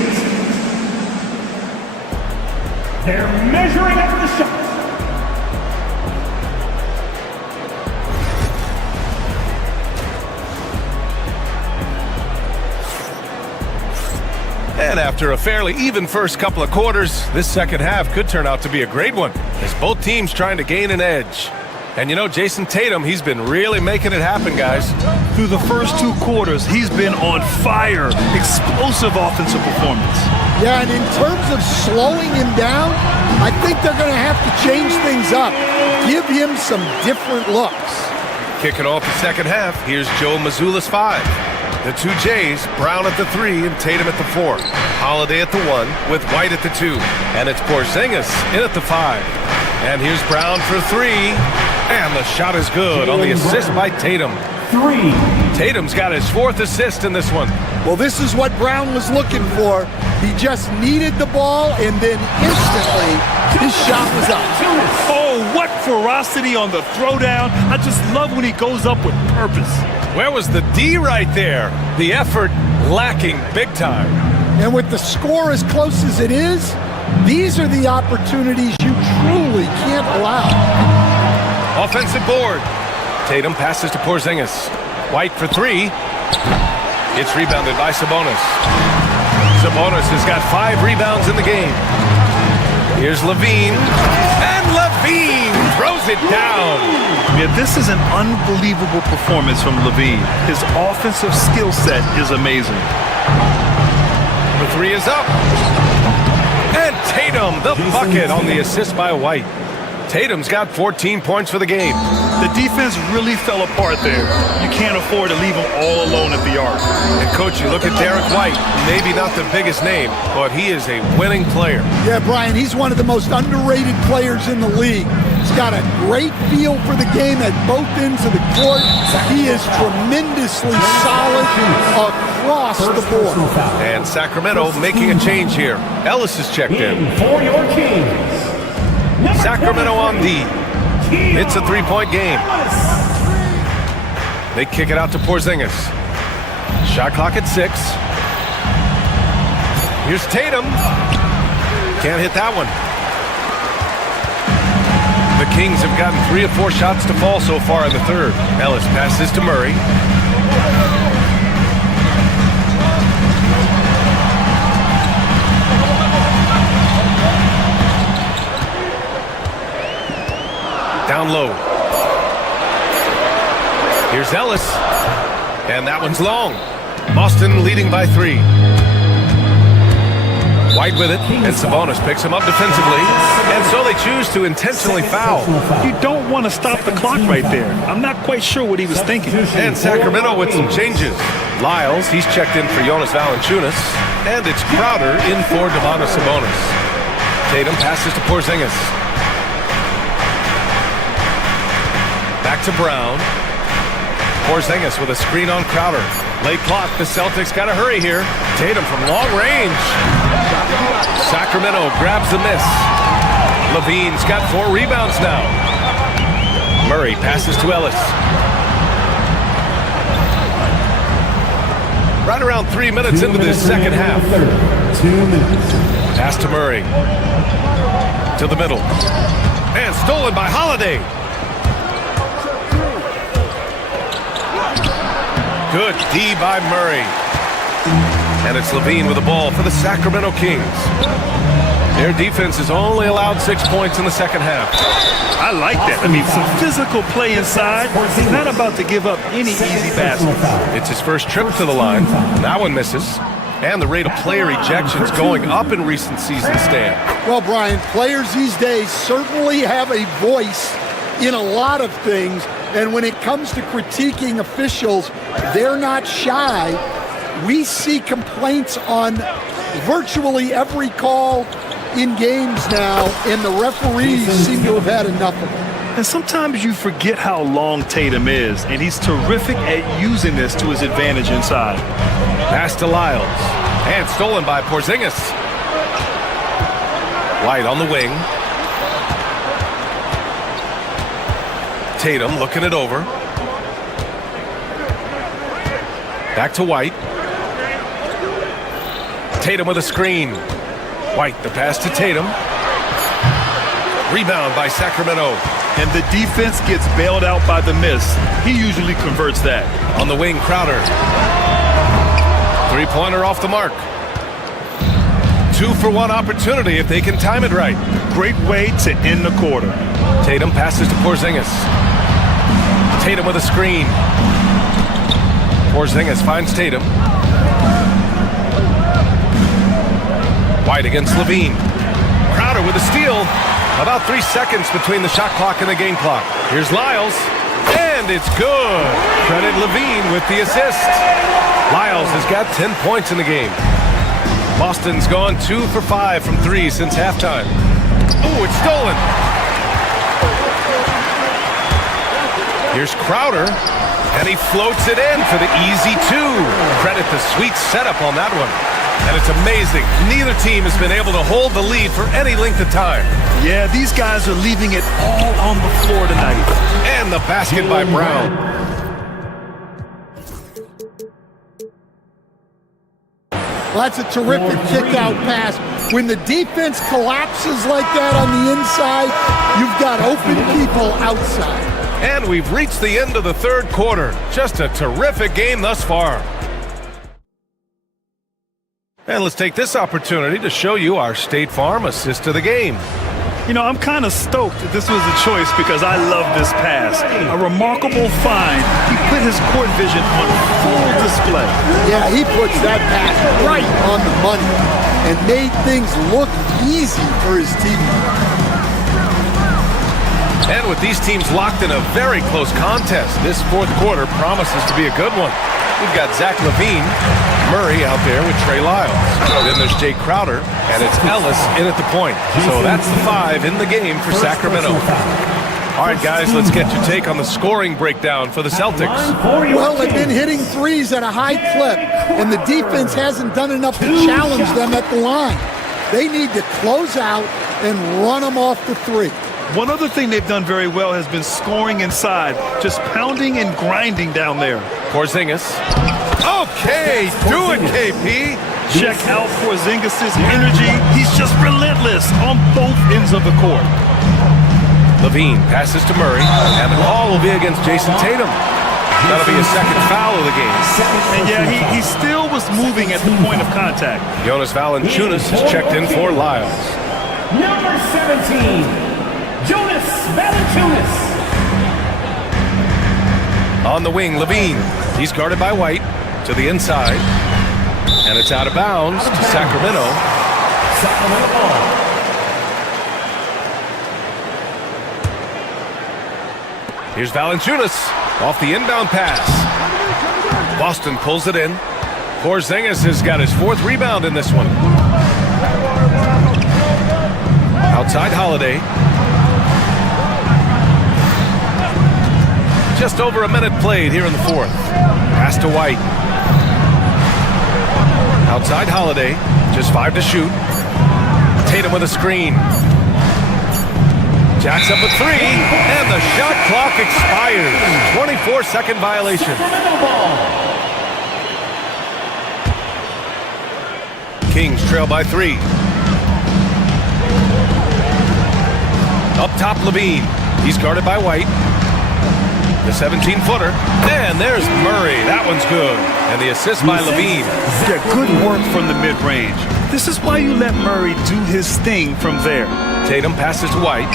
They're measuring up the shot. And after a fairly even first couple of quarters, this second half could turn out to be a great one, as both teams trying to gain an edge. And you know, Jason Tatum, he's been really making it happen, guys. Through the first 2 quarters, he's been on fire. Explosive offensive performance. Yeah, and in terms of slowing him down, I think they're going to have to change things up. Give him some different looks. Kicking off the second half, here's Joe Mazzulla's 5. The 2 Jays, Brown at the 3 and Tatum at the 4. Holiday at the 1 with White at the 2. And it's Porzingis in at the 5. And here's Brown for 3. And the shot is good on the assist by Tatum. 3. Tatum's got his 4th assist in this one. Well, this is what Brown was looking for. He just needed the ball, and then instantly his shot was up. Oh, what ferocity on the throwdown. I just love when he goes up with purpose. Where was the D right there? The effort lacking big time. And with the score as close as it is, these are the opportunities you truly can't allow. Offensive board. Tatum passes to Porzingis. White for 3. It's rebounded by Sabonis. Sabonis has got 5 rebounds in the game. Here's Levine. And Levine throws it down. Yeah, this is an unbelievable performance from Levine. His offensive skill set is amazing. The 3 is up. And Tatum, the bucket on the assist by White. Tatum's got 14 points for the game. The defense really fell apart there. You can't afford to leave them all alone at the arc. And coach, you look at Derek White, maybe not the biggest name, but he is a winning player. Yeah, Brian, he's one of the most underrated players in the league. He's got a great feel for the game at both ends of the court. He is tremendously solid across the board. And Sacramento making a change here. Ellis is checked in. For your Kings. Sacramento on D. It's a 3-point game. They kick it out to Porzingis. Shot clock at 6. Here's Tatum. Can't hit that one. The Kings have gotten 3 of 4 shots to fall so far in the third. Ellis passes to Murray. Down low. Here's Ellis. And that one's long. Boston leading by 3. White with it, and Sabonis picks him up defensively. And so they choose to intentionally foul. You don't want to stop the clock right there. I'm not quite sure what he was thinking. And Sacramento with some changes. Lyles, he's checked in for Jonas Valanciunas. And it's Crowder in for Domantas Sabonis. Tatum passes to Porzingis. Back to Brown. Porzingis with a screen on Crowder. Late clock, the Celtics got to hurry here. Tatum from long range. Sacramento grabs the miss. Levine's got 4 rebounds now. Murray passes to Ellis. Right around 3 minutes into this second half. 2 minutes. Pass to Murray. To the middle. And stolen by Holiday. Good D by Murray. And it's Levine with the ball for the Sacramento Kings. Their defense has only allowed 6 points in the second half. I like that. I mean, some physical play inside. He's not about to give up any easy baskets. It's his first trip to the line. That one misses. And the rate of player ejections going up in recent seasons, Stan. Well, Brian, players these days certainly have a voice in a lot of things. And when it comes to critiquing officials, they're not shy. We see complaints on virtually every call in games now, and the referees seem to have had enough of it. And sometimes you forget how long Tatum is, and he's terrific at using this to his advantage inside. Pass to Lyles, and stolen by Porzingis. White on the wing. Tatum looking it over. Back to White. Tatum with a screen. White, the pass to Tatum. Rebound by Sacramento. And the defense gets bailed out by the miss. He usually converts that. On the wing, Crowder. Three-pointer off the mark. 2-for-1 opportunity if they can time it right. Great way to end the quarter. Tatum passes to Porzingis. Tatum with a screen. Porzingis finds Tatum. White against Levine. Crowder with a steal. About 3 seconds between the shot clock and the game clock. Here's Lyles. And it's good. Credit Levine with the assist. Lyles has got 10 points in the game. Boston's gone 2 for 5 from 3 since halftime. Oh, it's stolen. Here's Crowder, and he floats it in for the easy 2. Credit the sweet setup on that one. And it's amazing. Neither team has been able to hold the lead for any length of time. Yeah, these guys are leaving it all on the floor tonight. And the basket by Brown. Well, that's a terrific kick-out pass. When the defense collapses like that on the inside, you've got open people outside. And we've reached the end of the third quarter. Just a terrific game thus far. And let's take this opportunity to show you our State Farm assist of the game. You know, I'm kind of stoked that this was a choice because I love this pass. A remarkable find. He put his court vision on full display. Yeah, he puts that pass right on the money and made things look easy for his teammates. And with these teams locked in a very close contest, this fourth quarter promises to be a good one. We've got Zach LaVine, Murray out there with Trey Lyles. Then there's Jay Crowder, and it's Ellis in at the point. So that's the 5 in the game for Sacramento. All right, guys, let's get your take on the scoring breakdown for the Celtics. Well, they've been hitting threes at a high clip, and the defense hasn't done enough to challenge them at the line. They need to close out and run them off the 3. One other thing they've done very well has been scoring inside, just pounding and grinding down there. Porzingis. Okay, do it, KP. Check out Porzingis' energy. He's just relentless on both ends of the court. LaVine passes to Murray, and the call will be against Jason Tatum. That'll be his second foul of the game. And yeah, he still was moving at the point of contact. Jonas Valanciunas has checked in for Lyles. Number 17. Jonas Valanciunas. On the wing, Levine. He's guarded by White to the inside. And it's out of bounds to Sacramento. Here's Valanciunas off the inbound pass. Boston pulls it in. Porzingis has got his 4th rebound in this one. Outside Holiday. Just over a minute played here in the 4th. Pass to White. Outside Holiday. Just 5 to shoot. Tatum with a screen. Jacks up a 3. And the shot clock expires. 24-second violation. Kings trail by 3. Up top, Levine. He's guarded by White. The 17-footer. And there's Murray. That one's good. And the assist by Levine. Yeah, good work from the mid-range. This is why you let Murray do his thing from there. Tatum passes to White.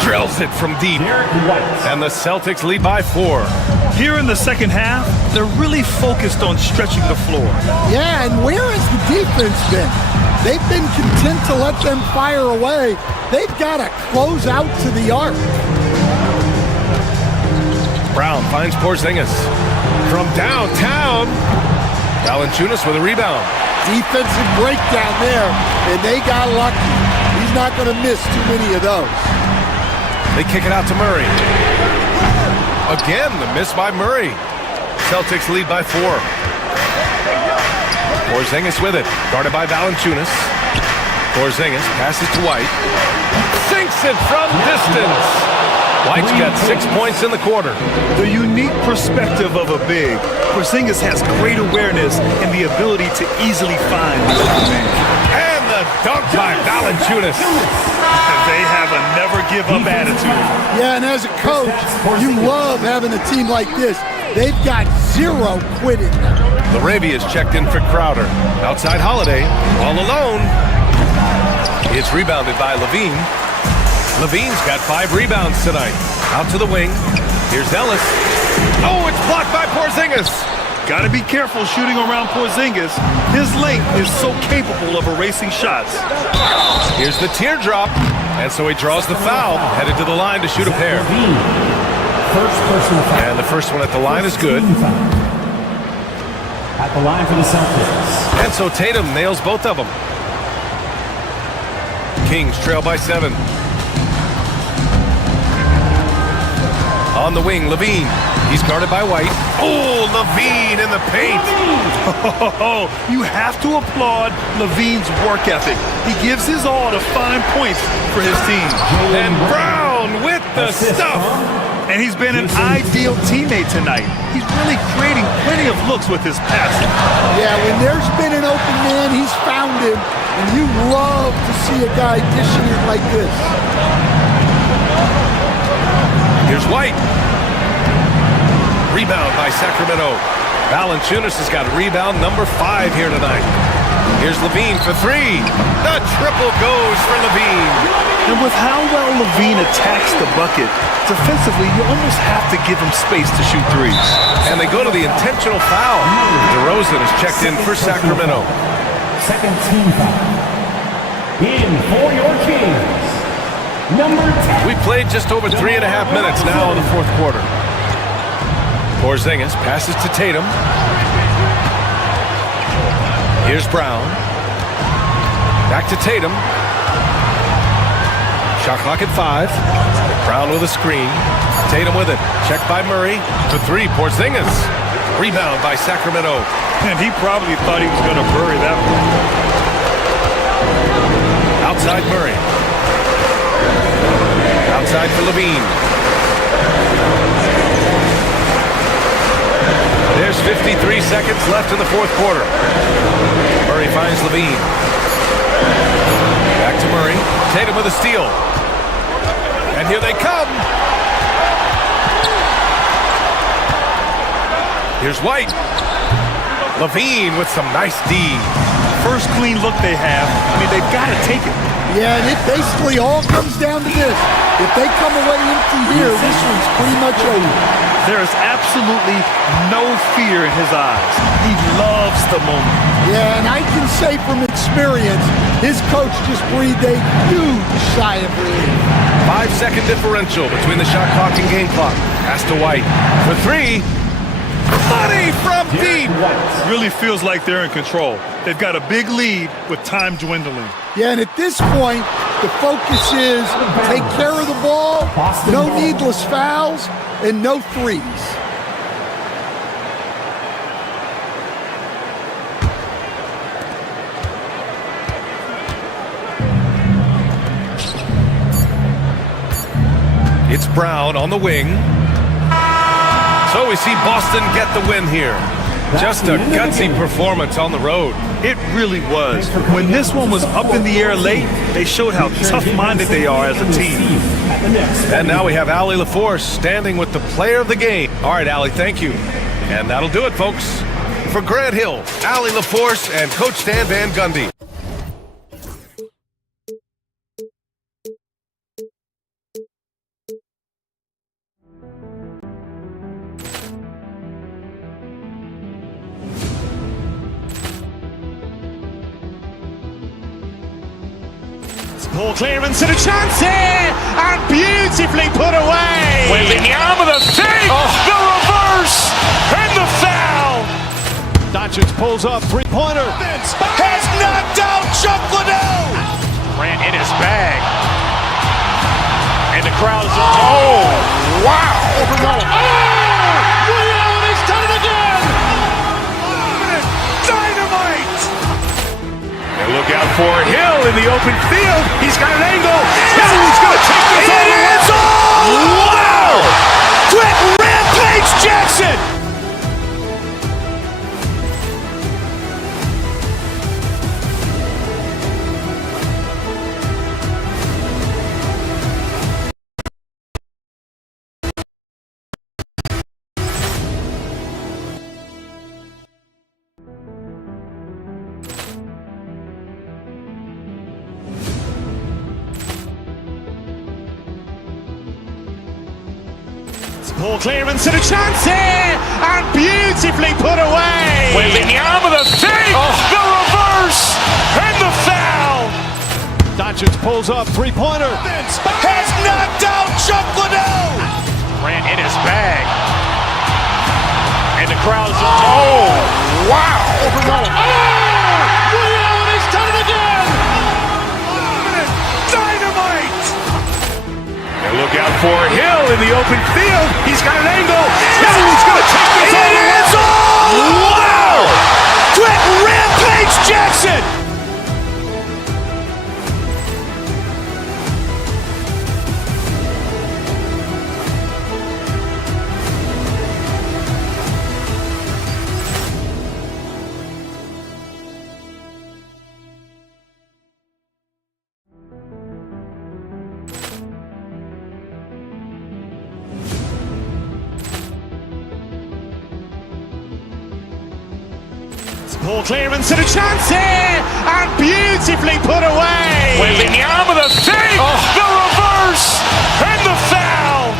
Drills it from deep. And the Celtics lead by 4. Here in the second half, they're really focused on stretching the floor. Yeah, and where has the defense been? They've been content to let them fire away. They've got to close out to the arc. Brown finds Porzingis from downtown. Valanciunas with a rebound. Defensive breakdown there, and they got lucky. He's not going to miss too many of those. They kick it out to Murray. Again, the miss by Murray. Celtics lead by 4. Porzingis with it, guarded by Valanciunas. Porzingis passes to White. Sinks it from distance. White's got 6 points in the quarter. The unique perspective of a big. Porzingis has great awareness and the ability to easily find the open man. And the dunk by Valanciunas. They have a never-give-up attitude. Yeah, and as a coach, you love having a team like this. They've got zero quitting. Larabia's checked in for Crowder. Outside Holiday, all alone. It's rebounded by Levine. Levine's got 5 rebounds tonight. Out to the wing. Here's Ellis. Oh, it's blocked by Porzingis. Got to be careful shooting around Porzingis. His length is so capable of erasing shots. Here's the teardrop. And so he draws the foul. Headed to the line to shoot a pair. And the first one at the line is good. At the line for the Celtics. And so Tatum nails both of them. Kings trail by 7. On the wing, Levine. He's guarded by White. Oh, Levine in the paint. Oh, you have to applaud Levine's work ethic. He gives his all to find points for his team. And Brown with the stuff. And he's been an ideal teammate tonight. He's really creating plenty of looks with his passing. Yeah, when there's been an open man, he's found him. And you love to see a guy dishing it like this. Here's White. Rebound by Sacramento. Valanciunas has got rebound number 5 here tonight. Here's Levine for 3. The triple goes for Levine. And with how well Levine attacks the bucket, defensively, you almost have to give him space to shoot threes. And they go to the intentional foul. DeRozan is checked in for Sacramento. Second team foul. In for your Kings. Number 10. We played just over 3.5 minutes now in the fourth quarter. Porzingis passes to Tatum. Here's Brown. Back to Tatum. Shot clock at 5. Brown with a screen. Tatum with it. Checked by Murray. For 3, Porzingis. Rebound by Sacramento. And he probably thought he was going to bury that one. Outside Murray. Outside for Levine. There's 53 seconds left in the fourth quarter. Murray finds Levine. Back to Murray. Tatum with a steal. And here they come. Here's White. Levine with some nice D. First clean look they have. I mean, they've got to take it. Yeah, and it basically all comes down to this. If they come away empty here, this one's pretty much over. There is absolutely no fear in his eyes. He loves the moment. Yeah, and I can say from experience, his coach just breathed a huge sigh of relief. 5-second differential between the shot clock and game clock. Pass to White for 3. Money from deep. Really feels like they're in control. They've got a big lead with time dwindling. Yeah, and at this point, the focus is take care of the ball, no needless fouls, and no threes. It's Brown on the wing. So we see Boston get the win here. Just a gutsy performance on the road. It really was. When this one was up in the air late, they showed how tough-minded they are as a team. And now we have Allie LaForce standing with the player of the game. All right, Allie, thank you. And that'll do it, folks. For Grant Hill, Allie LaForce, and Coach Stan Van Gundy. Poor clearance and a chance here, and beautifully put away. Wembanyama the save, the reverse, and the foul. Doncic pulls up, three-pointer. Has knocked out Chuck Liddell. Grant in his bag. And the crowd is... Oh, wow. He's done it again. Dynamite. And look out for Hill in the open field. He's got an angle. He's going to take this all the way. Wow! Quick Rampage Jackson! Ball clearance and a chance here, and beautifully put away. Wembanyama the fake, the reverse, and the foul. Doncic pulls up, three-pointer. Has knocked out Chuck Liddell. Ran in his bag. And the crowd is... Oh, wow. He's done it again. Dynamite. And look out for Hill in the open field. He's got an angle. No, he's going to take this all the way. Wow. Quick Rampage Jackson. Ball clearance and a chance here, and beautifully put away. Wembanyama the fake, the reverse, and the foul.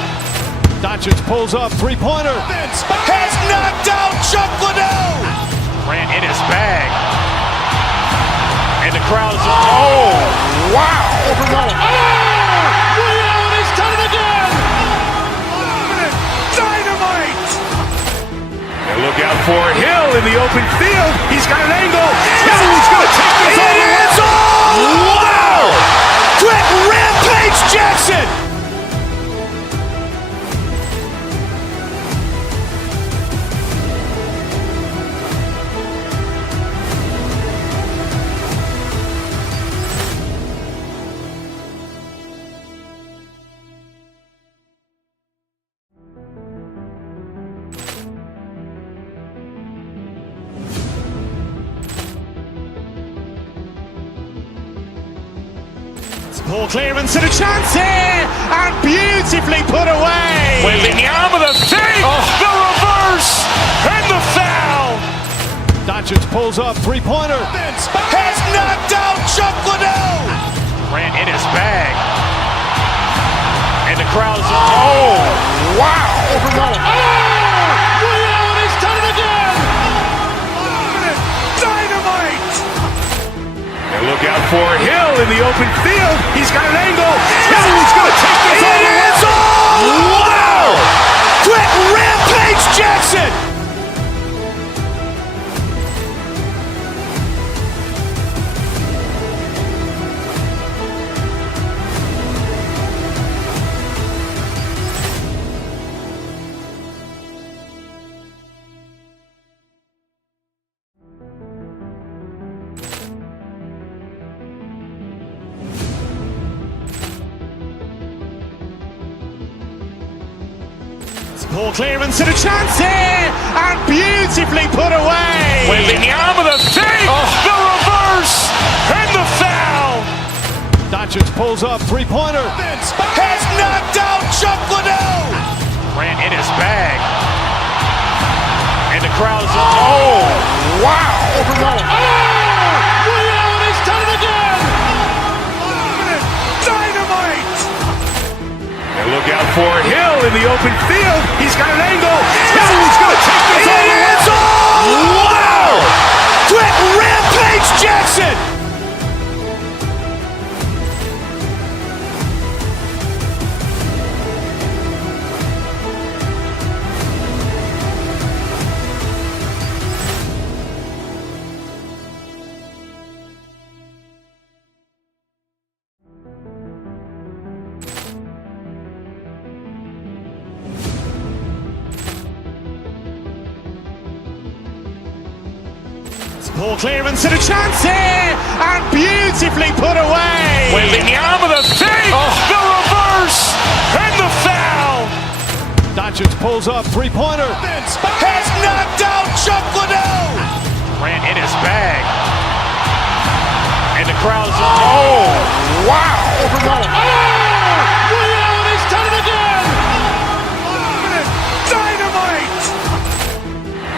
Doncic pulls up, three-pointer. Has knocked out Chuck Liddell. Ran in his bag. And the crowd is... Oh, wow. He's done it again. Dynamite. And look out for Hill in the open field. He's got an angle. No, he's going to take this all the way. Wow. Quick Rampage Jackson. Ball clearance and a chance here, and beautifully put away. Wembanyama the fake, the reverse, and the foul. Doncic pulls up, three-pointer. Has knocked out Chuck Liddell. Ran in his bag. And the crowd is... Oh, wow. He's done it again. Dynamite. And look out for Hill in the open field. He's got an angle. No, he's going to take this all the way. Wow. Quick Rampage Jackson. Ball clearance and a chance here, and beautifully put away. Wembanyama the fake, the reverse, and the foul. Doncic pulls up, three-pointer. Has knocked out Chuck Liddell. Ran in his bag. And the crowd is... Oh, wow. He's done it again. Dynamite. And look out for Hill in the open field. He's got an angle. No, he's going to take this all the way. Wow. Quick Rampage Jackson. Ball clearance and a chance here, and beautifully put away. Wembanyama the fake, the reverse, and the foul. Doncic pulls up, three-pointer. Has knocked out Chuck Liddell. Grant in his bag. And the crowd is... Oh, wow. He's done it again. Dynamite.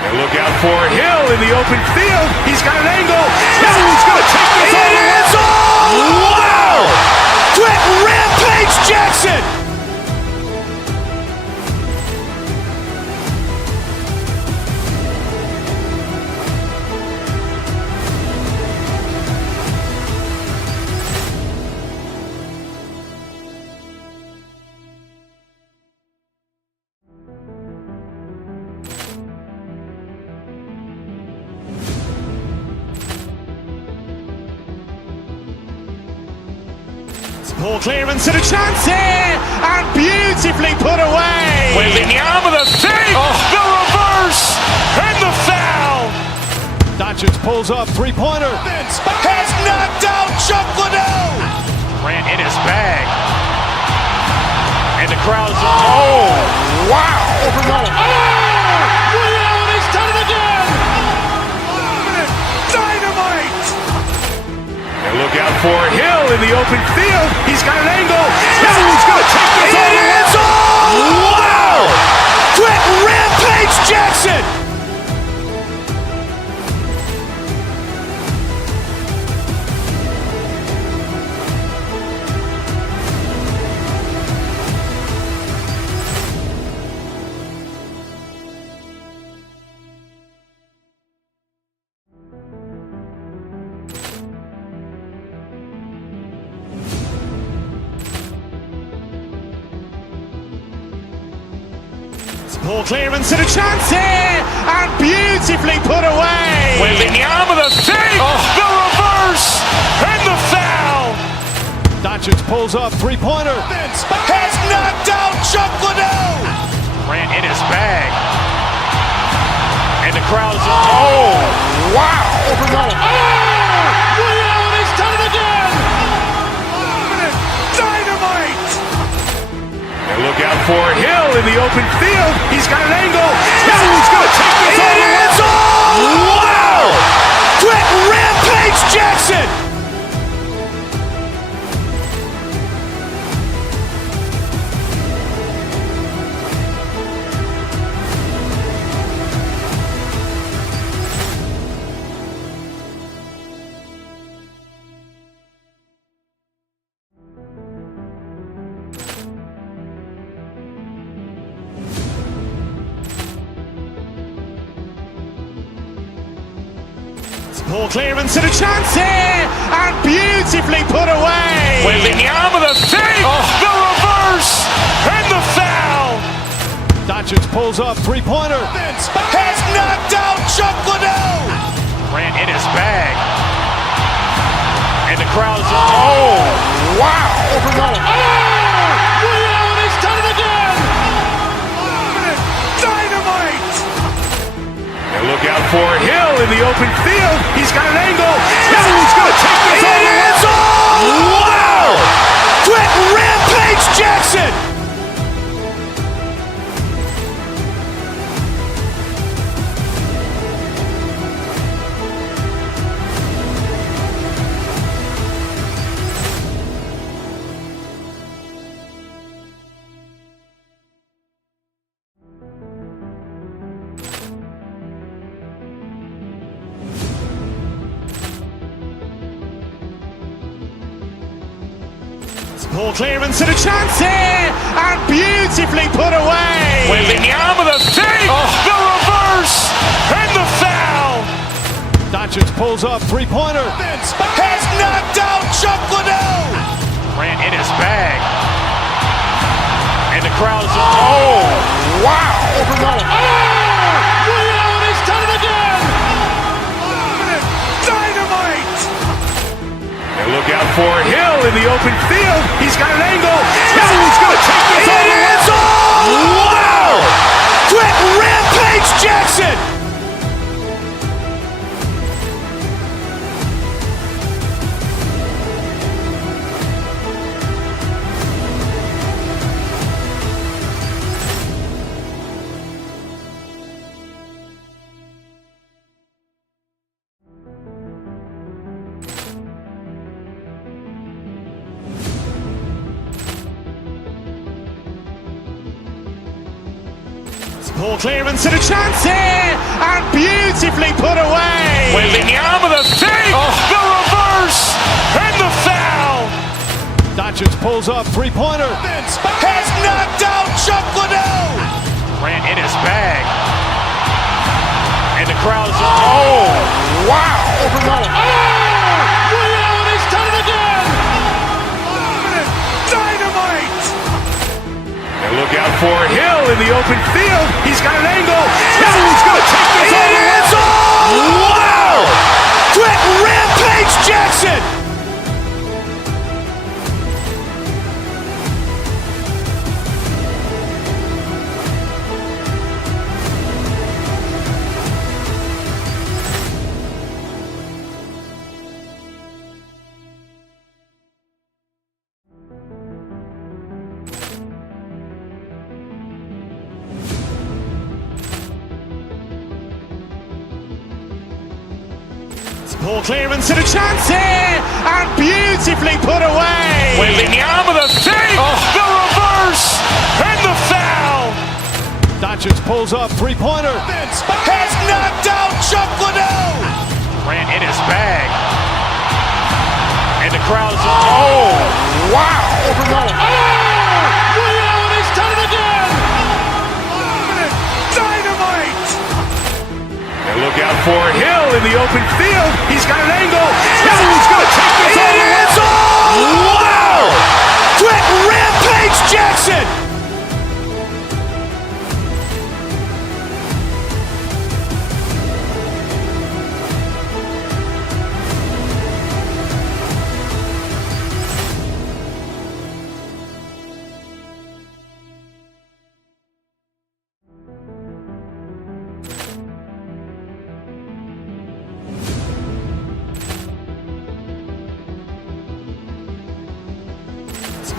And look out for Hill in the open field. He's got an angle. He's going to take this all the way. Wow. Quick Rampage Jackson. Poor clearance and a chance here, and beautifully put away. Wembanyama the fake, the reverse, and the foul. Doncic pulls up, three-pointer. Has knocked out Chuck Liddell. Grant in his bag. And the crowd is... Oh, wow. He's done it again. Dynamite. And look out for Hill in the open field. He's got an angle. He's going to take this all the way. Wow. Quick Rampage Jackson. Poor clearance and a chance here, and beautifully put away. Wembanyama the fake, the reverse, and the foul. Doncic pulls up, three-pointer. Has knocked out Chuck Liddell. Grant in his bag. And the crowd is... Oh, wow. He's done it again. Dynamite. And look out for Hill in the open field. He's got an angle. He's going to take this all the way. Wow. Quick Rampage Jackson. Poor clearance and a chance here, and beautifully put away. Wembanyama the fake, the reverse, and the foul. Doncic pulls up, three-pointer. Has knocked out Chuck Liddell. Grant in his bag. And the crowd is... Oh, wow. He's done it again. Dynamite. And look out for Hill in the open field. He's got an angle. He's going to take this all the way. Wow. Quick Rampage Jackson. Poor clearance and a chance here, and beautifully put away. Wembanyama the fake, the reverse, and the foul. Doncic pulls up, three-pointer. Has knocked out Chuck Liddell. Grant in his bag. And the crowd is... Oh, wow. He's done it again. Dynamite. And look out for Hill in the open field. He's got an angle. He's going to take this all the way. Wow. Quick Rampage Jackson. Poor clearance and a chance here, and beautifully put away. Wembanyama with a save, the reverse, and the foul. Doncic pulls up, three-pointer. Has knocked out Chuck Liddell. Grant in his bag. And the crowd is, oh, wow. He's done it again. Dynamite. And look out for Hill in the open field. He's got an angle. Hill's going to take this all the way. Wow. Quick Rampage Jackson. Poor clearance and a chance here, and beautifully put away. Wembanyama with a save, the reverse, and the foul. Doncic pulls up, three-pointer. Has knocked out Chuck Liddell. Grant in his bag. And the crowd is, oh, wow. He's done it again. Dynamite. And look out for Hill in the open field. He's got an angle. Hill's going to take this all the way. Wow. Quick Rampage Jackson.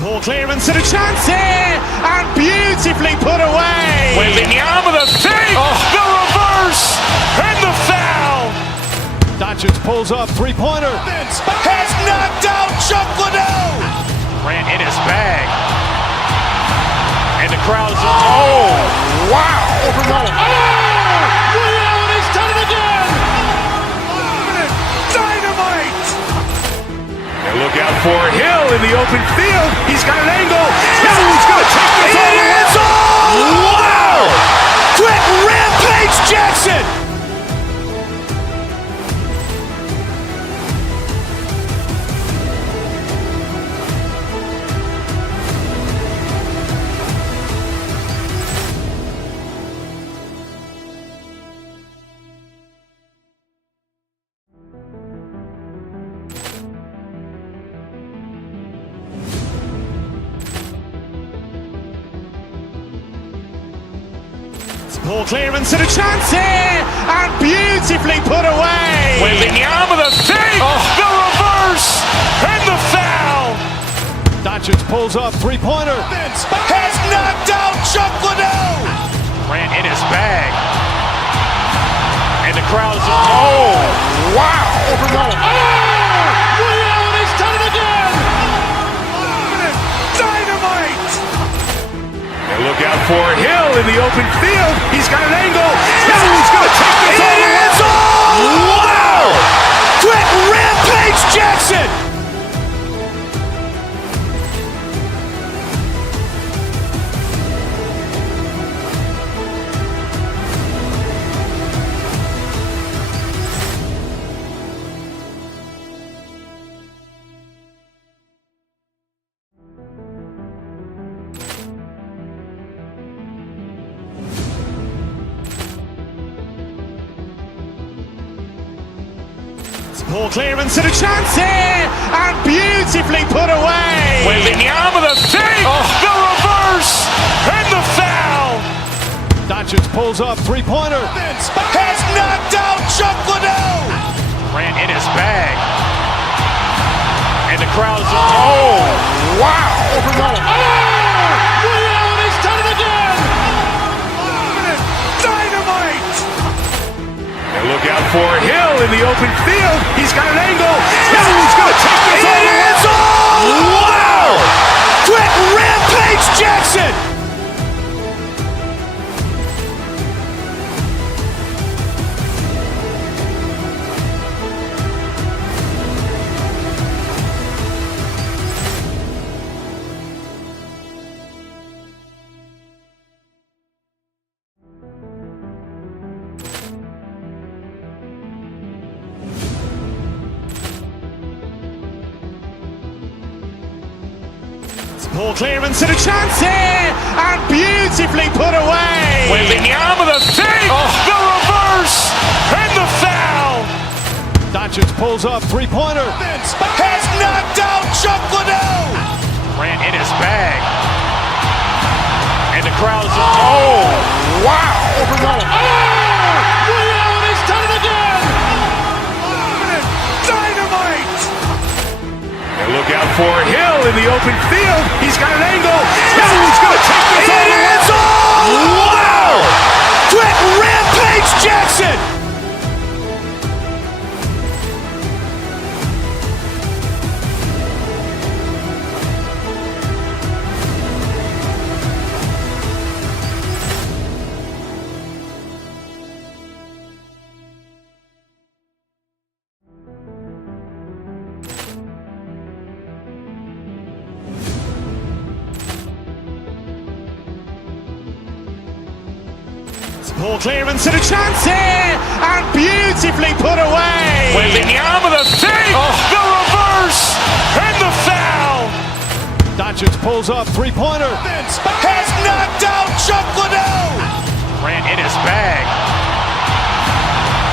Poor clearance and a chance here, and beautifully put away. Wembanyama with a save, the reverse, and the foul. Doncic pulls up, three-pointer. Has knocked out Chuck Liddell. Grant in his bag. And the crowd is, oh, wow. He's done it again. Dynamite. And look out for Hill in the open field. He's got an angle. Hill's going to take this all the way. Wow. Quick Rampage Jackson. Poor clearance and a chance here, and beautifully put away. Wembanyama with a save, the reverse, and the foul. Doncic pulls up, three-pointer. Has knocked out Chuck Liddell. Grant in his bag. And the crowd is, oh, wow. He's done it again. Dynamite. And look out for Hill in the open field. He's got an angle. Hill's going to take this all the way. Wow. Quick Rampage Jackson. Poor clearance and a chance here, and beautifully put away. Wembanyama with a save, the reverse, and the foul. Doncic pulls up, three-pointer. Has knocked out Chuck Liddell. Grant in his bag. And the crowd is, oh, wow. He's done it again. Dynamite. And look out for Hill in the open field. He's got an angle. Hill's going to take this all the way. Wow. Quick Rampage Jackson. Ball clearance and a chance here, and beautifully put away. Wembanyama the save, the reverse, and the foul. Doncic pulls up, three-pointer. Has knocked out Chuck Liddell. Grant in his bag. And the crowd's oh, wow. Ray Allen has done it again. Dynamite. And look out for Hill in the open field. He's got an angle. He's going to take this all the way. Wow. Quick Rampage Jackson. Ball clearance and a chance here, and beautifully put away. Wembanyama the save, the reverse, and the foul. Doncic pulls up, three-pointer. Has knocked out Chuck Liddell. Grant in his bag.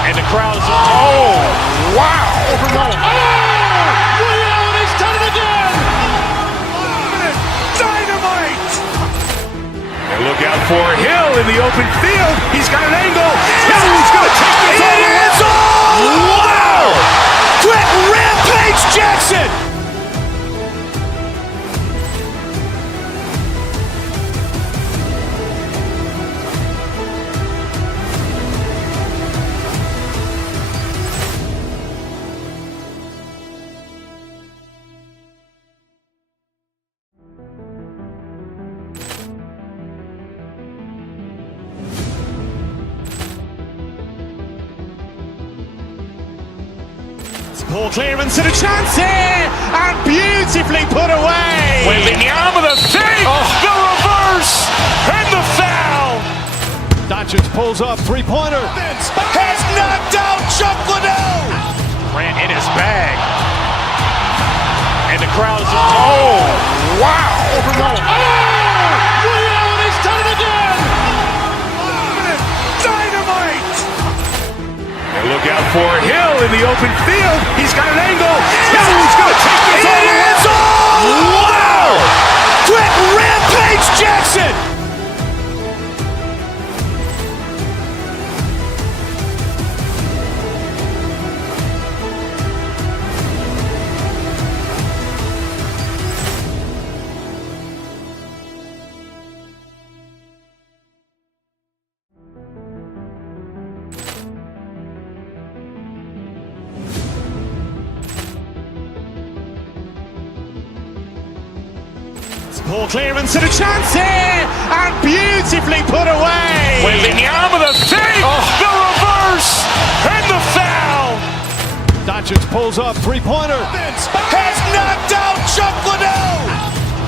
And the crowd's oh, wow. Ray Allen has done it again. Dynamite. And look out for Hill in the open field. He's got an angle. He's going to take this all the way. Wow. Quick Rampage Jackson. Ball clearance and a chance here, and beautifully put away. Wembanyama the save, the reverse, and the foul. Doncic pulls up, three-pointer. Has knocked out Chuck Liddell. Grant in his bag. And the crowd's oh, wow. Ray Allen has done it again. Dynamite. And look out for Hill in the open field. He's got an angle. He's going to take this all the way. Wow. Quick Rampage Jackson. Ball clearance and a chance here, and beautifully put away. Wembanyama the save, the reverse, and the foul. Doncic pulls up, three-pointer. Has knocked out Chuck Liddell.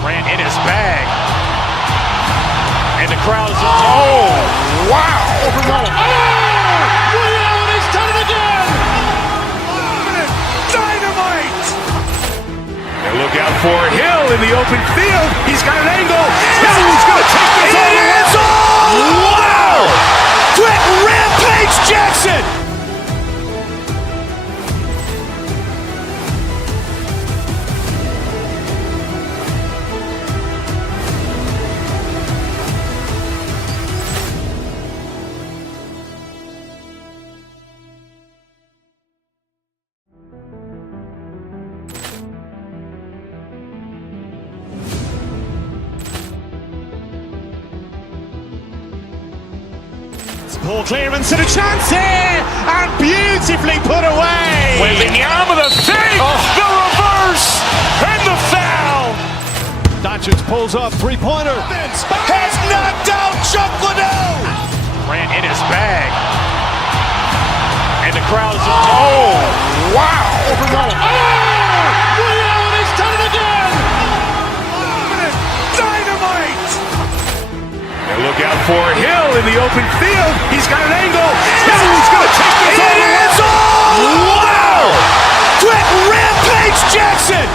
Grant in his bag. And the crowd's oh, wow. Ray Allen has done it again. Dynamite. And look out for Hill in the open field. He's got an angle. He's going to take this all the way. Wow. Quick Rampage Jackson. Ball clearance and a chance here, and beautifully put away. Wembanyama the save, the reverse, and the foul. Doncic pulls up, three-pointer. Has knocked out Chuck Liddell. Grant in his bag. And the crowd's oh, wow. Ray Allen has done it again. Dynamite. And look out for Hill in the open field. He's got an angle. He's going to take this all the way. Wow. Quick Rampage Jackson.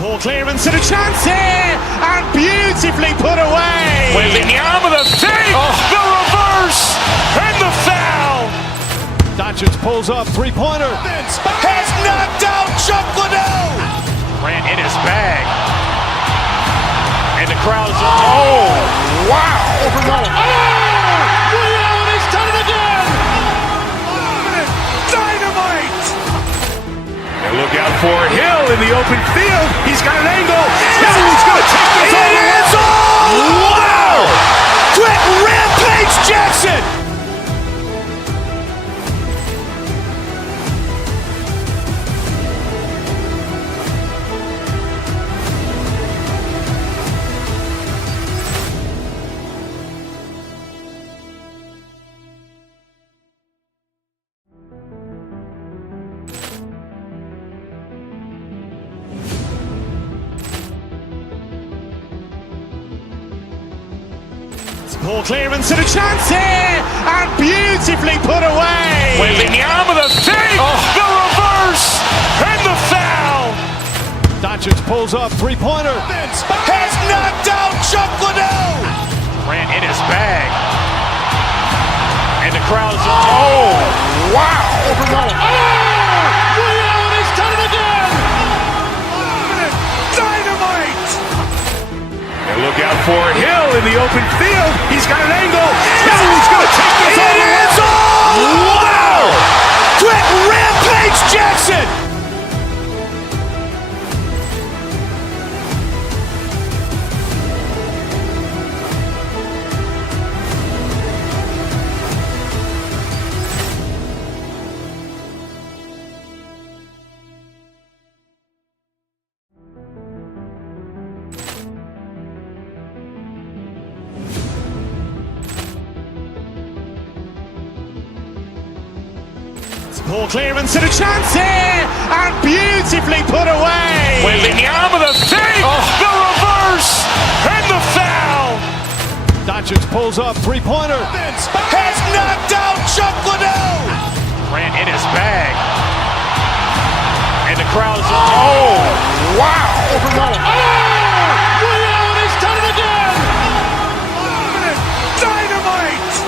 Poor clearance and a chance here, and beautifully put away. Wembanyama with a save, the reverse, and the foul. Doncic pulls up, three-pointer. Has knocked out Chuck Liddell. Grant in his bag. And the crowd is, oh, wow. He's done it again. Dynamite. And look out for Hill in the open field. He's got an angle. He's going to take this all the way. Wow. Quick Rampage Jackson. Poor clearance and a chance here, and beautifully put away. Wembanyama with a save, the reverse, and the foul. Doncic pulls up, three-pointer. Has knocked out Chuck Liddell. Grant in his bag. And the crowd is, oh, wow. He's done it again. Dynamite. And look out for Hill in the open field. He's got an angle. He's going to take this all the way. Wow. Quick Rampage Jackson. Poor clearance and a chance here, and beautifully put away. Wembanyama with a save, the reverse, and the foul. Doncic pulls up, three-pointer. Has knocked out Chuck Liddell. Grant in his bag. And the crowd is, oh, wow. He's done it again. Dynamite.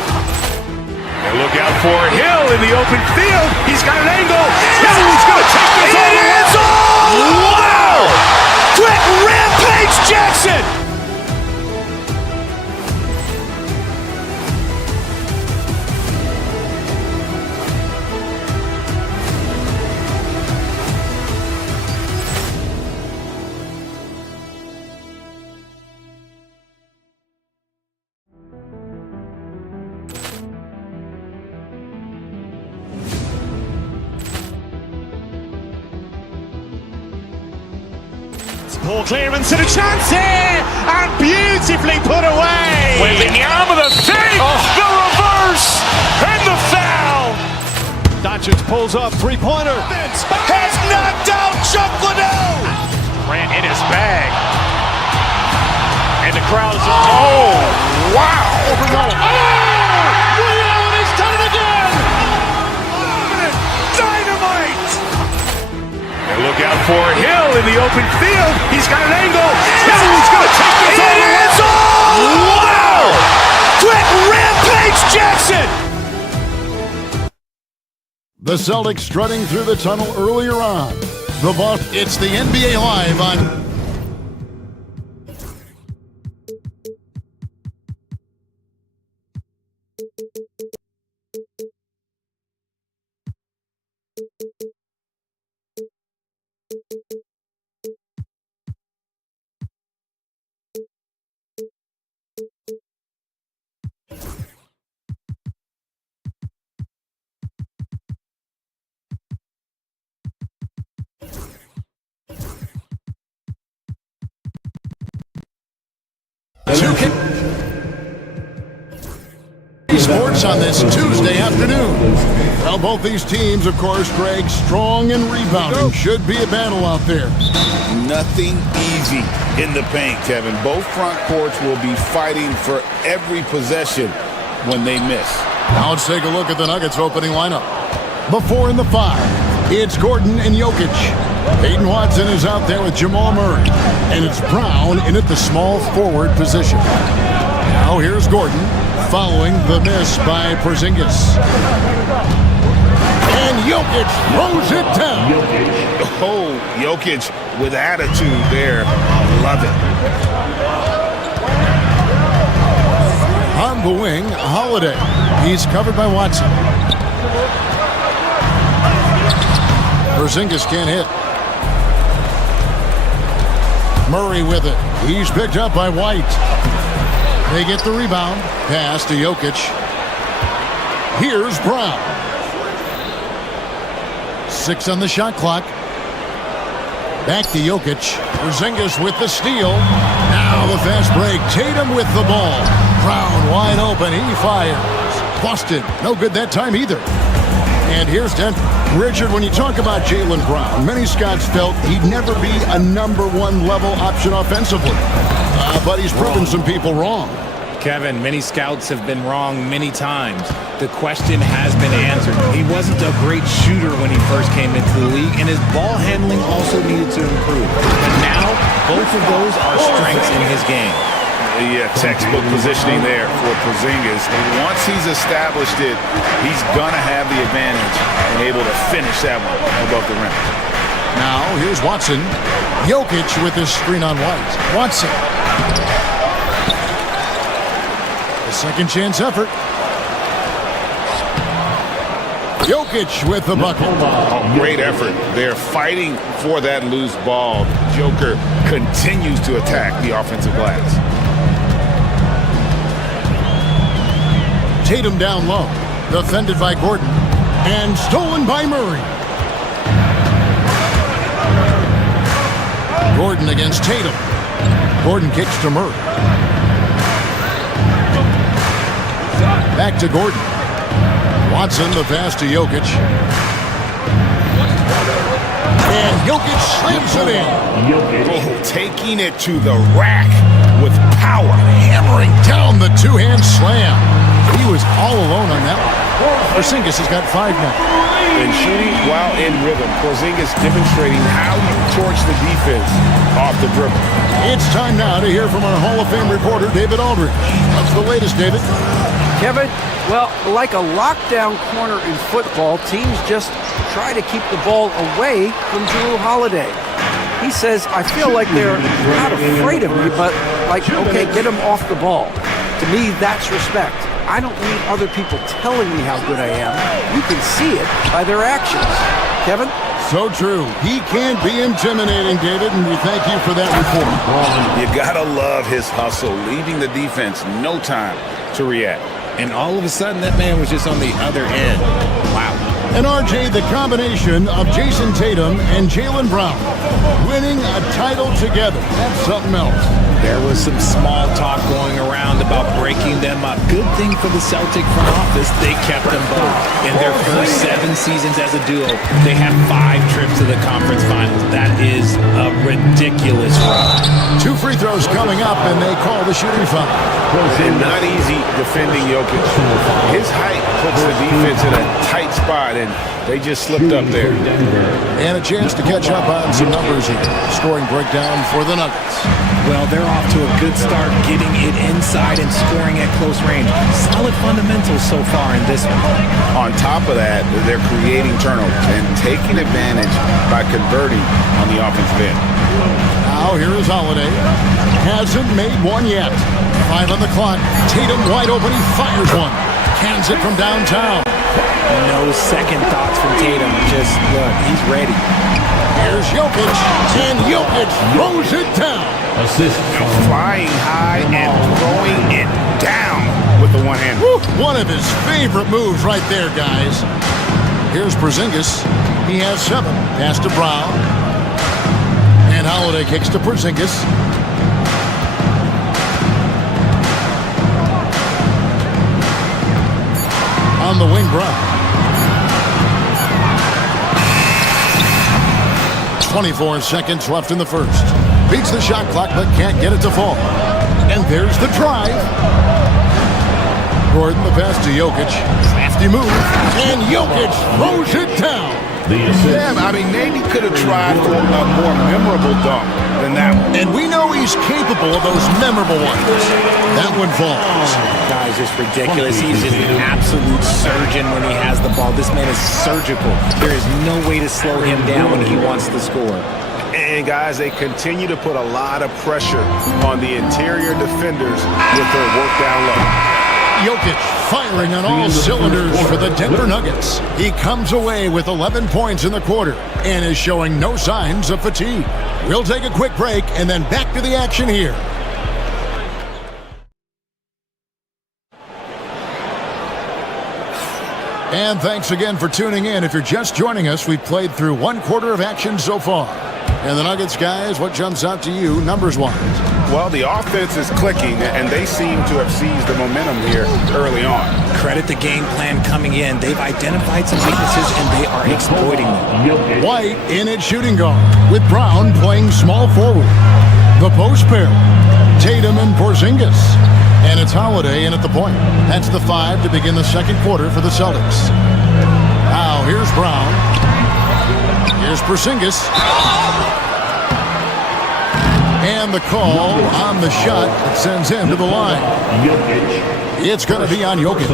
And look out for Hill in the open field. He's got an angle. He's going to take this all the way. Wow. Quick Rampage Jackson. Poor clearance and a chance here, and beautifully put away. Wembanyama with a save, the reverse, and the foul. Doncic pulls up, three-pointer. Has knocked out Chuck Liddell. Grant in his bag. And the crowd is, oh, wow. He's done it again. Dynamite. And look out for Hill in the open field. He's got an angle. He's going to take this all the way. Wow. Quick Rampage Jackson. The Celtics strutting through the tunnel earlier on. It's the NBA Live on Sports on this Tuesday afternoon. Well, both these teams, of course, Greg, strong and rebounding. Should be a battle out there. Nothing easy in the paint, Kevin. Both front courts will be fighting for every possession when they miss. Now let's take a look at the Nuggets opening lineup. The 4 and the 5. It's Gordon and Jokic. Peyton Watson is out there with Jamal Murray. And it's Brown in at the small forward position. Now here's Gordon following the miss by Porzingis. And Jokic throws it down. Oh, Jokic with attitude there. Love it. On the wing, Holiday. He's covered by Watson. Porzingis can't hit. Murray with it. He's picked up by White. They get the rebound. Pass to Jokic. Here's Brown. 6 on the shot clock. Back to Jokic. Porzingis with the steal. Now the fast break. Tatum with the ball. Brown wide open. He fires. Busted. No good that time either. And here's Denver. Richard, when you talk about Jaylen Brown, many scouts felt he'd never be a #1 level option offensively. But he's proven some people wrong. Kevin, many scouts have been wrong many times. The question has been answered. He wasn't a great shooter when he first came into the league, and his ball handling also needed to improve. But now, both of those are strengths in his game. Yeah, textbook positioning there for Porzingis. Once he's established it, he's going to have the advantage and able to finish that one above the rim. Now, here's Watson. Jokic with his screen on White. Watson. A second chance effort. Jokic with the bucket. Oh, great effort. They're fighting for that loose ball. Joker continues to attack the offensive glass. Tatum down low. Defended by Gordon. And stolen by Murray. Gordon against Tatum. Gordon kicks to Murray. Back to Gordon. Watson, the pass to Jokic. And Jokic slams it in. Oh, taking it to the rack with power. Hammering down the two-hand slam. He was all alone on that one. Porzingis has got 5 now. And shooting while in rhythm. Porzingis demonstrating how you torch the defense off the dribble. It's time now to hear from our Hall of Fame reporter, David Aldridge. What's the latest, David? Kevin, well, like a lockdown corner in football, teams just try to keep the ball away from Jrue Holiday. He says, I feel like they're not afraid of me, but like, okay, get him off the ball. To me, that's respect. I don't need other people telling me how good I am. You can see it by their actions. Kevin? So true. He can't be intimidating, David, and we thank you for that report. You gotta love his hustle, leaving the defense no time to react. And all of a sudden, that man was just on the other end. Wow. And RJ, the combination of Jason Tatum and Jaylen Brown winning a title together. That's something else. There was some small talk going around about breaking them up. Good thing for the Celtic front office, they kept them both. In their first 7 seasons as a duo, they have 5 trips to the conference finals. That is a ridiculous run. 2 free throws coming up, and they call the shooting foul. And not easy defending Jokic. His height puts the defense in a tight spot, and they just slipped up there. And a chance to catch up on some numbers here. Scoring breakdown for the Nuggets. Well, they're off to a good start getting it inside and scoring at close range. Solid fundamentals so far in this one. On top of that, they're creating turnovers and taking advantage by converting on the offensive end. Now here is Holiday. Hasn't made one yet. 5 on the clock. Tatum wide open. He fires one. Cans it from downtown. No second thoughts from Tatum. Just look, he's ready. Here's Jokic, and Jokic throws it down. Assist. Flying high and throwing it down with the one hand. One of his favorite moves right there, guys. Here's Porzingis. He has 7. Pass to Brown. And Holiday kicks to Porzingis. On the wing, Brown. 24 seconds left in the first. Beats the shot clock, but can't get it to fall. And there's the drive. Gordon, the pass to Jokic. Crafty move. And Jokic throws it down. Yeah, I mean, maybe could have tried for a more memorable dunk than that one. And we know he's capable of those memorable ones. That one falls. Guys, just ridiculous. He's just an absolute surgeon when he has the ball. This man is surgical. There is no way to slow him down when he wants to score. And guys, they continue to put a lot of pressure on the interior defenders with their work down low. Jokic firing on all cylinders for the Denver Nuggets. He comes away with 11 points in the quarter and is showing no signs of fatigue. We'll take a quick break and then back to the action here. And thanks again for tuning in. If you're just joining us, we've played through one quarter of action so far. And the Nuggets, guys, what jumps out to you numbers-wise? Well, the offense is clicking, and they seem to have seized the momentum here early on. Credit the game plan coming in. They've identified some weaknesses, and they are exploiting them. White in at shooting guard, with Brown playing small forward. The post pair, Tatum and Porzingis. And it's Holiday in at the point. That's the 5 to begin the second quarter for the Celtics. Now, here's Brown. Here's Porzingis. And the call on the shot that sends him to the line. It's going to be on Jokic.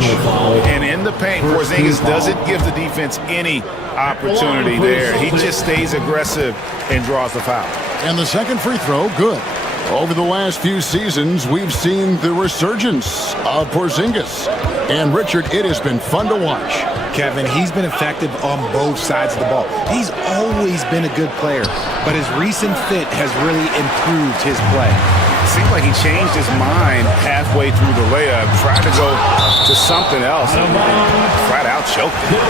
And in the paint, Porzingis doesn't give the defense any opportunity there. He just stays aggressive and draws the foul. And the second free throw, good. Over the last few seasons, we've seen the resurgence of Porzingis. And Richard, it has been fun to watch. Kevin, he's been effective on both sides of the ball. He's always been a good player, but his recent fit has really improved his play. It seems like he changed his mind halfway through the layup, tried to go to something else, and flat out choked it.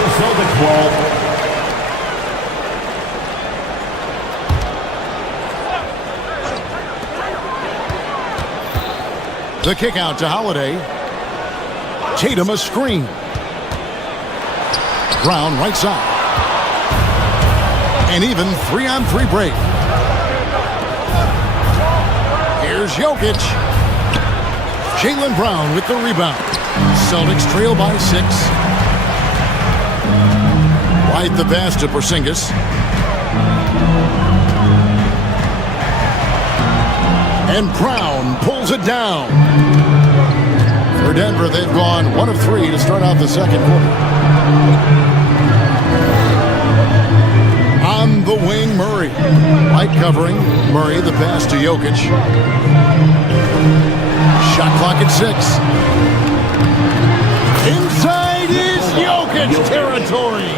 The kick out to Holiday. Tatum a screen. Brown right side. And even 3-on-3 break. Here's Jokic. Jaylen Brown with the rebound. Celtics trail by 6. White the pass to Porzingis. And Brown pulls it down. For Denver, they've gone 1 of 3 to start out the second quarter. On the wing, Murray. White covering. Murray, the pass to Jokic. Shot clock at 6. Inside is Jokic territory.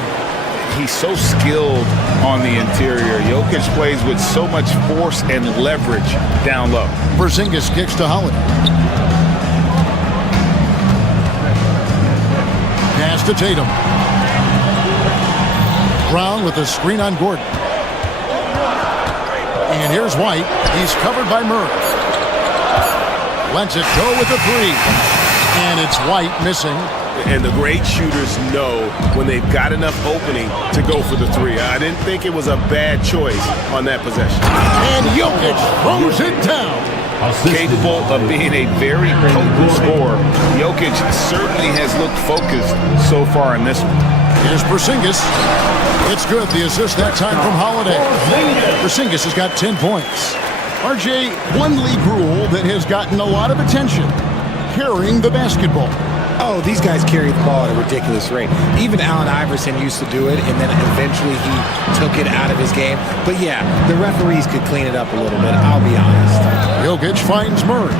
He's so skilled on the interior. Jokic plays with so much force and leverage down low. Porzingis kicks to Holiday. Pass to Tatum. Brown with the screen on Gordon. And here's White. He's covered by Murray. Lets it go with a 3. And it's White missing. And the great shooters know when they've got enough opening to go for the 3. I didn't think it was a bad choice on that possession. And Jokic throws it down. Capable of being a very potent scorer. Jokic certainly has looked focused so far in this one. Here's Porzingis. It's good. The assist that time from Holiday. Porzingis has got 10 points. RJ, one league rule that has gotten a lot of attention. Carrying the basketball. Oh, these guys carry the ball at a ridiculous rate. Even Allen Iverson used to do it, and then eventually he took it out of his game. But yeah, the referees could clean it up a little bit, I'll be honest. Jokic finds Murray.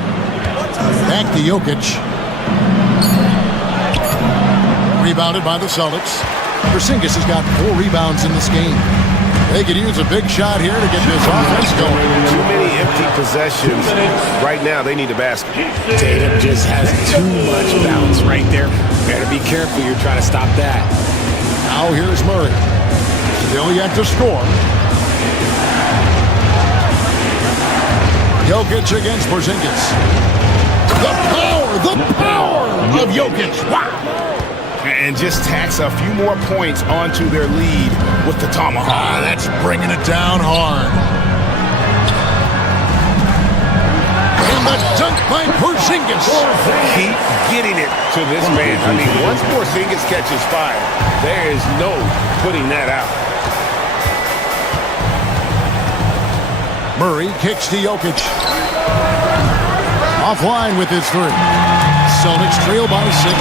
Back to Jokic. Rebounded by the Celtics. Porzingis has got 4 rebounds in this game. They could use a big shot here to get this offense going. Too many empty possessions. Right now, they need a basket. Tatum just has too much bounce right there. Better be careful. You're trying to stop that. Now here's Murray. Still yet to score. Jokic against Porzingis. The power of Jokic. Wow. And just tacks a few more points onto their lead with the tomahawk. That's bringing it down hard. And the dunk by Porzingis. Keep getting it to this man. I mean, once Porzingis catches fire, there is no putting that out. Murray kicks to Jokic. Offline with his three. Celtics trail by 6.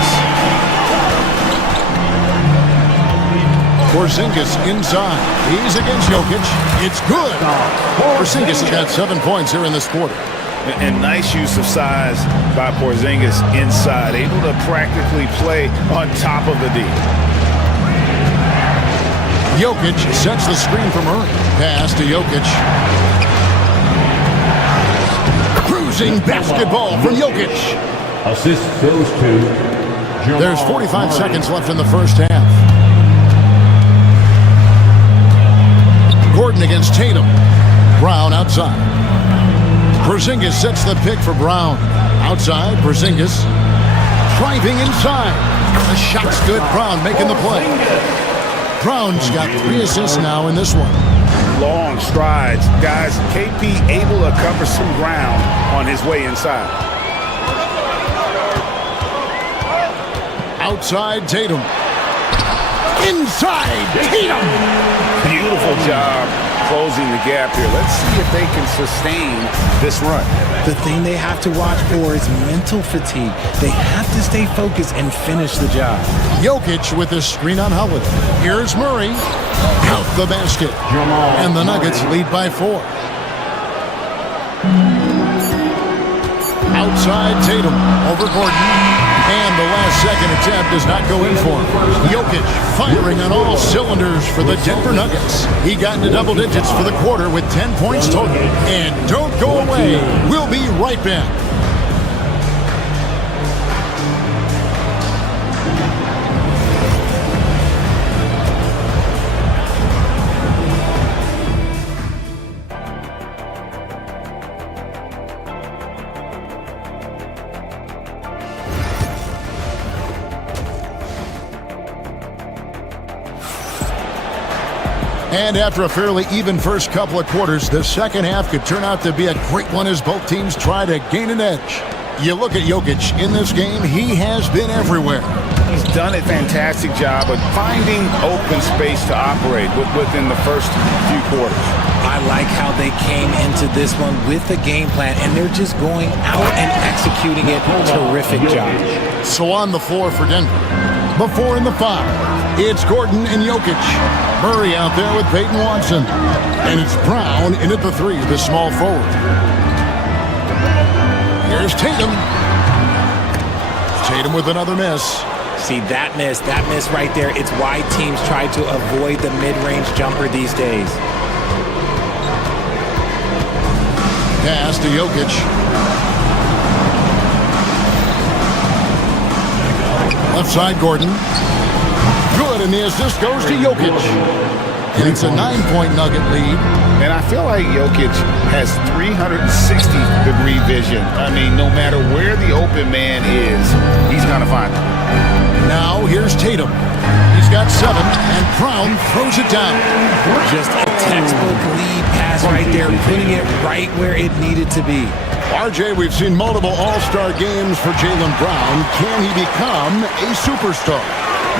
Porzingis inside. He's against Jokic. It's good. Porzingis has got 7 points here in this quarter. And nice use of size by Porzingis inside. Able to practically play on top of the D. Jokic sets the screen for Murray. Pass to Jokic. Cruising basketball from Jokic. Assist goes to Jamal. There's 45 seconds left in the first half. Gordon against Tatum. Brown outside. Porzingis sets the pick for Brown. Outside, Porzingis. Driving inside. The shot's good. Brown making the play. Brown's got 3 assists now in this one. Long strides. Guys, KP able to cover some ground on his way inside. Outside, Tatum. Inside, Tatum. Beautiful job closing the gap here. Let's see if they can sustain this run. The thing they have to watch for is mental fatigue. They have to stay focused and finish the job. Jokic with a screen on Howard. Here's Murray. Out the basket. And the Nuggets lead by 4. Outside Tatum. Over Gordon. And the last second attempt does not go in for him. Jokic firing on all cylinders for the Denver Nuggets. He got into double digits for the quarter with 10 points total. And don't go away. We'll be right back. And after a fairly even first couple of quarters, the second half could turn out to be a great one as both teams try to gain an edge. You look at Jokic in this game, he has been everywhere. He's done a fantastic job of finding open space to operate within the first few quarters. I like how they came into this one with a game plan, and they're just going out and executing it. Terrific job. So on the floor for Denver. Before in the 5, it's Gordon and Jokic. Murray out there with Peyton Watson. And it's Brown in at the 3, the small forward. Here's Tatum. Tatum with another miss. See, that miss right there, it's why teams try to avoid the mid-range jumper these days. Pass to Jokic. Left side, Gordon. Good, and the assist goes to Jokic. And it's a 9-point Nugget lead. And I feel like Jokic has 360-degree vision. I mean, no matter where the open man is, he's going to find him. Now, here's Tatum. He's got 7, and Brown throws it down. Just a textbook lead pass right there, putting it right where it needed to be. RJ, we've seen multiple all-star games for Jaylen Brown. Can he become a superstar?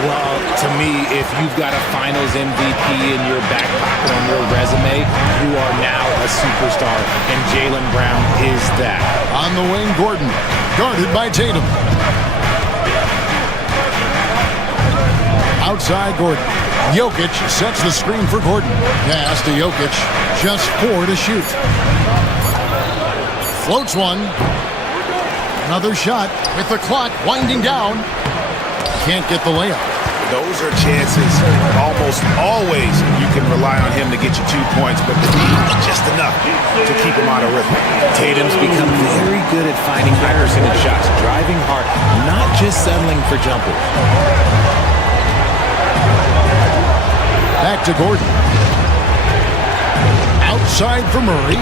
Well, to me, if you've got a Finals MVP in your back pocket on your resume, you are now a superstar, and Jaylen Brown is that. On the wing, Gordon, guarded by Tatum. Outside, Gordon. Jokic sets the screen for Gordon. Pass to Jokic. Just 4 to shoot. Floats one. Another shot with the clock winding down. Can't get the layup. Those are chances almost always you can rely on him to get you 2 points, but the need just enough to keep him out of rhythm. Tatum's become very good at finding high percentage shots, driving hard, not just settling for jumpers. Back to Gordon. Outside for Murray.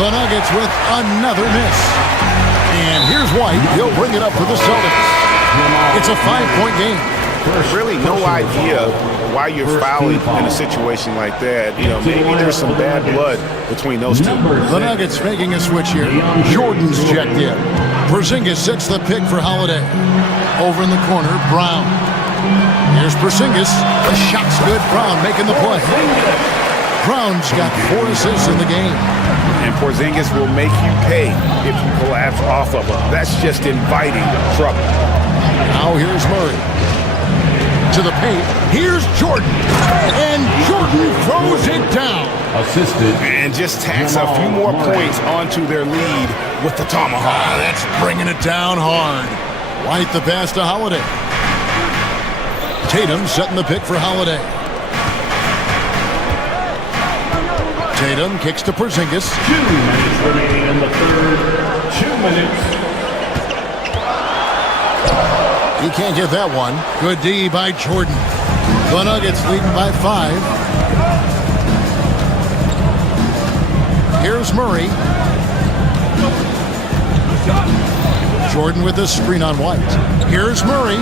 The Nuggets with another miss. And here's White. He'll bring it up for the Celtics. It's a 5-point game. There's really no idea why you're fouling in a situation like that. You know, maybe there's some bad blood between those two. The Nuggets making a switch here. Jordan's checked in. Porzingis sets the pick for Holiday. Over in the corner, Brown. Here's Porzingis. The shot's good. Brown making the play. Brown's got 4 assists in the game. And Porzingis will make you pay if you collapse off of him. That's just inviting trouble. Now here's Murray. To the paint. Here's Jordan. And Jordan throws it down. Assisted. And just tacks a few more points onto their lead with the tomahawk. That's bringing it down hard. White the pass to Holiday. Tatum setting the pick for Holiday. Tatum kicks to Porzingis. 2 minutes remaining in the third. 2 minutes. He can't get that one. Good D by Jordan. The Nuggets leading by 5. Here's Murray. Jordan with the screen on White. Here's Murray.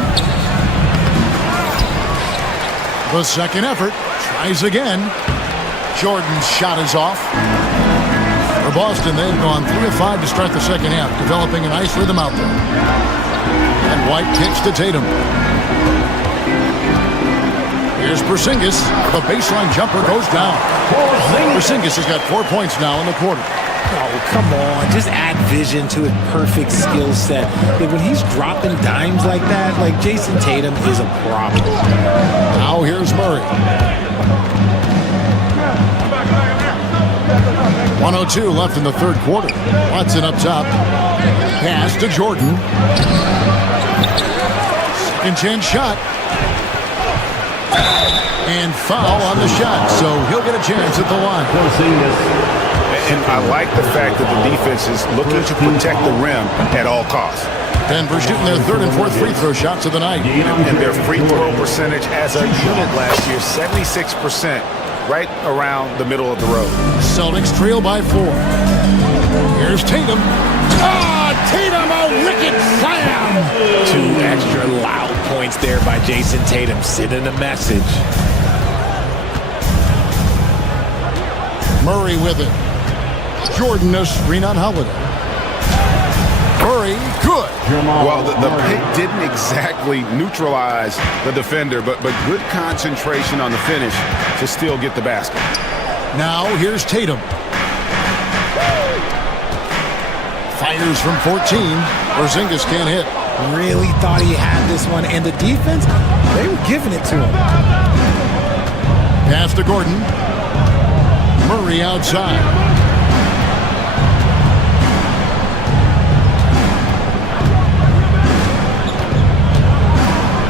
The second effort. Tries again. Jordan's shot is off. For Boston, they've gone 3 of 5 to start the second half, developing a nice rhythm out there. And White kicks to Tatum. Here's Porzingis. The baseline jumper goes down. Porzingis has got 4 points now in the quarter. Oh, come on. Just add vision to his perfect skill set. Like when he's dropping dimes like that, like Jason Tatum is a problem. Now here's Murray. 1:02 left in the third quarter. Watson up top. Pass to Jordan. Second chance shot. And foul on the shot, so he'll get a chance at the line. And I like the fact that the defense is looking to protect the rim at all costs. Denver shooting their third and fourth free throw shots of the night. And their free throw percentage as a unit last year, 76%, right around the middle of the road. Celtics trail by 4. Here's Tatum. Tatum, a wicked slam! 2 extra loud points there by Jason Tatum, sending a message. Murray with it. Jordan a screen on Holiday. Murray, good. Well, the pick didn't exactly neutralize the defender, but good concentration on the finish to still get the basket. Now here's Tatum. Fires from 14. Porzingis can't hit. Really thought he had this one, and the defense, they were giving it to him. Pass to Gordon. Murray outside.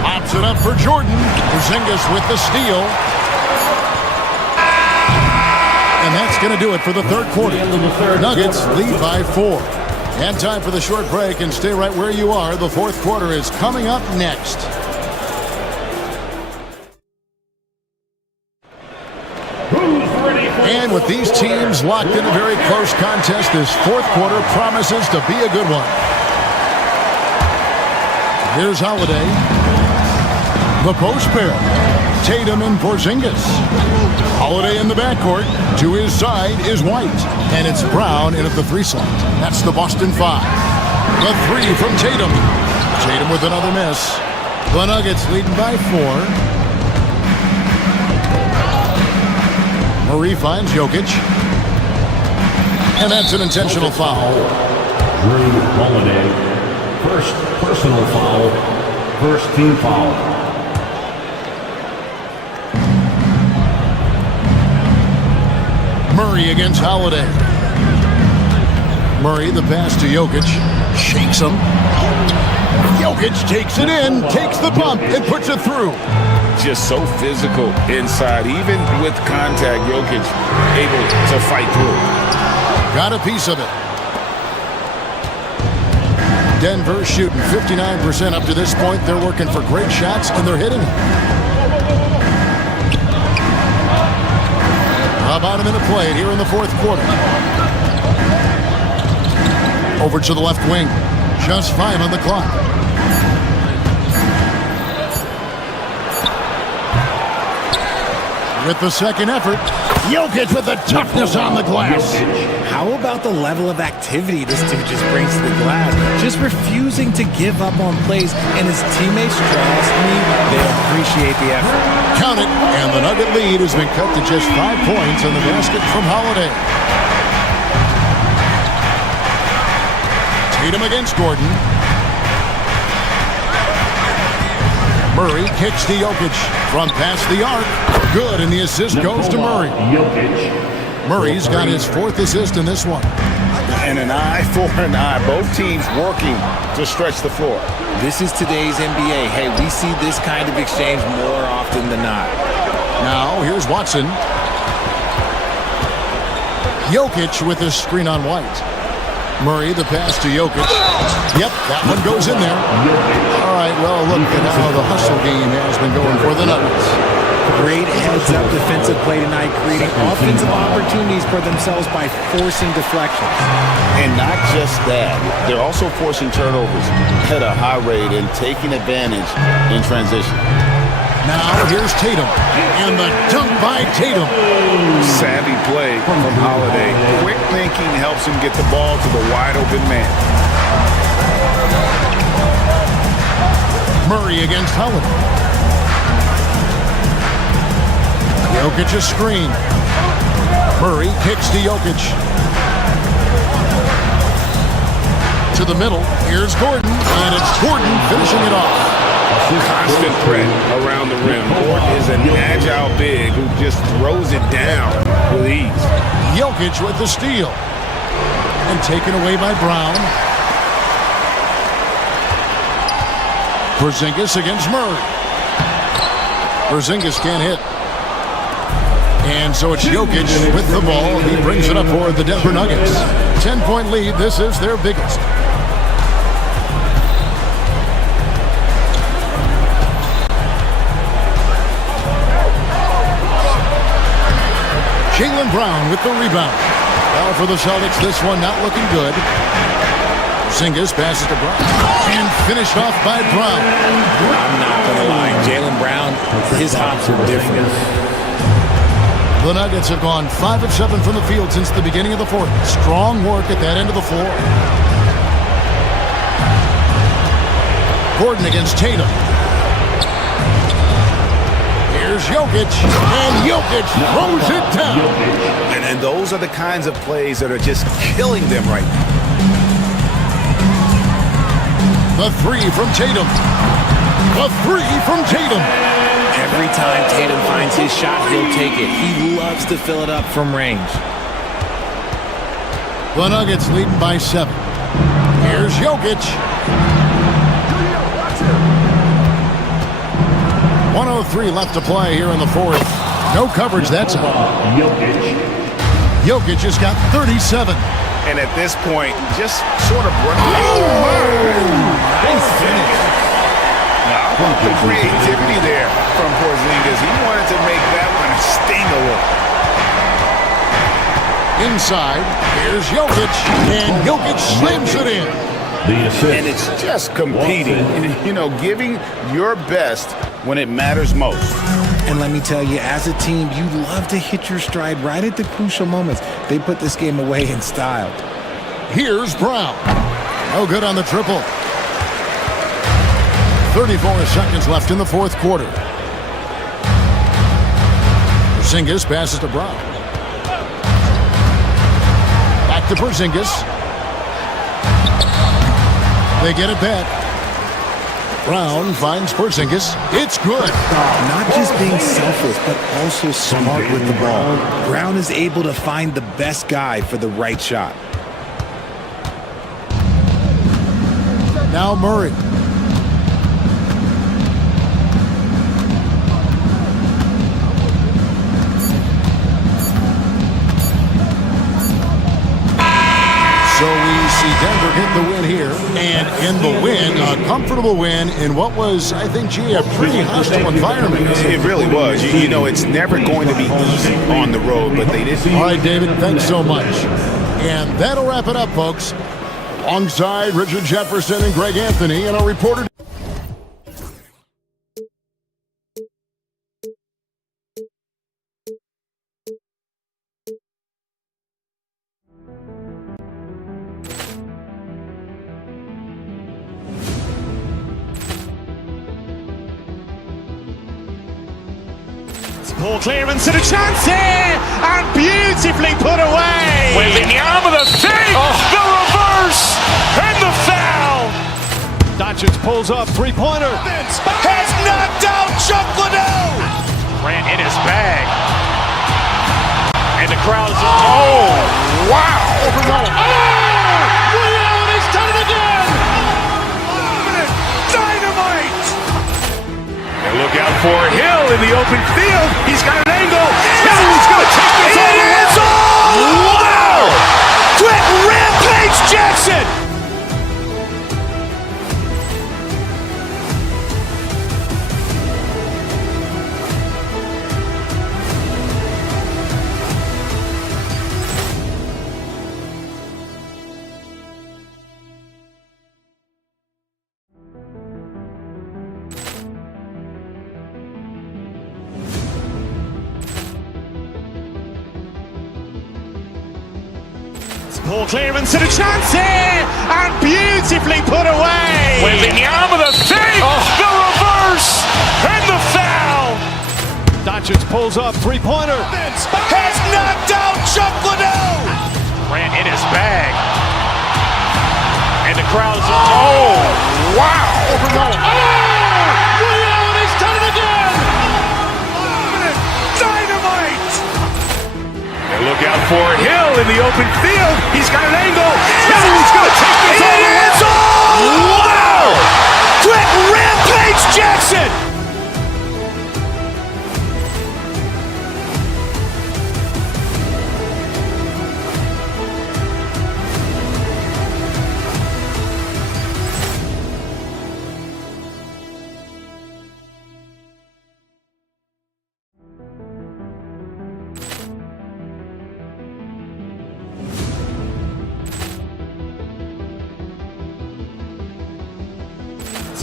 Pops it up for Jordan. Porzingis with the steal. And that's going to do it for the third quarter. Nuggets lead by 4. And time for the short break, and stay right where you are. The fourth quarter is coming up next. And with these teams locked in a very close contest, this fourth quarter promises to be a good one. Here's Holiday. The post pair. Tatum and Porzingis. Holiday in the backcourt. To his side is White. And it's Brown in at the 3 slot. That's the Boston 5. The 3 from Tatum. Tatum with another miss. The Nuggets leading by 4. Murray finds Jokic. And that's an intentional foul. Drew Holiday. First personal foul. First team foul. Murray against Holiday. Murray, the pass to Jokic. Shakes him. Jokic takes it in, takes the bump, and puts it through. Just so physical inside. Even with contact, Jokic able to fight through. Got a piece of it. Denver shooting 59% up to this point. They're working for great shots, and they're hitting them. About a minute played here in the fourth quarter. Over to the left wing. Just 5 on the clock. with the second effort. Jokic with the toughness on the glass. How about the level of activity this dude just brings to the glass? Just refusing to give up on plays, and his teammates, trust me, they appreciate the effort. Count it, and the Nugget lead has been cut to just 5 points on the basket from Holiday. Tatum against Gordon. Murray kicks to Jokic from past the arc. Good, and the assist goes to Murray. Murray's got his 4th assist in this one. And an eye for an eye. Both teams working to stretch the floor. This is today's NBA. Hey, we see this kind of exchange more often than not. Now, here's Watson. Jokic with his screen on White. Murray, the pass to Jokic. Yep, that one goes in there. All right, well, look at how the hustle game has been going for the Nuggets. Great heads-up defensive play tonight, creating offensive opportunities for themselves by forcing deflections. And not just that, they're also forcing turnovers at a high rate and taking advantage in transition. Now, here's Tatum, and the dunk by Tatum. Savvy play from Holiday. Quick thinking helps him get the ball to the wide-open man. Murray against Holiday. Jokic a screen. Murray kicks to Jokic. To the middle, here's Gordon, and it's Gordon finishing it off. Constant threat around the rim. Gordon is an agile big who just throws it down with ease. Jokic with the steal. And taken away by Brown. Porzingis against Murray. Porzingis can't hit. And so it's Jokic with the ball. He brings it up for the Denver Nuggets. 10-point lead. This is their biggest. Jaylen Brown with the rebound. Well, for the Celtics, this one not looking good. Porzingis passes to Brown. And finished off by Brown. I'm not going to lie. Jaylen Brown, his hops are different. The Nuggets have gone 5 of 7 from the field since the beginning of the 4th. Strong work at that end of the floor. Gordon against Tatum. Here's Jokic, and Jokic throws it down. And those are the kinds of plays that are just killing them right now. The 3 from Tatum. The 3 from Tatum. Every time Tatum finds his shot, he'll take it. He loves to fill it up from range. The Nuggets leading by 7. Here's Jokic. 1:03 left to play here in the 4th. No coverage that time. Jokic has got 37. And at this point, just sort of nice finish. Now, the creativity there from Porzingis. He wanted to make that one sting a little. Inside, here's Jokic, and Jokic slams it in. And it's just competing, you know, giving your best when it matters most. And let me tell you, as a team, you love to hit your stride right at the crucial moments. They put this game away in style. Here's Brown. No good on the triple. 34 seconds left in the 4th quarter. Porzingis passes to Brown. Back to Porzingis. They get it back. Brown finds Porzingis. It's good. Not just being selfless, but also smart with the ball. Brown is able to find the best guy for the right shot. Now Murray. So we see Denver get the win here, and in the win, a comfortable win in what was, I think, a pretty hostile environment. It really was. You know, it's never going to be easy on the road, but they did. All right, David, thanks so much. And that'll wrap it up, folks. Alongside Richard Jefferson and Greg Anthony, and our reporter Poor clearance and a chance here, and beautifully put away. Wembanyama with a fake, the reverse, and the foul. Doncic pulls up, three-pointer. Has knocked out Chuck Liddell. Grant in his bag. And the crowd is, oh, wow. He's done it again. Dynamite. And look out for Hill in the open field. He's got an angle. He's going to take this all the way. Wow. Quick Rampage Jackson. Poor clearance and a chance here, and beautifully put away. Wembanyama with a fake, the reverse, and the foul. Doncic pulls up, three-pointer. Has knocked out Chuck Liddell. Grant in his bag. And the crowd is, oh, wow. He's done it again. Dynamite. And look out for Hill in the open field. He's got an angle. He's going to take this all the way. Wow. Quick Rampage Jackson.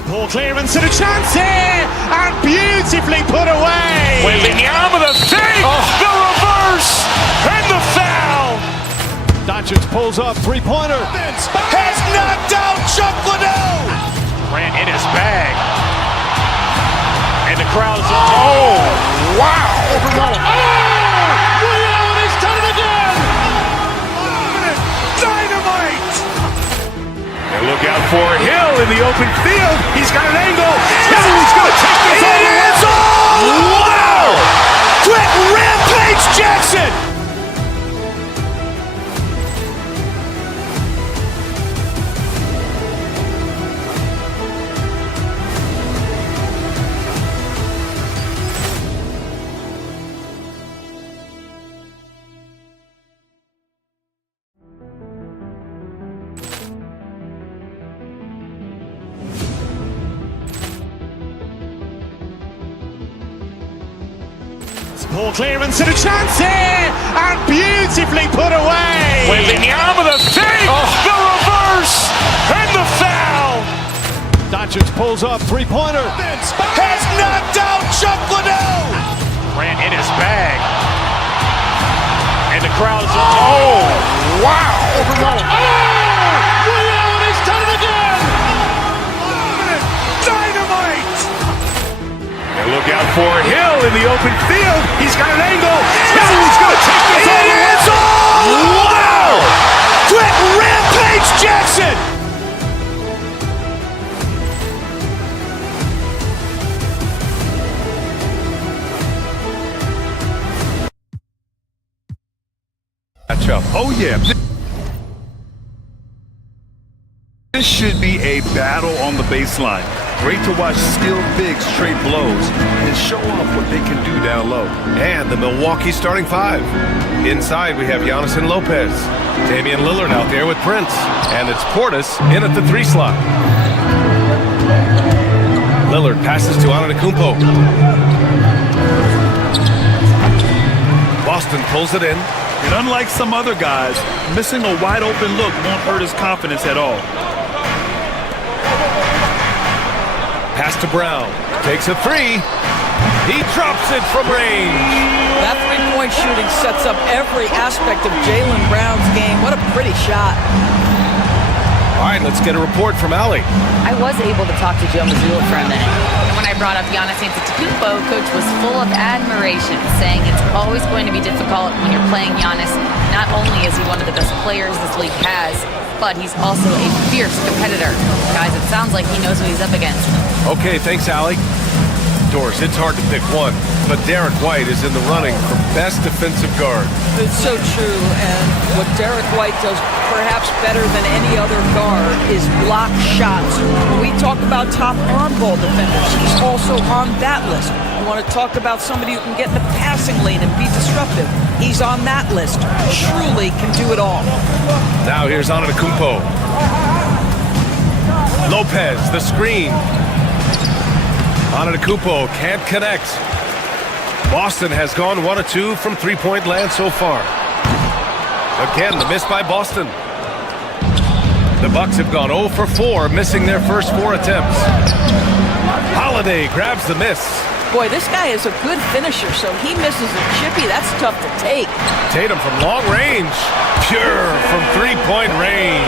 Poor clearance and a chance here, and beautifully put away. Wembanyama with a fake, the reverse, and the foul. Doncic pulls up, three-pointer. Has knocked out Chuck Liddell. Grant in his bag. And the crowd is, oh, wow. He's done it again. Dynamite. And look out for Hill in the open field. He's got an angle. He's going to take this all the way. Wow. Quick Rampage Jackson. Poor clearance and a chance here, and beautifully put away. Wembanyama with a fake, the reverse, and the foul. Doncic pulls up, three-pointer. Has knocked out Chuck Liddell. Grant in his bag. And the crowd is, oh, wow. He's done it again. Dynamite. And look out for Hill in the open field. He's got an angle. He's going to take this all the way. Wow. Quick Rampage Jackson. Matchup. Oh, yeah. This should be a battle on the baseline. Great to watch skilled bigs trade blows and show off what they can do down low. And the Milwaukee starting five. Inside, we have Giannis and Lopez. Damian Lillard out there with Prince. And it's Portis in at the three slot. Lillard passes to Antetokounmpo. Boston pulls it in. And unlike some other guys, missing a wide open look won't hurt his confidence at all. Pass to Brown. Takes a three. He drops it from range. That three-point shooting sets up every aspect of Jaylen Brown's game. What a pretty shot. All right, let's get a report from Allie. I was able to talk to Joe Mazzulla for a minute. When I brought up Giannis Antetokounmpo, coach was full of admiration, saying it's always going to be difficult when you're playing Giannis. Not only is he one of the best players this league has, but he's also a fierce competitor. Guys, it sounds like he knows what he's up against. Okay, thanks, Allie. Doris, it's hard to pick one, but Derek White is in the running for best defensive guard. It's so true, and what Derek White does perhaps better than any other guard is block shots. When we talk about top on-ball defenders, he's also on that list. We want to talk about somebody who can get in the passing lane and be disruptive. He's on that list. Truly can do it all. Now here's Antetokounmpo. Lopez, the screen. Antetokounmpo can't connect. Boston has gone 1 of 2 from three-point land so far. Again, the miss by Boston. The Bucks have gone 0 for 4, missing their first 4 attempts. Holiday grabs the miss. Boy, this guy is a good finisher, so he misses a chippy. That's tough to take. Tatum from long range. Pure from three-point range.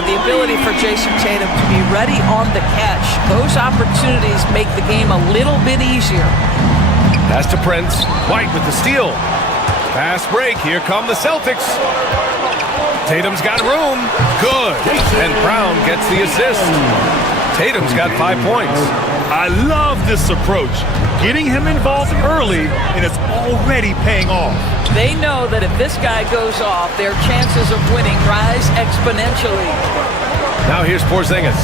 The ability for Jason Tatum to be ready on the catch. Those opportunities make the game a little bit easier. Pass to Prince. White with the steal. Fast break. Here come the Celtics. Tatum's got room. Good. And Brown gets the assist. Tatum's got 5 points. I love this approach. Getting him involved early, and it's already paying off. They know that if this guy goes off, their chances of winning rise exponentially. Now here's Porzingis.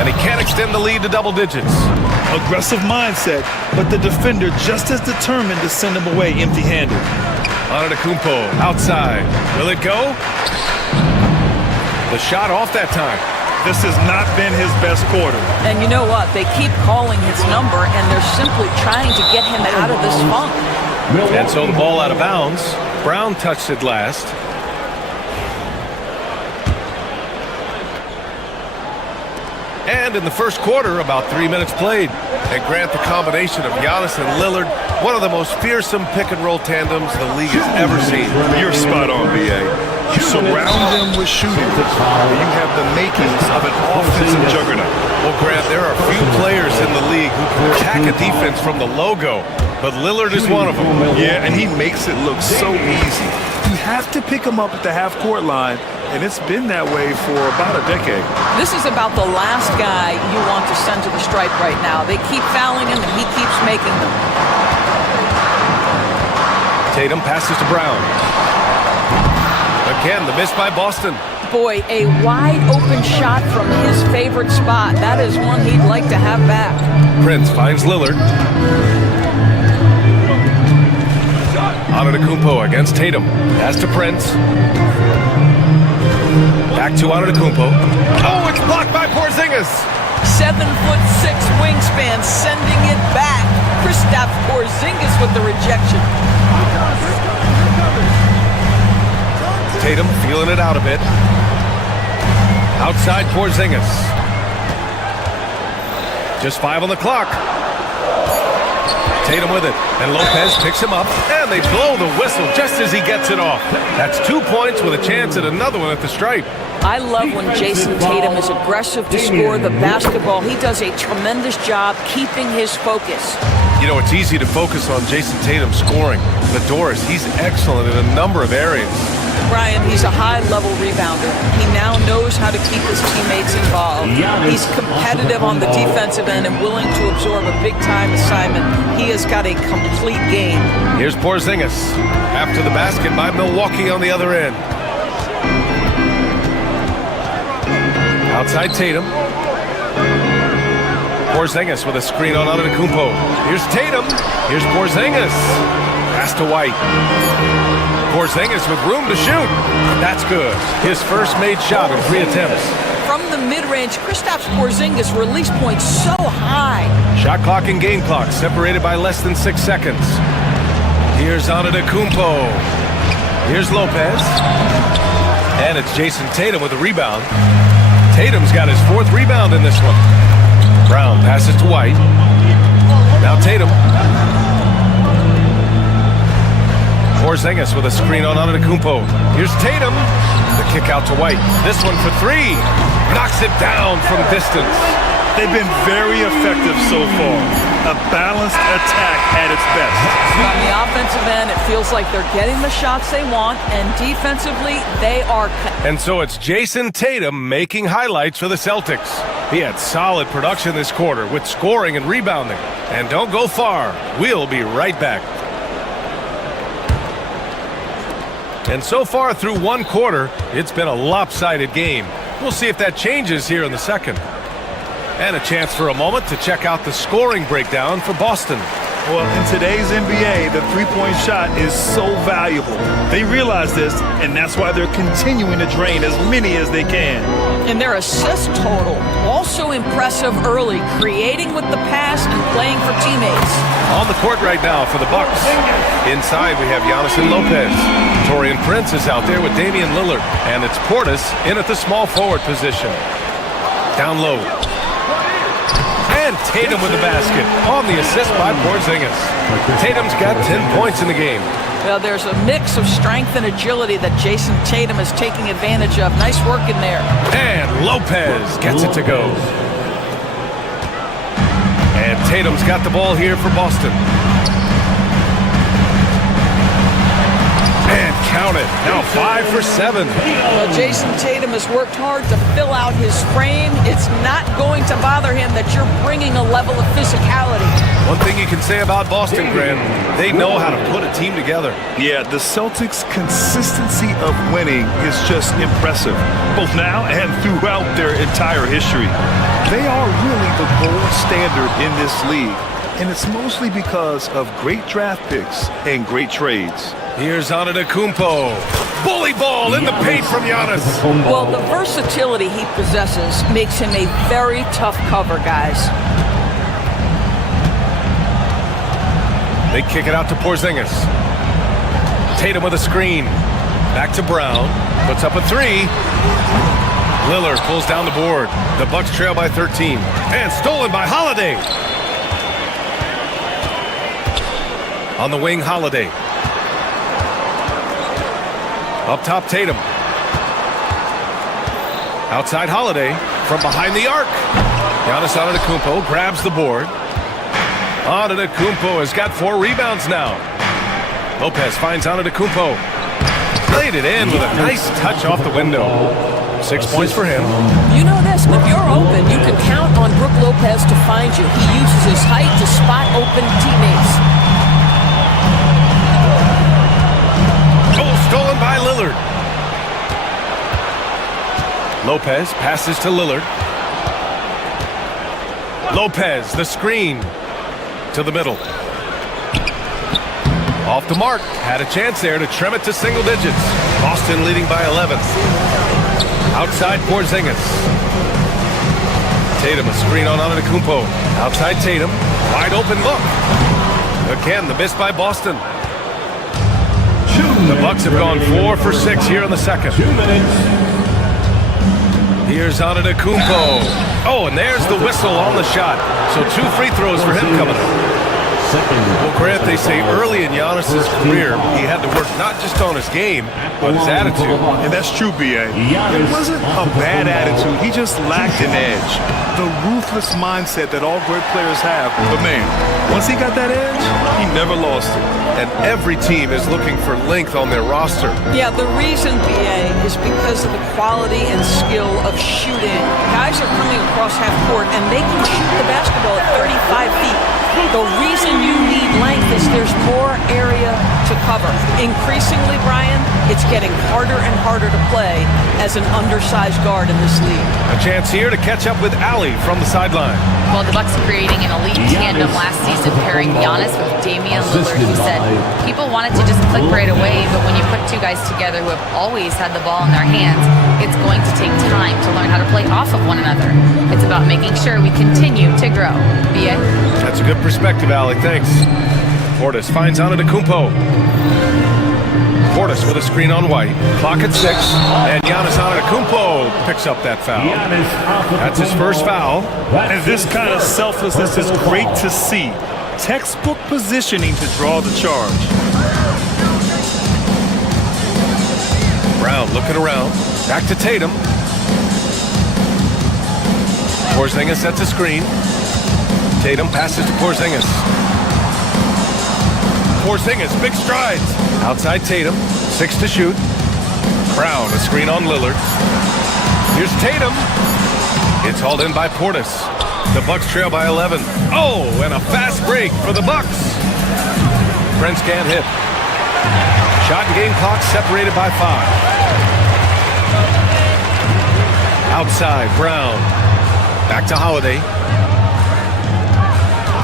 And he can't extend the lead to double digits. Aggressive mindset, but the defender just as determined to send him away empty-handed. Antetokounmpo outside. Will it go? The shot off that time. This has not been his best quarter. And you know what? They keep calling his number, and they're simply trying to get him out of this funk. And so the ball out of bounds. Brown touched it last. And in the first quarter, about 3 minutes played. And Grant, the combination of Giannis and Lillard, one of the most fearsome pick-and-roll tandems the league has ever seen. You're spot on, B.A. You surround them with shooting, and you have the makings of an offensive juggernaut. Well, Grant, there are few players in the league who can attack a defense from the logo, but Lillard is one of them. Yeah, and he makes it look so easy. You have to pick him up at the half-court line, and it's been that way for about a decade. This is about the last guy you want to send to the stripe right now. They keep fouling him, and he keeps making them. Tatum passes to Brown. Again, the miss by Boston. Boy, a wide open shot from his favorite spot. That is one he'd like to have back. Prince finds Lillard. Antetokounmpo against Tatum. Pass to Prince. Back to Antetokounmpo. Oh, it's blocked by Porzingis. 7'6" wingspan, sending it back. Kristaps Porzingis with the rejection. Tatum feeling it out a bit. Outside Porzingis. Just 5 on the clock. Tatum with it, and Lopez picks him up, and they blow the whistle just as he gets it off. That's 2 points with a chance at another one at the stripe. I love when Jason Tatum is aggressive to score the basketball. He does a tremendous job keeping his focus. You know, it's easy to focus on Jason Tatum scoring, but Doris, he's excellent in a number of areas. Brian, he's a high-level rebounder. He now knows how to keep his teammates involved. He's competitive on the defensive end and willing to absorb a big-time assignment. He has got a complete game. Here's Porzingis. After the basket by Milwaukee on the other end. Outside Tatum. Porzingis with a screen on Antetokounmpo. Here's Tatum. Here's Porzingis. Pass to White. Porzingis with room to shoot. That's good. His first made shot in 3 attempts. From the mid-range, Kristaps Porzingis release points so high. Shot clock and game clock separated by less than 6 seconds. Here's Antetokounmpo. Here's Lopez. And it's Jason Tatum with a rebound. Tatum's got his 4th rebound in this one. Brown passes to White. Now Tatum. Porzingis with a screen on Antetokounmpo. Here's Tatum. The kick out to White. This one for 3. Knocks it down from distance. They've been very effective so far. A balanced attack at its best. On the offensive end, it feels like they're getting the shots they want, and defensively, they are. And so it's Jason Tatum making highlights for the Celtics. He had solid production this quarter with scoring and rebounding. And don't go far. We'll be right back. And so far through one quarter, it's been a lopsided game. We'll see if that changes here in the second. And a chance for a moment to check out the scoring breakdown for Boston. Well, in today's NBA, the three-point shot is so valuable. They realize this, and that's why they're continuing to drain as many as they can. And their assist total, also impressive early, creating with the pass and playing for teammates. On the court right now for the Bucks. Inside, we have Giannis and Lopez. Torian Prince is out there with Damian Lillard. And it's Portis in at the small forward position. Down low. And Tatum with the basket on the assist by Porzingis. Tatum's got 10 points in the game. Well, there's a mix of strength and agility that Jason Tatum is taking advantage of. Nice work in there. And Lopez gets it to go. And Tatum's got the ball here for Boston. And count it. Now 5 for 7. Well, Jason Tatum has worked hard to fill out his frame. It's not going to bother him that you're bringing a level of physicality. One thing you can say about Boston, Grant, they know how to put a team together. Yeah, the Celtics' consistency of winning is just impressive, both now and throughout their entire history. They are really the gold standard in this league, and it's mostly because of great draft picks and great trades. Here's Antetokounmpo. Bully ball in the paint from Giannis. Well, the versatility he possesses makes him a very tough cover, guys. They kick it out to Porzingis. Tatum with a screen. Back to Brown. Puts up a three. Lillard pulls down the board. The Bucks trail by 13. And stolen by Holiday. On the wing, Holiday. Up top, Tatum. Outside, Holiday. From behind the arc. Giannis Antetokounmpo grabs the board. Antetokounmpo has got 4 rebounds now. Lopez finds Antetokounmpo. Played it in with a nice touch off the window. 6 points for him. You know this, if you're open, you can count on Brook Lopez to find you. He uses his height to spot open teammates. Stolen by Lillard. Lopez passes to Lillard. Lopez, the screen to the middle. Off the mark. Had a chance there to trim it to single digits. Boston leading by 11. Outside Porzingis. Tatum, a screen on Antetokounmpo. Outside Tatum. Wide open look. Again, the miss by Boston. The Bucks have gone 4 for 6 here in the second. 2 minutes. Here's Antetokounmpo. Oh, and there's the whistle on the shot. So 2 free throws for him coming up. Well, Grant, they say early in Giannis' career, he had to work not just on his game, but his attitude. And that's true, B.A. It wasn't a bad attitude. He just lacked an edge. The ruthless mindset that all great players have. But, man, once he got that edge, he never lost it. And every team is looking for length on their roster. Yeah, the reason, B.A., is because of the quality and skill of shooting. Guys are coming across half court, and they can shoot the basketball at 35 feet. The reason you need length is there's more area to cover. Increasingly, Brian, it's getting harder and harder to play as an undersized guard in this league. A chance here to catch up with Allie from the sideline. Well, the Bucks creating an elite tandem last season, pairing Giannis with Damian Lillard, who said people want it to just click right away, but when you put 2 guys together who have always had the ball in their hands, it's going to take time to learn how to play off of one another. It's about making sure we continue to grow. B.A.? That's a good perspective, Allie. Thanks. Portis finds Antetokounmpo. Portis with a screen on White. Clock at 6. And Giannis Antetokounmpo picks up that foul. That's his first foul. And this kind of selflessness is great to see. Textbook positioning to draw the charge. Brown looking around. Back to Tatum. Porzingis sets a screen. Tatum passes to Porzingis. Porzingis, big strides. Outside Tatum, 6 to shoot. Brown, a screen on Lillard. Here's Tatum. It's hauled in by Portis. The Bucks trail by 11. Oh, and a fast break for the Bucks. Prince can't hit. Shot and game clock separated by 5. Outside, Brown. Back to Holiday.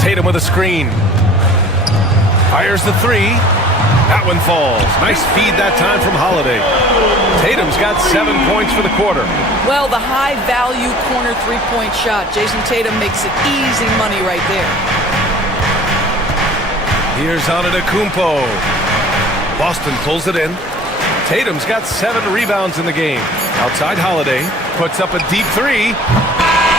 Tatum with a screen. Fires the 3. That one falls. Nice feed that time from Holiday. Tatum's got 7 points for the quarter. Well, the high-value corner three-point shot. Jason Tatum makes it easy money right there. Here's Antetokounmpo. Boston pulls it in. Tatum's got 7 rebounds in the game. Outside Holiday puts up a deep 3.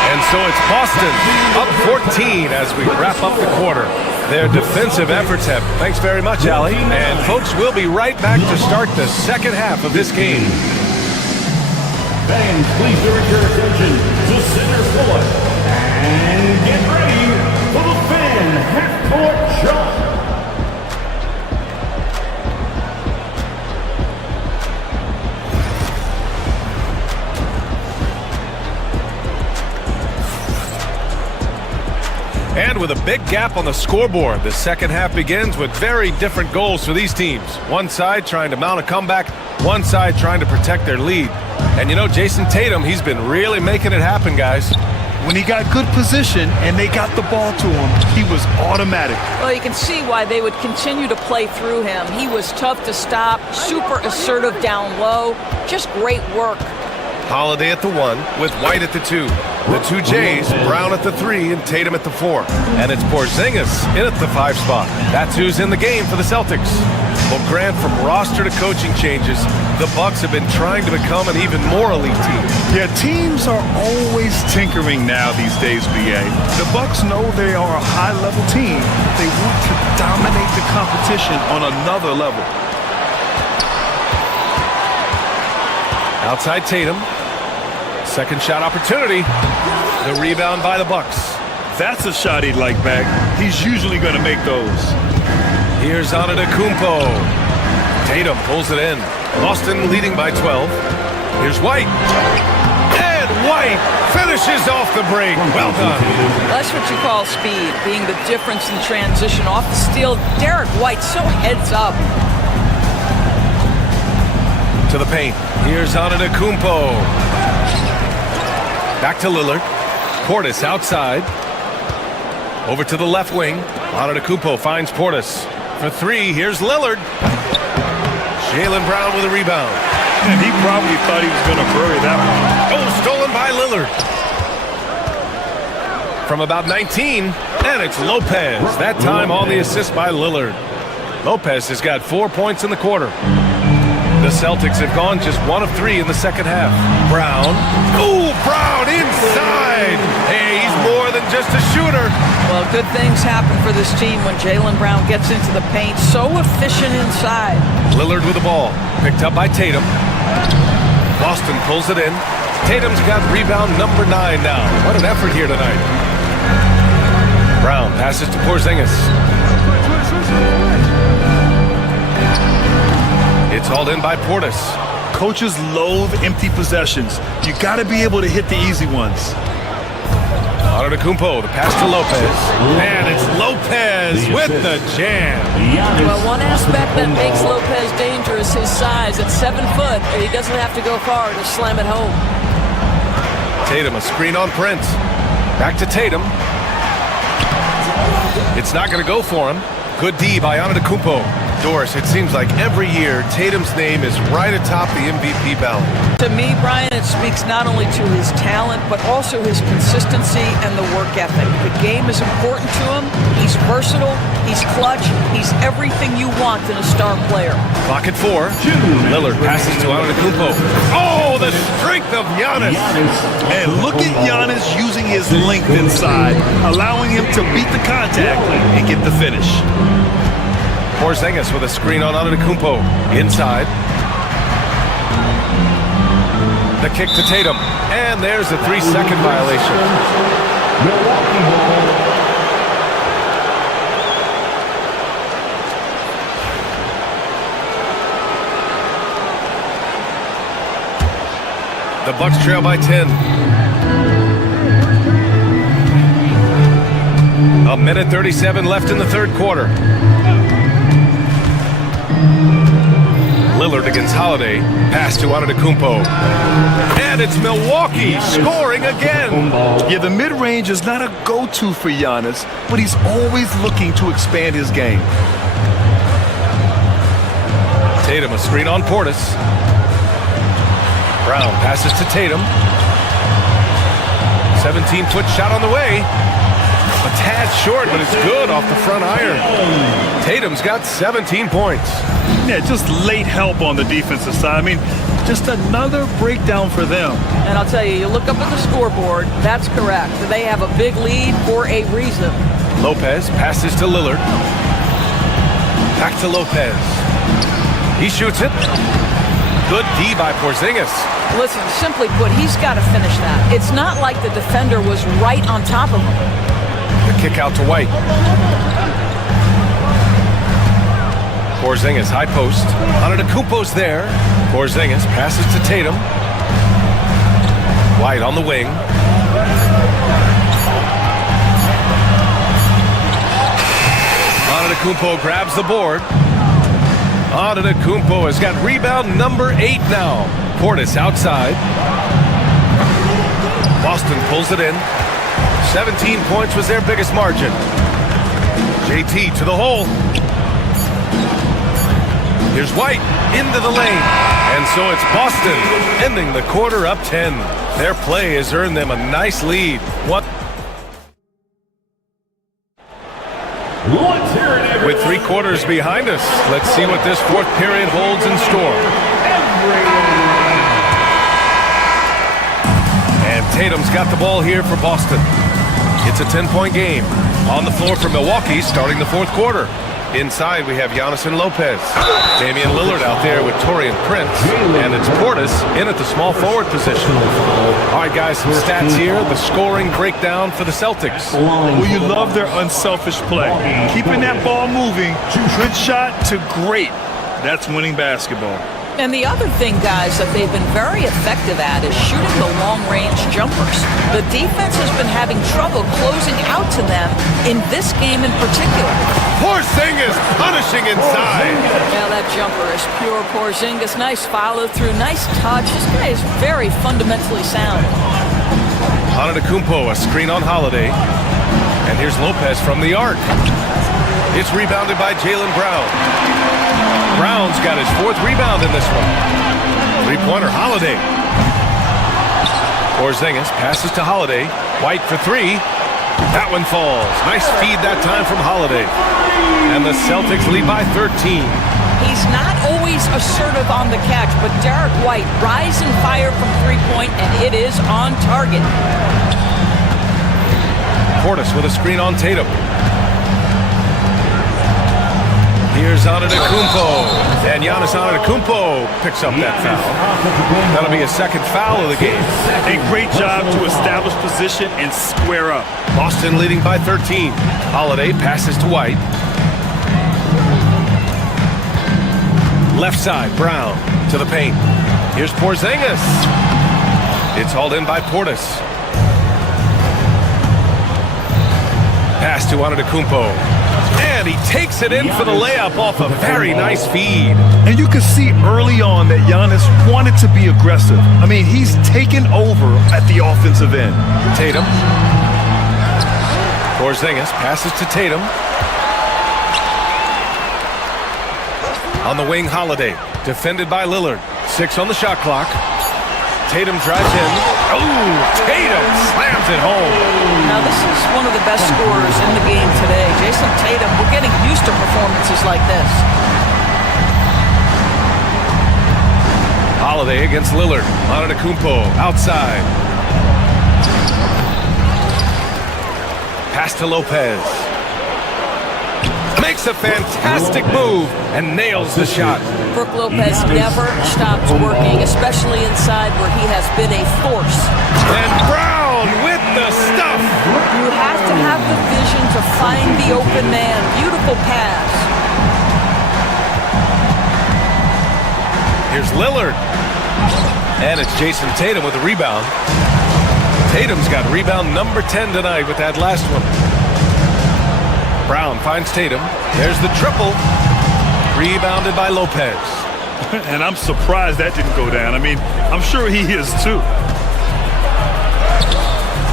And so it's Boston up 14 as we wrap up the quarter. Their defensive efforts have. Thanks very much, Allie. And folks, we'll be right back to start the second half of this game. Fans, please direct your attention to center court and get ready for the fan half-court shot. And with a big gap on the scoreboard, the second half begins with very different goals for these teams. One side trying to mount a comeback, one side trying to protect their lead. And you know, Jason Tatum, he's been really making it happen, guys. When he got good position and they got the ball to him, he was automatic. Well, you can see why they would continue to play through him. He was tough to stop, super assertive down low, just great work. Holiday at the 1 with White at the 2. The 2 Jays, Brown at the 3 and Tatum at the 4. And it's Porzingis in at the 5 spot. That's who's in the game for the Celtics. Well, Grant, from roster to coaching changes, the Bucks have been trying to become an even more elite team. Yeah, teams are always tinkering now these days, BA. The Bucks know they are a high-level team. They want to dominate the competition on another level. Outside Tatum. Second shot opportunity. The rebound by the Bucks. That's a shot he'd like back. He's usually going to make those. Here's Antetokounmpo. Tatum pulls it in. Boston leading by 12. Here's White. And White finishes off the break. Well done. That's what you call speed, being the difference in transition. Off the steal, Derek White so heads up. To the paint. Here's Antetokounmpo. Back to Lillard. Portis outside. Over to the left wing. Antetokounmpo finds Portis. For 3, here's Lillard. Jaylen Brown with a rebound. And he probably thought he was going to bury that one. Oh, stolen by Lillard. From about 19, and it's Lopez. That time on the assist by Lillard. Lopez has got 4 points in the quarter. The Celtics have gone just 1 of 3 in the second half. Brown. Ooh, Brown inside. Hey, he's more than just a shooter. Well, good things happen for this team when Jaylen Brown gets into the paint. So efficient inside. Lillard with the ball. Picked up by Tatum. Boston pulls it in. Tatum's got rebound number 9 now. What an effort here tonight. Brown passes to Porzingis. It's hauled in by Portis. Coaches loathe empty possessions. You got to be able to hit the easy ones. Antetokounmpo, the pass to Lopez. And it's Lopez with the jam. Well, one aspect that makes Lopez dangerous, his size. At 7 foot, he doesn't have to go far to slam it home. Tatum, a screen on Prince. Back to Tatum. It's not going to go for him. Good D by Antetokounmpo. Doris, it seems like every year Tatum's name is right atop the MVP ballot. To me, Brian, it speaks not only to his talent, but also his consistency and the work ethic. The game is important to him. He's versatile. He's clutch. He's everything you want in a star player. Clock at 4. Lillard passes to Antetokounmpo. Oh, the strength of Giannis. And look at Giannis using his length inside, allowing him to beat the contact and get the finish. Porzingis with a screen on Antetokounmpo. Inside. The kick to Tatum. And there's a 3-second violation. Milwaukee ball. The Bucks trail by 10. A minute 37 left in the third quarter. Lillard against Holiday. Pass to Antetokounmpo. And it's Milwaukee scoring again. Yeah, the mid-range is not a go-to for Giannis, but he's always looking to expand his game. Tatum, a screen on Portis. Brown passes to Tatum. 17-foot shot on the way. A tad short, but it's good off the front iron. Tatum's got 17 points. Yeah, just late help on the defensive side. I mean, just another breakdown for them. And I'll tell you, you look up at the scoreboard, that's correct. They have a big lead for a reason. Lopez passes to Lillard. Back to Lopez. He shoots it. Good D by Porzingis. Listen, simply put, he's got to finish that. It's not like the defender was right on top of him. The kick out to White. Porzingis, high post. Antetokounmpo's there. Porzingis passes to Tatum. White on the wing. Antetokounmpo grabs the board. Antetokounmpo has got rebound number 8 now. Portis outside. Boston pulls it in. 17 points was their biggest margin. JT to the hole. Here's White into the lane. And so it's Boston ending the quarter up 10. Their play has earned them a nice lead. With 3 quarters behind us, let's see what this fourth period holds in store. And Tatum's got the ball here for Boston. It's a 10-point game. On the floor for Milwaukee starting the fourth quarter. Inside, we have Giannis and Lopez. Damian Lillard out there with Taurean Prince. And it's Portis in at the small forward position. All right, guys, some stats here. The scoring breakdown for the Celtics. Well, you love their unselfish play. Keeping that ball moving, good shot to great. That's winning basketball. And the other thing, guys, that they've been very effective at is shooting the long-range jumpers. The defense has been having trouble closing out to them in this game in particular. Porzingis punishing inside. Now that jumper is pure Porzingis. Nice follow-through, nice touch. This guy is very fundamentally sound. Antetokounmpo, a screen on Holiday. And here's Lopez from the arc. It's rebounded by Jaylen Brown. Brown's got his 4th rebound in this one. 3-pointer, Holiday. Porzingis passes to Holiday. White for 3. That one falls. Nice feed that time from Holiday. And the Celtics lead by 13. He's not always assertive on the catch, but Derek White, rise and fire from 3-point, and it is on target. Portis with a screen on Tatum. Here's Antetokounmpo. And Giannis Antetokounmpo picks up that foul. That'll be his 2nd foul of the game. A great job to establish position and square up. Boston leading by 13. Holiday passes to White. Left side, Brown to the paint. Here's Porzingis. It's hauled in by Portis. Pass to Antetokounmpo. And he takes it in for the layup off a very nice feed. And you can see early on that Giannis wanted to be aggressive. I mean, he's taken over at the offensive end. Tatum. Porzingis passes to Tatum. On the wing, Holiday. Defended by Lillard. 6 on the shot clock. Tatum drives in. Oh, Tatum slams it home. Now, this is one of the best scorers in the game today. Jason Tatum, we're getting used to performances like this. Holiday against Lillard. Antetokounmpo outside. Pass to Lopez. makes a fantastic move and nails the shot. Brook Lopez never stops working, especially inside where he has been a force. And Brown with the stuff. You have to have the vision to find the open man. Beautiful pass. Here's Lillard. And it's Jason Tatum with the rebound. Tatum's got rebound number 10 tonight with that last one. Brown finds Tatum. There's the triple. Rebounded by Lopez. And I'm surprised that didn't go down. I mean, I'm sure he is too.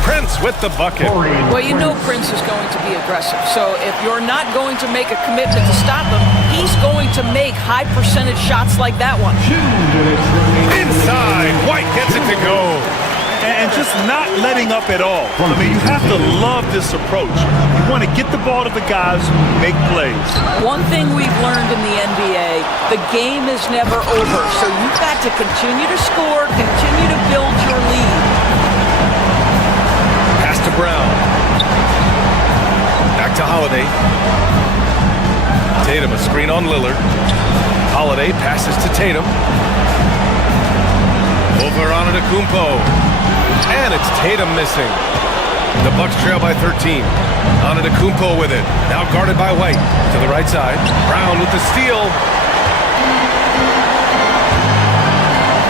Prince with the bucket. Well, you know Prince is going to be aggressive. So if you're not going to make a commitment to stop him, he's going to make high percentage shots like that one. Inside, White gets it to go. And just not letting up at all. I mean, you have to love this approach. You want to get the ball to the guys who make plays. One thing we've learned in the NBA, the game is never over. So you've got to continue to score, continue to build your lead. Pass to Brown. Back to Holiday. Tatum, a screen on Lillard. Holiday passes to Tatum. Over Antetokounmpo. And it's Tatum missing. The Bucks trail by 13. Antetokounmpo with it. Now guarded by White. To the right side. Brown with the steal.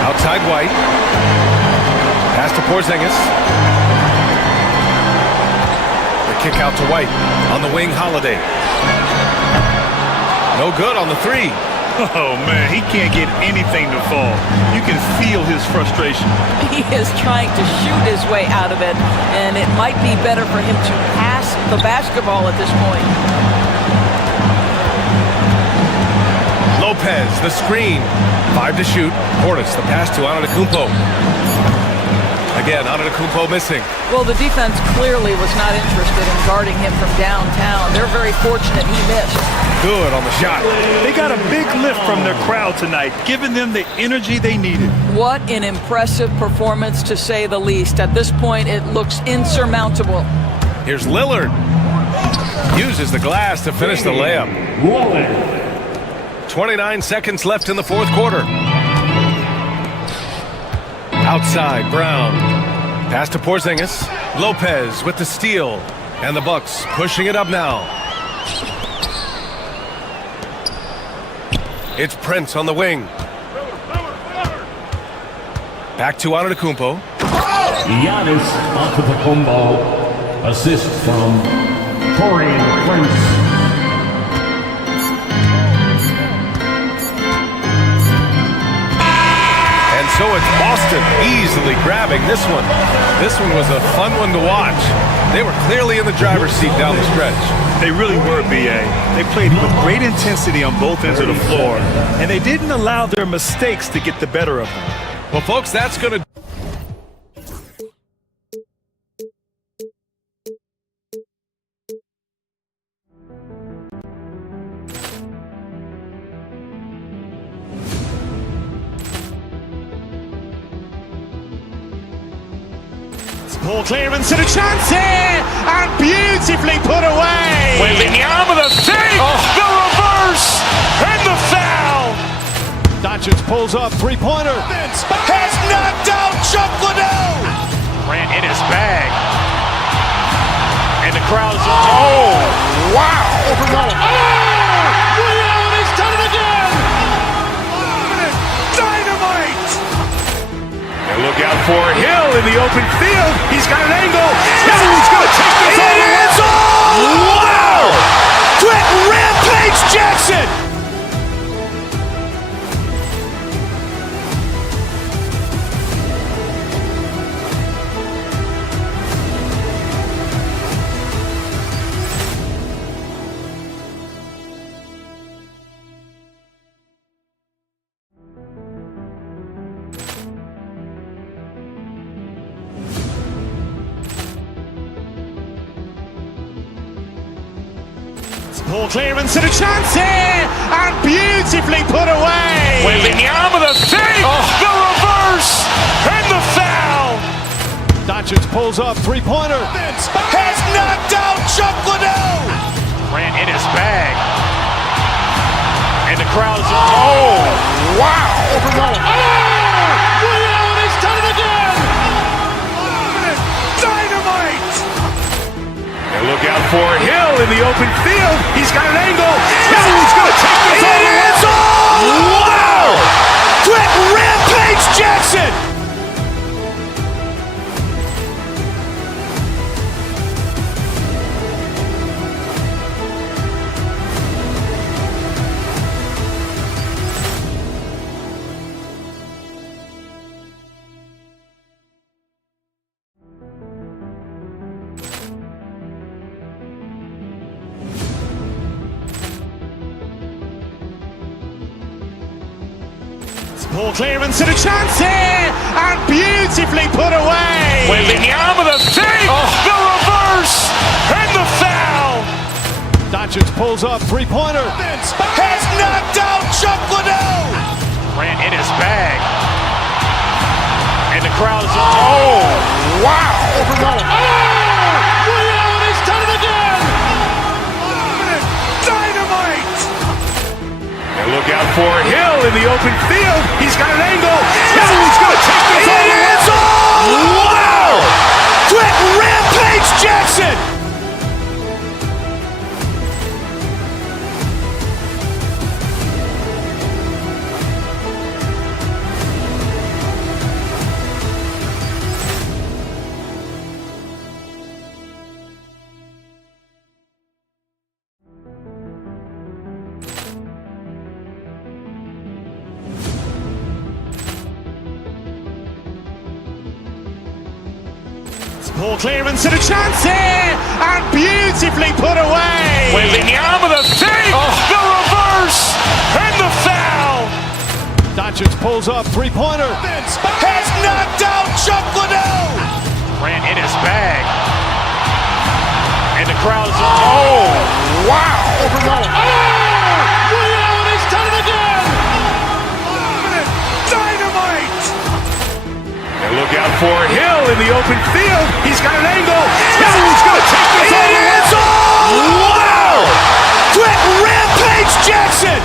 Outside White. Pass to Porzingis. The kick out to White. On the wing, Holiday. No good on the three. Oh, man, he can't get anything to fall. You can feel his frustration. He is trying to shoot his way out of it, and it might be better for him to pass the basketball at this point. Lopez, the screen. 5 to shoot. Portis, the pass to Antetokounmpo. Again, Antetokounmpo missing. Well, the defense clearly was not interested in guarding him from downtown. They're very fortunate he missed. Good on the shot. They got a big lift from their crowd tonight, giving them the energy they needed. What an impressive performance, to say the least. At this point, it looks insurmountable. Here's Lillard. Uses the glass to finish the layup. 29 seconds left in the fourth quarter. Outside, Brown. Pass to Porzingis. Lopez with the steal. And the Bucks pushing it up now. It's Prince on the wing. Back to Antetokounmpo. Giannis Antetokounmpo. Assist from Taurean Prince. And so it's Boston easily grabbing this one. This one was a fun one to watch. They were clearly in the driver's seat down the stretch. They really were, B.A. They played with great intensity on both ends of the floor, and they didn't allow their mistakes to get the better of them. Well, folks, that's going to... Ball clearance and a chance here, and beautifully put away. Wembanyama the fake, the reverse, and the foul. Doncic pulls up, three-pointer. Has knocked out Chuck Liddell. Ran in his bag. And the crowd is... Oh, wow. Reality's done it again. Dynamite. And look out for Hill in the open field. He's got an angle. He's going to take this all the way. Wow! Quick Rampage Jackson. Ball clearance and a chance here, and beautifully put away. Wembanyama the fake, the reverse, and the foul. Doncic pulls up, three-pointer. Has knocked out Chuck Liddell. Grant in his bag. And the crowd is, oh, wow. He's done it again! Dynamite! And look out for Hill in the open field. He's got an angle. Hill's going to take this all the way. Wow! Quick Rampage Jackson! Ball clearance and a chance here, and beautifully put away. Wembanyama the fake, the reverse, and the foul. Doncic pulls up, three-pointer. Has knocked out Chuck Liddell. Grant in his bag. And the crowd is, oh, wow. He's done it again! Dynamite. And look out for Hill in the open field. He's got an angle. Hill's going to take this all the way. Wow! Quick Rampage Jackson! Ball clearance and a chance here, and beautifully put away. Wembanyama the fake, the reverse, and the foul. Doncic pulls up, three-pointer. Has knocked out Chuck Liddell. Grant in his bag. And the crowd is, oh, wow. He's done it again! Dynamite. And look out for Hill in the open field. He's got an angle. Hill's going to take this all the way. Wow! Quick Rampage Jackson!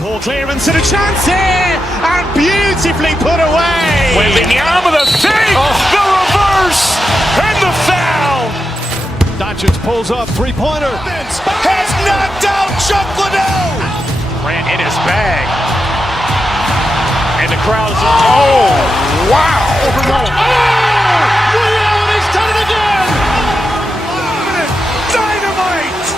Ball clearance and a chance here, and beautifully put away. Wembanyama the fake, the reverse, and the foul. Doncic pulls up, three-pointer. Has knocked out Chuck Liddell. Grant in his bag. And the crowd is, oh, wow. He's done it again! Dynamite.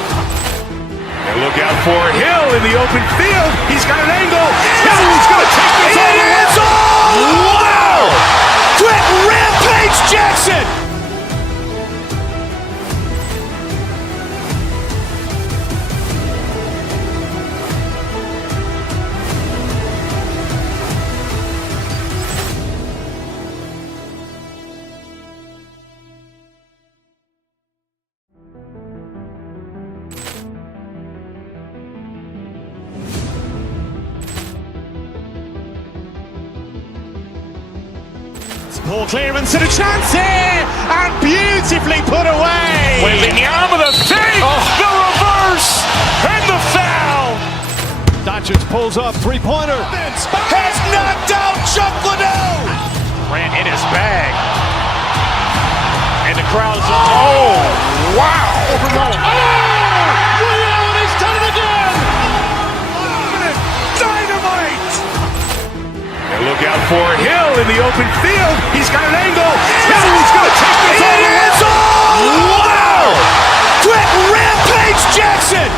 And look out for Hill in the open field. He's got an angle. Hill's going to take this all the way. Wow! Quick Rampage Jackson! Ball clearance and a chance here, and beautifully put away. Wembanyama the fake, the reverse, and the foul. Doncic pulls up, three-pointer. Has knocked out Chuck Liddell. Grant in his bag. And the crowd is, oh, wow. He's done it again! Dynamite. And look out for Hill in the open field. He's got an angle. Hill's going to take this all the way. Wow! Quick Rampage Jackson!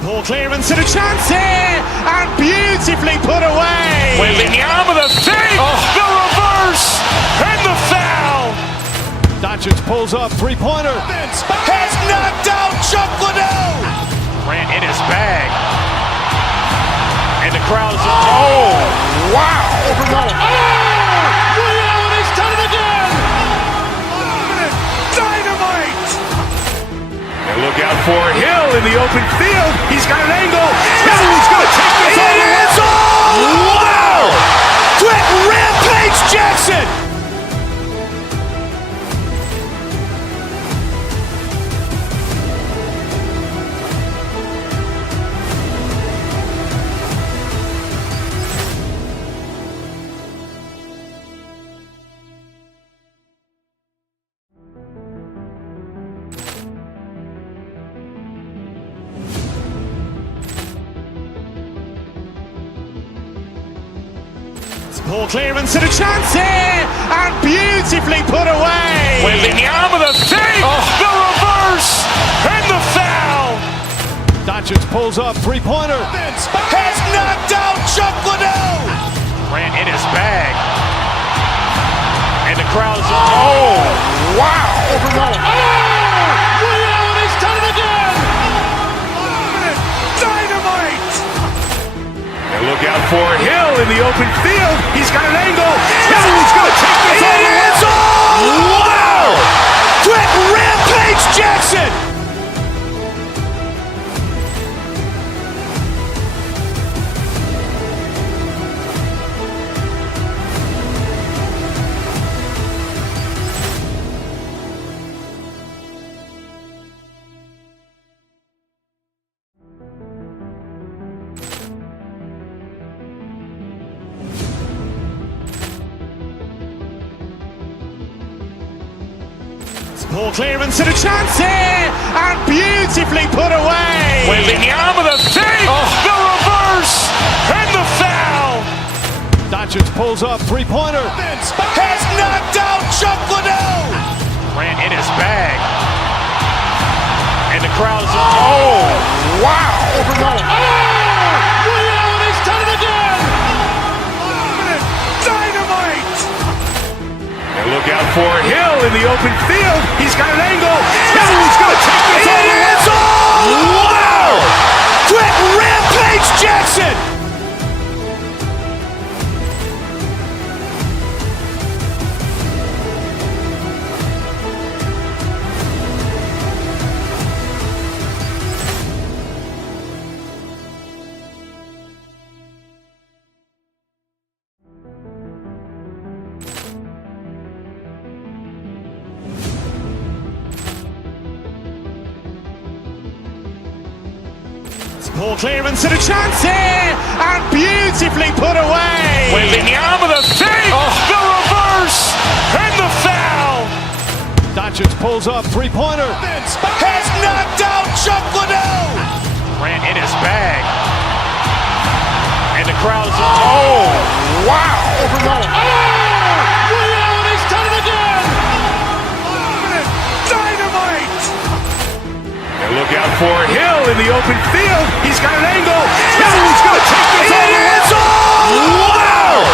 Ball clearance and a chance here, and beautifully put away. Wembanyama the save, the reverse, and the foul. Doncic pulls up, three-pointer. Has knocked out Chuck Liddell. Grant in his bag. And the crowd is, oh, wow. Ray Allen has done it again. Dynamite. And look out for Hill in the open field. He's got an angle. He's going to take this all the way. Wow. Quick Rampage Jackson. Ball clearance and a chance here, and beautifully put away. Wembanyama the save, the reverse, and the foul. Doncic pulls up, three-pointer. Has knocked out Chuck Liddell. Grant in his bag. And the crowd is, oh, wow. Ray Allen has done it again. Dynamite. And look out for Hill in the open field. He's got an angle. He's going to take this all the way. Wow. Quick Rampage Jackson. Ball clearance and a chance here, and beautifully put away. Wembanyama the save, the reverse, and the foul. Doncic pulls up, three-pointer. Has knocked out Chuck Liddell. Grant in his bag. And the crowd is, oh, wow. Ray Allen has done it again. Dynamite. And look out for Hill in the open field. He's got an angle. He's going to take this all the way. Wow. Quick Rampage Jackson. Ball clearance and a chance here, and beautifully put away. Wembanyama the save, the reverse, and the foul. Doncic pulls up, three-pointer. Has knocked out Chuck Liddell. Grant in his bag. And the crowd is, oh, wow. Ray Allen has done it again. Dynamite. And look out for Hill in the open field. He's got an angle. He's going to take this all the way. Wow.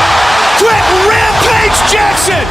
Quick Rampage Jackson.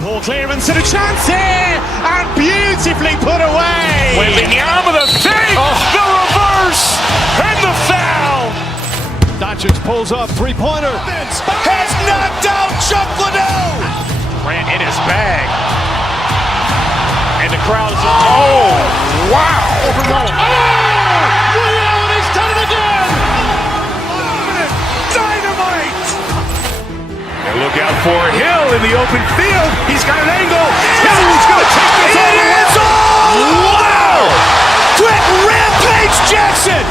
Ball clearance and a chance here, and beautifully put away. Wembanyama the save, the reverse, and the foul. Doncic pulls up, three-pointer. Has knocked out Chuck Liddell. Grant in his bag. And the crowd is, oh, wow. Ray Allen has done it again. Dynamite. And look out for Hill in the open field. He's got an angle. He's going to take this all the way. Wow. Quick Rampage Jackson.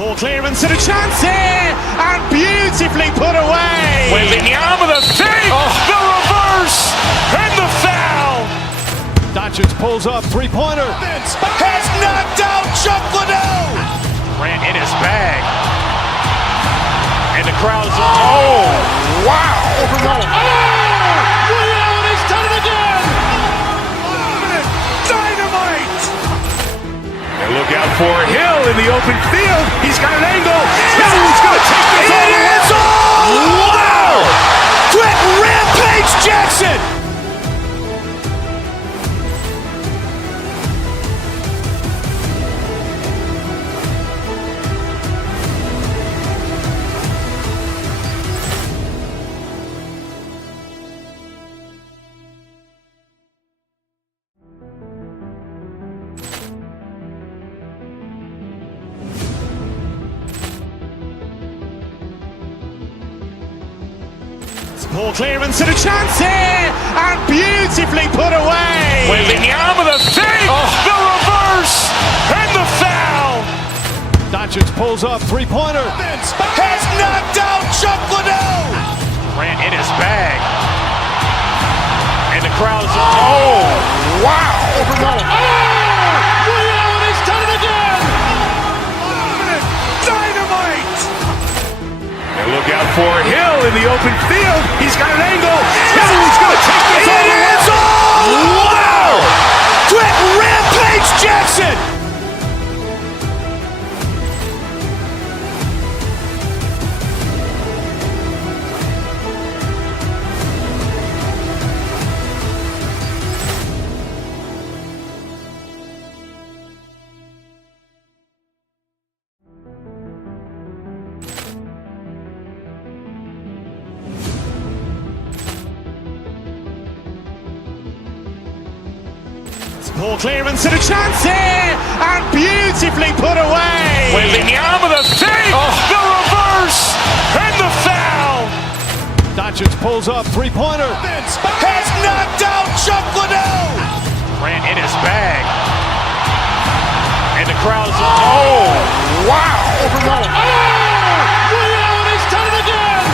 Poor clearance and a chance here, and beautifully put away. Wembanyama with a save, the reverse, and the foul. Doncic pulls up, three-pointer. Has knocked out Chuck Liddell. Grant in his bag. And the crowd's, oh, wow. Ray Allen has done it again. Dynamite. And look out for Hill in the open field. He's got an angle. Hill's going to take this all the way. Wow. Quick Rampage Jackson. Poor clearance and a chance here, and beautifully put away. Wembanyama with a save, the reverse, and the foul. Doncic pulls up, three-pointer. Has knocked out Chuck Liddell. Grant in his bag. And the crowd's, oh, wow. Ray Allen has done it again. Dynamite. And look out for Hill in the open field. He's got an angle. Hill's going to take this all the way. Wow. Quick Rampage Jackson. Poor clearance and a chance here, and beautifully put away. Wembanyama with a save, the reverse, and the foul. Doncic pulls up, three-pointer. Has knocked out Chuck Liddell. Grant in his bag. And the crowd's, oh, wow. Ray Allen has done it again.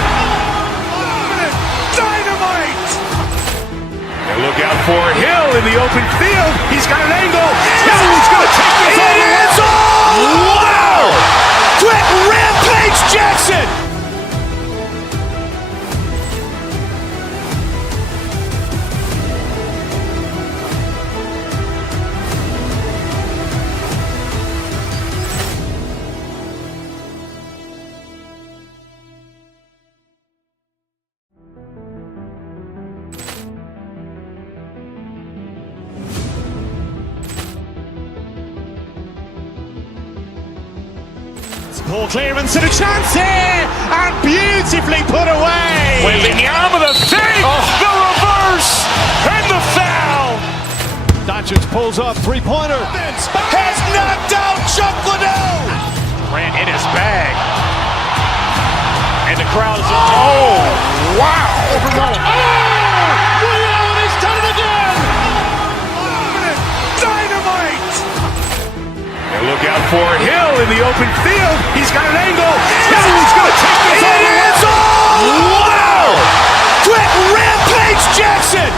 Dynamite. And look out for Hill in the open field. He's got an angle. Hill's going to take this all the way. Wow. Quick Rampage Jackson. Poor clearance and a chance here, and beautifully put away. Wembanyama with a save, the reverse, and the foul. Doncic pulls up, three-pointer. Has knocked out Chuck Liddell. Grant in his bag. And the crowd's, oh, wow. Ray Allen has done it again. Dynamite. And look out for Hill in the open field. He's got an angle. Hill's going to take this all the way. Wow. Quick Rampage Jackson.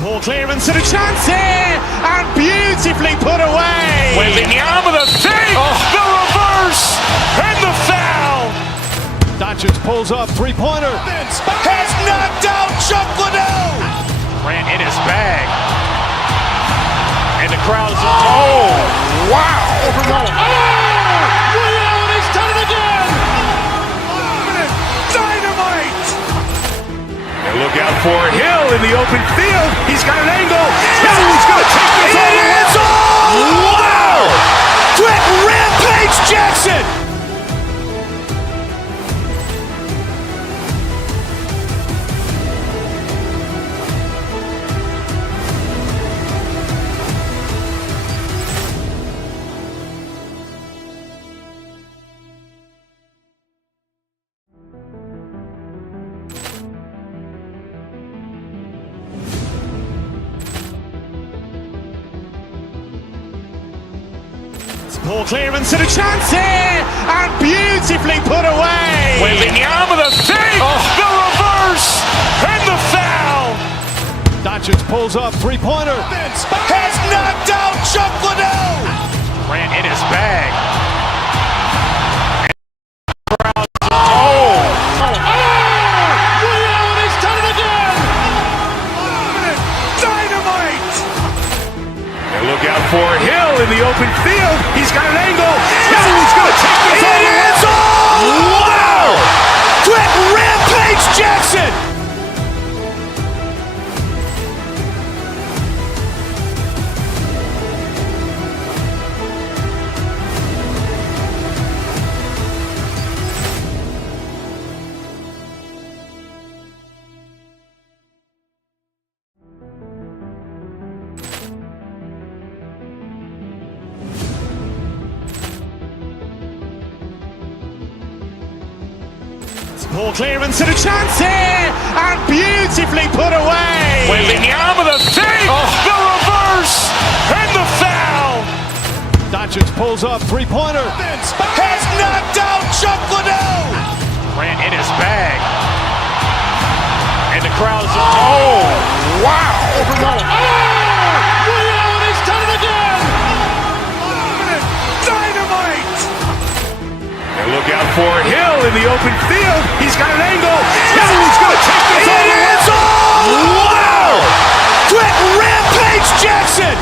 Poor clearance and a chance here, and beautifully put away. Wembanyama with a save, the reverse, and the foul. Doncic pulls up, three-pointer. Has knocked out Chuck Liddell. Grant in his bag. And the crowd's, oh, wow. Ray Allen has done it again. Dynamite. And look out for Hill in the open field. He's got an angle. Hill's going to take this all the way. Wow. Quick Rampage Jackson. Poor clearance and a chance here, and beautifully put away. Wembanyama with a fake, the reverse, and the foul. Doncic pulls up, three-pointer. Has knocked out Chuck Liddell. Ran in his bag. Look out for Hill in the open field. He's got an angle. Hill is going to take this all the way. Wow! Quick Rampage Jackson! Poor clearance and a chance here, and beautifully put away. Wembanyama with a fake, the reverse, and the foul. Doncic pulls up, three-pointer. Has knocked out Chuck Liddell. Ran in his bag. And the crowd is, wow. He's done it again. Dynamite. And look out for Hill in the open field. He's got an angle. Hill is going to take this all the way. Wow! Quick Rampage Jackson!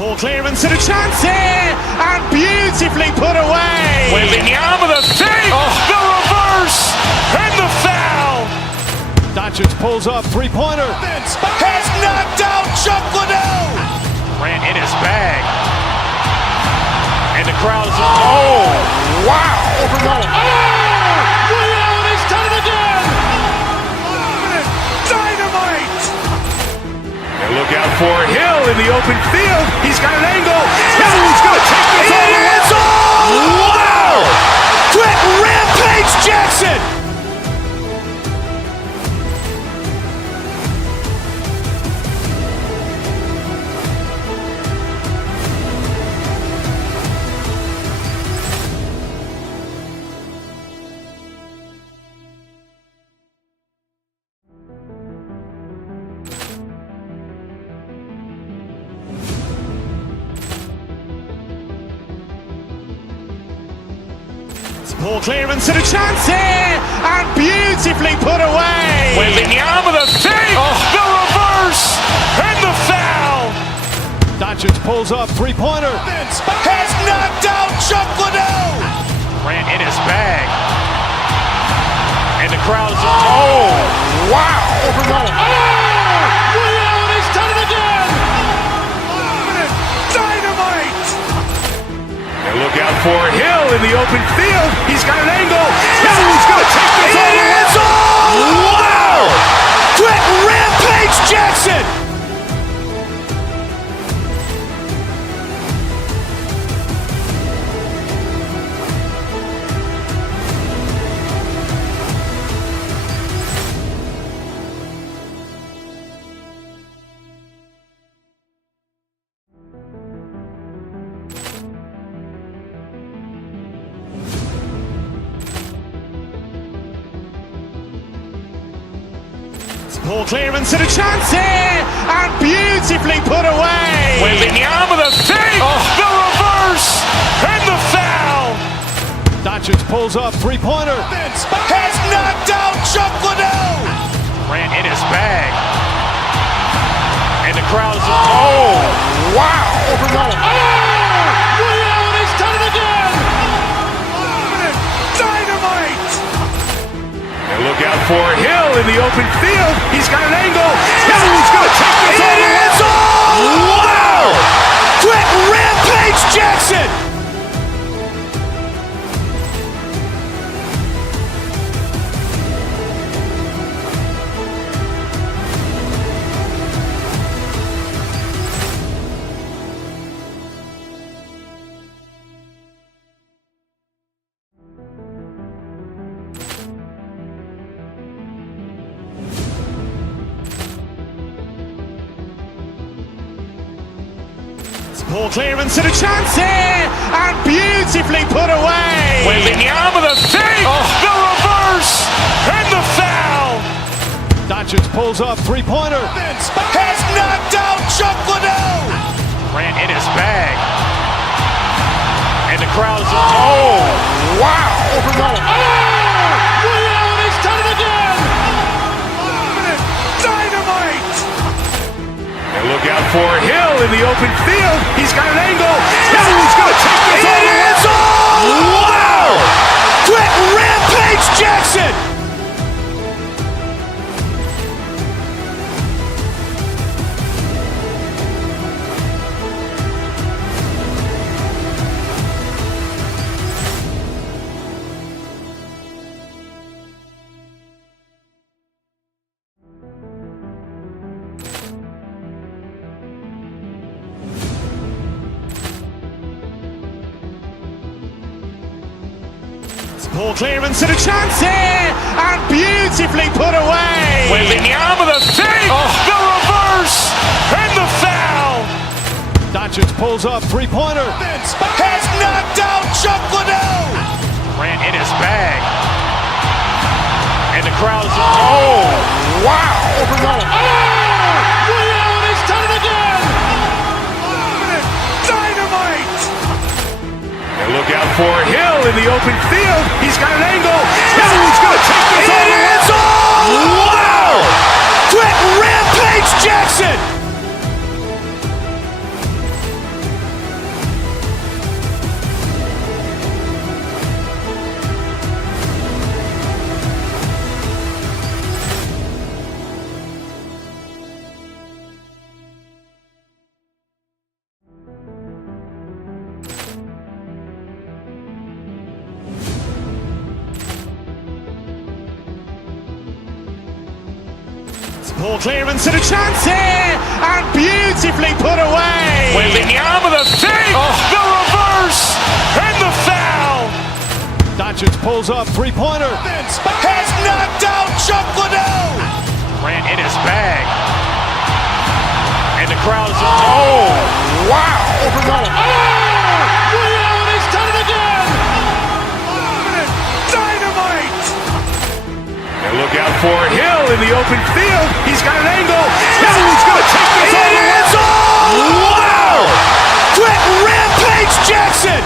Poor clearance and a chance here, and beautifully put away. Wembanyama with a fake, the reverse, and the foul. Doncic pulls up, three-pointer. Has knocked out Chuck Liddell. Ran in his bag. And the crowd is, wow. He's done it again. Dynamite. And look out for Hill in the open field. He's got an angle. Hill is going to take this all the way. Wow! Quick Rampage Jackson! Poor clearance and a chance here, and beautifully put away. Wembanyama with a fake, the reverse, and the foul. Doncic pulls up, three-pointer. Has knocked out Chuck Liddell. Ran in his bag. And the crowd is, wow. He's done it again. Dynamite. And look out for Hill in the open field. He's got an angle. Hill is going to take this all the way. Wow! Quick Rampage Jackson! Poor clearance and a chance here, and beautifully put away. Wembanyama with a fake, the reverse, and the foul. Doncic pulls up, three-pointer. Has knocked out Chuck Liddell. Ran in his bag. And the crowd is, wow. He's done it again. Dynamite. And look out for Hill in the open field. He's got an angle. Hill is going to take this all the way. Wow! Quick Rampage Jackson! Ball clearance and a chance here, and beautifully put away. Wembanyama with a fake, the reverse, and the foul. Doncic pulls up, three-pointer. Has knocked out Chuck Liddell. Grant in his bag. And the crowd is, oh, wow. Ray Allen has done it again. Dynamite. And look out for Hill in the open field. He's got an angle. He's going to take this all the way. Wow. Quick Rampage Jackson. Ball clearance and a chance here, and beautifully put away. Wembanyama with a fake, the reverse, and the foul. Doncic pulls up, three-pointer. Has knocked out Chuck Liddell. Grant in his bag. And the crowd is, oh, wow. Ray Allen has done it again. Dynamite. And look out for Hill in the open field. He's got an angle. He's going to take this all the way. Wow. Quick Rampage Jackson. Ball clearance and a chance here, and beautifully put away. Wembanyama with a fake, the reverse, and the foul. Doncic pulls up, three-pointer. Has knocked out Chuck Liddell. Grant in his bag. And the crowd is, oh, wow. Ray Allen has done it again. Dynamite. And look out for Hill in the open field. He's got an angle. He's going to take this all the way. Wow. Quick Rampage Jackson.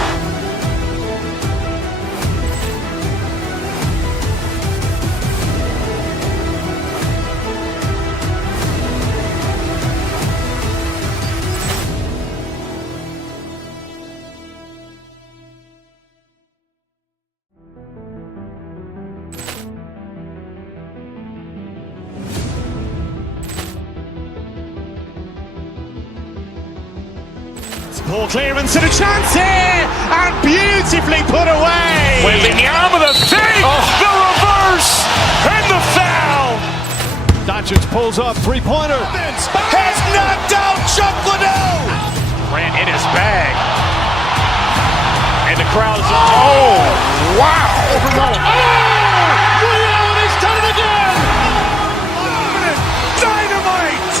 Ball clearance and a chance here, and beautifully put away. Wembanyama with a fake, the reverse, and the foul. Doncic pulls up, three-pointer. Has knocked out Chuck Liddell. Grant in his bag. And the crowd is, oh, wow. Ray Allen has done it again. Dynamite.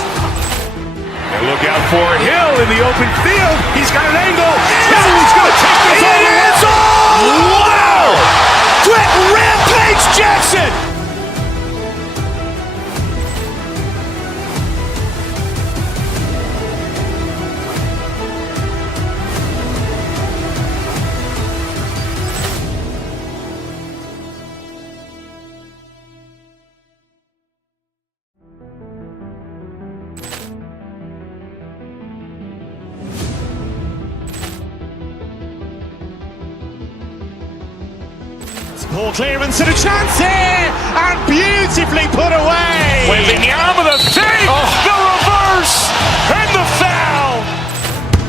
And look out for Hill in the open field. He's got an angle. He's going to take this all the way. Wow. Quick Rampage Jackson. Ball clearance and a chance here, and beautifully put away. Wembanyama with a fake, the reverse, and the foul.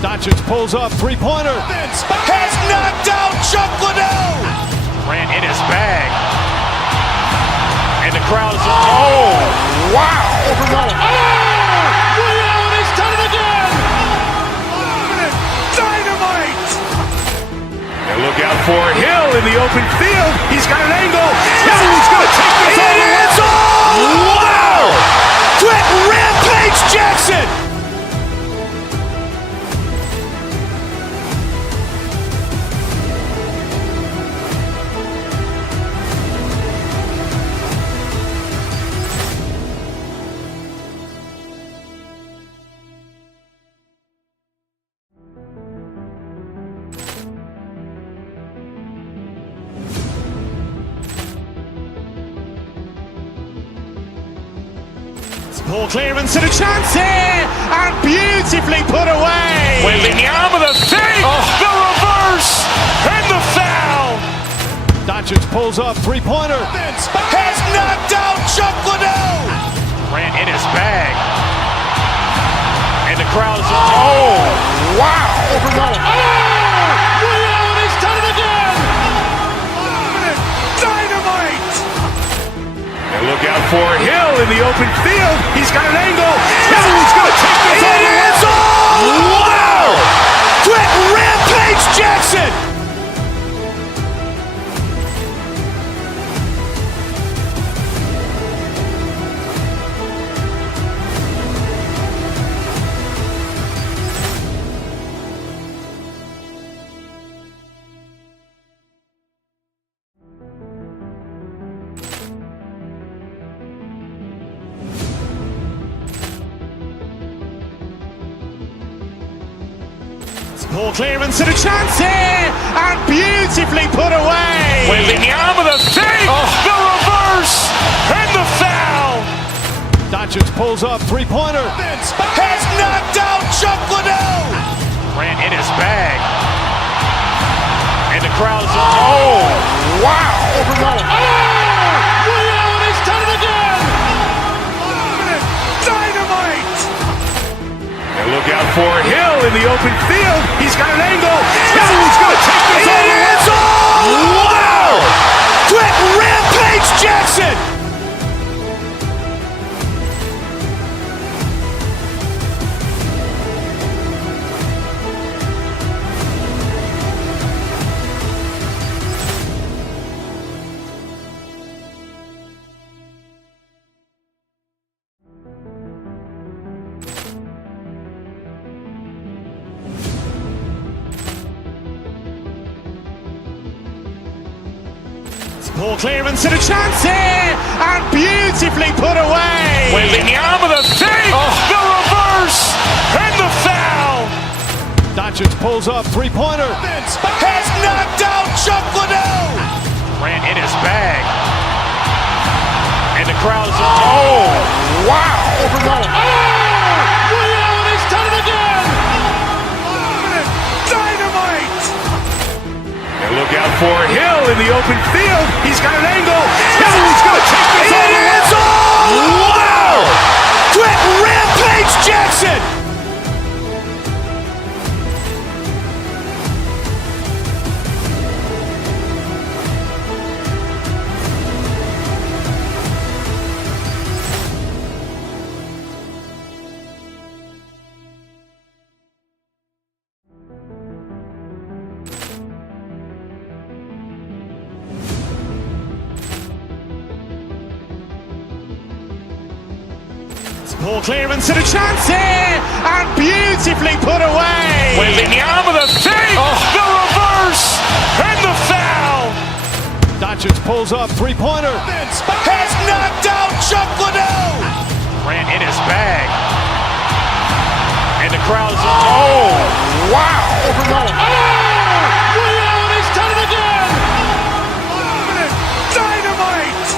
Doncic pulls up, three-pointer. Has knocked out Chuck Liddell. Grant in his bag. And the crowd is, oh, wow. Ray Allen has done it again. Dynamite. And look out for Hill in the open field. He's got an angle. He's going to take this all the way. Wow. Quick Rampage Jackson. Ball clearance and a chance here, and beautifully put away. Wembanyama the fake, the reverse, and the foul. Doncic pulls up, three-pointer. Has knocked out Chuck Liddell. Ran in his bag. And the crowd is, oh, wow. He's done it again. Dynamite. And look out for Hill in the open field. He's got an angle. He's going to take this all the way. Wow. Quick Rampage Jackson. Ball clearance and a chance here, and beautifully put away. Wembanyama the fake, the reverse, and the foul. Doncic pulls up, three-pointer. Has knocked out Chuck Liddell. Ran in his bag. And the crowd is, oh, wow. He's done it again. Dynamite. And look out for Hill in the open field. He's got an angle. He's going to take this all the way. Wow. Quick Rampage Jackson. Ball clearance and a chance here, and beautifully put away. Wembanyama the fake, the reverse, and the foul. Doncic pulls up, three-pointer. Has knocked out Chuck Liddell. Ran in his bag. And the crowd is, oh, wow. He's done it again. Dynamite. And look out for Hill in the open field. He's got an angle. He's going to take this all the way. Wow. Quick Rampage Jackson. Ball clearance and a chance here, and beautifully put away. Wembanyama the fake, the reverse, and the foul. Doncic pulls up, three-pointer. Has knocked out Chuck Liddell. Ran in his bag. And the crowd is, oh, wow. He's done it again. Dynamite.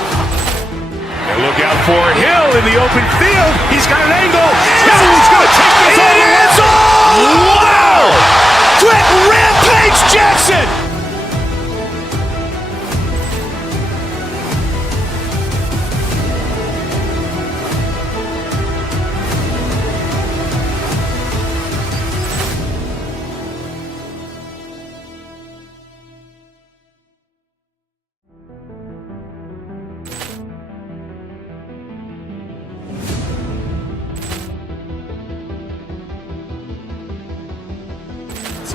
And look out for Hill in the open field. He's got an angle. He's going to take this all the way. Wow. Quick Rampage Jackson.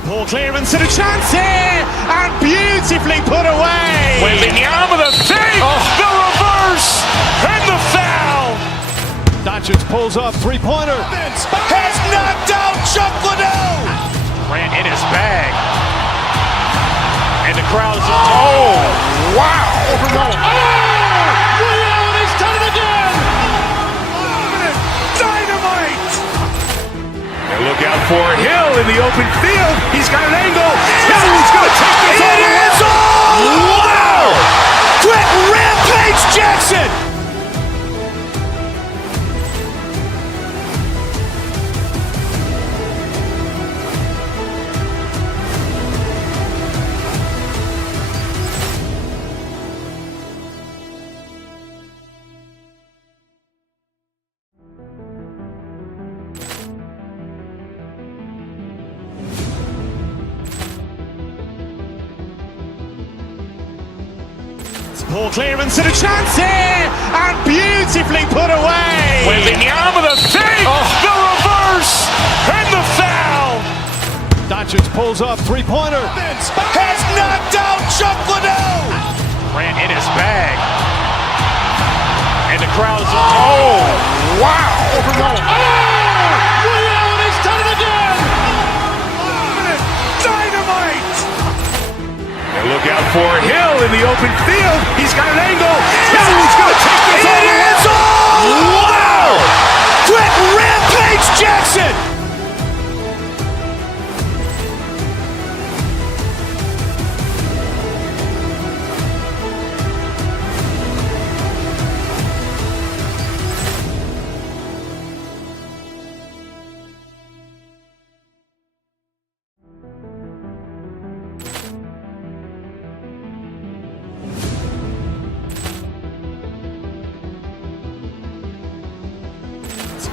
Ball clearance and a chance here, and beautifully put away. Wembanyama the fake, the reverse, and the foul. Doncic pulls up, three-pointer. Has knocked out Chuck Liddell. Ran in his bag. And the crowd is, oh, wow. He's done it again. Dynamite. And look out for Hill in the open field. He's got an angle. He's going to take this all the way. Wow. Quick Rampage Jackson. Poor clearance and a chance here, and beautifully put away. Wembanyama the save, the reverse, and the foul. Doncic pulls up, three-pointer. Has knocked out Chuck Liddell. Grant in his bag. And the crowd is, oh, wow. Ray Allen has done it again. Dynamite. And look out for Hill in the open field. He's got an angle. He's going to take this all the way. Wow. Quick rampage Jackson.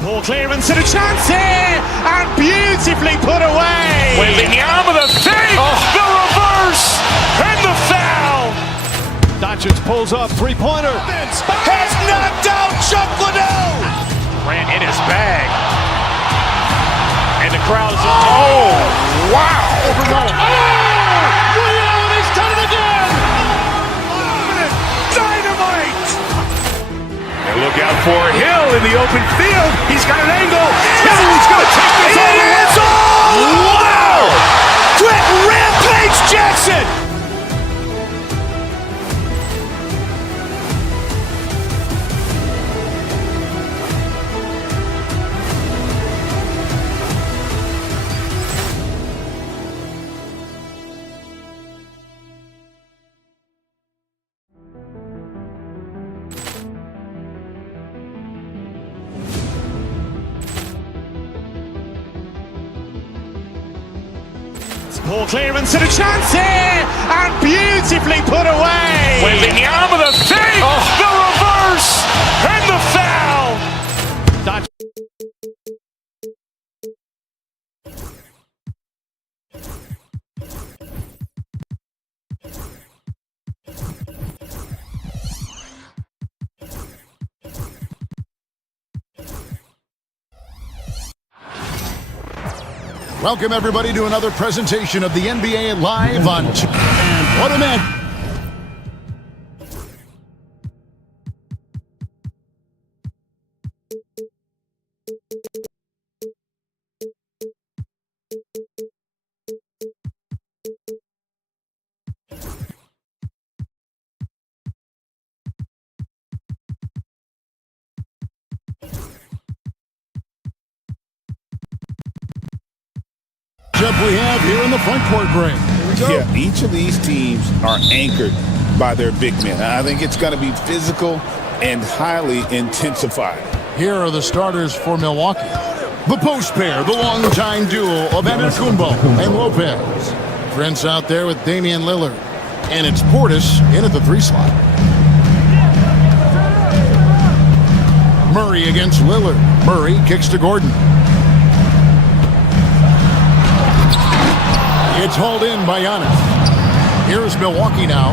Poor clearance and a chance here, and beautifully put away. Wembanyama the save, the reverse, and the foul. Doncic pulls up, three-pointer. Has knocked out Chuck Liddell. Grant in his bag. And the crowd is, oh, wow. Ray Allen has done it again. Dynamite. And look out for Hill in the open field. He's got an angle. He's going to take this all the way. Wow. Quick rampage Jackson. Poor clearance and a chance here, and beautifully put away. Wembanyama the save, the reverse, and the foul. Welcome, everybody, to another presentation of the NBA Live on and what a man. We have here in the front court break. Yeah, each of these teams are anchored by their big men. I think it's going to be physical and highly intensified. Here are the starters for Milwaukee. The post pair, the longtime duo of Antetokounmpo and Lopez. Prince out there with Damian Lillard. And it's Portis in at the 3 slot. Murray against Lillard. Murray kicks to Gordon. It's hauled in by Giannis. Here's Milwaukee now.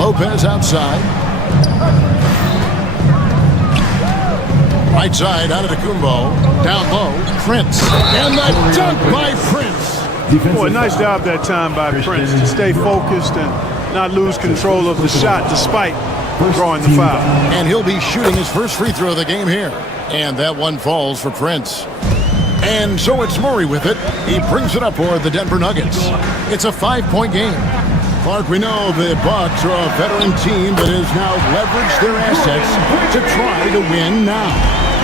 Lopez outside. Right side, Antetokounmpo. Down low, Prince. And the dunk by Prince. Boy, nice job that time by Prince to stay focused and not lose control of the shot despite drawing the foul. And he'll be shooting his first free throw of the game here. And that one falls for Prince. And so it's Murray with it. He brings it up for the Denver Nuggets. It's a 5-point game. Clark, we know the Bucks are a veteran team that has now leveraged their assets to try to win now.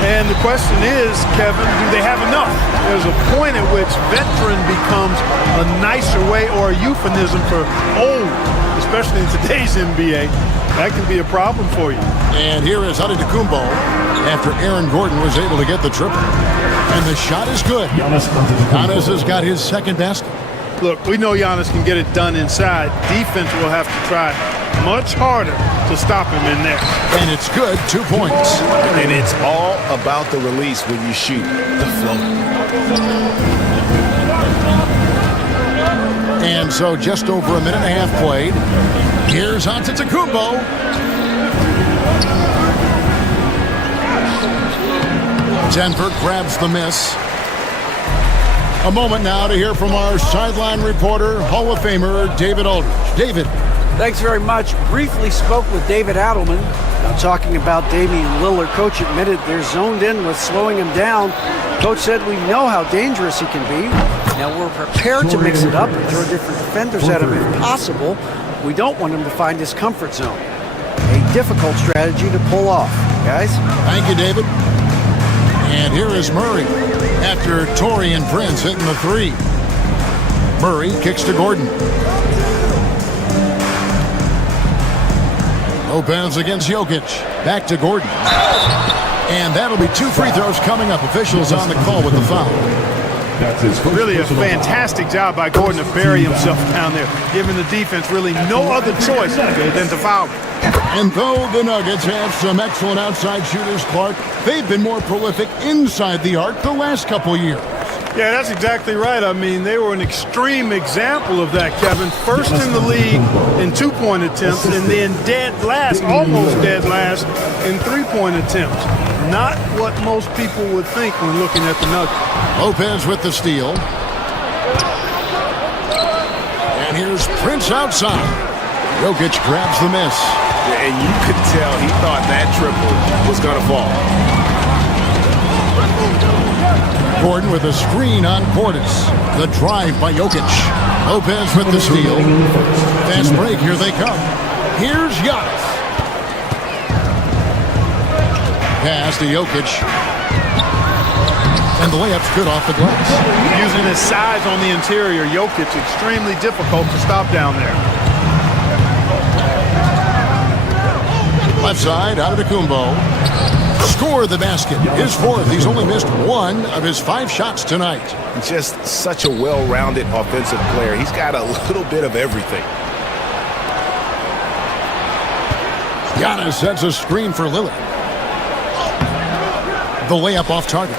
And the question is, Kevin, do they have enough? There's a point at which veteran becomes a nicer way or a euphemism for old, especially in today's NBA. That can be a problem for you. And here is Antetokounmpo after Aaron Gordon was able to get the triple. And the shot is good. Giannis has got his second basket. Look, we know Giannis can get it done inside. Defense will have to try much harder to stop him in there. And it's good, 2 points. And it's all about the release when you shoot the floater. And so just over a minute and a half played. Here's Antetokounmpo. Denver grabs the miss. A moment now to hear from our sideline reporter, Hall of Famer David Aldridge. David. Thanks very much. Briefly spoke with David Adelman. Now talking about Damian Lillard, coach admitted they're zoned in with slowing him down. Coach said we know how dangerous he can be. Now we're prepared to mix it up and throw different defenders at him if possible. We don't want him to find his comfort zone. A difficult strategy to pull off, guys. Thank you, David. And here is Murray after Taurean Prince hitting the three. Murray kicks to Gordon. Lopez against Jokic. Back to Gordon. And that'll be 2 free throws coming up. Officials on the call with the foul. Really a fantastic job by Gordon to bury himself down there, giving the defense really no other choice than to foul him. And though the Nuggets have some excellent outside shooters, Clark, they've been more prolific inside the arc the last couple years. Yeah, that's exactly right. I mean, they were an extreme example of that, Kevin. First in the league in 2-point attempts, and then dead last, almost dead last, in 3-point attempts. Not what most people would think when looking at the Nuggets. Lopez with the steal. And here's Prince outside. Jokic grabs the miss. And you could tell he thought that triple was going to fall. Gordon with a screen on Portis. The drive by Jokic. Lopez with the steal. Fast break, here they come. Here's Giannis. Pass to Jokic. And the layup's good off the glass. Using his size on the interior, Jokic extremely difficult to stop down there. Left side, Antetokounmpo. Score the basket. His fourth. He's only missed 1 of his 5 shots tonight. Just such a well-rounded offensive player. He's got a little bit of everything. Giannis sets a screen for Lillard. The layup off target.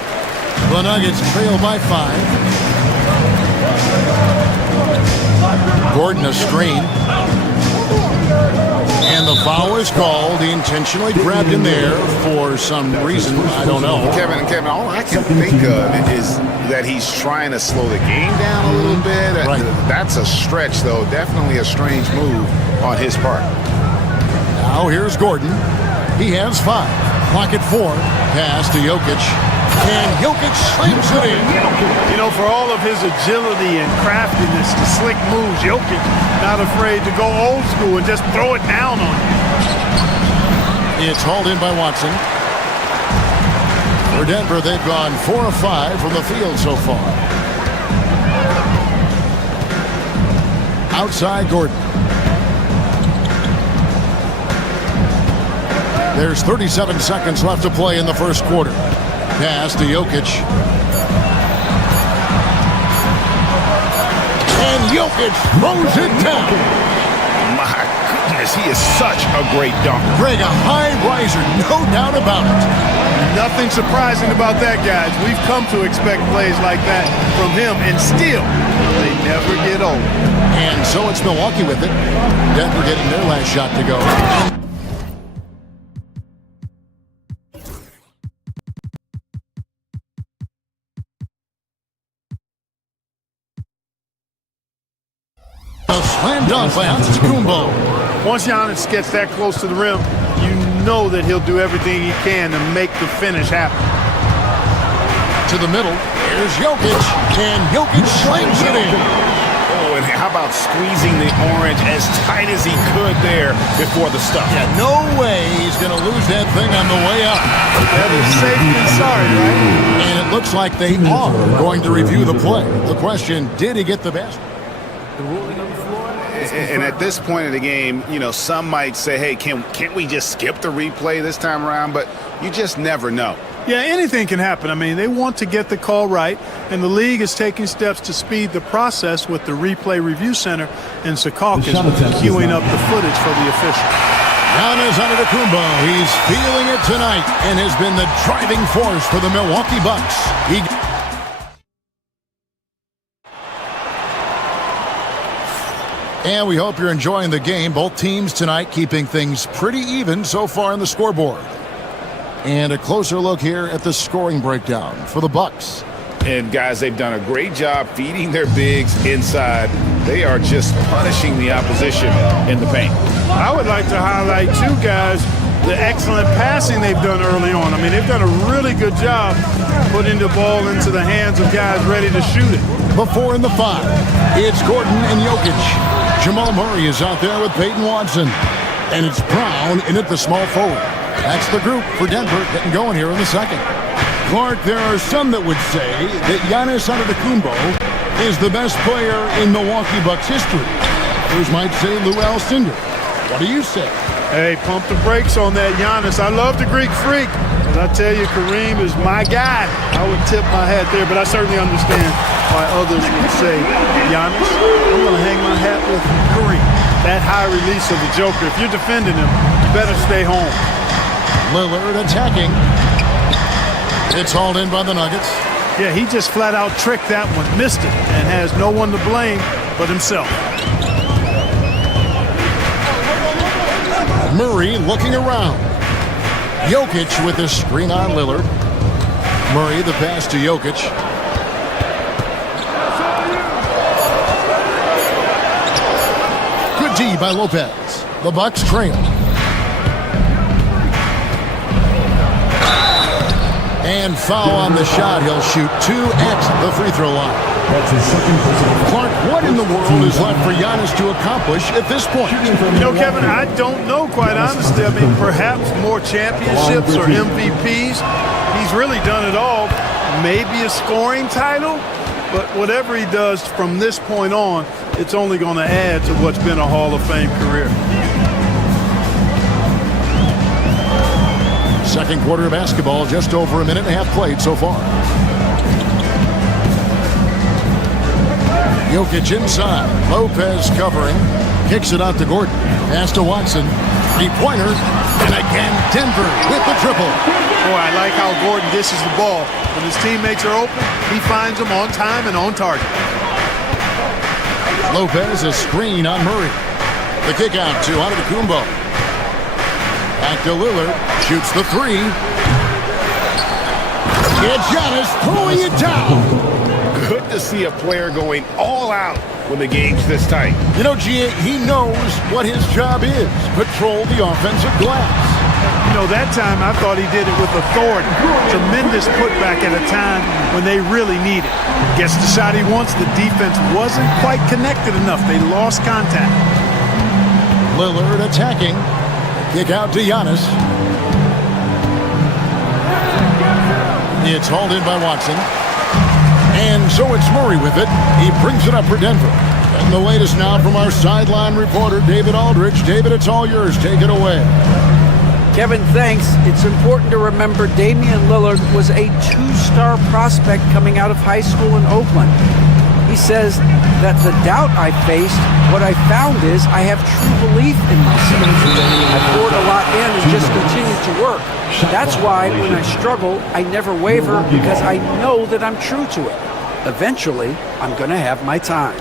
The Nuggets trail by 5. Gordon a screen. And the foul is called. He intentionally grabbed him there for some reason. I don't know. Kevin, all I can think of is that he's trying to slow the game down a little bit. Right. That's a stretch, though. Definitely a strange move on his part. Now here's Gordon. He has 5. Clock at 4. Pass to Jokic. And Jokic slams it in. You know, for all of his agility and craftiness, the slick moves, Jokic not afraid to go old school and just throw it down on you. It's hauled in by Watson. For Denver, they've gone 4 of 5 from the field so far. Outside Gordon. There's 37 seconds left to play in the first quarter. Pass to Jokic. And Jokic throws it down. My goodness, he is such a great dunker. Greg, a high riser, no doubt about it. Nothing surprising about that, guys. We've come to expect plays like that from him, and still, they never get old. And so it's Milwaukee with it. Denver getting their last shot to go. A slam dunk by Antetokounmpo. Once Giannis gets that close to the rim, you know that he'll do everything he can to make the finish happen. To the middle, here's Jokic, and Jokic slams it in. Oh, and how about squeezing the orange as tight as he could there before the stuff? Yeah, no way he's going to lose that thing on the way up. That is safe and sorry, right? And it looks like they are going to review the play. The question, did he get the best? And at this point of the game, you know, some might say, hey, can't we just skip the replay this time around? But you just never know. Yeah, anything can happen. I mean, they want to get the call right, and the league is taking steps to speed the process with the Replay Review Center in Secaucus queuing up the footage for the official. Giannis Antetokounmpo, he's feeling it tonight and has been the driving force for the Milwaukee Bucks. And we hope you're enjoying the game. Both teams tonight keeping things pretty even so far on the scoreboard. And a closer look here at the scoring breakdown for the Bucks. And guys, they've done a great job feeding their bigs inside. They are just punishing the opposition in the paint. I would like to highlight, too, guys, the excellent passing they've done early on. I mean, they've done a really good job putting the ball into the hands of guys ready to shoot it. The 4 and the 5. It's Gordon and Jokic. Jamal Murray is out there with Peyton Watson. And it's Brown in at the small forward. That's the group for Denver getting going here in the second. Clark, there are some that would say that Giannis Antetokounmpo is the best player in Milwaukee Bucks history. Others might say Lou Alcindor. What do you say? Hey, pump the brakes on that Giannis. I love the Greek Freak. But I tell you, Kareem is my guy. I would tip my hat there, but I certainly understand why others would say Giannis. I'm going to hang my hat with Kareem. That high release of the Joker. If you're defending him, you better stay home. Lillard attacking. It's hauled in by the Nuggets. Yeah, he just flat out tricked that one, missed it, and has no one to blame but himself. Murray looking around. Jokic with the screen on Lillard. Murray the pass to Jokic. Good D by Lopez. The Bucks trail. And foul on the shot. He'll shoot 2 at the free throw line. That's his second personal. Clark, what in the world is left for Giannis to accomplish at this point? You know, Kevin, I don't know, quite honestly. I mean, perhaps more championships or MVPs. He's really done it all. Maybe a scoring title, but whatever he does from this point on, it's only going to add to what's been a Hall of Fame career. Second quarter of basketball, just over a minute and a half played so far. Jokic inside. Lopez covering. Kicks it out to Gordon. Pass to Watson. Three-pointer. And again, Denver with the triple. Boy, I like how Gordon dishes the ball. When his teammates are open, he finds them on time and on target. Lopez, a screen on Murray. The kick out to Antetokounmpo. Back to Lillard. Shoots the 3. It's Giannis throwing it down. Good to see a player going all out when the game's this tight. You know, G.A., he knows what his job is. Patrol the offensive glass. You know, that time I thought he did it with authority. Tremendous putback at a time when they really need it. Gets the shot he wants. The defense wasn't quite connected enough. They lost contact. Lillard attacking. Kick out to Giannis. It's hauled in by Watson. And so it's Murray with it. He brings it up for Denver. And the latest now from our sideline reporter, David Aldridge. David, it's all yours. Take it away. Kevin, thanks. It's important to remember Damian Lillard was a 2-star prospect coming out of high school in Oakland. He says that the doubt I faced, what I found is I have true belief in myself. I poured a lot in and just continued to work. That's why when I struggle, I never waver because I know that I'm true to it. Eventually, I'm going to have my time.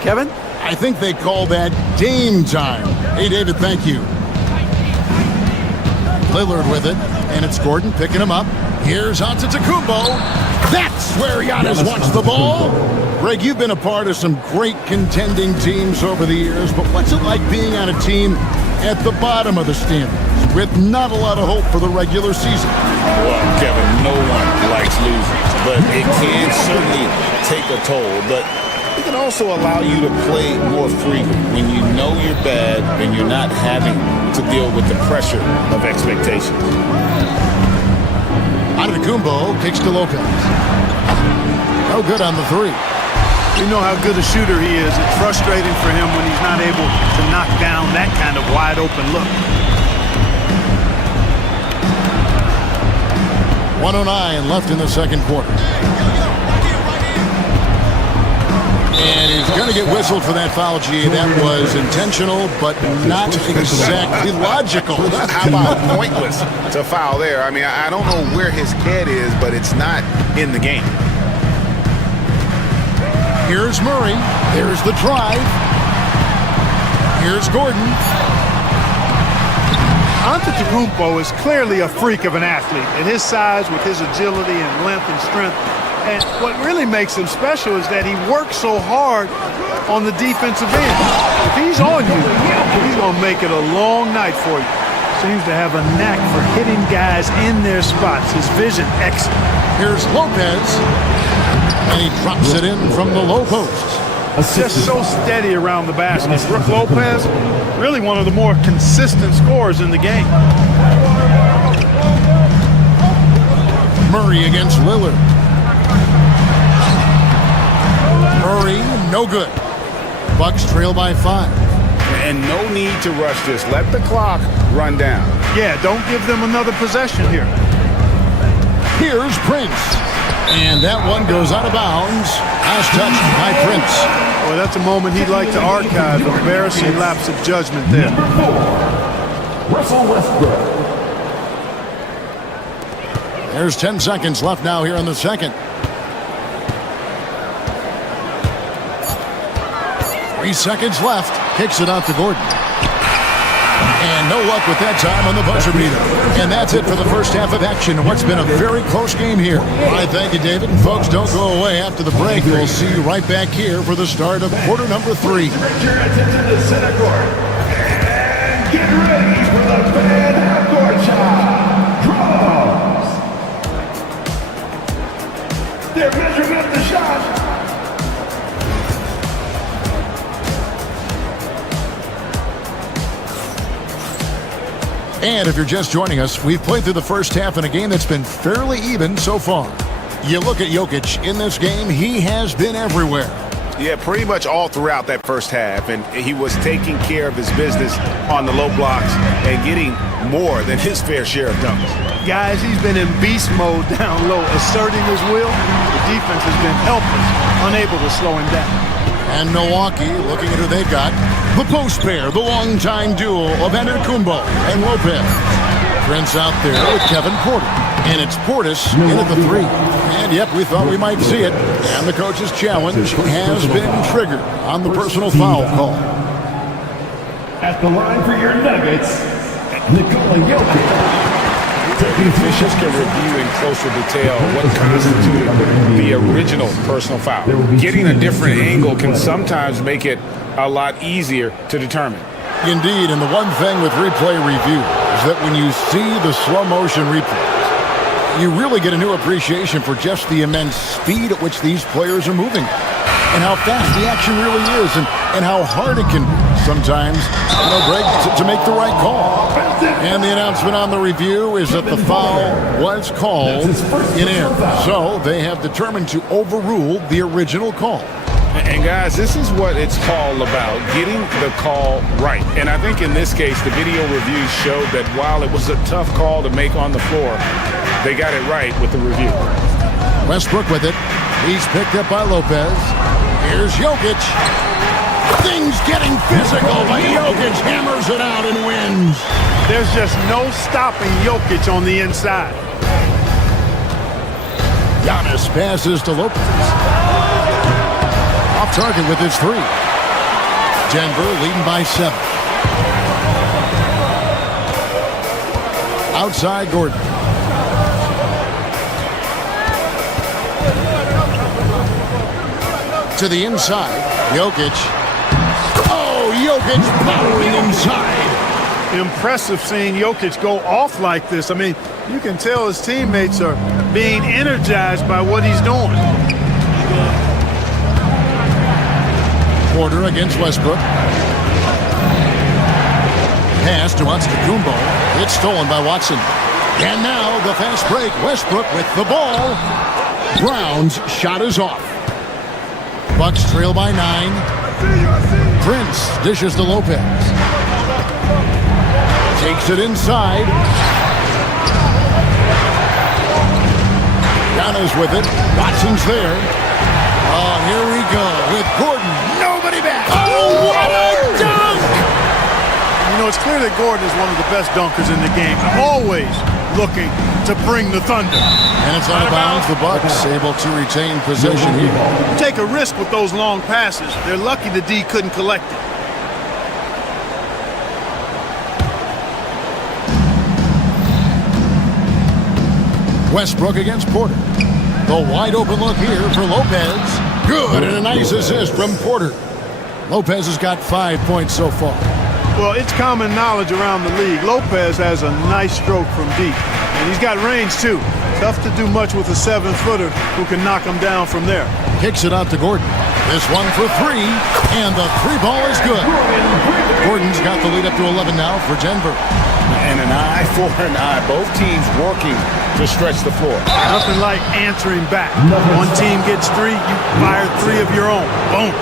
Kevin? I think they call that Dame time. Hey, David, thank you. Lillard with it, and it's Gordon picking him up. Here's Antetokounmpo. That's where Giannis wants the ball. Greg, you've been a part of some great contending teams over the years, but what's it like being on a team at the bottom of the standings with not a lot of hope for the regular season? Well, Kevin, no one likes losing, but it can certainly take a toll. But it can also allow you to play more freely when you know you're bad and you're not having to deal with the pressure of expectations. Antetokounmpo kicks to Lopez. No good on the 3. You know how good a shooter he is. It's frustrating for him when he's not able to knock down that kind of wide open look. 1:09 left in the second quarter. And he's going to get whistled for that foul, G. That was intentional, but not exactly logical. How about pointless to foul there? I mean, I don't know where his head is, but it's not in the game. Here's Murray. There's the drive. Here's Gordon. Antetokounmpo is clearly a freak of an athlete at his size, with his agility and length and strength. And what really makes him special is that he works so hard on the defensive end. If he's on you, he's going to make it a long night for you. Seems to have a knack for hitting guys in their spots. His vision excellent. Here's Lopez. And he drops it in from the low post. Just so steady around the basket. Brook Lopez, really one of the more consistent scorers in the game. Murray against Lillard. Murray, no good. Bucks trail by 5. And no need to rush this. Let the clock run down. Yeah, don't give them another possession here. Here's Prince. And that one goes out of bounds. Last touched by Prince. Well, that's a moment he'd like to archive. Embarrassing lapse of judgment there. Russell Westbrook. There's 10 seconds left now here in the second. 3 seconds left. Kicks it out to Gordon. And no luck with that time on the buzzer beater. And that's it for the first half of action. What's been a very close game here. All right, thank you, David. And folks, don't go away after the break. We'll see you right back here for the start of quarter number 3. Direct your attention to center court. And get ready for the fan half-court shot. Draws. They're measuring up the shot. And if you're just joining us, we've played through the first half in a game that's been fairly even so far. You look at Jokic in this game, he has been everywhere. Yeah, pretty much all throughout that first half, and he was taking care of his business on the low blocks and getting more than his fair share of dunks. Guys, he's been in beast mode down low, asserting his will. The defense has been helpless, unable to slow him down. And Milwaukee, looking at who they've got, the post pair, the longtime duo of Antetokounmpo and Lopez. Prince out there with Kevin Porter. And it's Portis in at the 3. And yep, we thought we might see it. And the coach's challenge has been triggered on the personal foul call. At the line for your Nuggets, Nikola Jokic. The officials can review in closer detail what constituted the original personal foul. Getting a different angle can sometimes make it a lot easier to determine. Indeed, and the one thing with replay review is that when you see the slow motion replays, you really get a new appreciation for just the immense speed at which these players are moving and how fast the action really is and how hard it can sometimes, Greg, to make the right call. And the announcement on the review is that the foul was called in error. So they have determined to overrule the original call. And guys, this is what it's all about, getting the call right. And I think in this case, the video reviews showed that while it was a tough call to make on the floor, they got it right with the review. Westbrook with it. He's picked up by Lopez. Here's Jokic. Things getting physical, but Jokic hammers it out and wins. There's just no stopping Jokic on the inside. Giannis passes to Lopez. Off target with his 3. Denver leading by 7. Outside Gordon. To the inside, Jokic. Oh, Jokic powering inside. Impressive seeing Jokic go off like this. I mean, you can tell his teammates are being energized by what he's doing. Porter against Westbrook. Pass to Antetokounmpo. It's stolen by Watson. And now the fast break. Westbrook with the ball. Brown's shot is off. Bucks trail by 9. Prince dishes to Lopez. Takes it inside. Giannis with it. Watson's there. Oh, here we go with Gordon. Nobody back. Oh, what a dunk! You know, it's clear that Gordon is one of the best dunkers in the game. Always looking to bring the thunder. And it's out of bounds. The Bucks able to retain possession here. Take a risk with those long passes. They're lucky the D couldn't collect it. Westbrook against Porter. The wide open look here for Lopez. Good, and a nice assist from Porter. Lopez has got 5 points so far. Well, it's common knowledge around the league. Lopez has a nice stroke from deep, and he's got range too. Tough to do much with a 7-footer who can knock him down from there. Kicks it out to Gordon. This one for three, and the three ball is good. Gordon's got the lead up to 11 now for Denver. And an eye for an eye. Both teams working to stretch the floor. Nothing like answering back. One team gets three, you fire three of your own. Boom.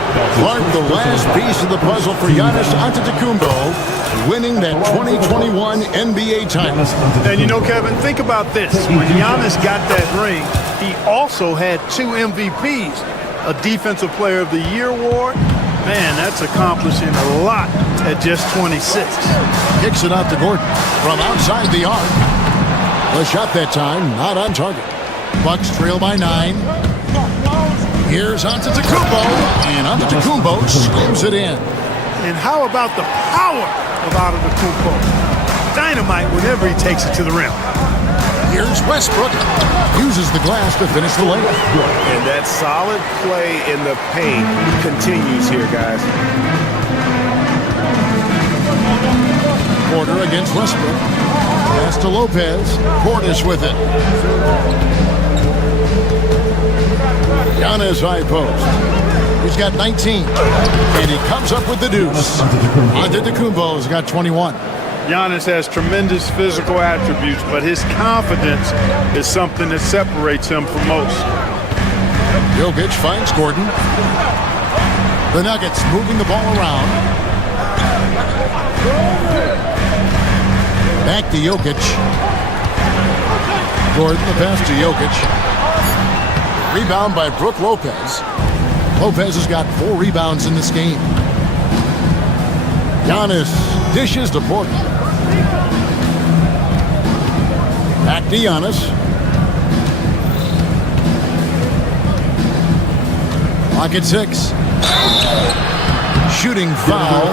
Clark, the last piece of the puzzle for Giannis Antetokounmpo, winning that 2021 NBA title. And you know, Kevin, think about this. When Giannis got that ring, he also had 2 MVPs, a Defensive Player of the Year award. Man, that's accomplishing a lot at just 26. Kicks it out to Gordon from outside the arc. The shot that time not on target. Bucks trail by 9. Here's Antetokounmpo, and Antetokounmpo slams it in. And how about the power of Antetokounmpo? Dynamite whenever he takes it to the rim. Here's Westbrook. Uses the glass to finish the layup. And that solid play in the paint continues here, guys. Porter against Westbrook. Pass to Lopez. Portis with it. Giannis high post. He's got 19. And he comes up with the deuce. Antetokounmpo's got 21. Giannis has tremendous physical attributes, but his confidence is something that separates him from most. Jokic finds Gordon. The Nuggets moving the ball around. Back to Jokic. Gordon, the pass to Jokic. Rebound by Brook Lopez. Lopez has got 4 rebounds in this game. Giannis dishes to Porter. Back to Giannis. Clock at 6. Shooting foul,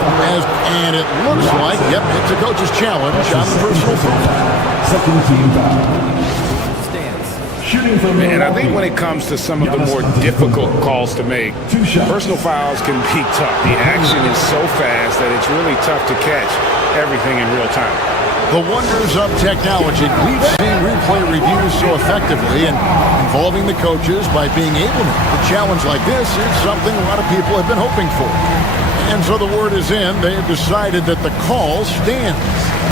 and it looks like, yep, it's a coach's challenge on the personal foul. Second team foul. And I think when it comes to some of the more difficult calls to make, personal fouls can be tough. The action is so fast that it's really tough to catch everything in real time. The wonders of technology. We've seen replay reviews so effectively, and involving the coaches by being able to make a challenge like this is something a lot of people have been hoping for. And so the word is in. They have decided that the call stands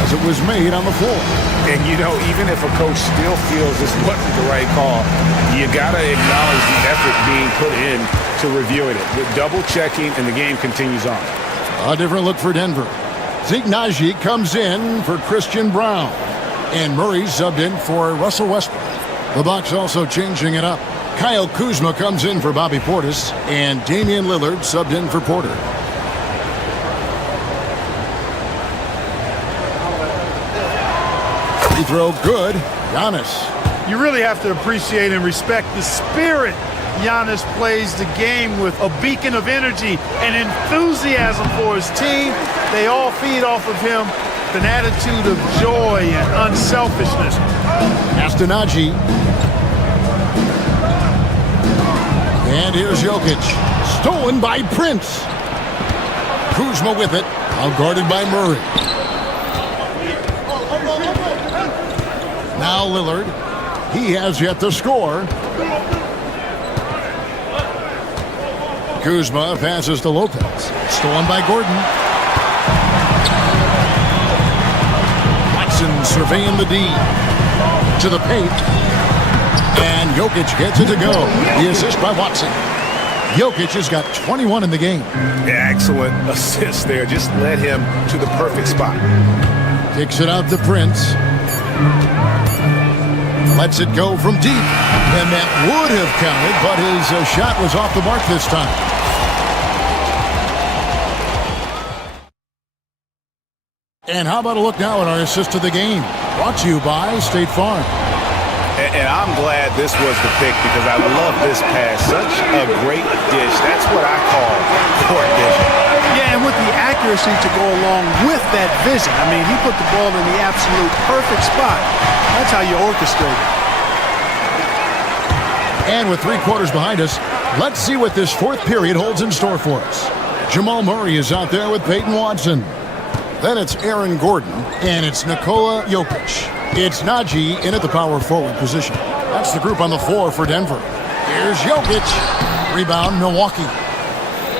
as it was made on the floor. And, you know, even if a coach still feels this wasn't the right call, you got to acknowledge the effort being put in to reviewing it. With double-checking, and the game continues on. A different look for Denver. Zeke Naji comes in for Christian Brown. And Murray subbed in for Russell Westbrook. The Bucks also changing it up. Kyle Kuzma comes in for Bobby Portis. And Damian Lillard subbed in for Porter. Free throw good. Giannis. You really have to appreciate and respect the spirit Giannis plays the game with. A beacon of energy and enthusiasm for his team. They all feed off of him with an attitude of joy and unselfishness. Astanaji. And here's Jokic. Stolen by Prince. Kuzma with it. Out guarded by Murray. Now Lillard. He has yet to score. Kuzma passes to Lopez. Stolen by Gordon. Watson surveying the D. To the paint. And Jokic gets it to go. The assist by Watson. Jokic has got 21 in the game. Yeah, excellent assist there. Just led him to the perfect spot. Kicks it out to Prince. Lets it go from deep. And that would have counted, but his shot was off the mark this time. And how about a look now at our assist to the game? Brought to you by State Farm. And I'm glad this was the pick because I love this pass. Such a great dish. That's what I call court vision. Yeah, and with the accuracy to go along with that vision. I mean, he put the ball in the absolute perfect spot. That's how you orchestrate it. And with 3 quarters behind us, let's see what this 4th period holds in store for us. Jamal Murray is out there with Peyton Watson. Then it's Aaron Gordon, and it's Nikola Jokic. It's Najee in at the power forward position. That's the group on the floor for Denver. Here's Jokic. Rebound, Milwaukee.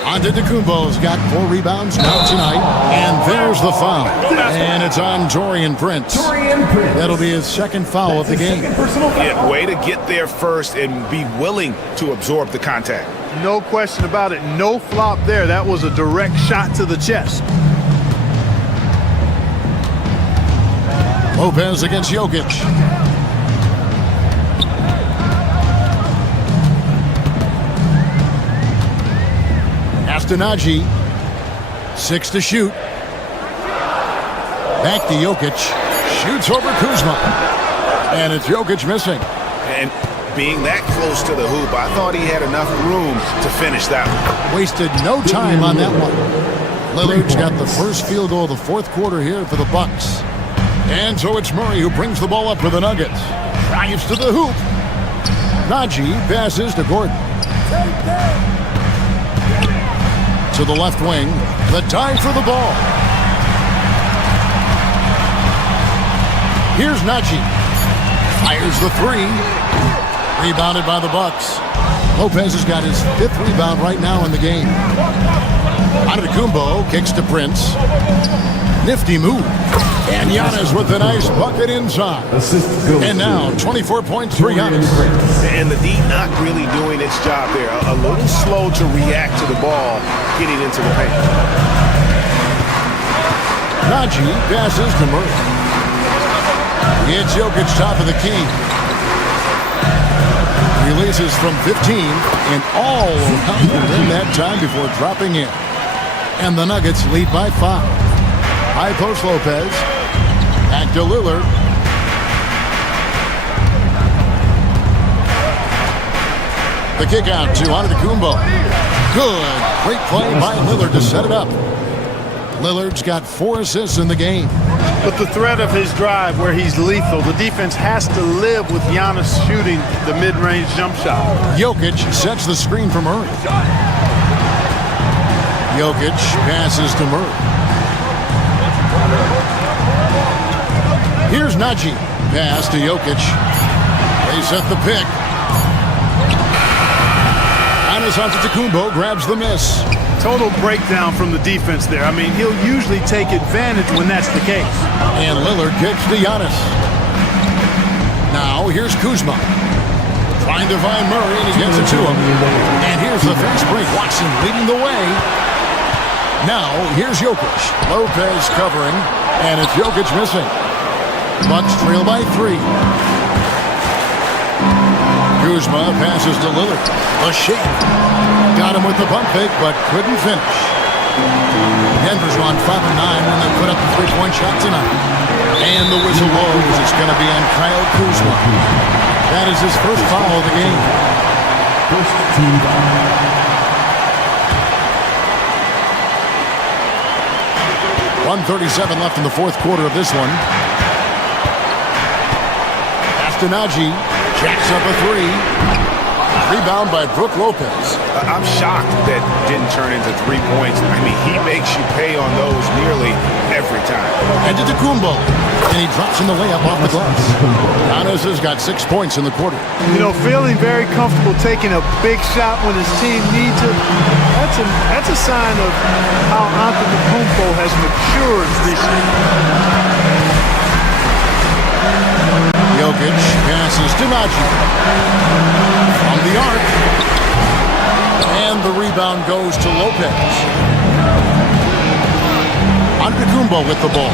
Antetokounmpo's got 4 rebounds now tonight. And there's the foul. And it's on Taurean Prince. That'll be his 2nd foul of the game. Yeah, way to get there first and be willing to absorb the contact. No question about it. No flop there. That was a direct shot to the chest. Lopez against Jokic. Najee, 6 to shoot. Back to Jokic. Shoots over Kuzma. And it's Jokic missing. And being that close to the hoop, I thought he had enough room to finish that one. Wasted no time on that one. Lillard's got the first field goal of the 4th quarter here for the Bucks. And so it's Murray who brings the ball up for the Nuggets. Drives to the hoop. Najee passes to Gordon. To the left wing, the dive for the ball. Here's Najee. Fires the 3. Rebounded by the Bucks. Lopez has got his 5th rebound right now in the game. Antetokounmpo kicks to Prince. Nifty move. And Giannis with a nice bucket inside. And now 24 points for Giannis. And the D not really doing its job there. A little slow to react to the ball getting into the paint. Najee passes to Murray. It's Jokic top of the key. Releases from 15 and all around the rim that time before dropping in. And the Nuggets lead by 5. High post Lopez. Back to Lillard. The kick out to Antetokounmpo. Good. Great play by Lillard to set it up. Lillard's got 4 assists in the game. But the threat of his drive where he's lethal, the defense has to live with Giannis shooting the mid-range jump shot. Jokic sets the screen for Murray. Jokic passes to Murray. Here's Najee. Pass to Jokic. They set the pick. Giannis Antetokounmpo grabs the miss. Total breakdown from the defense there. I mean, he'll usually take advantage when that's the case. And Lillard kicks to Giannis. Now here's Kuzma. Trying to find Murray, and he gets it to him. And here's the fast break. Watson leading the way. Now here's Jokic. Lopez covering, and it's Jokic missing. Bucks trail by 3. Kuzma passes to Lillard. A shake. Got him with the pump fake, but couldn't finish. Denver's gone 5-9 when they put up the 3-point shot tonight. And the whistle blows. It's going to be on Kyle Kuzma. That is his first foul of the game. First team foul. 1:37 left in the 4th quarter of this one. Pass to Najee. Jacks up a 3. Rebound by Brook Lopez. I'm shocked that didn't turn into 3 points. I mean, he makes you pay on those nearly every time. Antetokounmpo, and he drops in the layup off the glass. Giannis has got 6 points in the quarter. You know, feeling very comfortable taking a big shot when his team needs it. That's a sign of how Antetokounmpo has matured this year. Jokic passes to Najee. From the arc. And the rebound goes to Lopez. Antetokounmpo with the ball.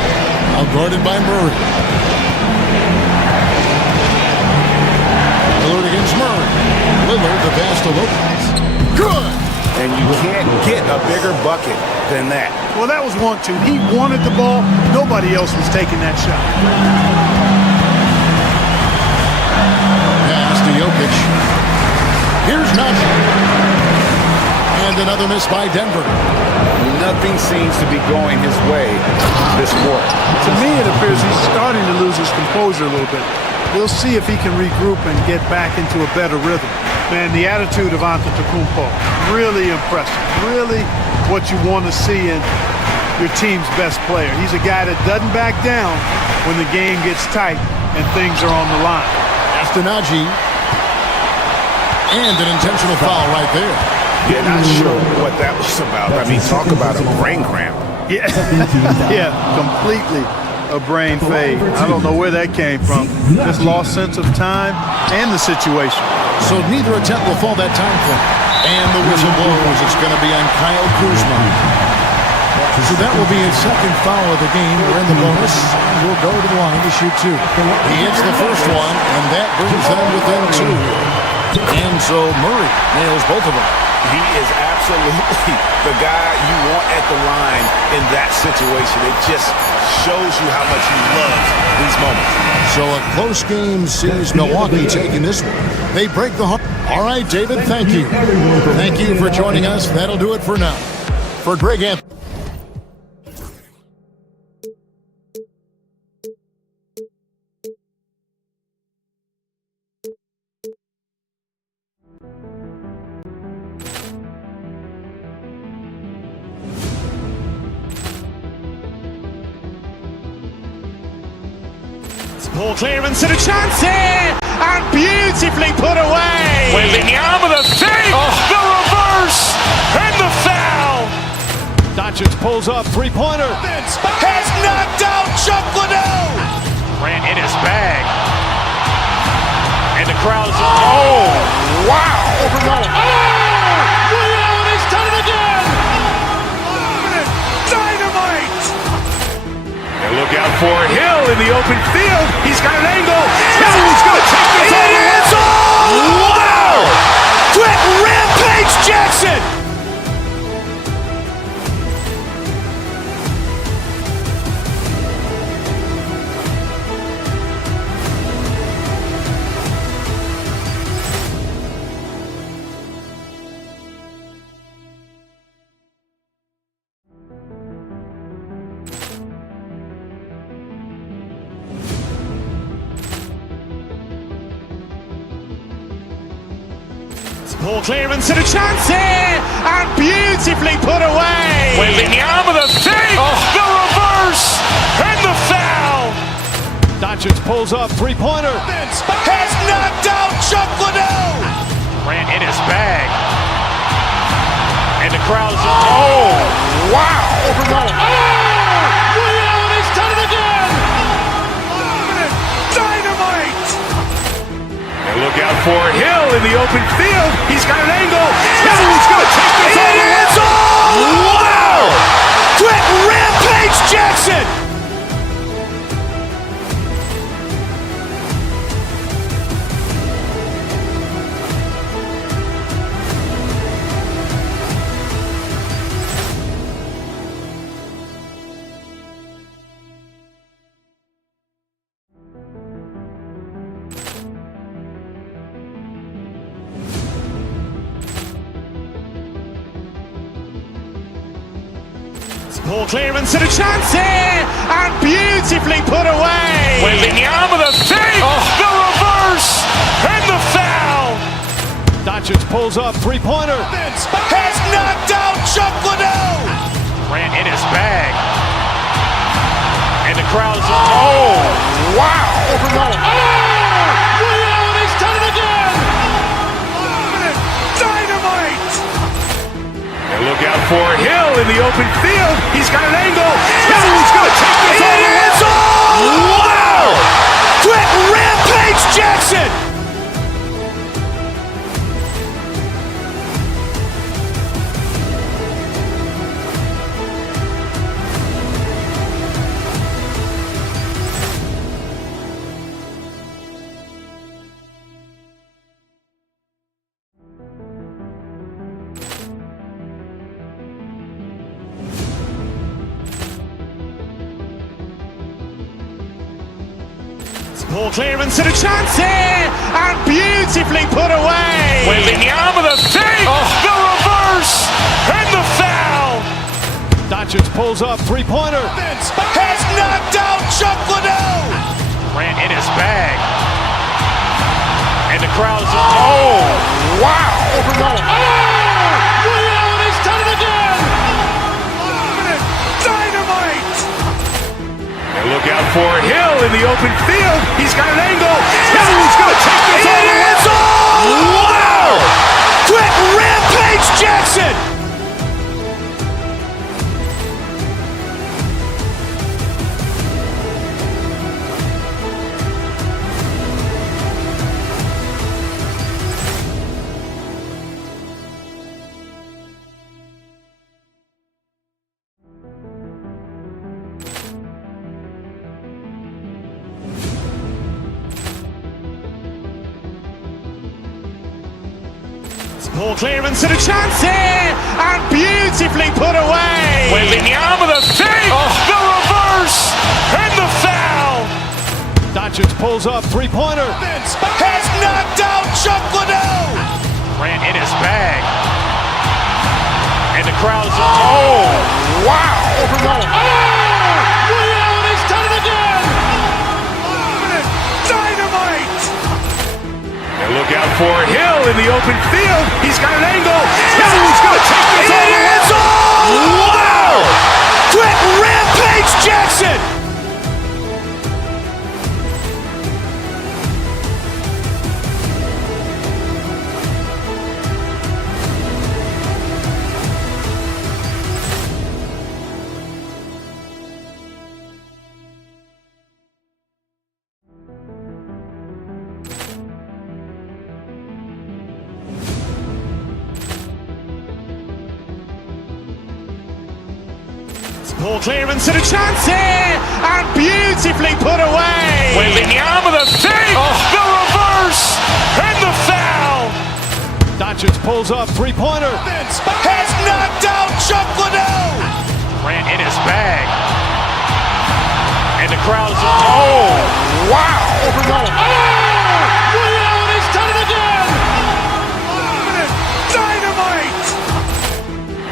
Now guarded by Murray. Lillard against Murray. Lillard the pass to Lopez. Good! And you can't get a bigger bucket than that. Well, that was 1-2. He wanted the ball. Nobody else was taking that shot. Pass to Jokic. Here's Najee. And another miss by Denver. Nothing seems to be going his way this quarter. To me, it appears he's starting to lose his composure a little bit. We'll see if he can regroup and get back into a better rhythm. Man, the attitude of Antetokounmpo, really impressive. Really what you want to see in your team's best player. He's a guy that doesn't back down when the game gets tight and things are on the line. Astanaji. And an intentional foul right there. Yeah, not sure what that was about. I mean, talk about a brain cramp. Yeah, yeah, completely a brain fade. I don't know where that came from. Just lost sense of time and the situation. So neither attempt will fall that time frame. And the whistle blows. It's going to be on Kyle Kuzma. So that will be his second foul of the game. We're in the bonus. We'll go to the line to shoot two. He hits the first one, and that brings them within two. And so Murray nails both of them. He is absolutely the guy you want at the line in that situation. It just shows you how much he loves these moments. So a close game sees Milwaukee taking this one. They break the heart. All right, David, thank you. Thank you for joining us. That'll do it for now. For Greg Anthony. Ball clearance and a chance here, and beautifully put away. Wembanyama the save, the reverse, and the foul. Doncic pulls up, three-pointer. Has knocked out Chuck Liddell. Grant in his bag, and the crowd's wow. He's done it again. Dynamite. And look out for Hill in the open field. He's got an angle. He's going to take this all the way. Wow! Quick Rampage Jackson. ball clearance and a chance here, and beautifully put away. Wembanyama the save, the reverse, and the foul. Doncic pulls up, three-pointer. Has knocked out Chuck Liddell. Grant in his bag, and the crowd's wow. He's done it again. Dynamite. And look out for Hill in the open field. He's got an angle. He's going to take this all the way. Wow! Quick Rampage Jackson. ball clearance and a chance here, and beautifully put away. Wembanyama the save, the reverse, and the foul. Doncic pulls up, three-pointer. Has knocked out Chuck Liddell. Grant in his bag, and the crowd's wow. He's done it again. Dynamite. And look out for Hill in the open field. He's got an angle. He's going to take this all the way. Wow! Quick Rampage Jackson. ball clearance and a chance here, and beautifully put away. Wembanyama the save, the reverse, and the foul. Doncic pulls up, three-pointer. Has knocked out Chuck Liddell. Grant in his bag, And the crowd's, oh, wow. Ray Allen has done it again! Dynamite! And look out for Hill in the open field. He's got an angle. Hill's going to take this all the way. Wow! Quick Rampage Jackson! Ball clearance and a chance here, and beautifully put away. Wembanyama the fake, the reverse, and the foul. Doncic pulls up, three-pointer. Has knocked out Chuck Liddell. Grant in his bag. And the crowd's, oh, wow. Ray Allen has done it again! Dynamite! And look out for Hill in the open field. He's got an angle. Hill's going to take this all the way. Wow! Quick Rampage Jackson! Ball clearance and a chance here, and beautifully put away. Wembanyama the fake, the reverse, and the foul. Doncic pulls up, three-pointer. Has knocked out Chuck Liddell. Grant in his bag. And the crowd's, oh, wow. Ray Allen has done it again! Dynamite!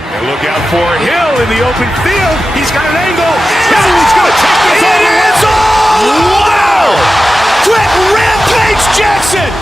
And look out for Hill in the open field. He's got an angle. Hill's going to take this all the way. Wow! Quick Rampage Jackson!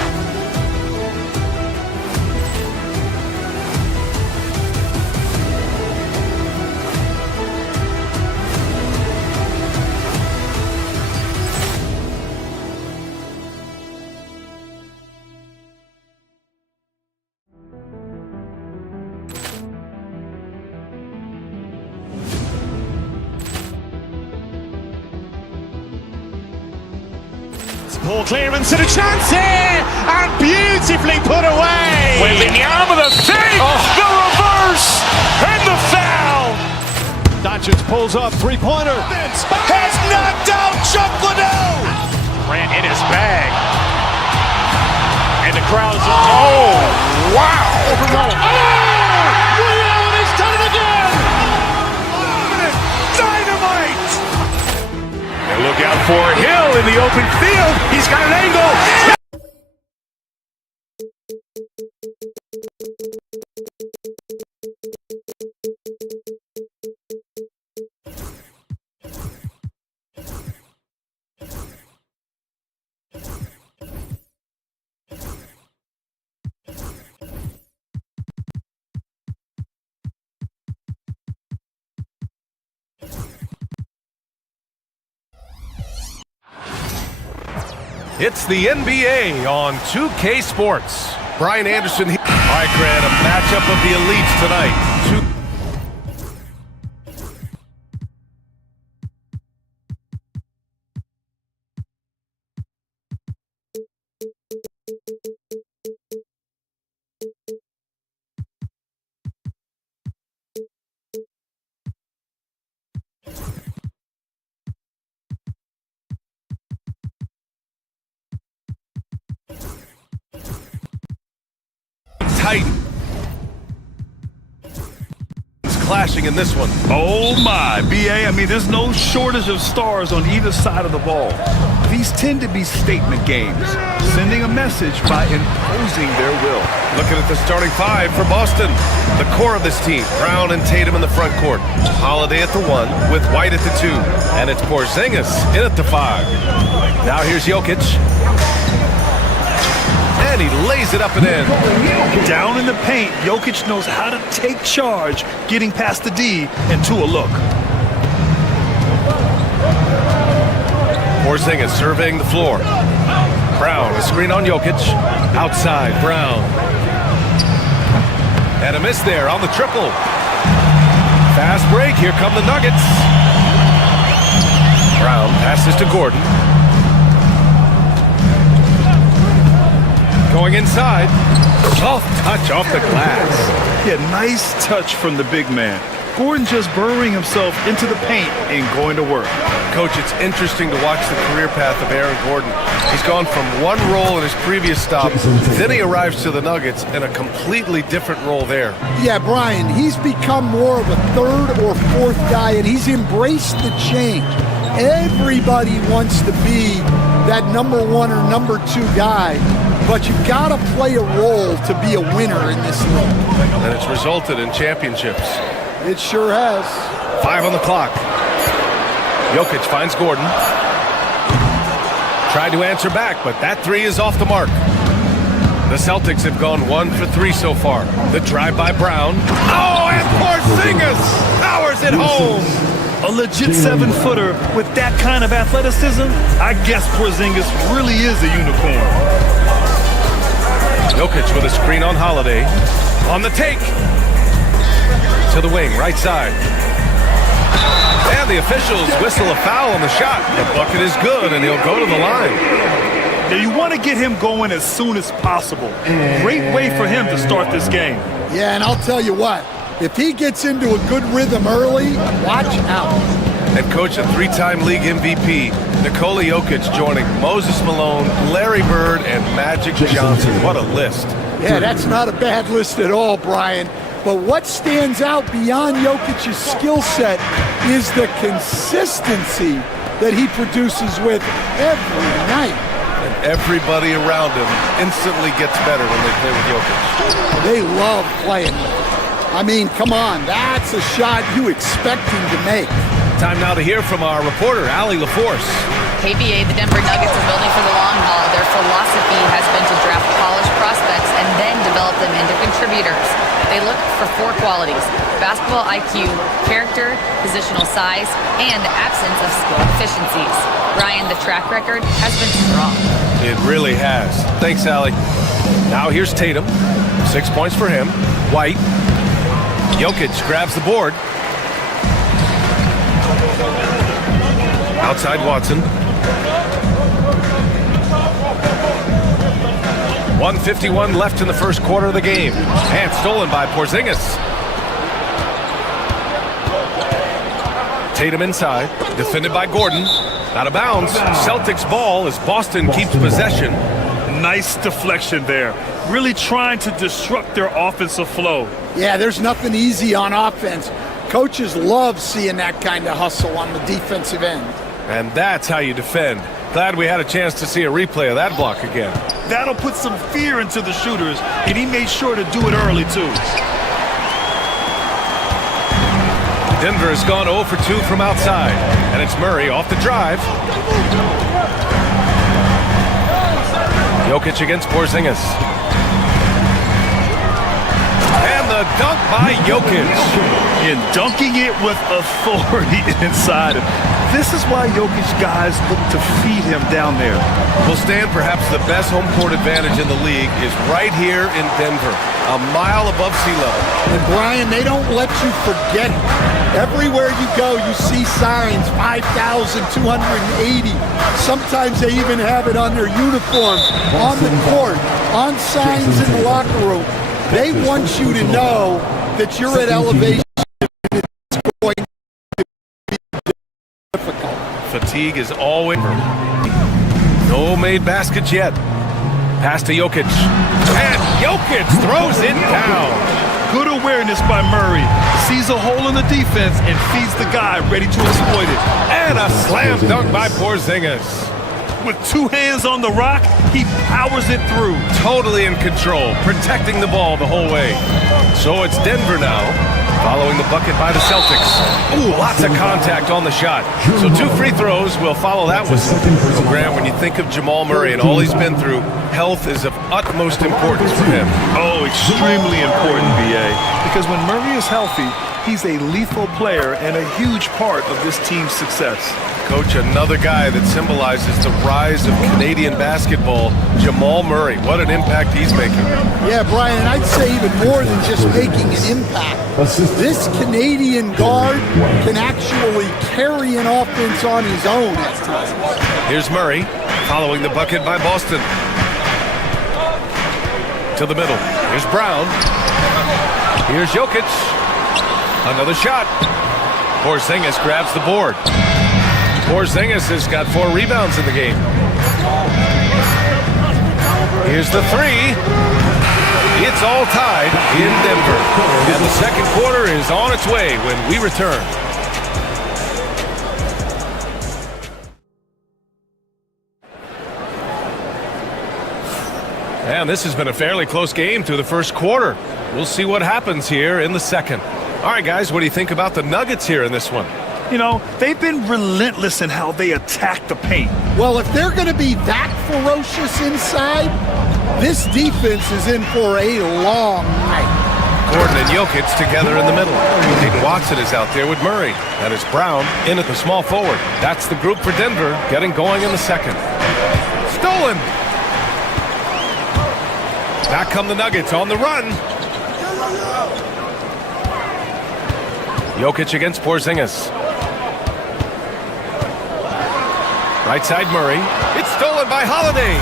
Ball clearance and a chance here, and beautifully put away. Wembanyama the fake, the reverse, and the foul. Doncic pulls up, three-pointer. Has knocked out Chuck Liddell. Grant in his bag. And the crowd's, oh, wow. Ray Allen has done it again! Dynamite! And look out for Hill in the open field. He's got an angle. It's the NBA on 2K Sports. Brian Anderson here. All right, Grant, a matchup of the elites tonight. Titans clashing in this one. Oh my, BA, I mean, there's no shortage of stars on either side of the ball. These tend to be statement games, sending a message by imposing their will. Looking at the starting five for Boston. The core of this team, Brown and Tatum in the front court. Holiday at the 1 with White at the 2. And it's Porzingis in at the 5. Now here's Jokic. And And he lays it up and in. Down in the paint, Jokic knows how to take charge, getting past the D and to a look. Porzingis surveying the floor. Brown, a screen on Jokic. Outside, Brown. And a miss there on the triple. Fast break, here come the Nuggets. Brown passes to Gordon. Going inside. Soft touch off the glass. Yeah, nice touch from the big man. Gordon just burrowing himself into the paint and going to work. Coach, it's interesting to watch the career path of Aaron Gordon. He's gone from one role in his previous stop, then he arrives to the Nuggets in a completely different role there. Yeah, Brian, he's become more of a third or fourth guy, and he's embraced the change. Everybody wants to be that number one or number two guy, but you've got to play a role to be a winner in this league. And it's resulted in championships. It sure has. 5 on the clock. Jokic finds Gordon. Tried to answer back, but that three is off the mark. The Celtics have gone 1 for 3 so far. The drive by Brown. Oh, and Porzingis powers it home. A legit 7-footer with that kind of athleticism, I guess Porzingis really is a unicorn. Jokic with a screen on Holiday. On the take. To the wing, right side. And the officials whistle a foul on the shot. The bucket is good, and he'll go to the line. Now you want to get him going as soon as possible. Great way for him to start this game. Yeah, and I'll tell you what, if he gets into a good rhythm early, watch out. And coach, a 3-time league MVP, Nikola Jokic joining Moses Malone, Larry Bird, and Magic Johnson. What a list. Yeah, that's not a bad list at all, Brian. But what stands out beyond Jokic's skill set is the consistency that he produces with every night. And everybody around him instantly gets better when they play with Jokic. They love playing with him. I mean, come on, that's a shot you expect him to make. Time now to hear from our reporter, Allie LaForce. KBA, the Denver Nuggets are building for the long haul. Their philosophy has been to draft polished prospects and then develop them into contributors. They look for 4 qualities: basketball IQ, character, positional size, and the absence of skill deficiencies. Ryan, the track record has been strong. It really has. Thanks, Allie. Now here's Tatum. 6 points for him. White. Jokic grabs the board. Outside Watson. 1:51 left in the first quarter of the game. And stolen by Porzingis. Tatum inside. Defended by Gordon. Out of bounds. Celtics ball as Boston keeps possession. Nice deflection there. Really trying to disrupt their offensive flow. Yeah, there's nothing easy on offense. Coaches love seeing that kind of hustle on the defensive end. And that's how you defend. Glad we had a chance to see a replay of that block again. That'll put some fear into the shooters, and he made sure to do it early, too. Denver has gone 0 for 2 from outside, and it's Murray off the drive. Jokic against Porzingis. And the dunk by Jokic. And dunking it with authority inside him. This is why Jokic guys look to feed him down there. Well, Stan, perhaps the best home court advantage in the league is right here in Denver, a mile above sea level. And Brian, they don't let you forget it. Everywhere you go, you see signs, 5,280. Sometimes they even have it on their uniform, on the court, on signs in the locker room. They want you to know that you're at elevation and it's going to be difficult. Fatigue is always over. No made baskets yet. Pass to Jokic. And Jokic throws it down. Good awareness by Murray. Sees a hole in the defense and feeds the guy ready to exploit it. And a slam dunk by Porzingis. With 2 hands on the rock, he powers it through. Totally in control, protecting the ball the whole way. So it's Denver now, Following the bucket by the Celtics. Ooh, lots of contact on the shot. So 2 free throws will follow that one. So Grant, when you think of Jamal Murray and all he's been through, health is of utmost importance for him. Oh, extremely important, BA. Because when Murray is healthy, he's a lethal player and a huge part of this team's success. Coach, another guy that symbolizes the rise of Canadian basketball, Jamal Murray. What an impact he's making. Yeah, Brian, and I'd say even more than just making an impact. This Canadian guard can actually carry an offense on his own at times. Here's Murray, following the bucket by Boston. To the middle. Here's Brown. Here's Jokic. Another shot. Porzingis grabs the board. Porzingis has got 4 rebounds in the game. Here's the 3. It's all tied in Denver. And the second quarter is on its way when we return. And this has been a fairly close game through the first quarter. We'll see what happens here in the second. All right, guys, what do you think about the Nuggets here in this one? You know, they've been relentless in how they attack the paint. Well, if they're going to be that ferocious inside, this defense is in for a long night. Gordon and Jokic together in the middle. Peyton Watson is out there with Murray. That is Brown in at the small forward. That's the group for Denver getting going in the second. Stolen! Back come the Nuggets on the run. Jokic against Porzingis. Right side Murray. It's stolen by Holiday.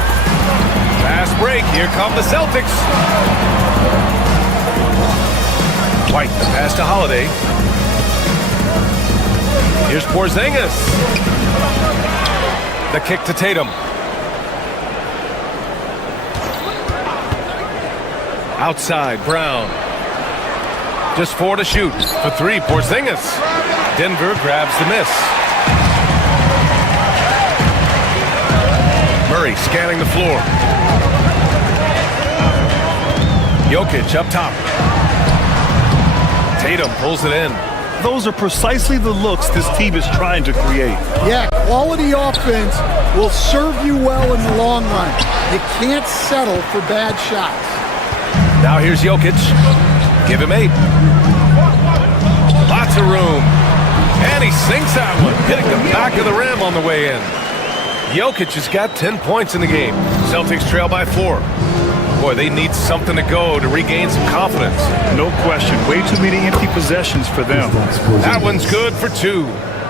Fast break. Here come the Celtics. White, the pass to Holiday. Here's Porzingis. The kick to Tatum. Outside, Brown. Just 4 to shoot. For 3, Porzingis. Denver grabs the miss. Murray scanning the floor. Jokic up top. Tatum pulls it in. Those are precisely the looks this team is trying to create. Yeah, quality offense will serve you well in the long run. You can't settle for bad shots. Now here's Jokic. Give him 8. Lots of room. And he sinks that one, hitting the back of the rim on the way in. Jokic has got 10 points in the game. Celtics trail by 4. Boy, they need something to go to regain some confidence. No question. Way too many empty possessions for them. That one's good for 2.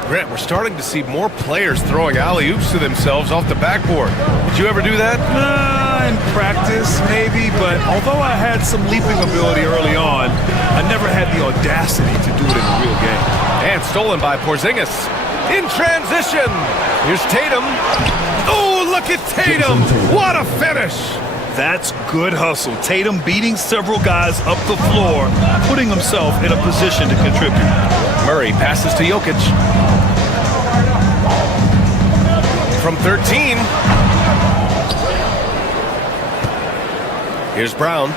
Grant, we're starting to see more players throwing alley-oops to themselves off the backboard. Did you ever do that? In practice, maybe, but although I had some leaping ability early on, I never had the audacity to do it in a real game. And stolen by Porzingis. In transition. Here's Tatum. Oh, look at Tatum. What a finish. That's good hustle. Tatum beating several guys up the floor, putting himself in a position to contribute. Murray passes to Jokic. From 13. Here's Brown.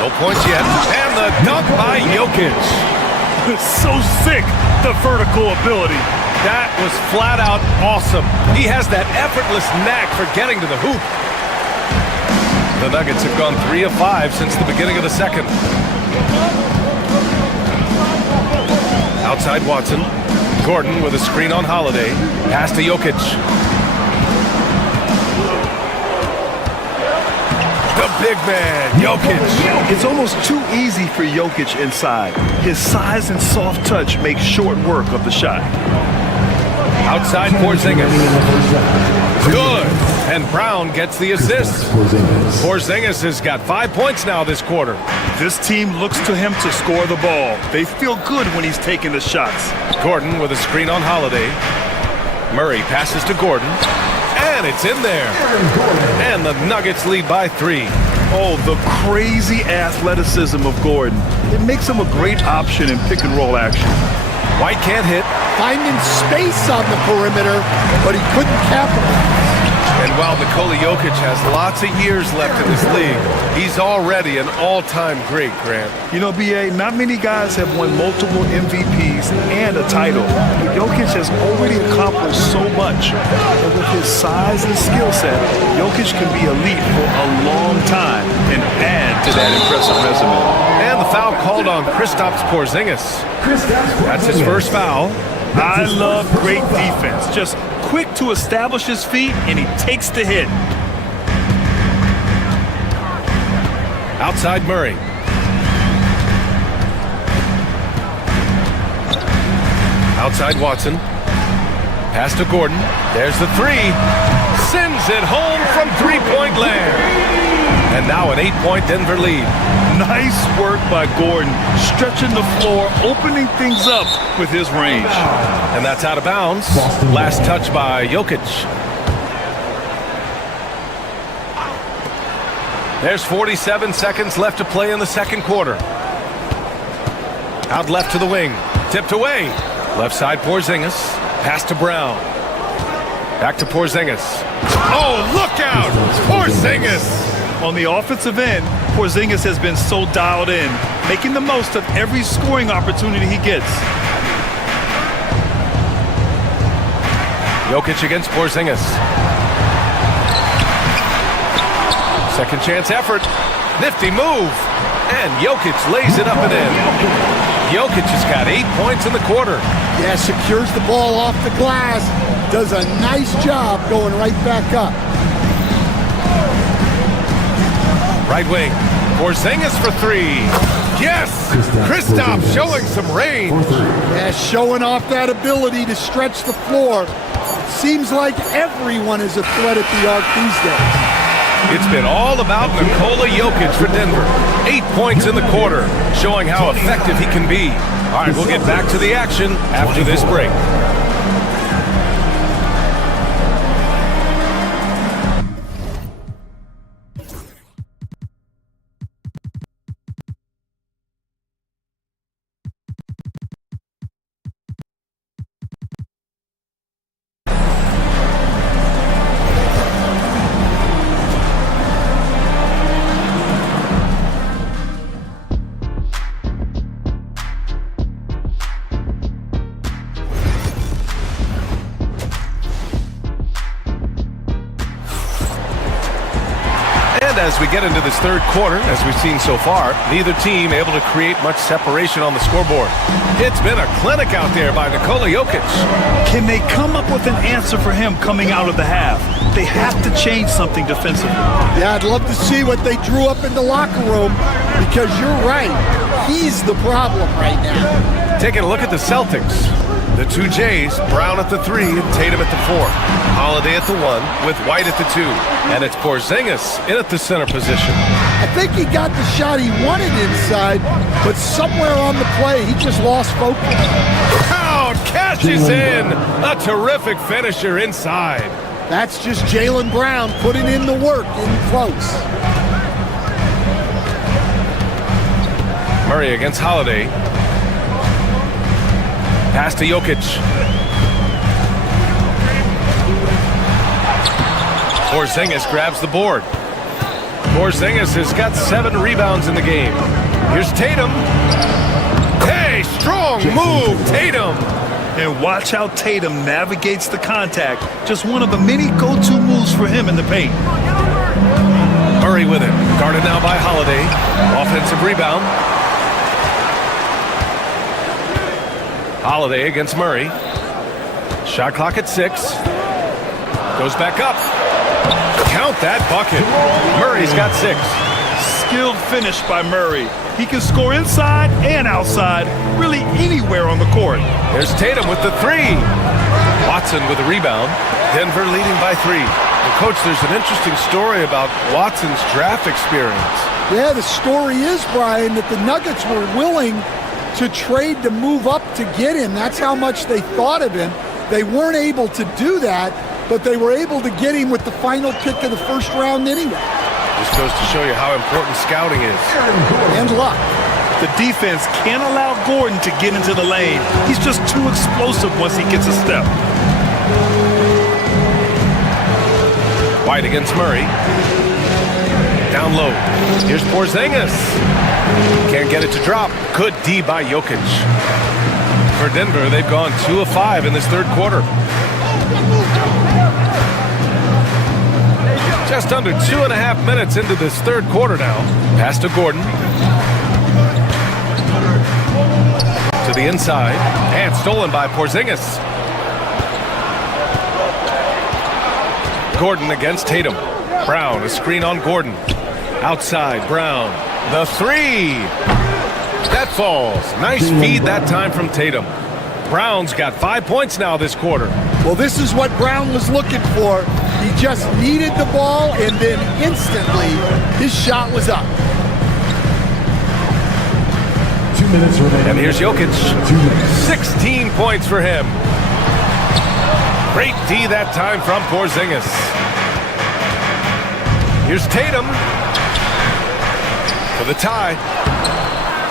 No points yet. And the dunk by Jokic. So sick, the vertical ability. That was flat out awesome. He has that effortless knack for getting to the hoop. The Nuggets have gone 3 of 5 since the beginning of the second. Outside Watson. Gordon with a screen on Holiday. Pass to Jokic. The big man, Jokic. It's almost too easy for Jokic inside. His size and soft touch make short work of the shot. Outside Porzingis. Good. And Brown gets the assist. Porzingis has got 5 points now this quarter. This team looks to him to score the ball. They feel good when he's taking the shots. Gordon with a screen on Holiday. Murray passes to Gordon. And it's in there. And the Nuggets lead by 3. Oh, the crazy athleticism of Gordon. It makes him a great option in pick and roll action. White can't hit. Finding space on the perimeter, but he couldn't capitalize. And while Nikola Jokic has lots of years left in this league, he's already an all-time great, Grant. You know, B.A., not many guys have won multiple MVPs and a title. But Jokic has already accomplished so much. And with his size and skill set, Jokic can be elite for a long time and add to that impressive resume. And the foul called on Kristaps Porzingis. That's his first foul. I love great defense. Just quick to establish his feet, and he takes the hit. Outside Murray. Outside Watson. Pass to Gordon. There's the three. Sends it home from three-point land. And now an 8-point Denver lead. Nice work by Gordon, stretching the floor, opening things up with his range. And that's out of bounds. Last touch by Jokic. There's 47 seconds left to play in the second quarter. Out left to the wing. Tipped away. Left side Porzingis. Pass to Brown. Back to Porzingis. Oh, look out! Porzingis! On the offensive end, Porzingis has been so dialed in, making the most of every scoring opportunity he gets. Jokic against Porzingis. Second chance effort. Nifty move. And Jokic lays it up and in. Jokic has got 8 points in the quarter. Yeah, secures the ball off the glass. Does a nice job going right back up. Right wing. Porzingis for three. Yes! Kristaps showing some range. Yeah, showing off that ability to stretch the floor. Seems like everyone is a threat at the arc these days. It's been all about Nikola Jokic for Denver. 8 points in the quarter, showing how effective he can be. All right, we'll get back to the action after this break. As we get into this third quarter, as we've seen so far, neither team able to create much separation on the scoreboard. It's been a clinic out there by Nikola Jokic. Can they come up with an answer for him coming out of the half? They have to change something defensively. Yeah, I'd love to see what they drew up in the locker room, because you're right. He's the problem right now. Taking a look at the Celtics. The two Jays, Brown at the 3 and Tatum at the 4. Holiday at the 1 with White at the 2. And it's Porzingis in at the center position. I think he got the shot he wanted inside, but somewhere on the play, he just lost focus. Crowd catches in. A terrific finisher inside. That's just Jaylen Brown putting in the work in close. Murray against Holiday. Pass to Jokic. Porzingis grabs the board. Porzingis has got 7 rebounds in the game. Here's Tatum. Hey, strong move, Tatum. And watch how Tatum navigates the contact. Just one of the many go-to moves for him in the paint. Murray with it. Guarded now by Holiday. Offensive rebound. Holiday against Murray. Shot clock at 6. Goes back up. Count that bucket. Murray's got 6. Skilled finish by Murray. He can score inside and outside, really anywhere on the court. There's Tatum with the 3. Watson with a rebound. Denver leading by 3. And Coach, there's an interesting story about Watson's draft experience. Yeah, the story is, Brian, that the Nuggets were willing to trade to move up to get him. That's how much they thought of him. They weren't able to do that, but they were able to get him with the final pick of the first round anyway. This goes to show you how important scouting is. And luck. The defense can't allow Gordon to get into the lane. He's just too explosive once he gets a step. White against Murray. Down low. Here's Porzingis. Can't get it to drop. Good D by Jokic. For Denver, they've gone 2 of 5 in this third quarter. Just under 2.5 minutes into this third quarter now. Pass to Gordon. To the inside. And stolen by Porzingis. Gordon against Tatum. Brown, a screen on Gordon. Outside, Brown. The three. That falls. Nice feed that time from Tatum. Brown's got 5 points now this quarter. Well, this is what Brown was looking for. He just needed the ball, and then instantly his shot was up. 2 minutes remaining. And here's Jokic. 2 minutes. 16 points for him. Great D that time from Porzingis. Here's Tatum for the tie.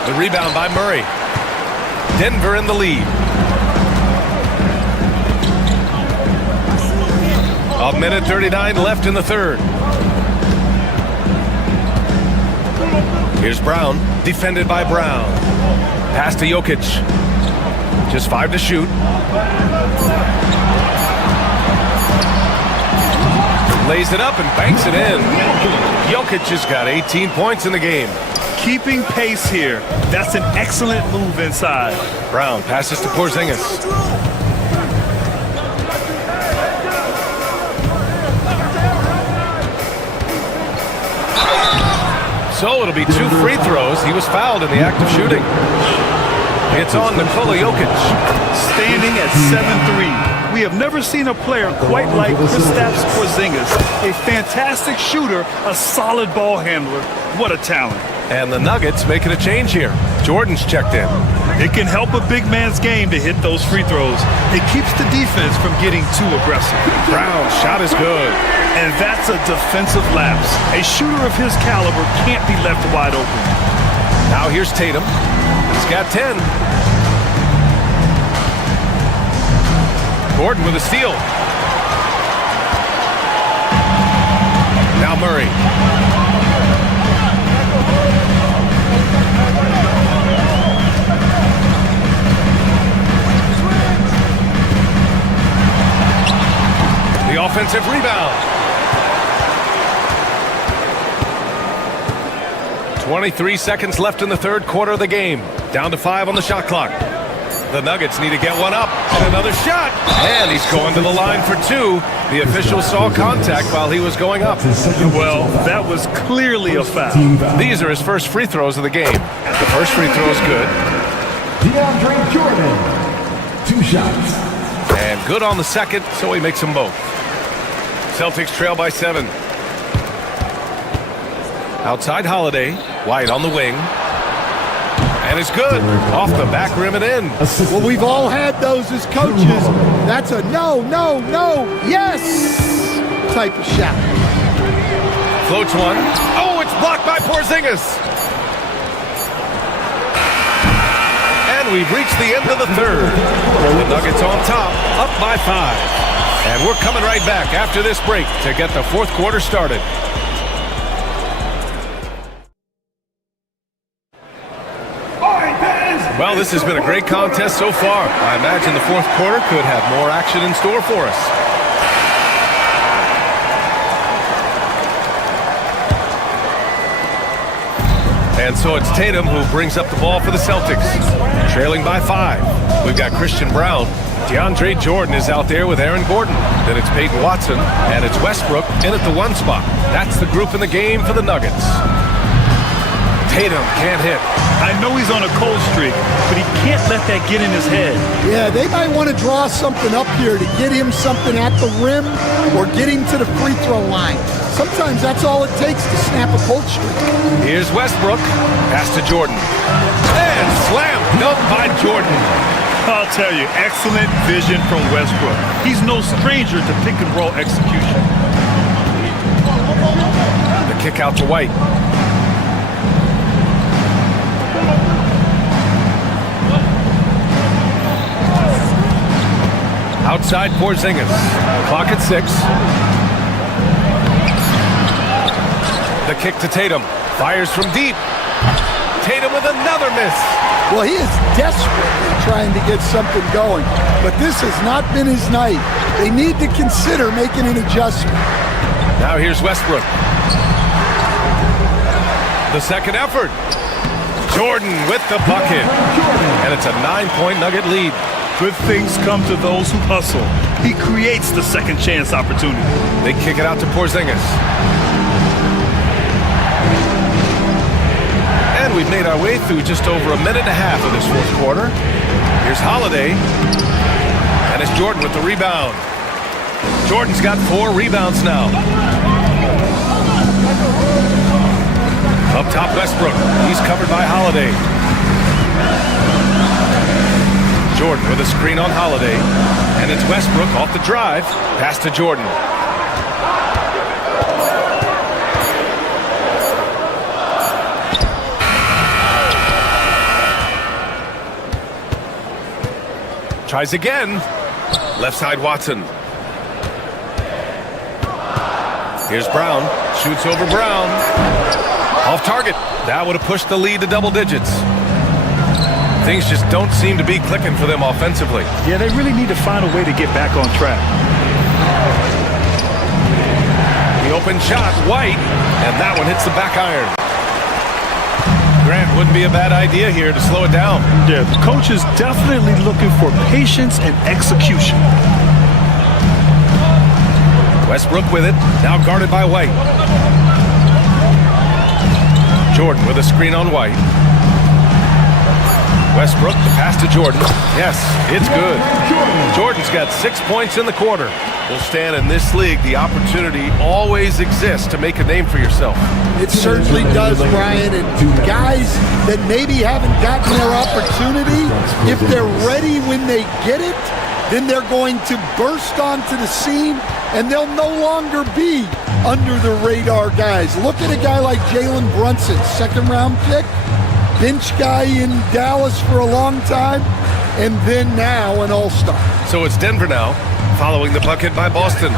The rebound by Murray. Denver in the lead. A minute 39 left in the third. Here's Brown, defended by Brown. Pass to Jokic. Just 5 to shoot. Lays it up and banks it in. Jokic has got 18 points in the game. Keeping pace here. That's an excellent move inside. Brown passes to Porzingis. So it'll be 2 free throws. He was fouled in the act of shooting. It's on Nikola Jokic. Standing at 7-3. We have never seen a player quite like Kristaps Porzingis. A fantastic shooter, a solid ball handler. What a talent. And the Nuggets making a change here. Jordan's checked in. It can help a big man's game to hit those free throws. It keeps the defense from getting too aggressive. Brown's shot is good. And that's a defensive lapse. A shooter of his caliber can't be left wide open. Now here's Tatum. He's got 10. Gordon with a steal. Now Murray. The offensive rebound. 23 seconds left in the third quarter of the game. Down to 5 on the shot clock. The Nuggets need to get one up. And another shot. And he's going to the line for 2. The official saw contact while he was going up. Well, that was clearly a foul. These are his first free throws of the game. The first free throw is good. DeAndre Jordan. 2 shots. And good on the second, so he makes them both. Celtics trail by 7. Outside Holiday. White on the wing. And it's good. Off the back rim and in. Well, we've all had those as coaches. That's a no, no, no, yes type of shot. Floats one. Oh, it's blocked by Porzingis. And we've reached the end of the third. The Nuggets on top, up by 5. And we're coming right back after this break to get the fourth quarter started. Well, this has been a great contest so far. I imagine the fourth quarter could have more action in store for us. And so it's Tatum who brings up the ball for the Celtics. Trailing by 5. We've got Christian Brown. DeAndre Jordan is out there with Aaron Gordon. Then it's Peyton Watson, and it's Westbrook in at the 1 spot. That's the group in the game for the Nuggets. Tatum can't hit. I know he's on a cold streak, but he can't let that get in his head. Yeah, they might want to draw something up here to get him something at the rim or get him to the free throw line. Sometimes that's all it takes to snap a cold streak. Here's Westbrook. Pass to Jordan. And slam dunk by Jordan. I'll tell you, excellent vision from Westbrook. He's no stranger to pick and roll execution. The kick out to White. Outside Porzingis. Clock at 6. The kick to Tatum. Fires from deep. Tatum with another miss. Well, he is desperately trying to get something going, but this has not been his night. They need to consider making an adjustment. Now here's Westbrook. The second effort. Jordan with the bucket. And it's a 9-point Nugget lead. Good things come to those who hustle. He creates the second chance opportunity. They kick it out to Porzingis. And we've made our way through just over a minute and a half of this fourth quarter. Here's Holiday. And it's Jordan with the rebound. Jordan's got 4 rebounds now. Up top, Westbrook. He's covered by Holiday. Jordan with a screen on Holiday. And it's Westbrook off the drive. Pass to Jordan. Tries again. Left side, Watson. Here's Brown. Shoots over Brown. Off target. That would have pushed the lead to double digits. Things just don't seem to be clicking for them offensively. Yeah, they really need to find a way to get back on track. The open shot, White, and that one hits the back iron. Grant, wouldn't be a bad idea here to slow it down. Yeah, the coach is definitely looking for patience and execution. Westbrook with it, now guarded by White. Jordan with a screen on White. Westbrook, the pass to Jordan. Yes, it's good. Jordan's got 6 points in the quarter. Will stand in this league, the opportunity always exists to make a name for yourself. It certainly does, Brian. And guys that maybe haven't gotten their opportunity, if they're ready when they get it, then they're going to burst onto the scene and they'll no longer be under the radar guys. Look at a guy like Jalen Brunson, second-round pick, bench guy in Dallas for a long time, and then now an all-star. So it's Denver now, following the bucket by Boston.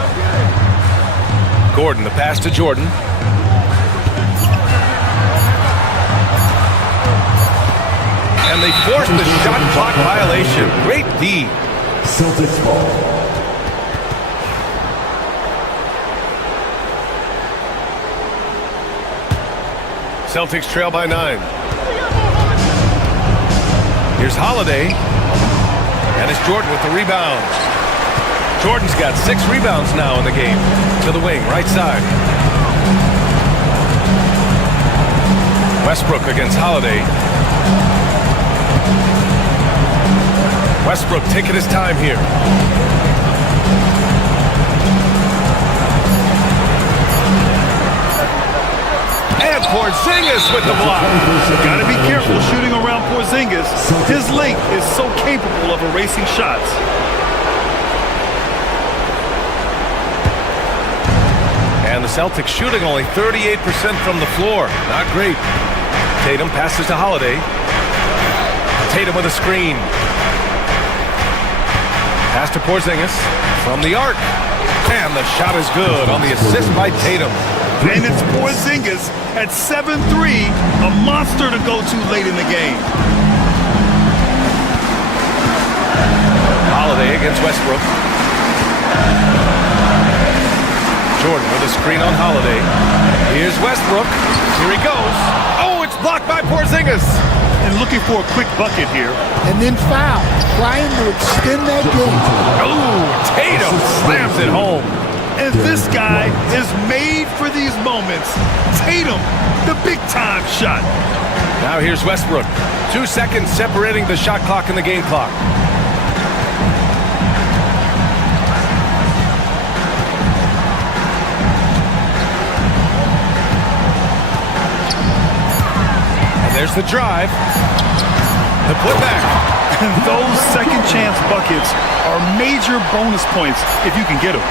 Gordon, the pass to Jordan. And they forced the shot clock violation. Great D. Celtics ball. Celtics trail by 9. Here's Holiday. And it's Jordan with the rebound. Jordan's got 6 rebounds now in the game. To the wing, right side. Westbrook against Holiday. Westbrook taking his time here. And Porzingis with the block. Got to be careful shooting around Porzingis. His length is so capable of erasing shots. And the Celtics shooting only 38% from the floor. Not great. Tatum passes to Holiday. Tatum with a screen. Pass to Porzingis from the arc. And the shot is good on the assist by Tatum. And it's Porzingis at 7'3", a monster to go to late in the game. Holiday against Westbrook. Jordan with a screen on Holiday. Here's Westbrook. Here he goes. Oh, it's blocked by Porzingis. And looking for a quick bucket here. And then foul, trying to extend that game. Oh, Tatum slams it home. And this guy is made for these moments. Tatum, the big-time shot. Now here's Westbrook. 2 seconds separating the shot clock and the game clock. And there's the drive. The putback. And those second-chance buckets are major bonus points if you can get them.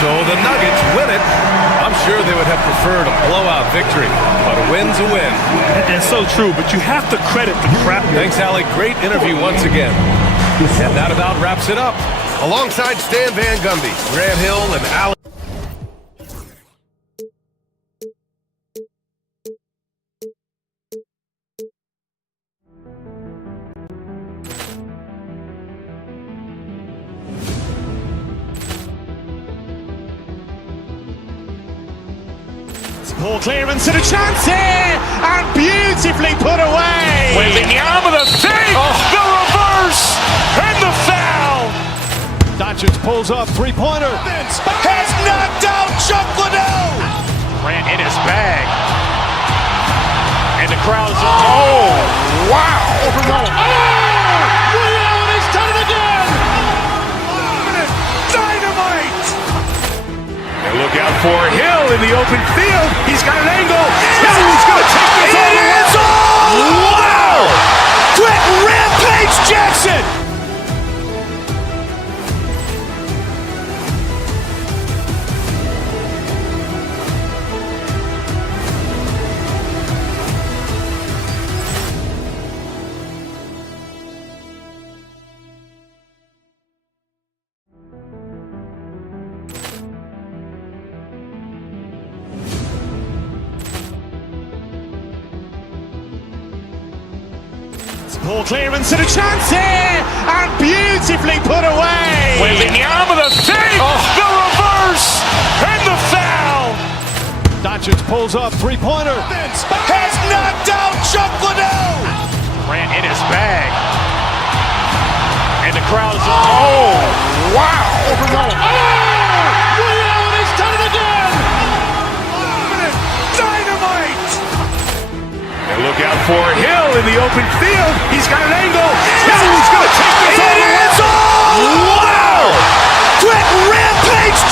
So the Nuggets win it. I'm sure they would have preferred a blowout victory, but a win's a win. And so true, but you have to credit the crap. Thanks, Alec. Great interview once again. And that about wraps it up. Alongside Stan Van Gundy, Grant Hill, and Alec. Ball clearance and a chance here, and beautifully put away. Wembanyama the fake, the reverse, and the foul. Doncic pulls up, three-pointer. Has knocked out Chuck Liddell. Grant in his bag. And the crowd is, oh, wow. Ray Allen has done it again. Dynamite. And look out for Hill in the open field. He's got an angle. Hill is going to take this all the way. Wow. Quick Rampage Jackson. Ball clearance and a chance here, and beautifully put away. Wembanyama the fake, the reverse, and the foul. Doncic pulls up, three-pointer. Has knocked out Chuck Liddell. Grant in his bag. And the crowd is, oh, wow. Ray Allen has done it again. Dynamite. And look out for Hill in the open field. He's got an angle. Hill is going to take this all the way. Wow. Quick Rampage